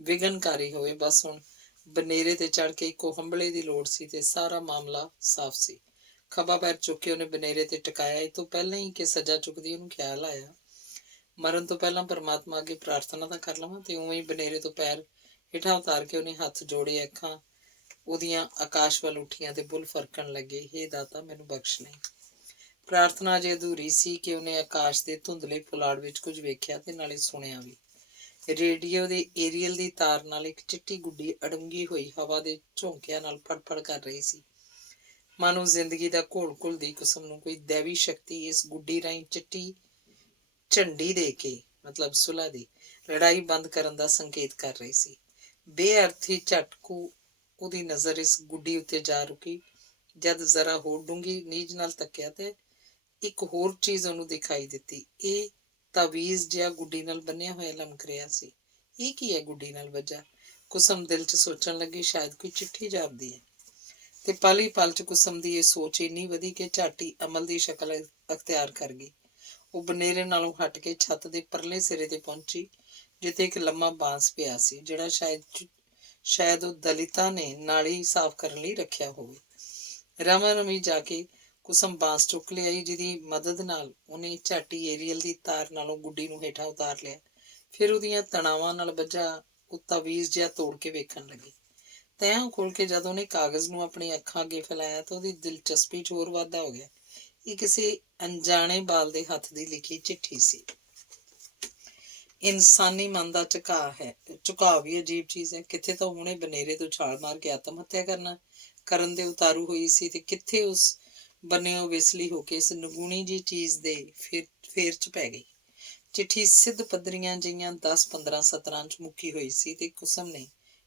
ਵਿਘਨਕਾਰੀ ਹੋਵੇ। ਬਸ ਹੁਣ ਬਨੇਰੇ ਤੇ ਚੜ੍ਹ ਕੇ ਇੱਕੋ ਹੰਭਲੇ ਦੀ ਲੋੜ ਸੀ ਤੇ ਸਾਰਾ ਮਾਮਲਾ ਸਾਫ਼ ਸੀ। ਖੱਬਾ ਪੈਰ ਚੁੱਕ ਕੇ ਉਹਨੇ ਬਨੇਰੇ ਤੇ ਟਿਕਾਇਆ। ਇਹ ਤੋਂ ਪਹਿਲਾਂ ਹੀ ਕਿ ਸੱਜਾ ਚੁੱਕਦੀ ਉਹਨੂੰ ਖਿਆਲ ਆਇਆ, ਮਰਨ ਤੋਂ ਪਹਿਲਾਂ ਪਰਮਾਤਮਾ ਅੱਗੇ ਪ੍ਰਾਰਥਨਾ ਤਾਂ ਕਰ ਲਵਾਂ। ਤੇ ਉਵੇਂ ਹੀ ਬਨੇਰੇ ਤੋਂ ਪੈਰ ਹੇਠਾਂ ਉਤਾਰ ਕੇ ਉਹਨੇ ਹੱਥ ਜੋੜੇ, ਅੱਖਾਂ ਉਹਦੀਆਂ ਆਕਾਸ਼ ਵੱਲ ਉੱਠੀਆਂ ਤੇ ਬੁੱਲ ਫਰਕਣ ਲੱਗੇ। ਹੇ ਦਾਤਾ ਮੈਨੂੰ ਬਖਸ਼ ਲੈ। ਪ੍ਰਾਰਥਨਾ ਜੇ ਅਧੂਰੀ ਸੀ ਕਿ ਉਹਨੇ ਆਕਾਸ਼ ਦੇ ਧੁੰਦਲੇ ਪੁਲਾੜ ਵਿੱਚ ਕੁਝ ਵੇਖਿਆ ਤੇ ਨਾਲੇ ਸੁਣਿਆ ਵੀ। ਰੇਡੀਓ ਦੇ ਏਰੀਅਲ ਦੀ ਤਾਰ ਨਾਲ ਇੱਕ ਚਿੱਟੀ ਗੁੱਡੀ ਅੜੰਗੀ ਹੋਈ ਹਵਾ ਦੇ ਝੋਂਕਿਆਂ ਨਾਲ ਫੜਫੜ ਕਰ ਰਹੀ ਸੀ। ਮਾਨੋ ਜ਼ਿੰਦਗੀ ਦਾ ਘੋਲ ਘੁਲਦੀ ਕਿਸਮ ਨੂੰ ਕੋਈ ਦੈਵੀ ਸ਼ਕਤੀ ਇਸ ਗੁੱਡੀ ਰਾਹੀਂ ਚਿੱਟੀ ਝੰਡੀ ਦੇ ਕੇ, ਮਤਲਬ ਸੁਲ੍ਹਾ ਦੀ ਲੜਾਈ ਬੰਦ ਕਰਨ ਦਾ ਸੰਕੇਤ ਕਰ ਰਹੀ ਸੀ। ਬੇਅਰਥੀ ਝਟਕੂ ਉਹਦੀ ਨਜ਼ਰ ਇਸ ਗੁੱਡੀ ਉੱਤੇ ਜਾ ਰੁਕੀ। ਜਦ ਜ਼ਰਾ ਹੋਰ ਡੂੰਘੀ ਨੀਝ ਨਾਲ ਤੱਕਿਆ ਤੇ ਇੱਕ ਹੋਰ ਚੀਜ਼ ਉਹਨੂੰ ਦਿਖਾਈ ਦਿੱਤੀ। ਇਹ ਤਾਵੀਜ਼ ਜਿਹਾ ਗੁੱਡੀ ਨਾਲ ਬੰਨਿਆ ਹੋਇਆ ਲਮਕ ਰਿਹਾ ਸੀ। ਇਹ ਕੀ ਹੈ ਗੁੱਡੀ ਨਾਲ ਵੱਜਾ? ਕੁਸਮ ਦਿਲ 'ਚ ਸੋਚਣ ਲੱਗੀ, ਸ਼ਾਇਦ ਕੋਈ ਚਿੱਠੀ ਜਾਪਦੀ ਹੈ। ਤੇ ਪਲ ਹੀ ਪਲ 'ਚ ਕੁਸਮ ਦੀ ਇਹ ਸੋਚ ਇੰਨੀ ਵਧੀ ਕਿ ਝਾਟੀ ਅਮਲ ਦੀ ਸ਼ਕਲ ਅਖਤਿਆਰ ਕਰ ਗਈ। ਉਹ ਬਨੇਰੇ ਨਾਲੋਂ ਹਟ ਕੇ ਛੱਤ ਦੇ ਪਰਲੇ ਸਿਰੇ ਤੇ ਪਹੁੰਚੀ, ਜਿੱਥੇ ਇੱਕ ਲੰਮਾ ਬਾਂਸ ਪਿਆ ਸੀ, ਜਿਹੜਾ ਸ਼ਾਇਦ ਉਹ ਦਲਿਤਾਂ ਨੇ ਨਾਲੀ ਸਾਫ਼ ਕਰਨ ਲਈ ਰੱਖਿਆ ਹੋਵੇ। ਰਮਾ ਰਮੀ ਜਾ ਕੇ ਕੁਸਮ ਬਾਂਸ ਚੁੱਕ ਲਿਆਈ, ਜਿਹਦੀ ਮਦਦ ਨਾਲ ਉਹਨੇ ਝਾਟੀ ਏਰੀਅਲ ਦੀ ਤਾਰ ਨਾਲੋਂ ਗੁੱਡੀ ਨੂੰ ਹੇਠਾਂ ਉਤਾਰ ਲਿਆ। ਫਿਰ ਉਹਦੀਆਂ ਤਣਾਵਾਂ ਨਾਲ ਬੱਝਾ ਉਹ ਤਾਵੀਜ਼ ਜਿਹਾ ਤੋੜ ਕੇ ਵੇਖਣ ਲੱਗੀ। ਤਹਿਆਂ ਖੋਲ ਕੇ ਜਦ ਉਹਨੇ ਕਾਗਜ਼ ਨੂੰ ਆਪਣੀ ਅੱਖਾਂ ਅੱਗੇ ਫੈਲਾਇਆ ਤਾਂ ਉਹਦੀ ਦਿਲਚਸਪੀ 'ਚ ਹੋਰ ਵਾਧਾ ਹੋ ਗਿਆ। ਇਹ ਕਿਸੇ ਅਣਜਾਣੇ ਬਾਲ ਦੇ ਹੱਥ ਦੀ ਲਿਖੀ ਚਿੱਠੀ ਸੀ। ਇਨਸਾਨੀ ਮਨ ਦਾ ਝੁਕਾਅ ਵੀ ਅਜੀਬ ਚੀਜ਼ ਹੈ। ਕਿੱਥੇ ਤਾਂ ਹੁਣੇ ਬਨੇਰੇ ਤੋਂ ਛਾਲ ਮਾਰ ਕੇ ਆਤਮ ਹੱਤਿਆ ਕਰਨ ਦੇ ਉਤਾਰੂ ਹੋਈ ਸੀ, ਤੇ ਕਿੱਥੇ ਉਸ ਬੰਨਿਓ ਵਿਸਲੀ ਹੋ ਕੇ ਇਸ ਨਗੂਣੀ ਜਿਹੀ ਚੀਜ਼ ਦੇ ਫੇਰ 'ਚ ਪੈ ਗਈ। ਚਿੱਠੀ ਸਿੱਧ ਪੱਧਰੀਆਂ ਜਿਹੀਆਂ 10-15 ਸਤਰਾਂ 'ਚ ਮੁੱਕੀ ਹੋਈ ਸੀ ਤੇ ਕੁਸਮ ਨੇ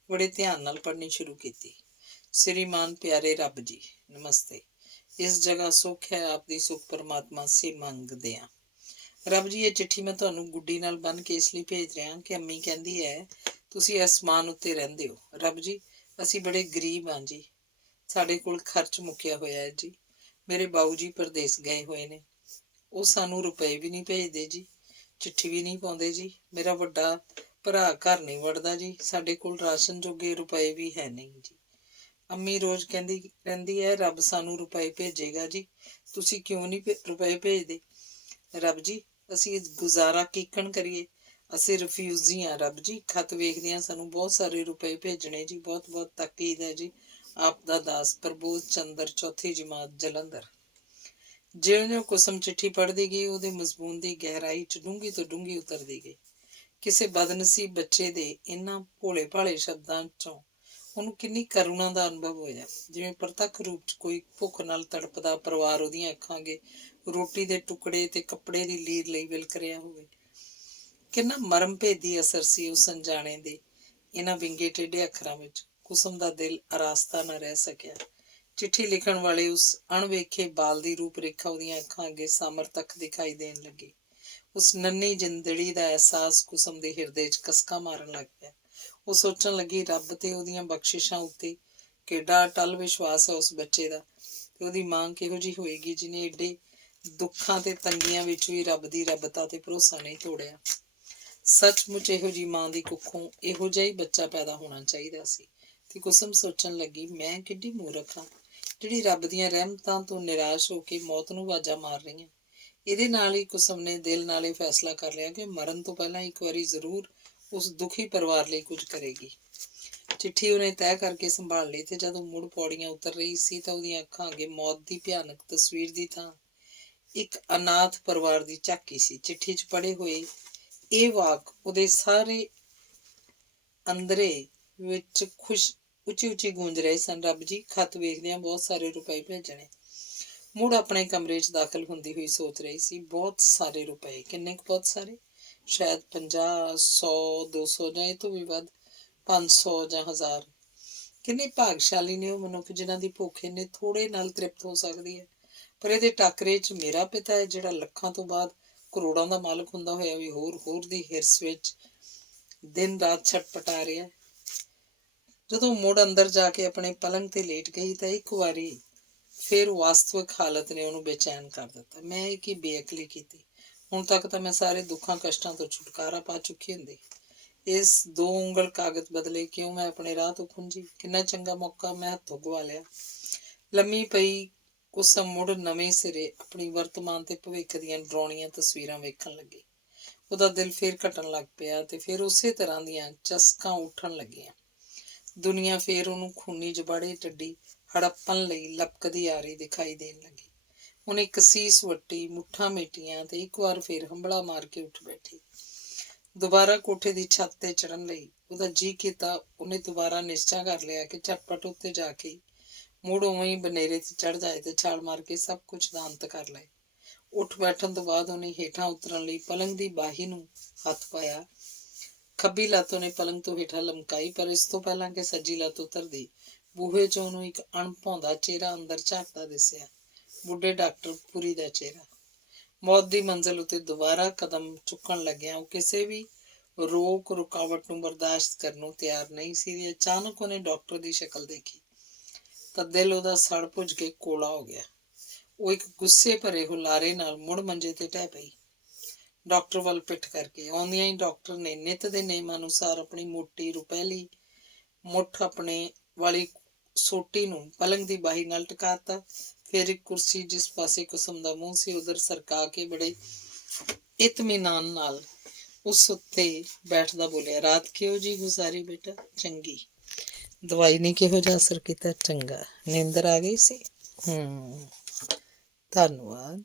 ਬੜੇ ਧਿਆਨ ਨਾਲ ਪੜ੍ਹਨੀ ਸ਼ੁਰੂ ਕੀਤੀ। ਸ੍ਰੀਮਾਨ ਪਿਆਰੇ ਰੱਬ ਜੀ, ਨਮਸਤੇ। ਇਸ ਜਗ੍ਹਾ ਸੁੱਖ ਹੈ, ਆਪ ਦੀ ਸੁੱਖ ਪਰਮਾਤਮਾ ਸੇ ਮੰਗਦੇ ਹਾਂ। ਰੱਬ ਜੀ, ਇਹ ਚਿੱਠੀ ਮੈਂ ਤੁਹਾਨੂੰ ਗੁੱਡੀ ਨਾਲ ਬੰਨ੍ਹ ਕੇ ਇਸ ਲਈ ਭੇਜ ਰਿਹਾ ਕਿ ਅੰਮੀ ਕਹਿੰਦੀ ਹੈ ਤੁਸੀਂ ਅਸਮਾਨ ਉੱਤੇ ਰਹਿੰਦੇ ਹੋ। ਰੱਬ ਜੀ, ਅਸੀਂ ਬੜੇ ਗਰੀਬ ਹਾਂ ਜੀ। ਸਾਡੇ ਕੋਲ ਖਰਚ ਮੁੱਕਿਆ ਹੋਇਆ ਹੈ ਜੀ। ਮੇਰੇ ਬਾਊ ਜੀ ਪਰਦੇਸ ਗਏ ਹੋਏ ਨੇ। ਉਹ ਸਾਨੂੰ ਰੁਪਏ ਵੀ ਨਹੀਂ ਭੇਜਦੇ ਜੀ, ਚਿੱਠੀ ਵੀ ਨਹੀਂ ਪਾਉਂਦੇ ਜੀ। ਮੇਰਾ ਵੱਡਾ ਭਰਾ ਘਰ ਨਹੀਂ ਵੜਦਾ ਜੀ। ਸਾਡੇ ਕੋਲ ਰਾਸ਼ਨ ਜੋਗੇ ਰੁਪਏ ਵੀ ਹੈ ਨਹੀਂ ਜੀ। ਅੰਮੀ ਰੋਜ਼ ਕਹਿੰਦੀ ਰਹਿੰਦੀ ਹੈ ਰੱਬ ਸਾਨੂੰ ਰੁਪਏ ਭੇਜੇਗਾ ਜੀ, ਤੁਸੀਂ ਕਿਉਂ ਨਹੀਂ ਰੁਪਏ ਭੇਜਦੇ? ਰੱਬ ਜੀ, ਅਸੀਂ ਗੁਜ਼ਾਰਾ ਕੀਕਣ ਕਰੀਏ? ਅਸੀਂ ਰਿਫਿਊਜੀ ਹਾਂ ਰੱਬ ਜੀ। ਖਤ ਵੇਖਦਿਆਂ ਸਾਨੂੰ ਬਹੁਤ ਸਾਰੇ ਰੁਪਏ ਭੇਜਣੇ ਜੀ। ਬਹੁਤ ਬਹੁਤ ਤਾਕੀਦ ਹੈ ਜੀ। ਆਪ ਦਾ ਦਾਸ ਪ੍ਰਬੋਧ ਚੰਦਰ, ਚੌਥੀ ਜਮਾਤ, ਜਲੰਧਰ। ਜਿਉਂ-ਜਿਉਂ ਕੁਸਮ ਚਿੱਠੀ ਪੜ੍ਹਦੀ ਗਈ, ਉਹਦੇ ਮਜ਼ਮੂਨ ਦੀ ਗਹਿਰਾਈ 'ਚ ਡੂੰਘੀ ਤੋਂ ਡੂੰਘੀ ਉਤਰਦੀ ਗਈ। ਕਿਸੇ ਬਦਨਸੀਬ ਬੱਚੇ ਦੇ ਇਹਨਾਂ ਭੋਲੇ ਭਾਲੇ ਸ਼ਬਦਾਂ 'ਚੋਂ ਉਹਨੂੰ ਕਿੰਨੀ ਕਰੁਣਾ ਦਾ ਅਨੁਭਵ ਹੋਇਆ, ਜਿਵੇਂ ਪ੍ਰਤੱਖ ਰੂਪ 'ਚ ਕੋਈ ਭੁੱਖ ਨਾਲ ਤੜਪਦਾ ਪਰਿਵਾਰ ਉਹਦੀਆਂ ਅੱਖਾਂ ਅੱਗੇ ਰੋਟੀ ਦੇ ਟੁਕੜੇ ਤੇ ਕੱਪੜੇ ਦੀ ਲੀਰ ਲਈ ਵਿਲਕ ਰਿਹਾ ਹੋਵੇ। ਕਿੰਨਾ ਮਰਮ ਭੇਦੀ ਅਸਰ ਸੀ ਉਸ ਅਣਜਾਣੇ ਦੇ ਇਹਨਾਂ ਵਿੰਗੇ ਟੇਢੇ ਅੱਖਰਾਂ ਵਿੱਚ। ਕੁਸਮ ਦਾ ਦਿਲ ਆਰਾਸਤਾ ਨਾ ਰਹਿ ਸਕਿਆ। ਚਿੱਠੀ ਲਿਖਣ ਵਾਲੇ ਉਸ ਅਣਵੇਖੇ ਬਾਲ ਦੀ ਰੂਪ ਰੇਖਾ ਉਹਦੀਆਂ ਅੱਖਾਂ ਅੱਗੇ ਸਾਮਰਥਕ ਦਿਖਾਈ ਦੇਣ ਲੱਗੀ। ਉਸ ਨੰਨੀ ਜਿੰਦੜੀ ਦਾ ਅਹਿਸਾਸ ਕੁਸਮ ਦੇ ਹਿਰਦੇ 'ਚ ਕਸਕਾਂ ਮਾਰਨ ਲੱਗ ਪਿਆ। ਉਹ ਸੋਚਣ ਲੱਗੀ, ਰੱਬ ਤੇ ਉਹਦੀਆਂ ਬਖਸ਼ਿਸ਼ਾਂ ਉੱਤੇ ਕਿੱਡਾ ਅਟੱਲ ਵਿਸ਼ਵਾਸ ਹੈ ਉਸ ਬੱਚੇ ਦਾ, ਤੇ ਉਹਦੀ ਮਾਂ ਕਿਹੋ ਜਿਹੀ ਹੋਏਗੀ ਜਿਹਨੇ ਏਡੇ ਦੁੱਖਾਂ ਤੇ ਤੰਗੀਆਂ ਵਿੱਚ ਵੀ ਰੱਬ ਦੀ ਰੱਬਤਾ ਤੇ ਭਰੋਸਾ ਨਹੀਂ ਤੋੜਿਆ। ਸੱਚਮੁੱਚ ਇਹੋ ਜਿਹੀ ਮਾਂ ਦੀ ਕੁੱਖੋਂ ਇਹੋ ਜਿਹਾ ਹੀ ਬੱਚਾ ਪੈਦਾ ਹੋਣਾ ਚਾਹੀਦਾ ਸੀ। ਤੇ ਕੁਸਮ ਸੋਚਣ ਲੱਗੀ, ਮੈਂ ਕਿੱਡੀ ਮੂਰਖ ਹਾਂ ਜਿਹੜੀ ਰੱਬ ਦੀਆਂ ਰਹਿਮਤਾਂ ਤੋਂ ਨਿਰਾਸ਼ ਹੋ ਕੇ ਮੌਤ ਨੂੰ ਆਵਾਜ਼ਾਂ ਮਾਰ ਰਹੀ ਹਾਂ। ਇਹਦੇ ਨਾਲ ਹੀ ਕੁਸਮ ਨੇ ਦਿਲ ਨਾਲ ਇਹ ਫੈਸਲਾ ਕਰ ਲਿਆ ਕਿ ਮਰਨ ਤੋਂ ਪਹਿਲਾਂ ਇੱਕ ਵਾਰੀ ਜ਼ਰੂਰ ਉਸ ਦੁਖੀ ਪਰਿਵਾਰ ਲਈ ਕੁਝ ਕਰੇਗੀ। ਚਿੱਠੀ ਉਹਨੇ ਤੈਅ ਕਰਕੇ ਸੰਭਾਲ ਲਈ, ਤੇ ਜਦੋਂ ਮੁੜ ਪੌੜੀਆਂ ਉਤਰ ਰਹੀ ਸੀ ਤਾਂ ਉਹਦੀਆਂ ਅੱਖਾਂ ਅੱਗੇ ਮੌਤ ਦੀ ਭਿਆਨਕ ਤਸਵੀਰ ਦੀ ਥਾਂ ਇੱਕ ਅਨਾਥ ਪਰਿਵਾਰ ਦੀ ਝਾਕੀ ਸੀ। ਚਿੱਠੀ 'ਚ ਪੜ੍ਹੇ ਹੋਏ ਇਹ ਵਾਕ ਉਹਦੇ ਸਾਰੇ ਅੰਦਰੇ ਵਿੱਚ ਉੱਚੀ ਉੱਚੀ ਗੂੰਜ ਰਹੇ ਸਨ। ਰੱਬ ਜੀ, ਖਤ ਵੇਖਦਿਆਂ ਬਹੁਤ ਸਾਰੇ ਰੁਪਏ ਭੇਜਣੇ। ਮੁੜ ਆਪਣੇ ਕਮਰੇ 'ਚ ਦਾਖਲ ਹੁੰਦੀ ਹੋਈ ਸੋਚ ਰਹੀ ਸੀ, ਬਹੁਤ ਸਾਰੇ ਰੁਪਏ। ਕਿੰਨੇ ਕੁ ਬਹੁਤ ਸਾਰੇ? ਸ਼ਾਇਦ 50, 100, 200 ਜਾਂ ਇਹ ਤੋਂ ਵੀ ਵੱਧ, 500 ਜਾਂ 1000। ਕਿੰਨੇ ਭਾਗਸ਼ਾਲੀ ਨੇ ਉਹ ਮਨੁੱਖ ਜਿਨ੍ਹਾਂ ਦੀ ਭੁੱਖ ਇੰਨੇ ਥੋੜੇ ਨਾਲ ਤ੍ਰਿਪਤ ਹੋ ਸਕਦੀ ਹੈ। ਪਰ ਇਹਦੇ ਟਾਕਰੇ 'ਚ ਮੇਰਾ ਪਿਤਾ ਹੈ ਜਿਹੜਾ ਲੱਖਾਂ ਤੋਂ ਬਾਅਦ ਕਰੋੜਾਂ ਦਾ ਮਾਲਕ ਹੁੰਦਾ ਹੋਇਆ ਵੀ ਹੋਰ ਦੀ ਹਿਰਸ ਵਿੱਚ ਦਿਨ ਰਾਤ ਛਟਪਟਾ ਰਿਹਾ। ਜਦੋਂ ਮੁੜ ਅੰਦਰ ਜਾ ਕੇ ਆਪਣੇ ਪਲੰਗ ਤੇ ਲੇਟ ਗਈ ਤਾਂ ਇੱਕ ਵਾਰੀ ਫਿਰ ਵਾਸਤਵਿਕ ਹਾਲਤ ਨੇ ਉਹਨੂੰ ਬੇਚੈਨ ਕਰ ਦਿੱਤਾ। ਮੈਂ ਇਹ ਕੀ ਬੇਅਕਲੀ ਕੀਤੀ। ਹੁਣ ਤੱਕ ਤਾਂ ਮੈਂ ਸਾਰੇ ਦੁੱਖਾਂ ਕਸ਼ਟਾਂ ਤੋਂ ਛੁਟਕਾਰਾ ਪਾ ਚੁੱਕੀ ਹੁੰਦੀ। ਇਸ 2 ਉਂਗਲ ਕਾਗਜ਼ ਬਦਲੇ ਕਿਉਂ ਮੈਂ ਆਪਣੇ ਰਾਹ ਤੋਂ ਖੁੰਝੀ? ਕਿੰਨਾ ਚੰਗਾ ਮੌਕਾ ਮੈਂ ਹੱਥੋਂ ਗਵਾ ਲਿਆ। ਲੰਮੀ ਪਈ ਕੁਸਮ ਮੁੜ ਨਵੇਂ ਸਿਰੇ ਆਪਣੀ ਵਰਤਮਾਨ ਤੇ ਭਵਿੱਖ ਦੀਆਂ ਡਰਾਉਣੀਆਂ ਤਸਵੀਰਾਂ ਵੇਖਣ ਲੱਗੀ। ਉਹਦਾ ਦਿਲ ਫਿਰ ਘਟਣ ਲੱਗ ਪਿਆ ਤੇ ਫਿਰ ਉਸੇ ਤਰ੍ਹਾਂ ਦੀਆਂ ਚਸਕਾਂ ਉੱਠਣ ਲੱਗੀਆਂ। ਦੁਨੀਆ ਫੇਰ ਉਹਨੂੰ ਖੂਨੀ ਜਬਾੜੇ ਟੱਡੀ ਹੜੱਪਣ ਲਈ ਲਪਕਦੀ ਆ ਰਹੀ ਦਿਖਾਈ ਦੇਣ ਲੱਗੀ। ਉਹਨੇ ਇੱਕ ਸੀਸ ਵੱਟੀ, ਮੁੱਠਾਂ ਮੇਟੀਆਂ ਤੇ ਇੱਕ ਵਾਰ ਫੇਰ ਹੰਬਲਾ ਮਾਰ ਕੇ ਉੱਠ ਬੈਠੀ। ਦੁਬਾਰਾ ਕੋਠੇ ਦੀ ਛੱਤ ਤੇ ਚੜ੍ਹਨ ਲਈ ਉਹਦਾ ਜੀਅ ਕੀਤਾ। ਉਹਨੇ ਦੁਬਾਰਾ ਨਿਸ਼ਚਾ ਕਰ ਲਿਆ ਕਿ ਝਟਪਟ ਉੱਤੇ ਜਾ ਕੇ ਮੁੜ ਉਵੇਂ ਹੀ ਬਨੇਰੇ ਤੇ ਚੜ੍ਹ ਜਾਏ ਤੇ ਛਾਲ ਮਾਰ ਕੇ ਸਭ ਕੁਝ ਦਾ ਅੰਤ ਕਰ ਲਏ। ਉੱਠ ਬੈਠਣ ਤੋਂ ਬਾਅਦ ਉਹਨੇ ਹੇਠਾਂ ਉਤਰਨ ਲਈ ਪਲੰਗ ਦੀ ਬਾਹੀ ਨੂੰ ਹੱਥ ਪਾਇਆ। ਖੱਬੀ ਲੱਤ ਉਹਨੇ ਪਲੰਗ ਤੋਂ ਹੇਠਾਂ ਲਮਕਾਈ, ਪਰ ਇਸ ਤੋਂ ਪਹਿਲਾਂ ਕਿ ਸੱਜੀ ਲੱਤ ਉਤਰਦੀ, ਬੂਹੇ 'ਚ ਉਹਨੂੰ ਇੱਕ ਅਣਭਾਉਂਦਾ ਚਿਹਰਾ ਅੰਦਰ ਝਾਕਦਾ ਦਿਸਿਆ। ਬੁੱਢੇ ਡਾਕਟਰ ਪੁਰੀ ਦਾ ਚਿਹਰਾ। ਮੌਤ ਦੀ ਮੰਜ਼ਿਲ ਉੱਤੇ ਦੁਬਾਰਾ ਕਦਮ ਚੁੱਕਣ ਲੱਗਿਆ ਉਹ ਕਿਸੇ ਵੀ ਰੋਕ ਰੁਕਾਵਟ ਨੂੰ ਬਰਦਾਸ਼ਤ ਕਰਨ ਨੂੰ ਤਿਆਰ ਨਹੀਂ ਸੀ। ਅਚਾਨਕ ਉਹਨੇ ਡਾਕਟਰ ਦੀ ਸ਼ਕਲ ਦੇਖੀ ਤਾਂ ਦਿਲ ਉਹਦਾ ਸੜ ਭੁੱਜ ਕੇ ਕੋਲਾ ਹੋ ਗਿਆ। ਉਹ ਇੱਕ ਗੁੱਸੇ ਭਰੇ ਹੁਲਾਰੇ ਨਾਲ ਮੁੜ ਮੰਜੇ ਤੇ ਢਹਿ ਪਈ, ਡਾਕਟਰ ਵੱਲ ਪਿੱਠ ਕਰਕੇ। ਆਉਂਦਿਆਂ ਹੀ ਡਾਕਟਰ ਨੇ ਨਿੱਤ ਦੇ ਨੇਮ ਅਨੁਸਾਰ ਆਪਣੀ ਮੋਟੀ ਰੁਪਹਿਲੀ ਮੁੱਠ ਆਪਣੇ ਵਾਲੀ ਸੋਟੀ ਨੂੰ ਪਲੰਗ ਦੀ ਬਾਹੀ ਨਾਲ ਟਿਕਾਤਾ। ਫਿਰ ਇੱਕ ਕੁਰਸੀ ਜਿਸ ਪਾਸੇ ਕੁਸਮ ਦਾ ਮੂੰਹ ਸੀ ਉਧਰ ਸਰਕਾ ਕੇ ਬੜੇ ਇਤਮੀਨਾਨ ਨਾਲ ਉਸ ਉੱਤੇ ਬੈਠਦਾ ਬੋਲਿਆ, ਰਾਤ ਕਿਹੋ ਜਿਹੀ ਗੁਜ਼ਾਰੀ ਬੇਟਾ? ਚੰਗੀ। ਦਵਾਈ ਨੇ ਕਿਹੋ ਜਿਹਾ ਅਸਰ ਕੀਤਾ? ਚੰਗਾ। ਨੀਂਦਰ ਆ ਗਈ ਸੀ? ਧੰਨਵਾਦ।